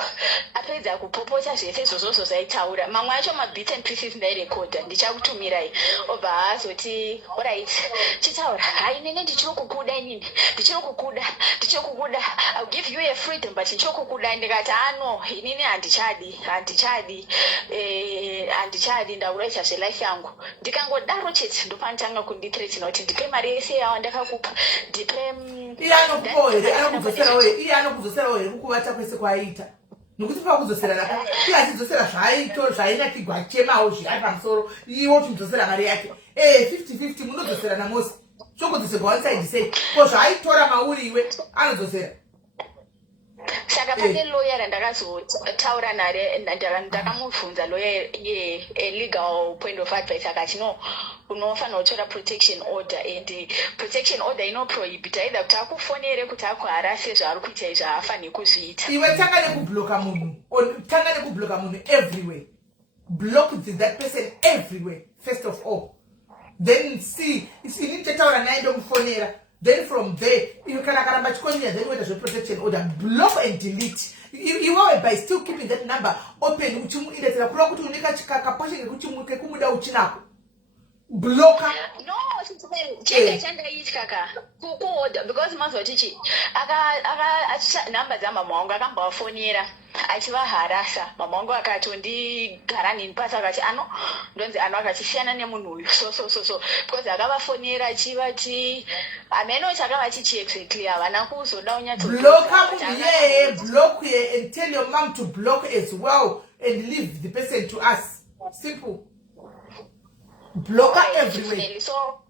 apedza kupopota zvese izvozvozvo zvaitaura. Mamwe acho mabits and pieces ndairekodha ndichakutumirai. Obva azoti alright chitaura hai nene ndichiri kukuda inini ndichiri kukuda I'll give you a freedom but ndichiri kukuda. Ndikati no, inini handichadi ndauraisa zvelife yangu. Ndikangodaro chete ndopanotanga kundithreatina kuti ndipe mari yese yawo ndakakupa ndipe iye anokudzoserawo here kukuvata kwese kwaaita, nokuti pakudzosera naka iye achidzosera zvaainakigwa achemawo zviari pamusoro, iwo chimudzosera mari yake 50-50 munodzosera namosi chokudzosegwa one side sei ko zvaaitora mauri iwe anodzosera. Saka pane lawyer randakazotaura naye ndakamubvunza lawyer legal point of advice akati no, unofanira kutora protection order, and protection order inoprohibita either kuti akufonere kuti akuharase zvaari kuita izvi haafaniri kuzviita. Iwe tanga nekubloka munhu everywhere. Block that person everywhere first of all, then see inini ndataura naye ndomufonera. Then from there, you can akaramba chikonya, then wait as a protection order, block and delete. You are by still keeping that number open. Uchimuindetera kula kuti unika chikakaposhe ngekuchimuke kumuda uchinako. Blocker. No, chenge chandaiti kaka. Kuorder because mazoti aka number za mama wangu akambafonera achivaharasa. Mama wangu akatondigara nini pasi akati ndonzi akachisiyana nemunhu uyu so because akavafonera achivati ameno chakava chichi exactly havana kuzoda unyatso block and tell your mom to block as well and leave the person to us. Simple. Blocker everywhere. So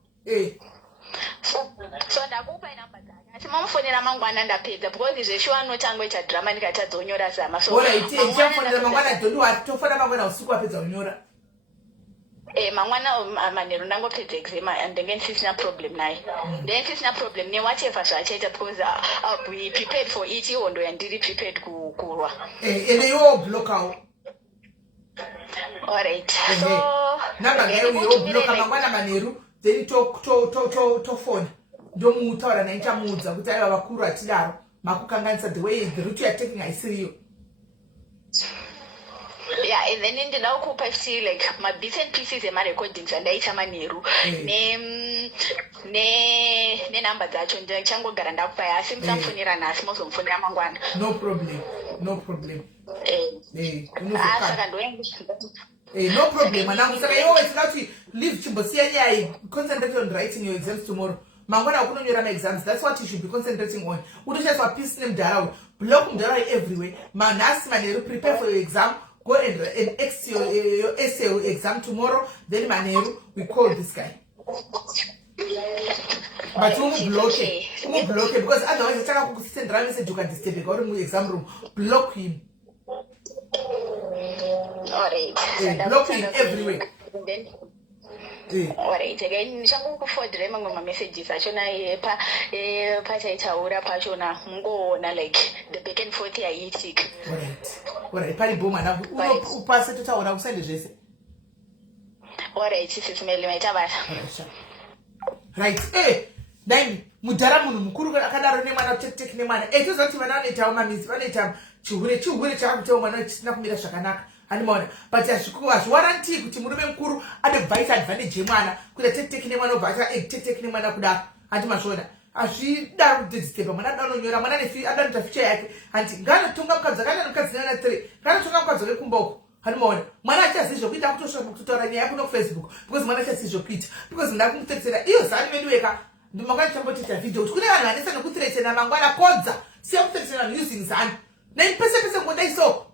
ndakupa inamba dzake asi mamufonera mangwana ndapedza because zveshuwa anotangoita drama ndikatadza unyora zama. So ndichamufonera mangwana dondo atofona mangwana usiku apedza unyora. Mangwana manheru ndangopedza exam ndenge ndisisina problem naye. Then ndisisina problem newhatever zvaachaita because I'll be prepared for it. Ihondo yandiri prepared kurwa. Ene iwo blockawo. Alright. So namba ngayo bloka mangwana manheru then tofona ndomutaura naye chamuudza kuti aiva vakuru atidaro makukanganisa the way the route you are taking haisiriyo. Yeah, and then ndina ukupa futhi like my bits and pieces ema-recordings andaita maneru ne number dzacho ndichangogara ndakupa asi musamfonera nhasi mozomfonera mangwana. No problem. Saka no problem manangu saka iwe wetira kuti leave chimbosiya nyaya concentrate on writing your exams tomorrow. Mangwana akunonyora ma-exams, that's what you should be concentrating on. Utoshaswa peace nemdharawe, block mdharawe everywhere. Manasi maneru, prepare for your exam. Go and X your essay exam tomorrow. Then Maneru, we call this guy. But you block it because otherwise it's going to send driving message you can disturb it. Go to the exam room, block him. Alright. Block him everywhere. Alright, again, shangu kufodre mangoma messages achona pa chaitaura pachona ngona like the back and forth yayitika. Alright, pari boma na upase tutaura kusende zvese. Alright, sisimeli maitabata. Right, Daimi, mudhara munhu mukuru akadaro nemwana tek nemwana. Tozoti vana vanoitawo mamizi vanoita chihure chakakutawo mwana chisina kumira zvakanaka. Animona, but azviwaranti kuti murume mukuru adebvaita advantage yemwana kuti tek nemwana obva tek nemwana kudaro. Andi mazvona. Azvida kudisturba mwana anonyora mwana adanota future yake. Anti nganotonga mukadzi akana mukadzi nana 3. Nganotonga mukadzi wekumboko. Animona, mwana achaziva zvokuita kutoshoka kutotaura nyaya kuno Facebook because mwana achaziva zvokuita because ndakumutetsera iyo zani mediweka ndimakatambotita video kuti kune vanhu vanesa nokutretena mangwana kodza siya kutretena vanhu using zani nai pese ngodai so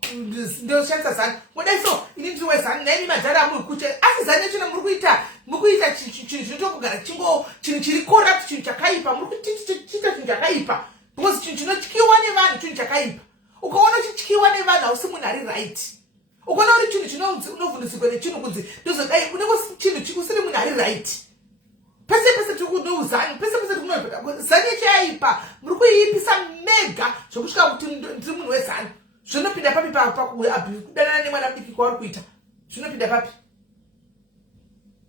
ndoshandisa zani ngodai so ini ndiriwe zani nai madhara amuri kuti asi zani nechona muri kuita chinhu chinotogara chinhu chiri corrupt chinhu chakaipa muri kuchiita chinhu chakaipa because chinhu chinotyiwa nevanhu chinhu chakaipa ukaona uchityiwa nevanhu hausi munhu ari right. Ukona uri chinhu chinovhundusikwa nechinhu kunzi ndozodai unenge chinhu usiri munhu ari right. Pese tikunouzani pese tikunoibva zani chaipa muri kuiipisa mega zvokusvika kuti ndiri munhu wezani zvinopinda papi pakudanana nemwana mudiki kwauri kuita zvinopinda papi.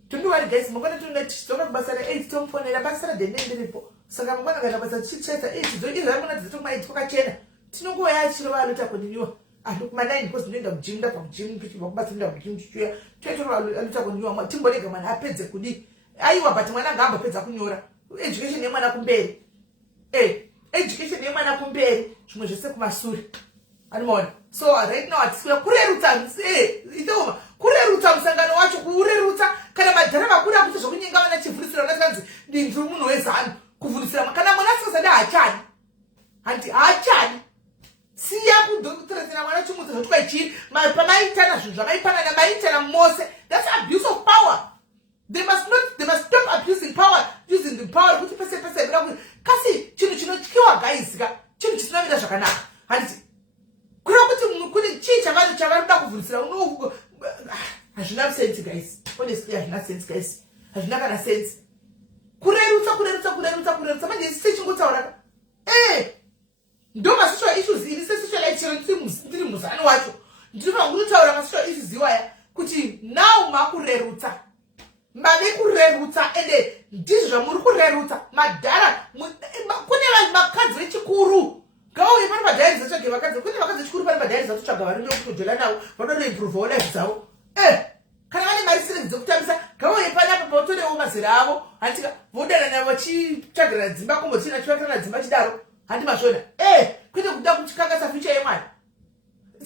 Tondiwari guys mangwana tizoka kubasa ra8 tomufonera basa radhende ndiripo saka mangwana kana basa tichichaita 8 zoidira mwana dzizotokumaiti kwakachena tinonguva yachirova anoita kundinyiwa. Manai because ndinoenda kugym ndabva kugym ndichibva kubasa ndinda kugym ndichiuya toitora anoita kunyiwa timbonega mwana apedze kudi aiwa but mwana ngaambopedza kunyora education yemwana kumberi education yemwana kumberi zvimwe zvese kumashure animona so right now atisikuya kurerutsa musangano wacho kuurerutsa kana madhara makuru akuita zvokunyenga vana chivhunisira vanakanzi ndinzi munhu wezano kuvhunisira kana mwana asikazada haachani handi haachani siya kudokutresera mwana chimudzi zvotuka chiri pamaitana zvinhu zvamaipanana maitana mose. That's abuse of power. They must stop abusing power, using the power kuti pese bila kuti kasi chinhu chinotyiwa guys ka chinhu chisina kuita zvakanaka. Handiti kuri kuti kune chii chavari kuda kuvhunisira hazvina sense guys. Honestly hazvina sense guys. Hazvina kana sense. Kurerutsa manje isi chingotsaura ndo ma-social issues ini se-social issues ndiri muzani wacho ndirifa kutaura ma-social issues iwaya kuti now makurerutsa mave kurerutsa ende ndizvo zvamuri kurerutsa madhara kune vanhu vakadzi vechikuru ngauye pane madhari zatsvage vakadzi kune vakadzi vechikuru pane madhari zatotsvaga vari kutojola navo vanodoimprovawo life dzavo kana vane mari sirezi dzekutambisa ngauye panapa pautorewo mazera avo handitika vodanana vachitsvagira dzimba kombotina chivakirana dzimba chidaro handi mazvona kwete kuda kuchikangasa future yemwana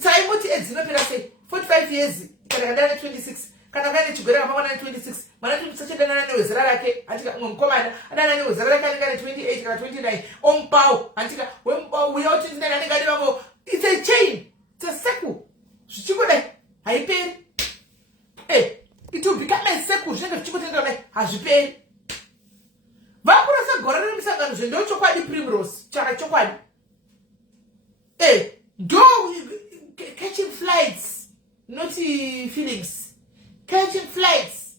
saimoti edzinopera sei 45 years kana kadana 26 kana kaine chigwere kamamwana 26 mwana 26 achadanana newezera rake handika umwe mukomana adanana newezera rake anenge ane 28 kana 29 omupawo handika uya 29 anenge ane vamwe it's a chain it's a circle zvichikodai haiperi it will become a circle zvinenge zvichikotenda kudai hazviperi. Vakurasa gora remisangano zvendo chokwadi Primrose chaka chokwadi do catching flights not feelings, catching flights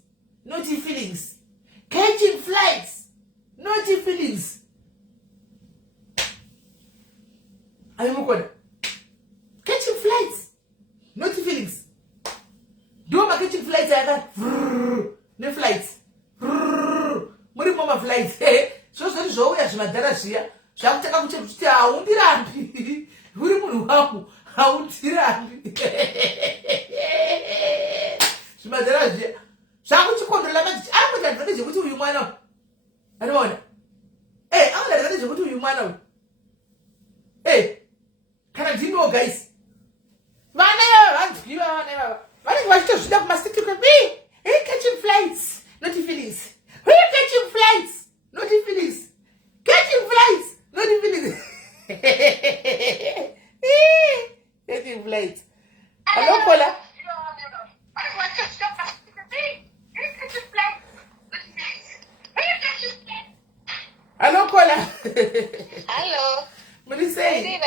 not feelings, catching flights not feelings. Ayimukona catching flights not feelings. Do ma catching flights aka ne flights muri mama flights zvozvori zvouya zvimadhara zviya zvakutaka kuti haundirambi uri munhu wako haundirambi zvimadzera zviya zvakuchikondrola mati akutatira zvekuti uyu mwana uyu anoona akutatira zvekuti uyu mwana uyu kana ndino guys vana ivava vanzwiva vana ivava vanenge vachitozvida kumastikika catching flights not feelings catching flights not feelings catching flights not feelings catching flights hello Kola hello Kola Hello. munisei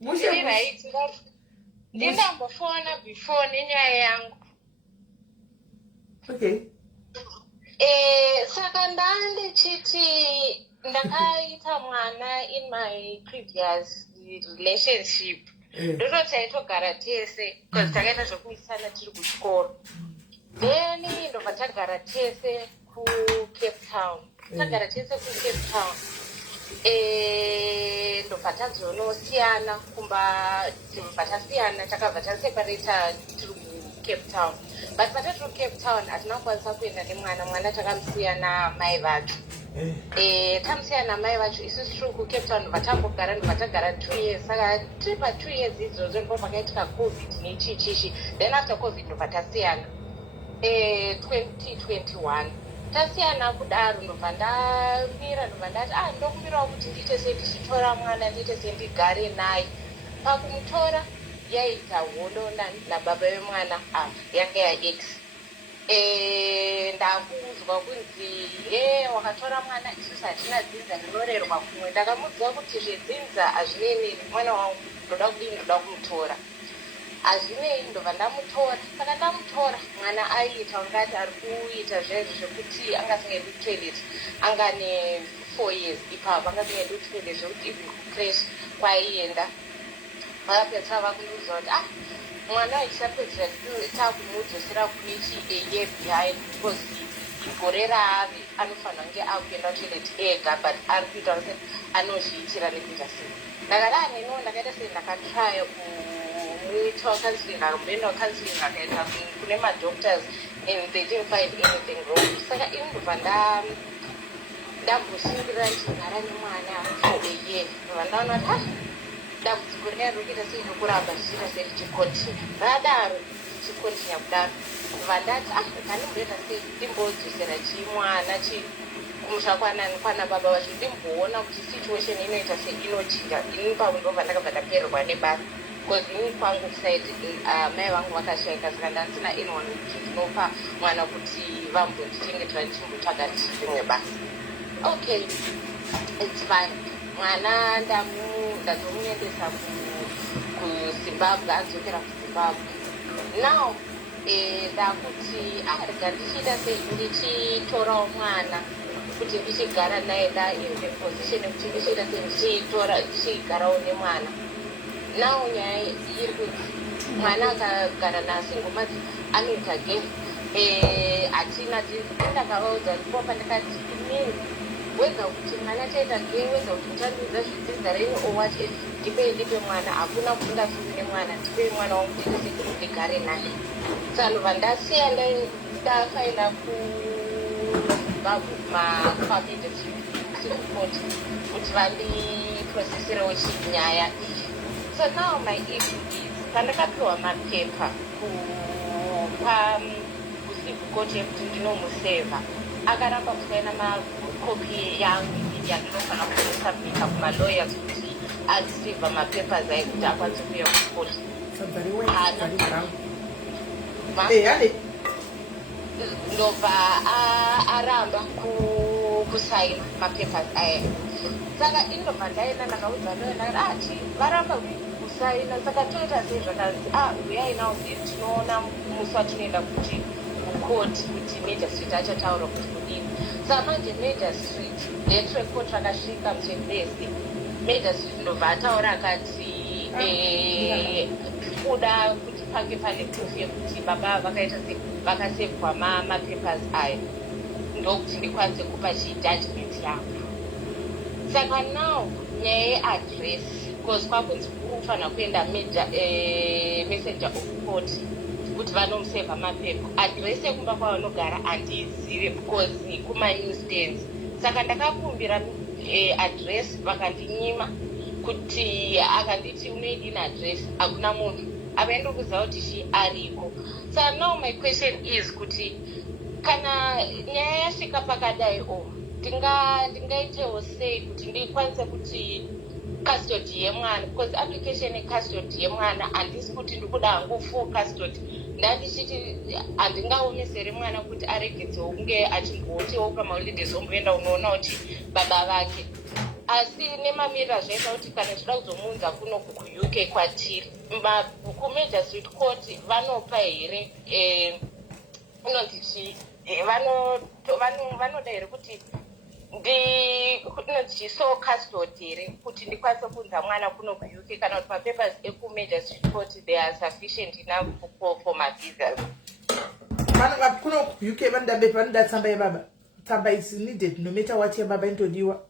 Mushe right. Ndambofona before nenyaya yangu. okay Saka ndichiti ndakaita mwana in my previous relationship. Ndoto taitogara tese because takaita zvekuisana tiri kuchikoro. Then ndobva tagara tese kuCape Town. Tagara tese kuCape Town. Ndobva tazonosiyana kumba tibva tasiyana takabva taseparata tiri kuCape Town. But patatu Cape Town hatina kukwanisa kuenda nemwana takamusiyana mai vacho. Tamusiyana mai vacho isusu tiri kuCape Town vatambogara vatagara 2 years. Saka tiri pa 2 years idzodzo ndipo pakaitika COVID nechichichi. Then after COVID ndobva tasiyana 2021. Tasiyana kudaro ndobva ndamira ndobva ndati ndokumirawo kuti ndiite sendichitora mwana ndiite sendigare naye. Pakumutora yaita hondo nababa vemwana yanga yaX. Ndakuzwa kunzi wakatora mwana isusu hatina dzinza rinorerwa kumwe. Ndakamuudza kuti zvedzinza hazvinei mwana wangu ndoda kudini ndoda kumutora. Hazvinei ndobva ndamutora. Saka ndamutora mwana aiita ungati ari kuita zvezvo zvekuti angasingaendi kutoilet anga ne 4 years ipapo angasingaendi kutoilet zvekuti even kucreche kwaienda. Vakapedza vakundiudza kuti mwana achisapedzera takumudzosera kune chieye behind because gore raave anofanira kunge akuenda kutoilet ega but ari kuita kuti anozviitira nekuita sei. Ndakada neniwo ndakaita sei ndakatrya kumuita counseling akamboenda counseling akaenda kune madoctors and they didn't find anything wrong. Saka ini ndobva ndambosungirira ndichigara nemwana for a year. Ndobva ndaona kuti dambudziko rinenge rikuita sei rokuramba zvichiita sei richikontinua. Radaro richikontinua kudaro ndobva ndati ndimboita sei ndimbodzosera chimwana kumusha kwana baba vacho ndimboona kuti situation inoita sei inochinja. Ini pamwe ndobva ndakabva ndapererwa nebasa because ini kwangu side mai vangu vakashaika saka ndasina anyone kuti ndinopa mwana kuti vambondichengetera ndichimbotsvaga rimwe basa. Okay, it's fine. Mwana ndazomuendesa kuZimbabwe adzokera kuZimbabwe. Now ndakuti rega ndichiita sei ndichitorawo mwana kuti ndichigara naye in the position yekuti ndichiita sei ndichigarawo nemwana. Now nyaya iri kuti mwana akagara nasingle mother anoita gay. Hatina ndakavaudza ndipo pandikati inini wega kuti mwana chaita gay wega kuti muchandiudza zvidzidza renyu owat ndipe mwana hakuna kuti ndafumi nemwana ndipe mwana wangu nditosei ndigare naye. Saka ndobva ndasiya ndafaila kuZimbabwe mafamily support kuti vandiprocessirewo chinyaya iyi. So now my issue is pandakapiwa mapepa kucivil court yekuti ndinomuseva akaramba kusaina makopi yangu yandinofanira kunosabmita kumalawyers kuti adisivha mapepers aekuti akwanise kuuya kukoti. Ndobva aramba kusaina mapepers aya. Saka indobva ndaenda ndakaudza ndakati varamba kusaina. Saka toita sei zvakanzi uyai nawo tinoona musi watinoenda kuti kukoti kuti Major Street achataura kuti kudini. Saka manje Major Street date record rakasvika muchembezi. Major Street ndobva ataura akati kuda kuti pange pane proof yekuti baba vakaita sei vakasevhwa mapepers aya ndokuti ndikwanise kupa chijudgment yangu. Saka now nyaya yeaddress because kwakunzi unofanira kuenda messenger of court kuti vanomusevha mapepa. Adresi yekumba kwavanogara handiizive because kuma-newsstands. Saka ndakakumbira adresi vakandinyima kuti akanditi unoidini adresi hakuna munhu. Avaenda kuziva kuti shi ariko. So now my question is kuti kana nyaya yasvika pakadai ndingaitewo sei kuti ndikwanise kuti custody yemwana, because application yecustody yemwana handisi kuti ndikuda hangu full custody. Ndandichiti handingaomesere mwana kuti aregedzewo kunge achimbotiwo pamaholidays omboenda unoona kuti baba vake. Asi nemamirira zvaita kuti kana zvida kuzomuunza kuno kuuk kwatiri kumajor street court vanopa here inonzi chii vanoda here kuti inonzi chii sole custody here kuti ndikwanise kuunza mwana kuno kuuk kana kuti papapers ekumajor street court they are sufficient enough for my visas. Kuno kuuk vanoda tsamba yebaba. Tsamba is needed no matter what yebaba inotodiwa.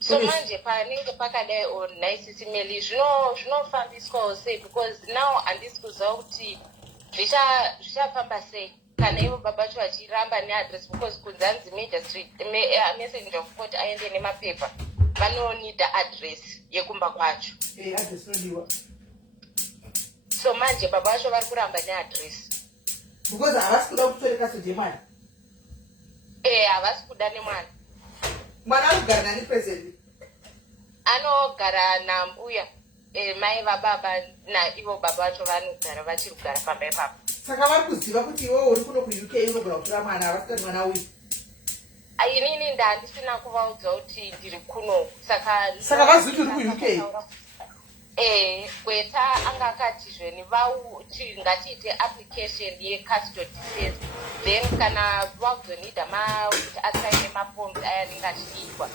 So manje panenge pakadai naisisimeli zvinofambiswawo sei, because now handisi kuziva kuti zvichafamba sei kana ivo baba vacho vachiramba neadress, because kunzanzi major street messenger of court aende nemapepa vanonida adress yekumba kwacho. Adress nodiwa. So manje baba vacho vari kuramba neadress because havasi kuda kutoreka soje mwana. Havasi kuda nemwana. Mwana anogara nani presently? Anogara nambuya mai vababa naivo baba vacho vanogara vachiri kugara pamba ipapo. Saka vari kuziva kuti iwewo uri kuno kuuk unogona kutora mwana, havasitari mwana uyu. Inini handisina kuvaudza kuti ndiri kuno. Saka vazivi kuti uri kuuk? Gweta anga akati zveni ngatiite application yecustody test, then kana vakuzonida kuti asaine maforms aya anenge achiitwa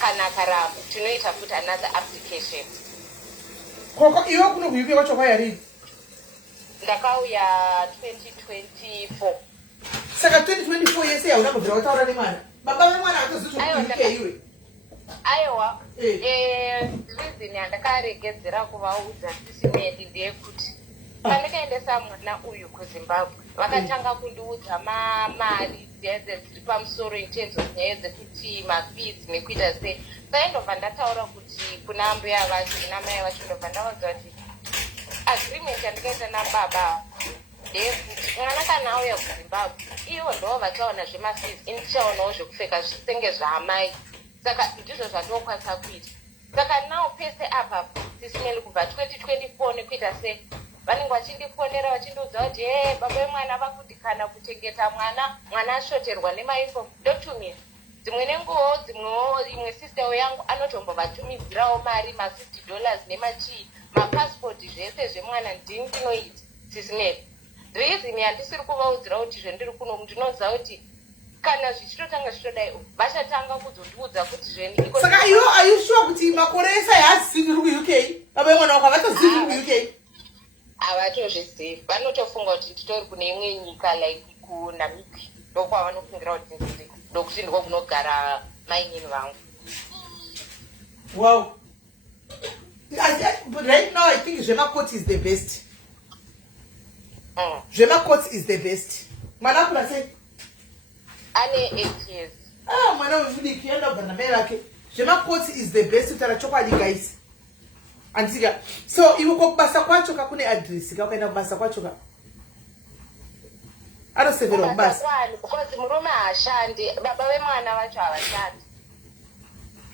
kana akaramba tinoita futi another application. Iwe kuno kuuk wacho kwaya rini? Ndakauya 2024. Saka 2024 yese yaunambobvira wataura nemwana? Baba vemwana hatozivi kuti kuuk iwe? Aiwa, reason yandakaregedzera kuvaudza sisimedi ndeyekuti pandikaendesa mwana uyu kuZimbabwe vakatanga kundiudza mari dziri pamusoro in terms of nyaya dzekuti mafees nekuita sei. Saindobva ndataura kuti kuna mbuya vacho namai vacho ndobva ndavaudza kuti agreement yandikaita nababa ndeyekuti mwana kana auya kuZimbabwe ivo ndo vachaona zvemafees, ini tichaonawo zvekupfeka zvisenge zvaamai. Saka ndizvo zvandokwanisa kuita. Saka nawo pese apa sisimeli kubva 2024 nekuita sei vanenge vachindifonera vachindiudza kuti baba vemwana vakudikana kuchengeta mwana ashoterwa nemainfo. Ndotumira dzimwe nenguwo dzimwewo imwe sister yangu anotombovatumidzirawo mari $50 nemachii mapasipoti zvese zvemwana ndini ndinoita sisimeli. Reason yandisiri kuvaudzira kuti zvendiri kuno ndinoziva kuti kana zvichitotanga zvitodai vachatanga kuzondiudza kuti zveni iko. Saka iwo ayushuwa kuti makore ese haasizi uri kuuk? Baba vemwana wako havatozivi uri kuuk? Havatozvizivi, vanotofunga kuti nditori kune imwe nyika like kuNamibia ndokwavanofungira kuti ndiri, ndokuti ndiko kunogara mainini vangu. Wow. But right now I think Zvemakoti is the best. Zvemakoti is the best. Mwana kula sei? Ane 8 years. Mwana wemudiki yandobva namai vake. Zvemakoti is the best kutaura chokwadi guys. Antika. So iwe kubasa kwacho kakune address kakaenda kubasa kwacho ka. Anosevera kubasa. Because murume haashandi, baba vemwana vacho havashandi.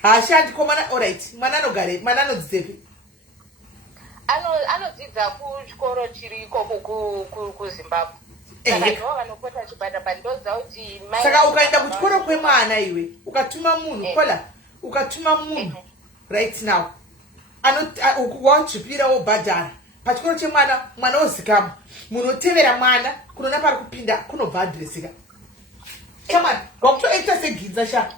Haashandi ko mwana alright. Mwana anogare, mwana anodzidzepi? Anodzidza kuchikoro chiriko kuZimbabwe. Saka ukaenda kuchikoro kwemwana iwe ukatuma munhu kola ukatuma munhu right now wauchipira wobhadhara pachikoro chemwana, mwana ozikama munhu otevera mwana kunona pari kupinda kunobva adhiresika chamwana wakutoita seginza sha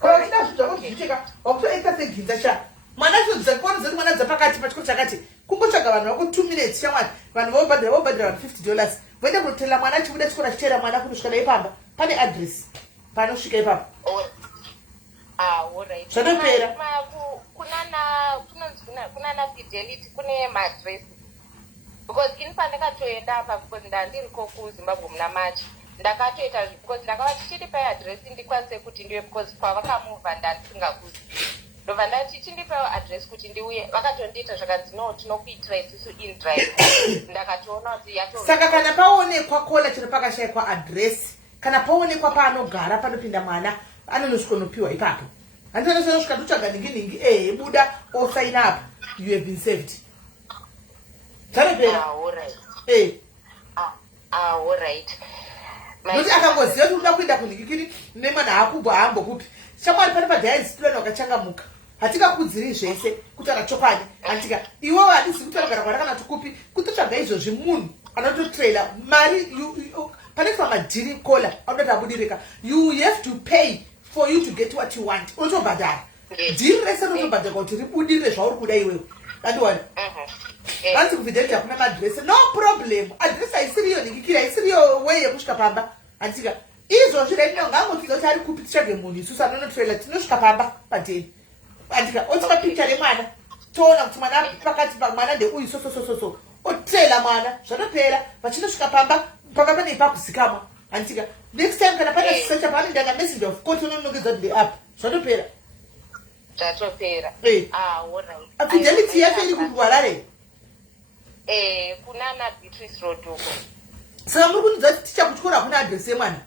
uchida zvitaka wakutoita seginza sha mwana zvodzakona zoti mwana dzapakati pachikoro chakati kungotsvaga vanhu vako 2 minutes chamwana vanhu vobhadhara $50 voenda kunotela mwana achibuda chikora chichera mwana kunosvika naipamba pane address panosvika ipapo zvatopera. Kunana fidelity kune madress because ini pandakatoenda apa because ndandiriko kuZimbabwe muna March ndakatoita because ndakava tichiripai address ndikwanise kuti ndiwe because pavakamuva ndandisingakuzi ndobva ndati chindipawo address kuti ndiuye vakatondiita zvakanzi no tinokuitira isusu in drive ndakatoona kuti saka kana paonekwa kola chiro pakashayikwa address kana paonekwa paanogara panopinda mwana anonosvikonopiwa ipapo handinonosvika totsvaga ningi buda osign up you have been saved zvanopera alright nokuti akangoziva kuti uda kuenda kunhingikiri nemwana haakubva haambokupi shamwari pane padhayaisipulani wakachangamuka hatingakudziri zvese kutaura chokwadi hantika iwewo handisi kuti vanogara kwana kana tukupi kutotsvaga izvozvi munhu anototraila mari panekuva madhiri kola anodati abudirika you have to pay for you to get what you want unotobhadhara dhiri rese rinotobhadhara kuti ribudirire zvauri kuda iwewe andiwana vanzi kuvidheti hakuna madresi no problem adresi haisiriyo ningikiri haisiriyo way yekusvika pamba handika izvozvi rainongangotiza kuti ari kupi titsvage munhu isusu anonotraila tinosvika pamba padheni handika otsvaka picha remwana toona kuti mwana pakati pamwana ndeuyu sososososo otraila mwana zvanopera vachinosvika pamba pane ipakuzikamwa handika next time kana pane secha paanendanga messenger of court unonongedza kuti ndeapa zvatopera zvatopera fidelity yacho iri kundwarare kuna na Beatrice Road uko saka muri kunidza kuti ticha kuchikora hakuna adresi yemwana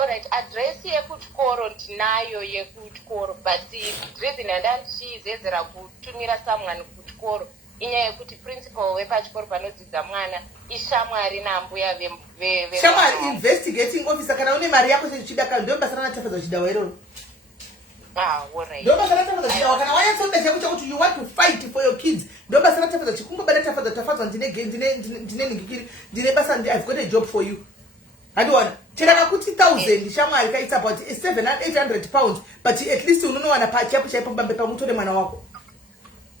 alright address yekuchikoro ndinayo yekuchikoro but reason yandandichizedzera kutumira someone kuchikoro inyaya yekuti principal wepachikoro panodzidza mwana ishamwari nambuya shamwari investigating officer kana une mari yako sechidaka ndo basa ranatafadza chidawa iroro ndo basa ratafadza chidawa kana wanyatsoda chako chakuti you want to fight for your kids ndo basa ratafadza chikungobada tafadzwa ndine ningikiri ndine basa I've got a job for you handiwana chiraka kuti 1000 shamwari kaits about 700-800 pounds but at least unonowana pachapo chaipo bambe pamutore mwana wako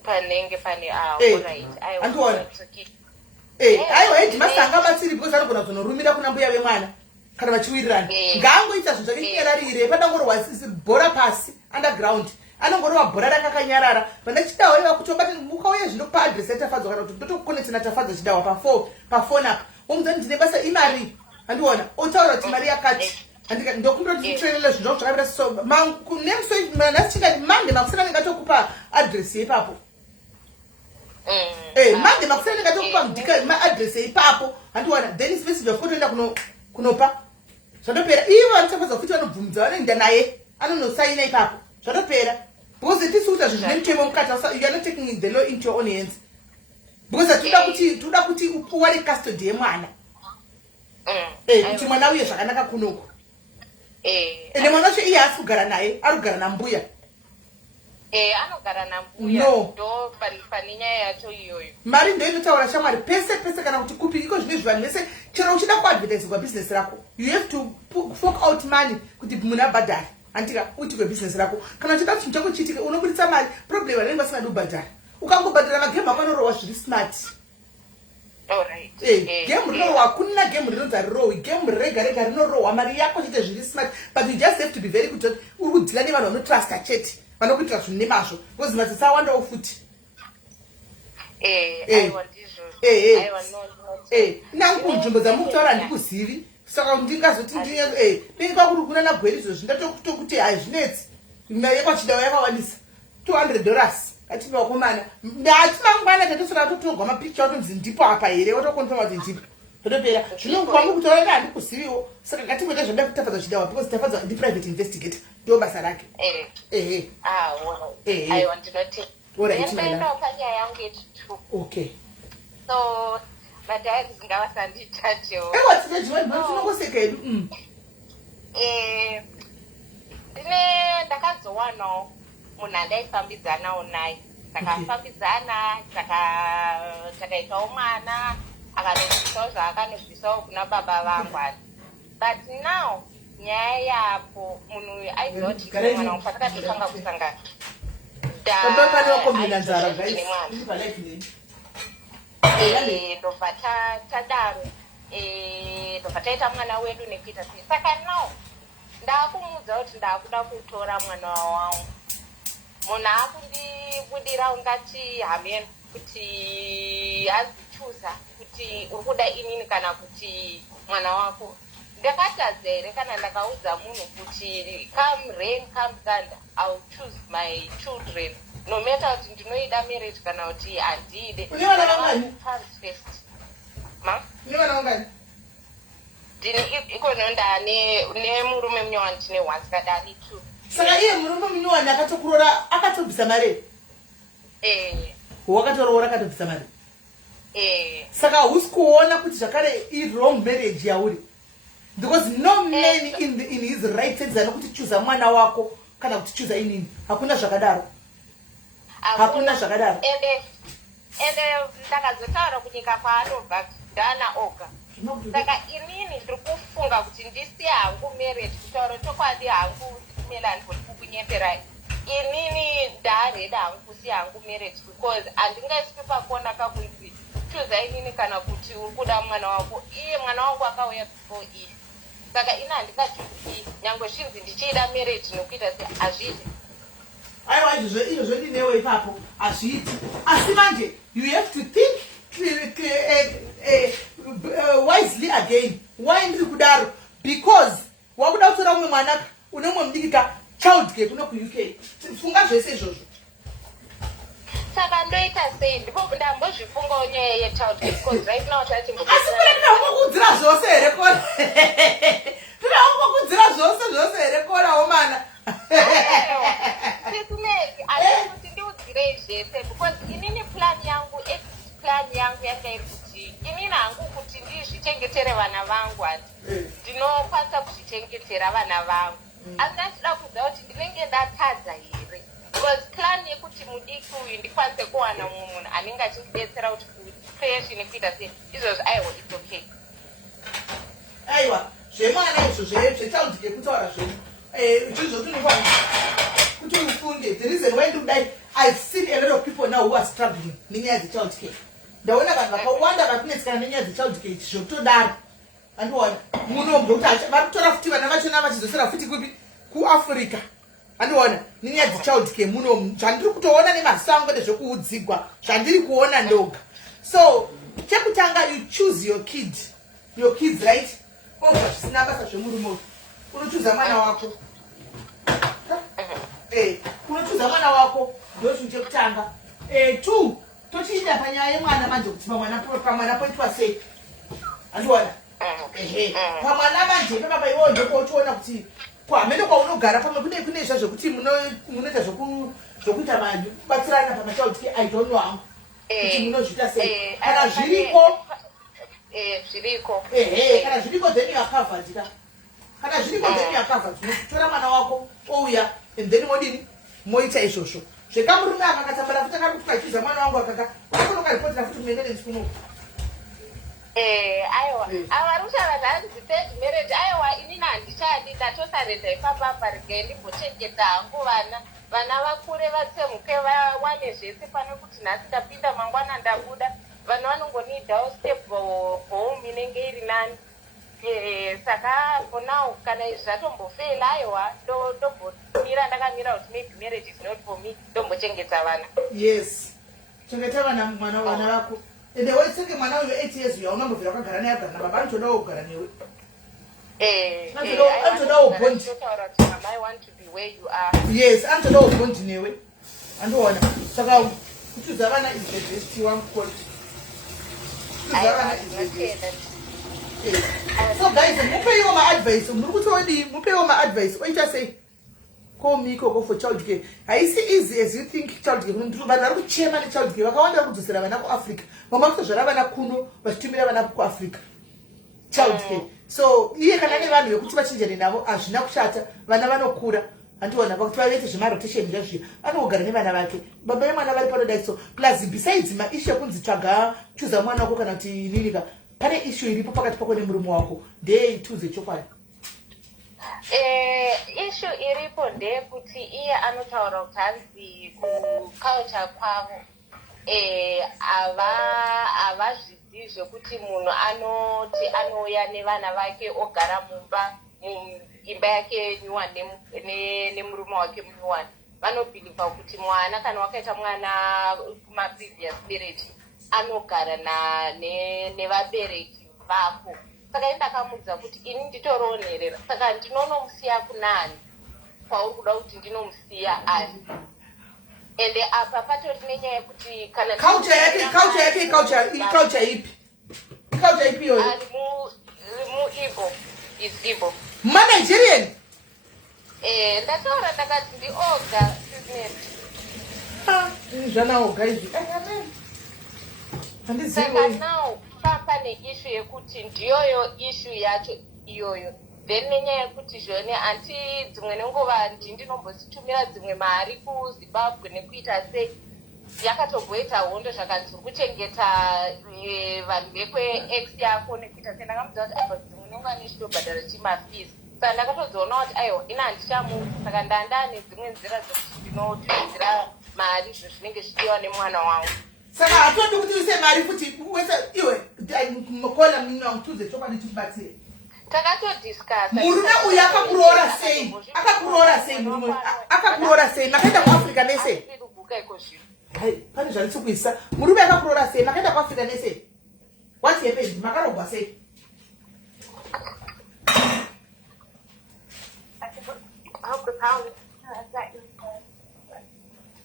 panenge pane alright handiwana aiwa headmaster angabatsiri because anogona kuzonorumira kuna mbuya vemwana kana vachiwirirana ngaangoita zvinhu zvake chinyararire padangorwa bhora pasi underground anongorova bhora rakakanyarara vana chidawa iva kutobata ukauya zvinopa adresi yatafadzwa kana kuti ndotokonetsena tafadzwa chidawa pafoni apa womudzani ndine basa imari handiona otaura kuti mari yakati ndokundotitrenele zvinhu zvako zvakavira so nemusoanasichinga mande makusina ningatokupa adresi yepapo mande makusina ningatokupa mudhika maadresi eipapo handiona then isivesiva kutoenda kunopa zvatopera ivo vanotafadza kuti vanobvumidza vanoenda naye anonosaina ipapo zvatopera because tisi kuita zvinhu zvine mutemo mukati you are not taking the law into your own hands because toda kuti uwane custody yemwana kuti mwana uye zvakanaka kunoko ende mwana wacho iye asi kugara naye ari kugara nambuya anogara nambuya ndo pane nyaya yacho iyoyo mari ndo inotaura shamwari pese kana kuti kupi iko zvine zvivanhu vese chero uchida kuadvertisirwa business rako you have to fork out money kuti munhu abhadhari handika uti kwebusiness rako kana uchida kuti chinhu chako chiitike unobuditsa mari problem vanenge vasingadi kubhadhara ukangobhadhara magemu ako anorohwa zviri smart gemu rinorohwa hakuna gemu rinonzi harirohwi gemu rega rinorohwa mari yako chiite zviri smart but you just have to be very good uri kudzila nevanhu vanotrusta chete vanokuitira zvinhu nemazvo because matsitsi awandawo futi nangu nzvimbo dzamukutaura handikuzivi saka ndingazoti ndinga kuri kuna nagweri izvozvi ndatokuti hazvinetsi yakwachidawa yakawanisa $200 atipa wakomana ndati mangwana tatosora totorwa mapicha atonzi ndipo apa here watokonfirma kuti ndipo totopera zvino kwangu kutaura handikuziviwo saka ngatimboita zvada kutafadza chidawa because tafadzwa ndiprivate investigator ndo basa rake ndinotiendawo panyaya yangu yechitu okay so madhayari zingavasandiitatewo tinongoseka edu ndakazowanawo munhu andaifambidzanawo naye takafambidzana takaitawo mwana akanobvisawo zvaakanobvisawo kuna baba vangwani but now nyaya yapo munhu uyu aiziva kuti mwana wangu patakatotanga kusangana ndobva tadaro ndobva taita mwana wedu nekuita sei saka now ndaakumudza kuti ndaakuda kutora mwana wangu munhu akundibudira ungati hameno kuti hazichuza kuti uri kuda inini kana kuti mwana wako. Ndakatadza here kana ndakaudza munhu kuti come rain come thunder I will choose my children no matter kuti ndinoida marriage kana kuti handide. Une vana vangani? First. Ma? Une vana vangani? Ikononda nemurume munyowani tine wansikadani 2. Saka iye murume munyowani akatokurora akatobvisa mari. Wakatoroora akatobvisa mari. Saka husi kuona kuti zvakare wrong marriage yauri. Because no man in his right sense anokuti chuza mwana wako kana kuti chuza inini. Hakuna zvakadaro. Hakuna zvakadaro. Ende ndakazotaura kunyika kwaanobva ndana oga. Saka inini ndiri kufunga kuti ndisi hangu marriage kutaura chokwadi hangu melani kuti kukunyeperai. Inini ndareda hangu kusi hangu marriage because handingaiswi pakuona kakunzi chuza inini kana kuti uri kuda mwana wako. Iye mwana wangu akauya before iye. Saka ina handingachuzi nyangwe zvinzi ndichida marriage nokuita hazvidi. Aiwa izvo ndinewe ipapo hazviti. Asi manje you have to think wisely again. Why ndiri kudaro? Because wakuda kutora umwe mwanaka une umwe mudikika child care kuno kuUK. Funga zvese izvozvo. Saka ndoita sei? Ndipo ndambozvifungawo nyaya yechild care because right now asi kureka kukudzira zvose here kona. Tinoda kukudzira zvose here kona womana. kuti ndiudzirei zvese because inini plan yangu yanga iri kuti inini hangu kuti ndizvichengetere vana vangu ati ndinokwanisa kuzvichengetera vana vangu asi ndachida kudza kuti ndinenge ndatadza here because plan yekuti mudiki uyu ndikwanise kuwana mumwe munhu anenge achindidetsera kuti creation kuita sei izvozvo aiwa it's okay. Aiwa zvemwana izvo zvechild care kutaura zvenu izvozvo tinokwanisa kuti ufunde. The reason why ndikudai I've seen a lot of people now who are struggling nenyaya dzechild care. Ndaona vanhu vakawanda vari kunetsekana nenyaya dzechild care zvotodaro. Andiona muno ndokuti vari kutora futi vana vachona vachizosera futi kupi kuAfrica. Andiona nenyaya dzechild care muno zvandiri kutoona nemaziso angu ndezvekuudzigwa zvandiri kuona ndoga. So chekutanga you choose your kids right. Obva zvisina basa zvemurume uyu unochuza mwana wako. Unochuza mwana wako ndo chinhu chekutanga. 2 tochiinda panyaya yemwana manje kuti pamwana poitwa sei. Andiona pamwana manje pepapa iwewo ndokochiona kuti hamene kwaunogara pamwe kune izva zvekuti munoita zvokuita kubatsirana pamachild care I don't know hangu kuti munozviita sei. Kana zviriko kana zviriko then you are covered. Kana zviriko then you are covered. Unotora mwana wako ouya and then modini moita izvozvo. Zvekamurume akakatambara futi akaruti achiza mwana wangu akaka unokaripotera futi maintenance kuno. Aiwa ava rushava zvanzi third marriage aiwa inini handichadi ndatosareda ipapapa regai ndimbochengeta hangu vana vakure vatsemuke vawane zvese pane kuti nhasi ndapinda mangwana ndabuda vanhu vanongonidawo step home inenge iri nani. Saka for now kana izvi zvatombofela aiwa ndombomira ndakamira kuti maybe marriage is not for me ndombochengeta vana. Yes chengeta vana vako. Ende wesenge mwana uyu 8 years uya unambovira wakagara naye agara nababa anotodawo kugara newe. Anotodawo bond. Yes anotodawo bond newe. Andiona saka kuchuza vana is the best one call. Kuchuza vana is the best. So guys, mupewo ma-advice. Mupewo ma-advice. Oita say, call me Coco for child care. Haisi easy as you think child care. Vanhu vari kuchema nechild care. Vakawanda kudzosera vana kuAfrica. Vamwe vakutozvara vana kuno vachitumira vana kuAfrica. Child care. So iye kana nevanhu vekuti vachinjane navo hazvina kushata. Vana vanokura. Andiona vakuti vaite zvemarotation zvazviya. Anogara nevana vake. Baba vemwana vari panodai so. Plus besides maishu ekunzi tsvaga chuza mwana wako kana kuti ninika. Pane issue iripo pakati pako nemurume wako ndeituze chokwadi. Issue iripo ndeyekuti iye anotaura kuti hanzi kuculture kwavo havazvizivi zvekuti munhu anoti anouya nevana vake ogara imba yake nyuwani nemurume wake munyuwani vanobhilivha kuti mwana kana wakaita mwana kumaprevious bereti anogara nevabereki vako. Saka ndakamuudza kuti ini nditoriwo nherera, saka ndinonomusiya kunani kwauri kuda kuti ndinomusiya ari. Ende apa patori nenyaya yekuti kana culture ipi yoyo? Ari mu-Igbo, is Igbo. Ma-Nigerian? Ndataura ndakati ndioga business. Zvanaoga izvi. Saka now pane issue yekuti ndiyoyo issue yacho iyoyo. Then nenyaya yekuti zvone anti dzimwe nenguva ndinombositumira dzimwe mari kuZimbabwe nekuita sei yakatogweita hondo zvakanzi kuchengeta vanhu vekwex yako nekuita sei. Ndakamuudza kuti aiwa dzimwe nenguva nechitobhadhara chimafees. Saka ndakatozoona kuti aiwa ina handichamuudza. Saka ndandane dzimwe nzira dzokuti ndinotumidzira mari izvo zvinenge zvichidiwa nemwana wangu. Saka hatodi kuti uise mari futi iwe Kola mnautuze chokwadi tibatsire. Takatodiscuss. Murume uyu akakuroora sei? Murume akakuroora sei? Makaenda kuAfrica nese? Hai, pane zvanditsikuisa. Murume akakuroora sei? Makaenda kuAfrica nese? What happened? Makarogwa sei?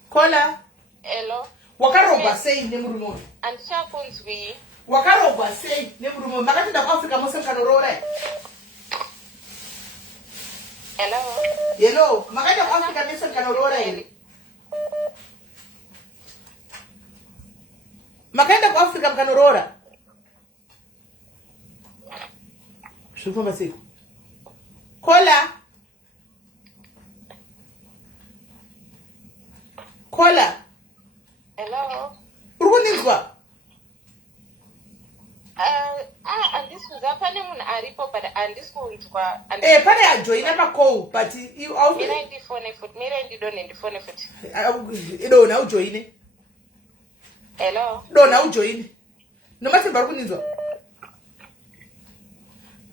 Kola. Hello. Wakarogwa sei nemurume uyu? Andichakunzwi. Wakarogwa sei nemurume uyu? Makatoenda kuAfrica mose mukanoroora here? Hello, makaenda kuAfrica nese mukanoroora here? Makaenda kuAfrica mukanoroora? Zvifamba sei? Kola. Hello. Uri kundinzwa? Andisikuziva pane munhu aripo but andisikunzwa. Pane ajoina pacall but mira ndifone futi, mira ndidonhe ndifone futi. Dona ujoine. Hello. Dona ujoine. Nomasimba uri kundinzwa?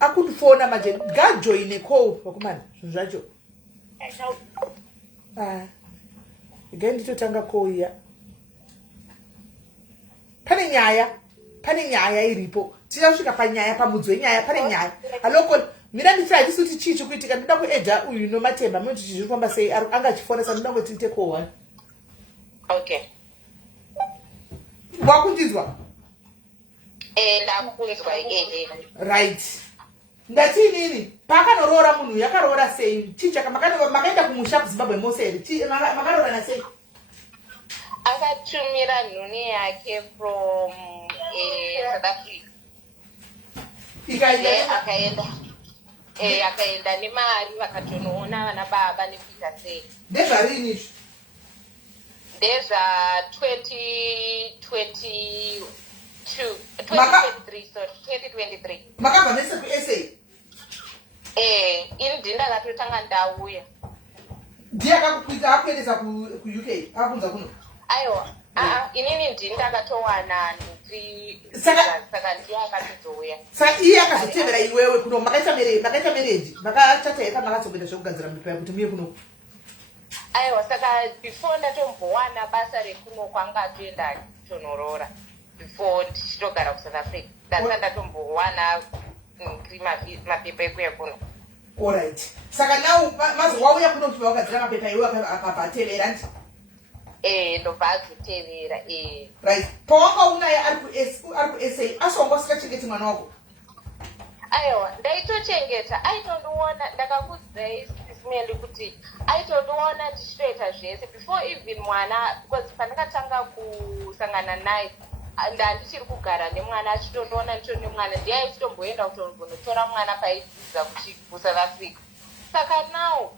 Akutifona manje ngajoine call wakumana zvinhu zvacho. Nditotanga call iya. Pane nyaya iripo. Tichasvika panyaya pamudzo wenyaya pane nyaya. Aloko mina nditrai tisuti chichi kuitika ndoda kuedha uyu nomatemba munoti zviri kufamba sei angachifonesa ndoda ngoti tite call. Okay. Wakundinzwa? Ndakunzwa right. Ndati nini? Pakanoroora munhu yakaroora sei? Chicha makaenda kumusha kuZimbabwe mose here. Makaroora na sei? Akatumira nhuni yake from South Africa. Akaenda nemari vakatonoona vana baba nekuita sei. Ndezvarini izvo? Ndezva 2023. Makabva mese kuSA? Ini ndakatotanga ndauya. Ndiye akakukwidza akuendesa kuUK akakunza kuno? Aiwa, inini ndakatowana saka ndiye akatozouya. Saka iye akazotevera iwewe kuno makaita marriage makachata yaka makatsokuita zvekugadzira mbepa kuti muye kuno. Aiwa, saka before ndatombowana basa rekuno kwanga toenda tonorora before ndichitogara kuSouth Africa. Ndasaka ndatombowana mapepa ekuya kuno. Alright. Saka now mazi wauya kuno kuti wakagadzira mapepa iwe akabhatevera nti? Ndobva azotevera. Right. Pawanga unaye ari kuSA asongosingachengeti mwana wako? Aiwa, ndaitochengeta. Aitondiona ndakakudzai sisimende kuti aitondiona ndichitoita zvese before even mwana, because pandakatanga kusangana naye ndandichiri kugara nemwana achitondiona ndicho nemwana ndiye aichitomboenda kutongonotora mwana paidzidza kuSouth Africa. Saka now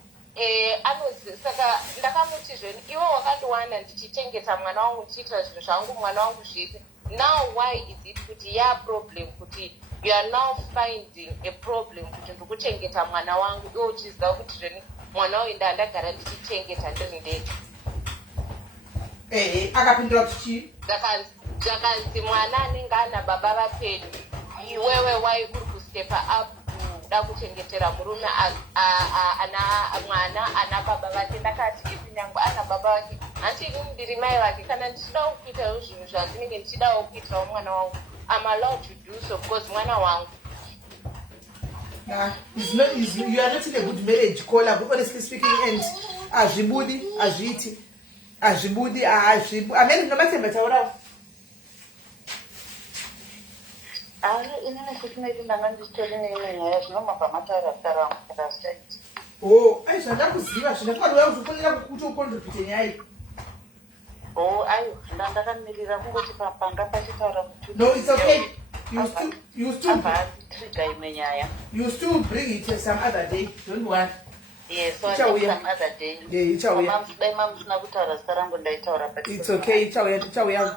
saka ndakamuti zveni iwe wakandiwana ndichichengeta mwana wangu ndichiitira zvinhu zvangu mwana wangu zvese. Now why is it kuti problem kuti you are now finding a problem kuti ndikuchengeta mwana wangu iwe uchiziva kuti zveni mwana uyu ndandagara ndichichengeta ndiri ndege? Akapindura kuti zvakanzi mwana anenge ana baba vapenyu, iwewe wai uri kustepa up kuda kuchengetera murume ana mwana ana baba vake. Ndakati ivi nyange ana baba vake hanti ini ndiri mai vake, kana ndichidawo kuitawo zvinhu zvandinenge ndichidawo kuitirawo mwana wangu, I'm allowed to do so because mwana wangu. You are not in a good marriage, Kola, honestly speaking, and azvibudi azviiti azvibudi amene ndinomatemba taurawo. Inini kuti ndanga ndichitori neimwe nyaya zvinomabva mataura rasite. Zvandakuziva zvindakauya kuzofonera kuti ukontribute nyaya. Ayo ndakamirira kungoti panga pachitaura kuti no, it's okay. You still bring it some other day. Don't worry. Yes, so some other day. Yeah, it's okay. It's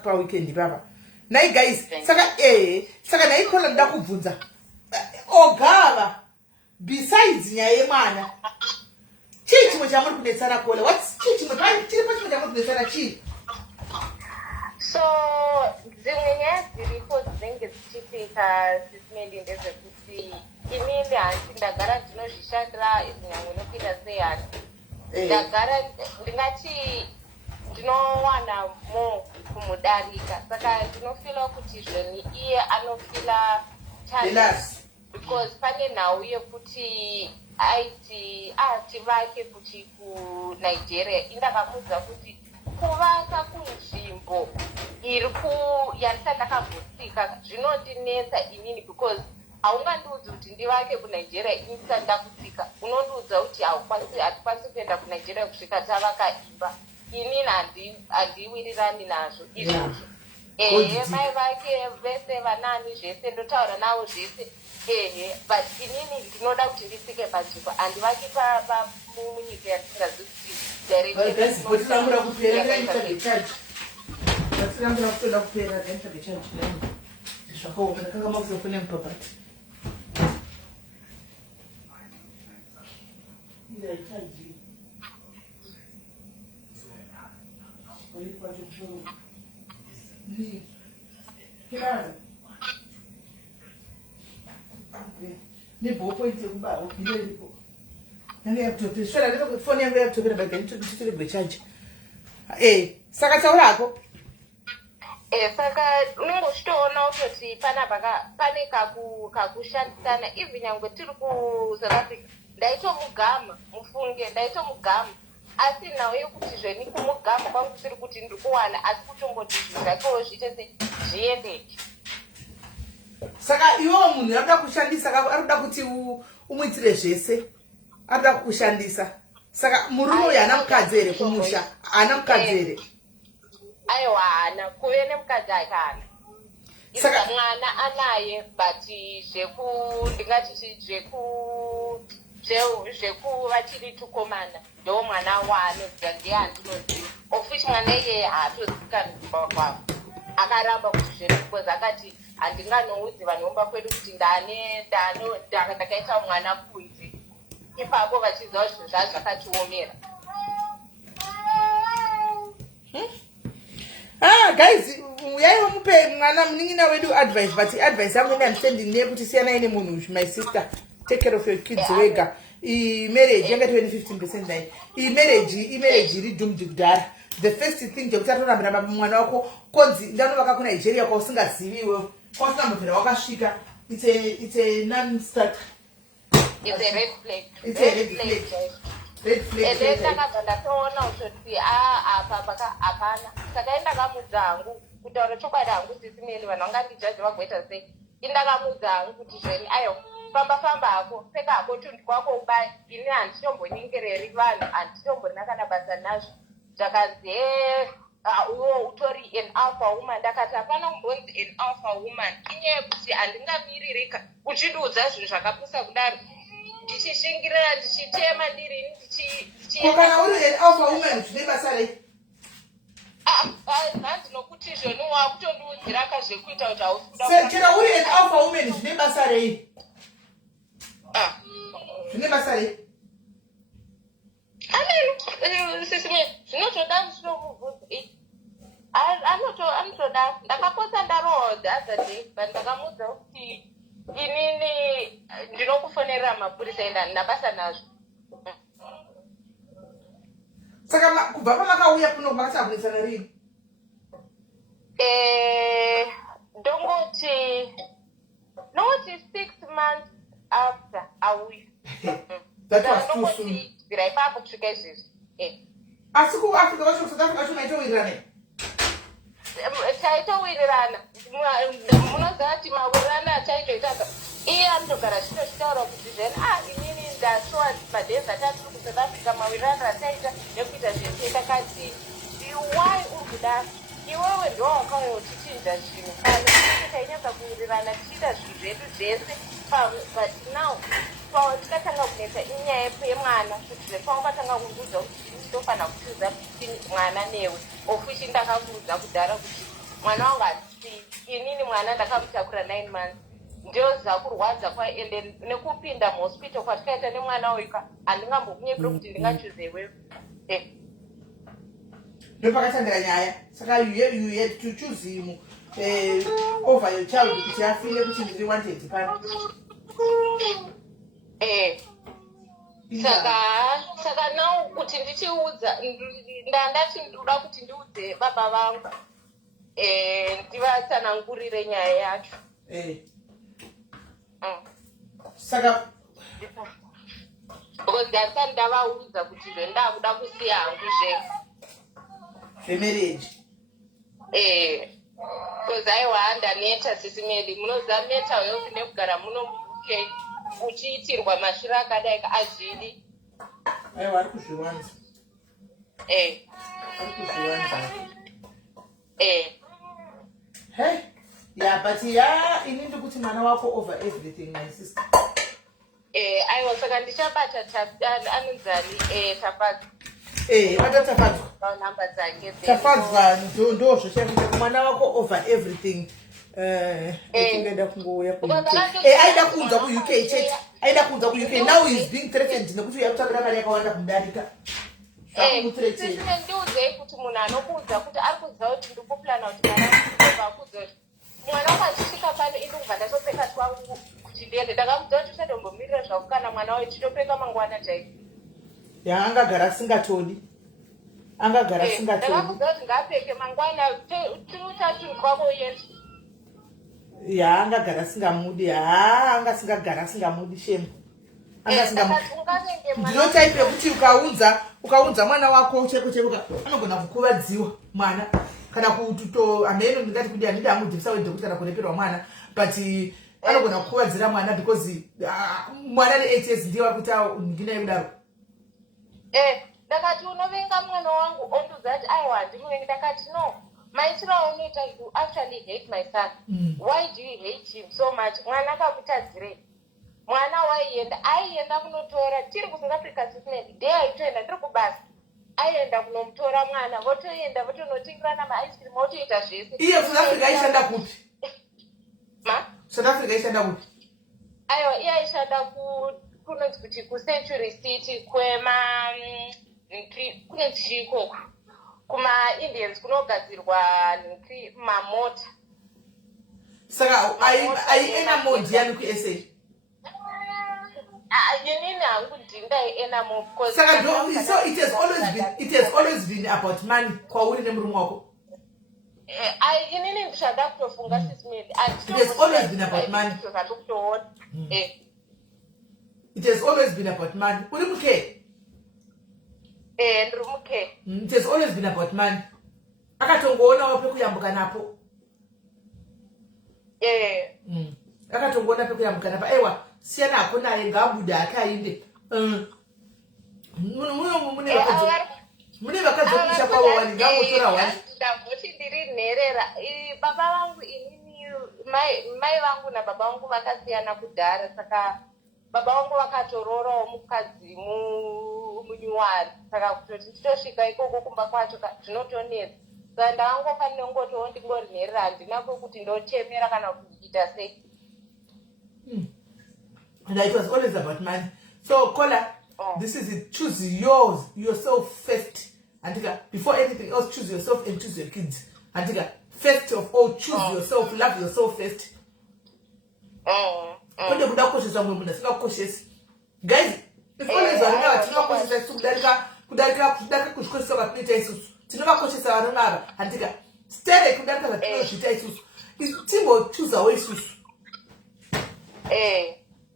pa weekend baba. Nai guys, saka nai Kola ndakubvunza. Ogava besides nyaya mwana. Chii chimwe chamuri kunetsana Kola? What's chii chimwe chamuri kunetsana chii? So dzimwe nyaya dziripo dzinenge dzichitika sisimendi ndezvekuti inini hanzi ndagara ndinozvishandira nyangwe nokuita sei hanzi ndagara ndingati ndinowana mo kumudarika, saka ndinofila kuti zveni iye anofila challenge because pane nhau yekuti aiti vake kuti kuNigeria. Indakamuudza kuti kuvaka kunzvimbo iri yandisandakambosvika zvinondinetsa inini because haungandiudzi kuti ndivake kuNigeria inisa ndakusvika. Unondiudza kuti hatikwanisi kuenda kuNigeria kusvika tavaka imba. Inini handiwirirani nazvo izvozvo. Mai vake vese vanani zvese ndotaura navo zvese. But inini ndinoda kuti ndisvike panzvimbo handivaki munyika yandisingazivi kuti saka taurako saka unongochitoona kuti pane kakushandisana. Even nyangwe tiri kuSouth Africa ndaitomugama mufunge, ndaitomugama asi nhau yekuti zveni kumugama kwangu tiri kuti ndiri kuwana asi kutongoti zvinhu zvakewo zviite zviendeke. Saka iwewo munhu arikuda kushandisa, arikuda kuti umuitire zvese, arikuda kukushandisa. Saka murume uyu haana mukadzi here kumusha? Haana mukadzi here? Aiwa, haana. Kuve nemukadzi akana. Saka mwana anaye but ndingati zvekuva chiri tukomana ndo mwana waanoziva ndiye handinoziva. Of which mwana iyeye haatozivikani kumba kwavo. Akaramba kuti zviri because akati handinganoudzi vanhomba kwedu kuti ndakaita mwana kunze. Ipapo vachiziva zvinhu zvavo zvakatiomera. Guys, uyaiwa mupe mwana munin'ina wedu advice, but advice yangu ndandistanding neyekuti siyanai nemunhu, my sister, take care of your kids wega. Marriage yanga 15% nayi. Marriage iri doomed kudhara. The first thing jekuti atorambira mwana wako konzi ndanovaka kuNigeria kwausingazivi iwewe, kwausingambobvira wakasvika. It's a non-start. It's a red flag. It's a red flag. Red flag. And then ndakabva ndatoona kuti apa hapana. Saka ndakamuudza hangu kutaura chokwadi hangu sisimeli vanhu vangandijaji vagoita sei. Indakamuudza hangu kuti zveni ayo famba hako, pfeka hako tundu kwako ubai. Ini handitombonyengereri vanhu, handitombona kana basa nazvo. Zvakanzi uwo utori an alpha woman. Ndakati hapana kumbonzi an alpha woman. Inyaya yekuti handingamiririka uchindiudza zvinhu zvakapisa kudaro. Ndichishingirira ndichitema ndiri kana uri an alpha woman zvine basa rei? Hanzi nokuti zvoni wakutondiudzira kazvekuita kuti hausi kuda. Kana uri an alpha woman zvine basa rei? Zvine basa rei? Zvinotoda ndichinomubvunza. Anotoda. Ndakapota ndarohwa the other day but ndakamuudza kuti inini ndinokufa kufonera mapurisa enda handina basa nazvo. Saka kubva pamakauya kuno makatakurisana rini? Nongoti 6 months after auya. That was too soon. Bvira ipapo kusvika izvezvi. Asi kuAfrica vacho South Africa vacho maitowirirana. Taitowirirana. Munoziva kuti mawirirana achaitoita iye anotogara zvitaura kuti zveni inini ndashowa madhezi atatu tiri kuSouth Africa mawirirana ataita nekuita zvese takati why uri kudaro? Iwewe ndo wakauya uchichinja zvinhu kana tainyatsa kuwirirana tichiita zvinhu zvedu zvese but now tikatanga kunetsa inyaya yemwana kuti zvepangu patanga kundiudza kuti ndinofanira kuchiudza mwana newe ofuchi ndakakuudza kudhara kuti mwana wangu hatisi inini mwana ndakamutakura 9 months ndioziva kurwadza ende nekupinda muhospital kwatikaita nemwana uyuka handingambokunyepere kuti ndingachuze iwewe. Ndopakatandira nyaya saka you had to choose him over your child kuti afile kuti ndiri wanted pano. Saka now kuti ndichiudza ndandati ndoda kuti ndiudze baba vangu ndivatsanangurire nyaya yacho. Saka because ndasati ndavaudza kuti zvendakuda kusiya hangu the marriage. Because aiwa ndaneta sisimedi munoziva mental health nekugara muno muUK uchiitirwa mashira akadai azvidi. Aiwa ari kuzviwanza. Ari kuzviwanza. Hey, yeah, but yeah, inini ndikuti mwana wako over everything, my sister. Aiwa saka ndichabata anonzani Tafadzwa. Watatafadzwa. Namba dzake. Tafadzwa ndo zvochaita mwana wako over everything. Ndingada kungouya ku UK. Aida kuudza ku UK chete. Aida kuudza ku UK. Now he's being threatened nekuti yakutsvakira mari yakawanda kumudarika. Ndiudzei kuti munhu anokuudza kuti ari kuziva kuti ndikuplana kuti mwana kuudza kuti mwana wakasvika pano ini kubva ndatopfeka twangu kuti ndiende ndakamuudza kuti usatombomirira zvaku kana mwana wayo chitopfeka mangwana chaipo. Angagara asingatodi. Ndakamuudza kuti ngapfeke mangwana tiutatu kwako uende. Angagara asingamudi. Angasingagara asingamudi shemu. Ndinotaipe kuti ukaunza mwana wako cheko anogona kukuvadziwa mwana kana kututo ameno ndingati kuti handidi amudhivisa wedhekuti kana kureperwa mwana but anogona kukuvadzira mwana because mwana ne8 years ndiye wakuti ndinai kudaro. Ndakati unovenga mwana wangu ondiudza kuti aiwa handimuvengi. Ndakati no, maitiro aunoita you actually hate my son. Why do you hate him so much? Mwana akakutadzirei? Mwana aienda kunotora tiri kuSouth Africa sismed day aitoenda ndiri kubasa aienda kunomutora mwana votoenda votonotingirana maice cream votoita zvese. Iye South Africa aishanda kupi? South Africa aishanda kupi? Aiwa iye aishanda kunonzi kuti kuCentury City kunonzi chiikoko kuma-Indians kunogadzirwa mamota. Saka aiena modiani kuSA? Inini hangu ndindaenamo because saka so it has always been about money kwauri nemurume wako. Inini ndichada kutofunga sisimedi. It has always been about money. It has always been about money. Uri muke? Ndiri muke. It has always been about money. Akatongoona wapi kuyambuka napo? Akatongoona pekuyambuka napo. Aiwa siyana akona ngabuda akainde. Mune vakazopisha pawo wani ngamutora wani. Ndavoti ndiri nherera. Baba vangu inini mai vangu nababa vangu vakasiyana kudhara saka baba vangu vakatororawo mukadzi munyuwari saka kutoti nditosvika ikoko kumba kwacho zvinotonetsa saka ndakangofanira ngotowo ndingori nherera handina kwekuti ndochemera kana kuita sei. And it was always about money. So, Kola, this is it. Choose yourself first. And before anything else, choose yourself and choose your kids. And first of all, choose yourself, love yourself first. Kwende kuda kukoshesa mwe munhu asingakukoshesi. Guys, if always vanhu ava tinovakoshesa isusu kudarika kuzvikoshesa kwatinoita isusu. Tinovakoshesa vanhu ava handika stere kudarika zvatinozviita isusu. Timbochuzawo isusu.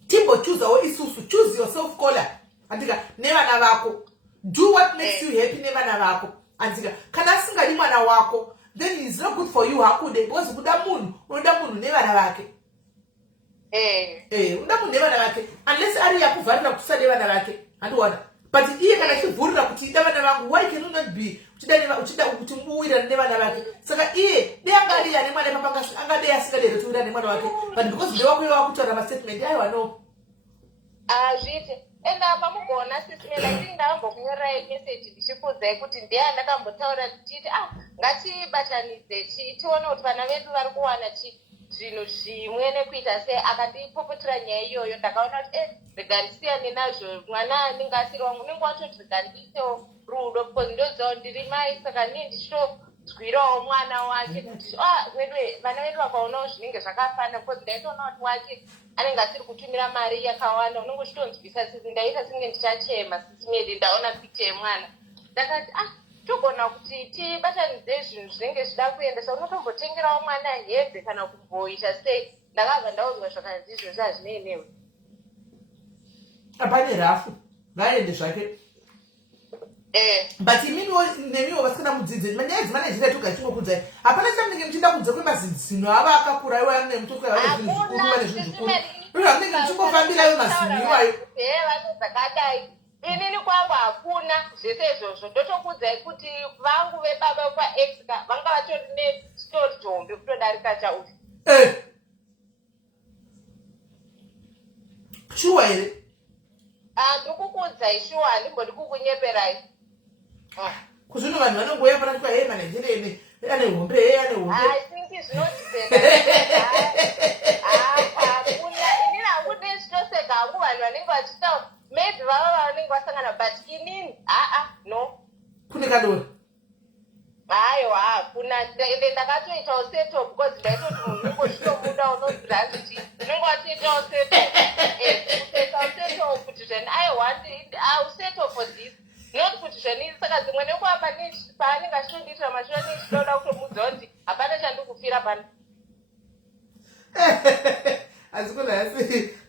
Timbochuzawo isusu. Choose yourself caller. Handika nevana vako. Do what makes you happy nevana vako. Handika kana asingadi mwana wako, then it's not good for you hakude because kuda munhu unoda munhu nevana vake. Unoda munhu nevana vake unless ari yakuvharira kuti usade vana vake. Handiona. But iye kana chivhurira kuti ida vana vangu, why can you not be uchida kuti muwira nevana vake? Saka iye deangadi ane mwana papa angade asingade kuti uwira nemwana wake. But because ndewako wakutaura ma statement aiwa no. Zvite enda pamugona sisimela ndingambokunyorai message ndichikudzai kuti ndiye ndakambotaura titi ngatibatanidze tione kuti vana vedu vari kuwana zvinhu zvimwe nekuita sei. Akandipopotera nyaya iyoyo ndakaona kuti rega ndisiyane nazvo. Mwana anenge asiri wangu unenge watoti rega ndiitewo rudo because ndoziva ndiri mai, saka nii ndichitozwirawo mwana wake kuti vana vedu vakaonawo zvinenge zvakafana because ndaitoona kuti wake anenge asiri kutumira mari yakawanda. Unenge uchitonzwisa sisi ndaita singe ndichachema sisimedi ndaona picha yemwana ndakati togona kuti tibatanidze zvinhu zvinenge zvida kuendesa. Unotombotengerawo mwana hembe kana kumboita sei. Ndakabva ndaudzwa zvakanzi izvozvo hazvineinewe. Apane rafu ngaende zvake. But nemiwo vasikana mudzidzi manyaya dzimane zvirai toga chinokudzai. Hapana chamunenge muchienda kunze kwemazino ava akakura iwo amune mutoka vane zvinhu zvikuru vane zvinhu zvikuru. Munenge muchingofambira iwo mazino iwayo. Vane zvakadai. Inini kwangu hakuna zvese izvozvo. Ndotokudzai kuti vangu vebaba kwaexka vanga vatori nestori jombe kutodarika chauri. Shuwa here? Ndikukudzai shuwa handimbodi kukunyeperai. Kuzvino vanhu vanongoya pana kuti manager ane hombe ane hombe. I think zvinotipenda. Hakuna inini hakuna zvinoseka hangu vanhu vanenge vachitaura. Maybe vava vanenge vasangana but inini no. Kune kadori. Aiwa hakuna ndakatoitawo seto because ndaitoti munhu unenge uchitomuda unozvira kuti unenge watoitawo seto. Kutoitawo seto kuti zveni I'll settle for this. Not kuti zveni saka dzimwe nenguva paanenge achitonditira mashure nichitoda kutomudza kuti hapana chandikufira pano. Asi kuna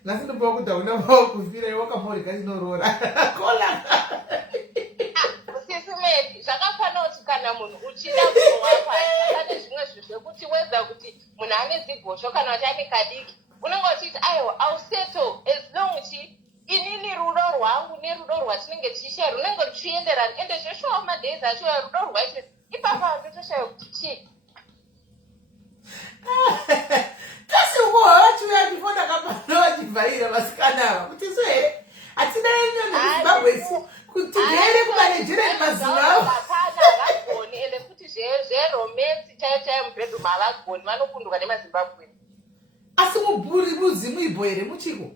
nasi ndopiwa kuti hauna kufira iwe wakamhorika chinorora. Kola. Sisimedi zvakafana kuti kana munhu uchida kuzowapa pane zvimwe zvinhu zvekuti wedza kuti munhu ane zigosho kana kuti ane kadiki unenge uchiti aiwa I'll settle as long kuti inini rudo rwangu nerudo rwatinenge tichishaya runenge ruchienderana ende zveshowa madays acho rudo rwacho ipapa ndotoshaya kuti chii. Kasi ukohavachiuya before ndakabva chibvaira vasikana ava kuti iso here hatina enyo nezimbabwe isu kuti tigere kumanejera nemazino avo. Hapana havagoni ende futi zveromance chaiyo mubhedroom havagoni vanokunduka nemazimbabwe. Asi muzimu ibho here muchiko?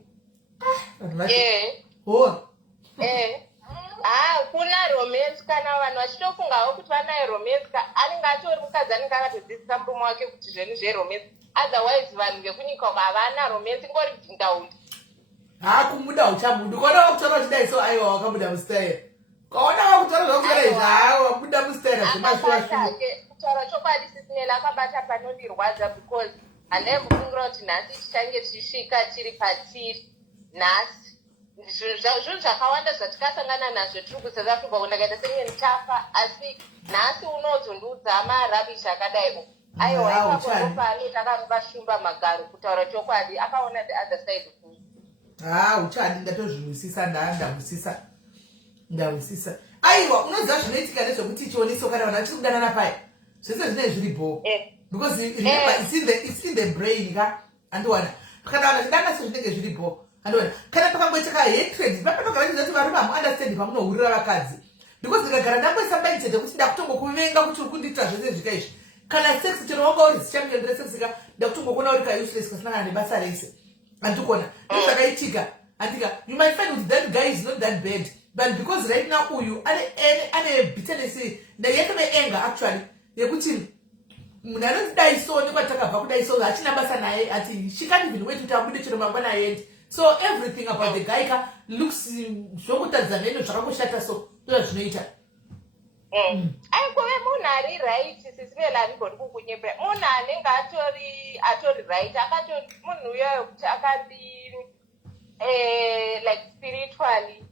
Kuna romance kana vanhu vachitofungawo kuti vanayo romance anenge atori mukadzi anenge akatodzidzisa murume wake kuti zvenhu zveromance. Otherwise vanhu vekunyika uko havana romance ingori bvindaundi. Kumuda uchamuda ukaona wakutaura uchidai so aiwa wakabuda mustyle. Ukaona wakutaura zvakudai zvavo wabuda mustyle zvemashuvashuva. Kutaura chokwadi sisinela akabata panondirwadza because handaimbofungura kuti nhasi tichange tichisvika tiri patiri nhasi. Zvinhu zvakawanda zvatikasangana nazvo tiri kuSouth Africa kunakaita senge ntafa asi nhasi unozondiudza marabishi akadai. Aiwa ipapo pano takarova shumba magaro kutaura chokwadi akaona the other side. Uchadi ndatozvinwisisa ndahwisisa. Aiwa unoziva zvinoitika nezvekuti chioniso kana vanhu vachiri kudanana paya zvese zvinenge zviripo because remember it's in the brain ka andiwana kana vanhu vachidana sezvinenge zviripo andiwana kana pakangoitika hatred papanogara kuti varume hamuunderstand pamunohurira vakadzi because ndikagara ndangoisambaitete kuti ndakutongokuvenga kuti uri kundiita zvese zvika izvi kana sex chero wanga uri zichampion resex ka ndakutongokuona uri ka useless kasinangana nebasa rese andikona zvakaitika andika you might find with that guy is not that bad but because right now uyu ane bitterness yake anger actually yekuti munhu anonzi Daisoni kwatakabva kuDaisoni hachina basa naye ati she can't even wait kuti abude chero mangwana ayendi. So everything about the guy looks zvokutadza neno zvakamushata so ndo zvinoita. Aikuve munhu ari right sisivela anigoni kukunyepera munhu anenge atori right akatori munhu uyoyo kuti akandi like spiritually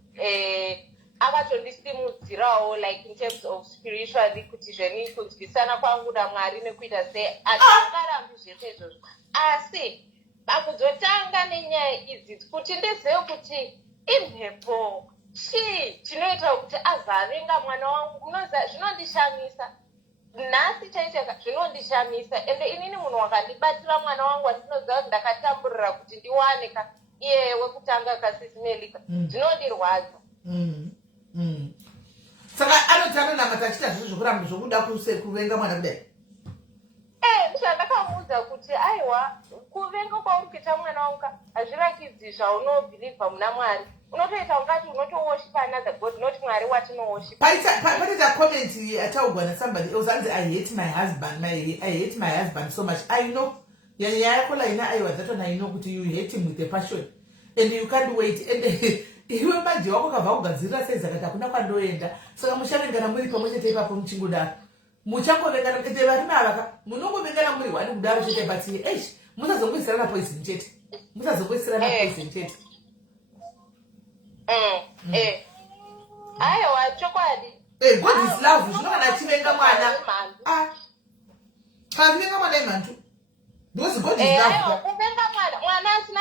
akatondisimudzirawo like in terms of spiritually kuti zveni kunzwisana kwangu naMwari nekuita sei atingarambi zvese izvozvo asi pakuzotanga nenyaya idzi kuti ndizive kuti imhepo chii chinoita kuti azarenge mwana wangu munoziva zvinondishamisa nhasi chaichaka zvinondishamisa ende inini munhu wakandibatira mwana wangu wandinoziva kuti ndakatamburira kuti ndiwane iye wekutanga kasisimelika zvinondirwadza. Saka anotanga namata achita zvizvo zvokuramba zvokuda kuvenga mwana kudai. Ndakamuudza kuti aiwa kuvenga kwauri kuita mwana wangu hazvirakidzi zvaunobhilivha muna Mwari. Unotoita ungati unotoworship another god not Mwari watinoworship. Paita comment ataugwa na somebody else anzi I hate my husband I hate my husband so much. I know yani yako laina aiwa zatona I know kuti you hate him with a passion and you can't wait and iwe manje wako kabva kugadzirira saizi akati hakuna kwandoenda saka mushavengana muri pamwe chete ipapo muchingodaro muchangovengana ende varume ava munongovengana muri wani kudaro chete but musazongoisirana poison chete chete. Aiwa chokwadi God is love zvinongana achivenga mwana achivenga mwana imhantu because God is love. Kuvenga mwana asina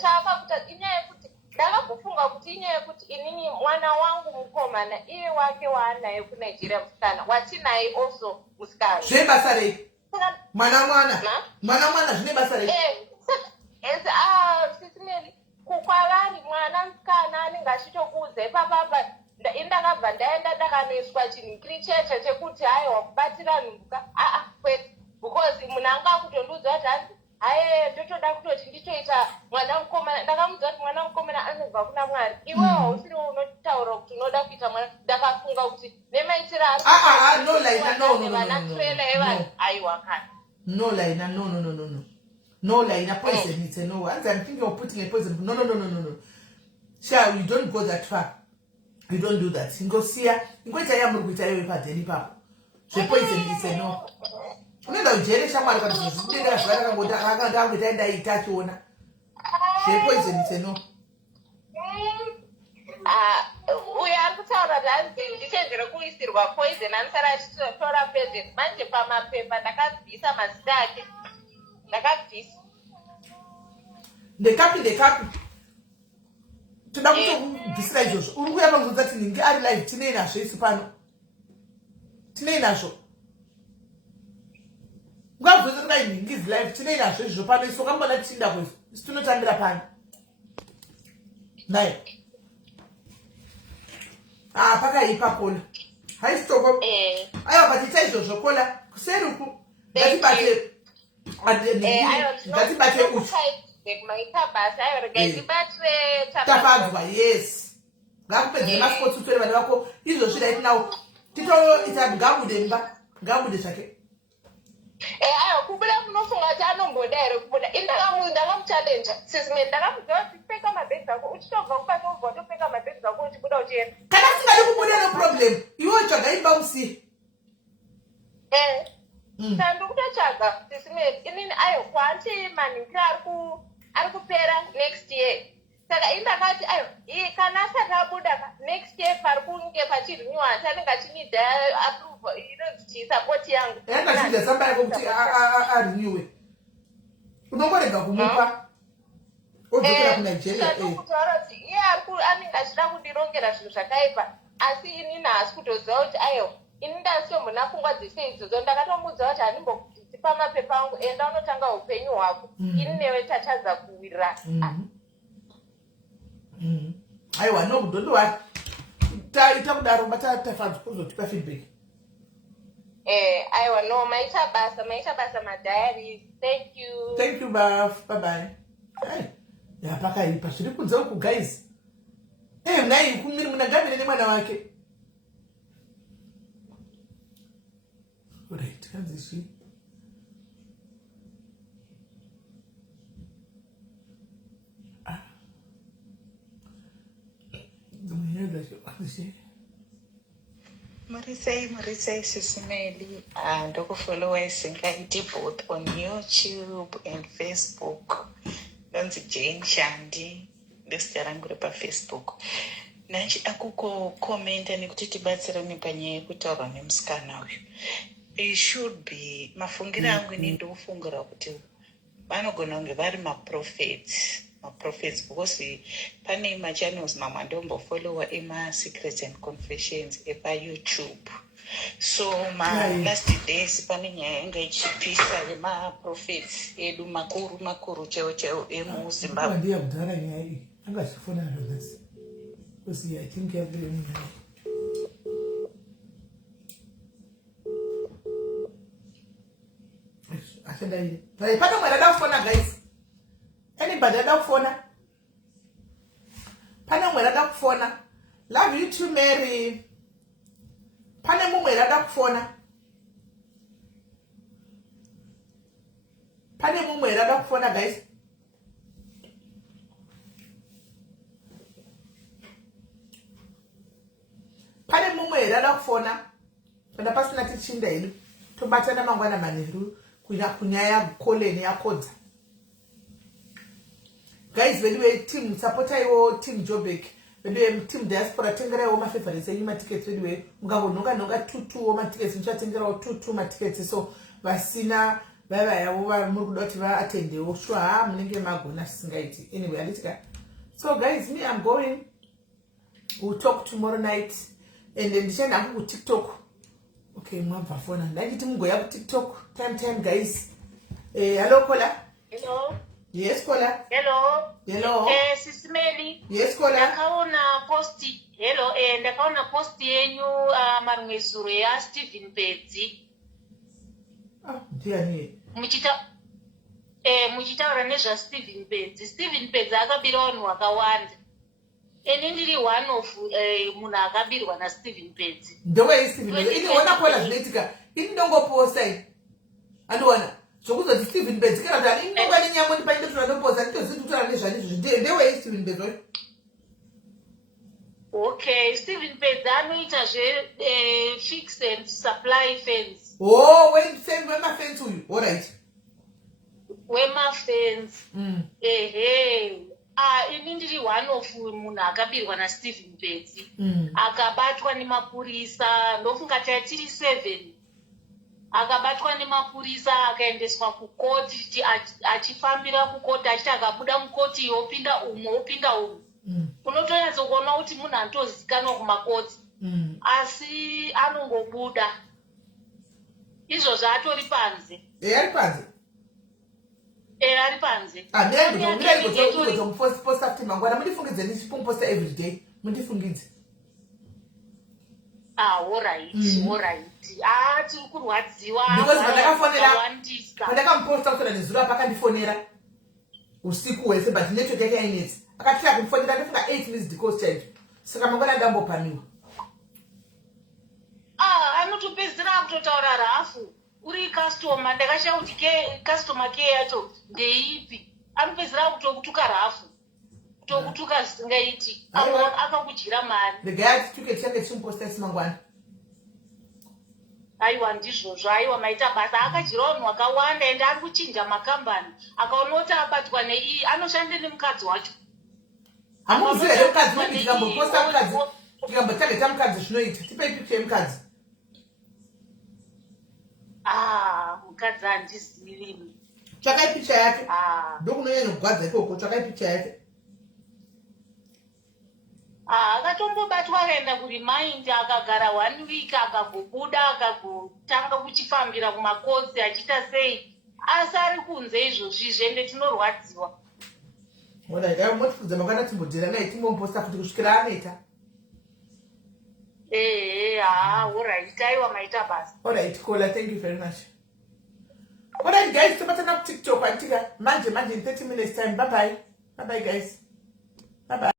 chaakakuta inyaya yekuti ndakakufunga kuti inyaya yekuti inini mwana wangu mukomana iye wake waanaye kuNigeria musikana watinaye also musikana zvine basa rei mwana zvine basa rei sisimeli kukwavari mwana musikana anenge achitokuudza ipapapa indakabva ndaenda ndakanoiswa chinhingiri cheche chekuti hai wakubatira nhumbuka kwete because munhu anga akutondiudza kuti hanzi haye ndotoda kutoti nditoita mwana mukomana ndakamuudza kuti mwana mukomana anobva kuna Mwari iwe hausiriwo unotaura kuti unoda kuita mwana ndakafunga kuti nemaitira vanatrela evanhu aiwa kana no laina poison it's a no and I'm thinking of putting a poison no sure you don't go that far you don't do that ingosiya ingoita yamuri kuita iwe padeni papo zvepoison it's a no unoenda ujere shamwari kana zvizvidendera zvakangoita ndaita achiona zvepoison it's a no. Uyo ari kutaura kuti hanzi ndichenjere kuisirwa poison anosara achitora poison manje pamapepa ndakabvisa mazita ake ndakabvisa ndekapi toda kutobvisira izvozvo uri kuyamba kuzodza kuti ninge ari live tinei nazvo isi pano tinei nazvo ngabvunza kuti kai ningi is live tinei nazvo izvozvo pano iso kambona tichinda kwezvo isi tinotambira pano naye pakaipa kola haisitoko aiwa patiita izvozvo kola kuseri uku ngatibate uchu tafadzwa yes ngakupedzere masikotsi utore vana vako izvozvi daitinawo titoita ngabude zvake kubuda munofunga kuti anomboda here kubuda ndakamuchallenja sisime ndakamuziva kuti pfeka mabhegi ako uchitobva kupatovha topfeka mabhegi ako uchibuda uchienda kana usingadi kubuda no problem iwe tsvaga imba musiye sandikutotsvaga sisime inini ayo kwanti manhingiri ari kupera next year saka indakati ayo kana asati abuda next year pari kunge pachirinyiwa chanenge achinida approval inonzi support yangu angachida samba yako kuti arinyiwe unongorega kumupa odzokera kuNigeria kutaura kuti iye anenge achida kundirongera zvinhu zvakaipa asi inini haasi kutoziva kuti ayo ini ndasiyombona pfungwa dzese idzodzo ndakatomuudza kuti handimboti pamapepa angu enda unotanga upenyu hwako ini newe tachadza kuwirira aiwa no kudondowa taita kudaro batafadza kuzotipa feedback aiwa no maita basa madiaries. Thank you baf bye bye. Yapakaipa zviri kunze uku guys nai kumiri munagambire nemwana wake right kanzi Appreciate. Marisei Sisimeli, ndokufollowa isingaiti both on YouTube and Facebook. Ndonzi Jane Shandi, ndosita rangu repaFacebook. Nachida kukomenta nekuti tibatsirane panyaya yekutaura nemusikana uyu. It should be mafungiro angu ini ndokufungira kuti vanogona kunge vari maprophets because pane machannels mamwe ndombofollowa ema-secrets and confessions epaYouTube. So last days pane nyaya yanga ichipisa yemaprophets edu makuru cheo emuZimbabwe. Ndiya kudhara nyaya iyi angazvifona zvose because I think every Right, pane mwe rada kufona guys. Anybody rada kufona? Pane mwe rada kufona? Love you too, Mary. Pane mwe rada kufona? Pane mwe rada kufona guys. Pane mwe rada kufona? Pana pasina tichinda idu. Tobatana mangwana manheru kunyaya koleni yakodza. Guys, when we team supporter yo team Joburg, when we team diaspora tengera yo ma favorites you ma tickets when we nonga 22 ma tickets mchatengera 22 ma tickets so vasina baba yavo va muri kudoti va attend yo shwa munenge magona singaiti. Anyway, alitika. So guys, me I'm going. We'll talk tomorrow night and then ndichenda ku TikTok. Okay, mwabva fona. Ndachiti mungoya ku TikTok time guys. Hello Kola. Hello. Yes Kola. Hello. Sisimeli. Yes Kola. Ndakaona post yenyu marumwe zuro ya Stephen Bedzi. Ndiani? Muchitaura nezva Stephen Bedzi. Stephen Bedzi akabira vanhu vakawanda. Ini ndiri one of munhu akabirwa na Stephen Bedzi. Ndewe Stephen Bedzi. Ini wana Kola zvinoitika. Ini ndongoposta iyi. Andiwana. Zokuzoti Stephen Bedzi kana kuti ani ndongani nyamwe ndipainde zvinoposta nditoziva kutaura nezvanizvo. Ndewe Stephen Bedzi. Okay, Stephen Bedzi anoita fix and supply fence. Oh, when fence uyu. All right. Wema fence. Ini ndiri one of munhu akabirwa na Stephen Bedzi. Akabatwa nemapurisa, ndofunga tiri 7. Akabatwa nemapurisa akaendeswa kukoti achifambira kukoti achiti akabuda mukoti opinda umwe. Unotonyatsa kuona kuti munhu anotozikanwa kumakoti. Asi anongobuda. Izvozvo atori panze. Ari panze. Ari panze. Ndinenge posta kuti mangwana mundifungidze ndichipomposta every day. Mundifungidze. All right. Tiri kurwadziwa. Because pandakamuposta kutoda nezuro pakandifonera usiku hwese but network yake yainetsa. Akatira kumufonera ndofunga 8 missed calls chaidzo. Saka mangwana ndambopaniwa. Anotopedzera kutotaura rafu. Uri customer ndakashaya kuti customer care yacho ndeipi. Anopedzera kutokutuka rafu. Kutokutuka zvisingaiti. Akakudyira mari. Regai ticket change chimuposta simangwana. Aiwa ndizvozvo aiwa maita basa akadyira vanhu vakawanda ende ari kuchinja makambani. Akaona kuti abatwa neii anoshanda nemukadzi wacho. Hamuziva here mukadzi wedu tikamboposta mukadzi tikambotageta mukadzi zvinoita. Tipei picture yemukadzi. Mukadzi handizivi. Tsvakai picture yake. Ndokunonyanya kugwadza ikoko. Tsvakai picture yake. Akatombobatwa akaenda kurimind akagara 1 week akagobuda akagotanga kuchifambira kumakodzi achiita sei. Asi ari kunze izvozvizvi ende tinorwadziwa. Dai motikudza mangwana timbodhera naye timbomposta kuti kusvikira anoita. Alright. Aiwa maita basa. Alright, Kola, thank you very much. Alright guys, tobatana ku TikTok antika manje in 30 minutes time. Bye bye guys. Bye bye.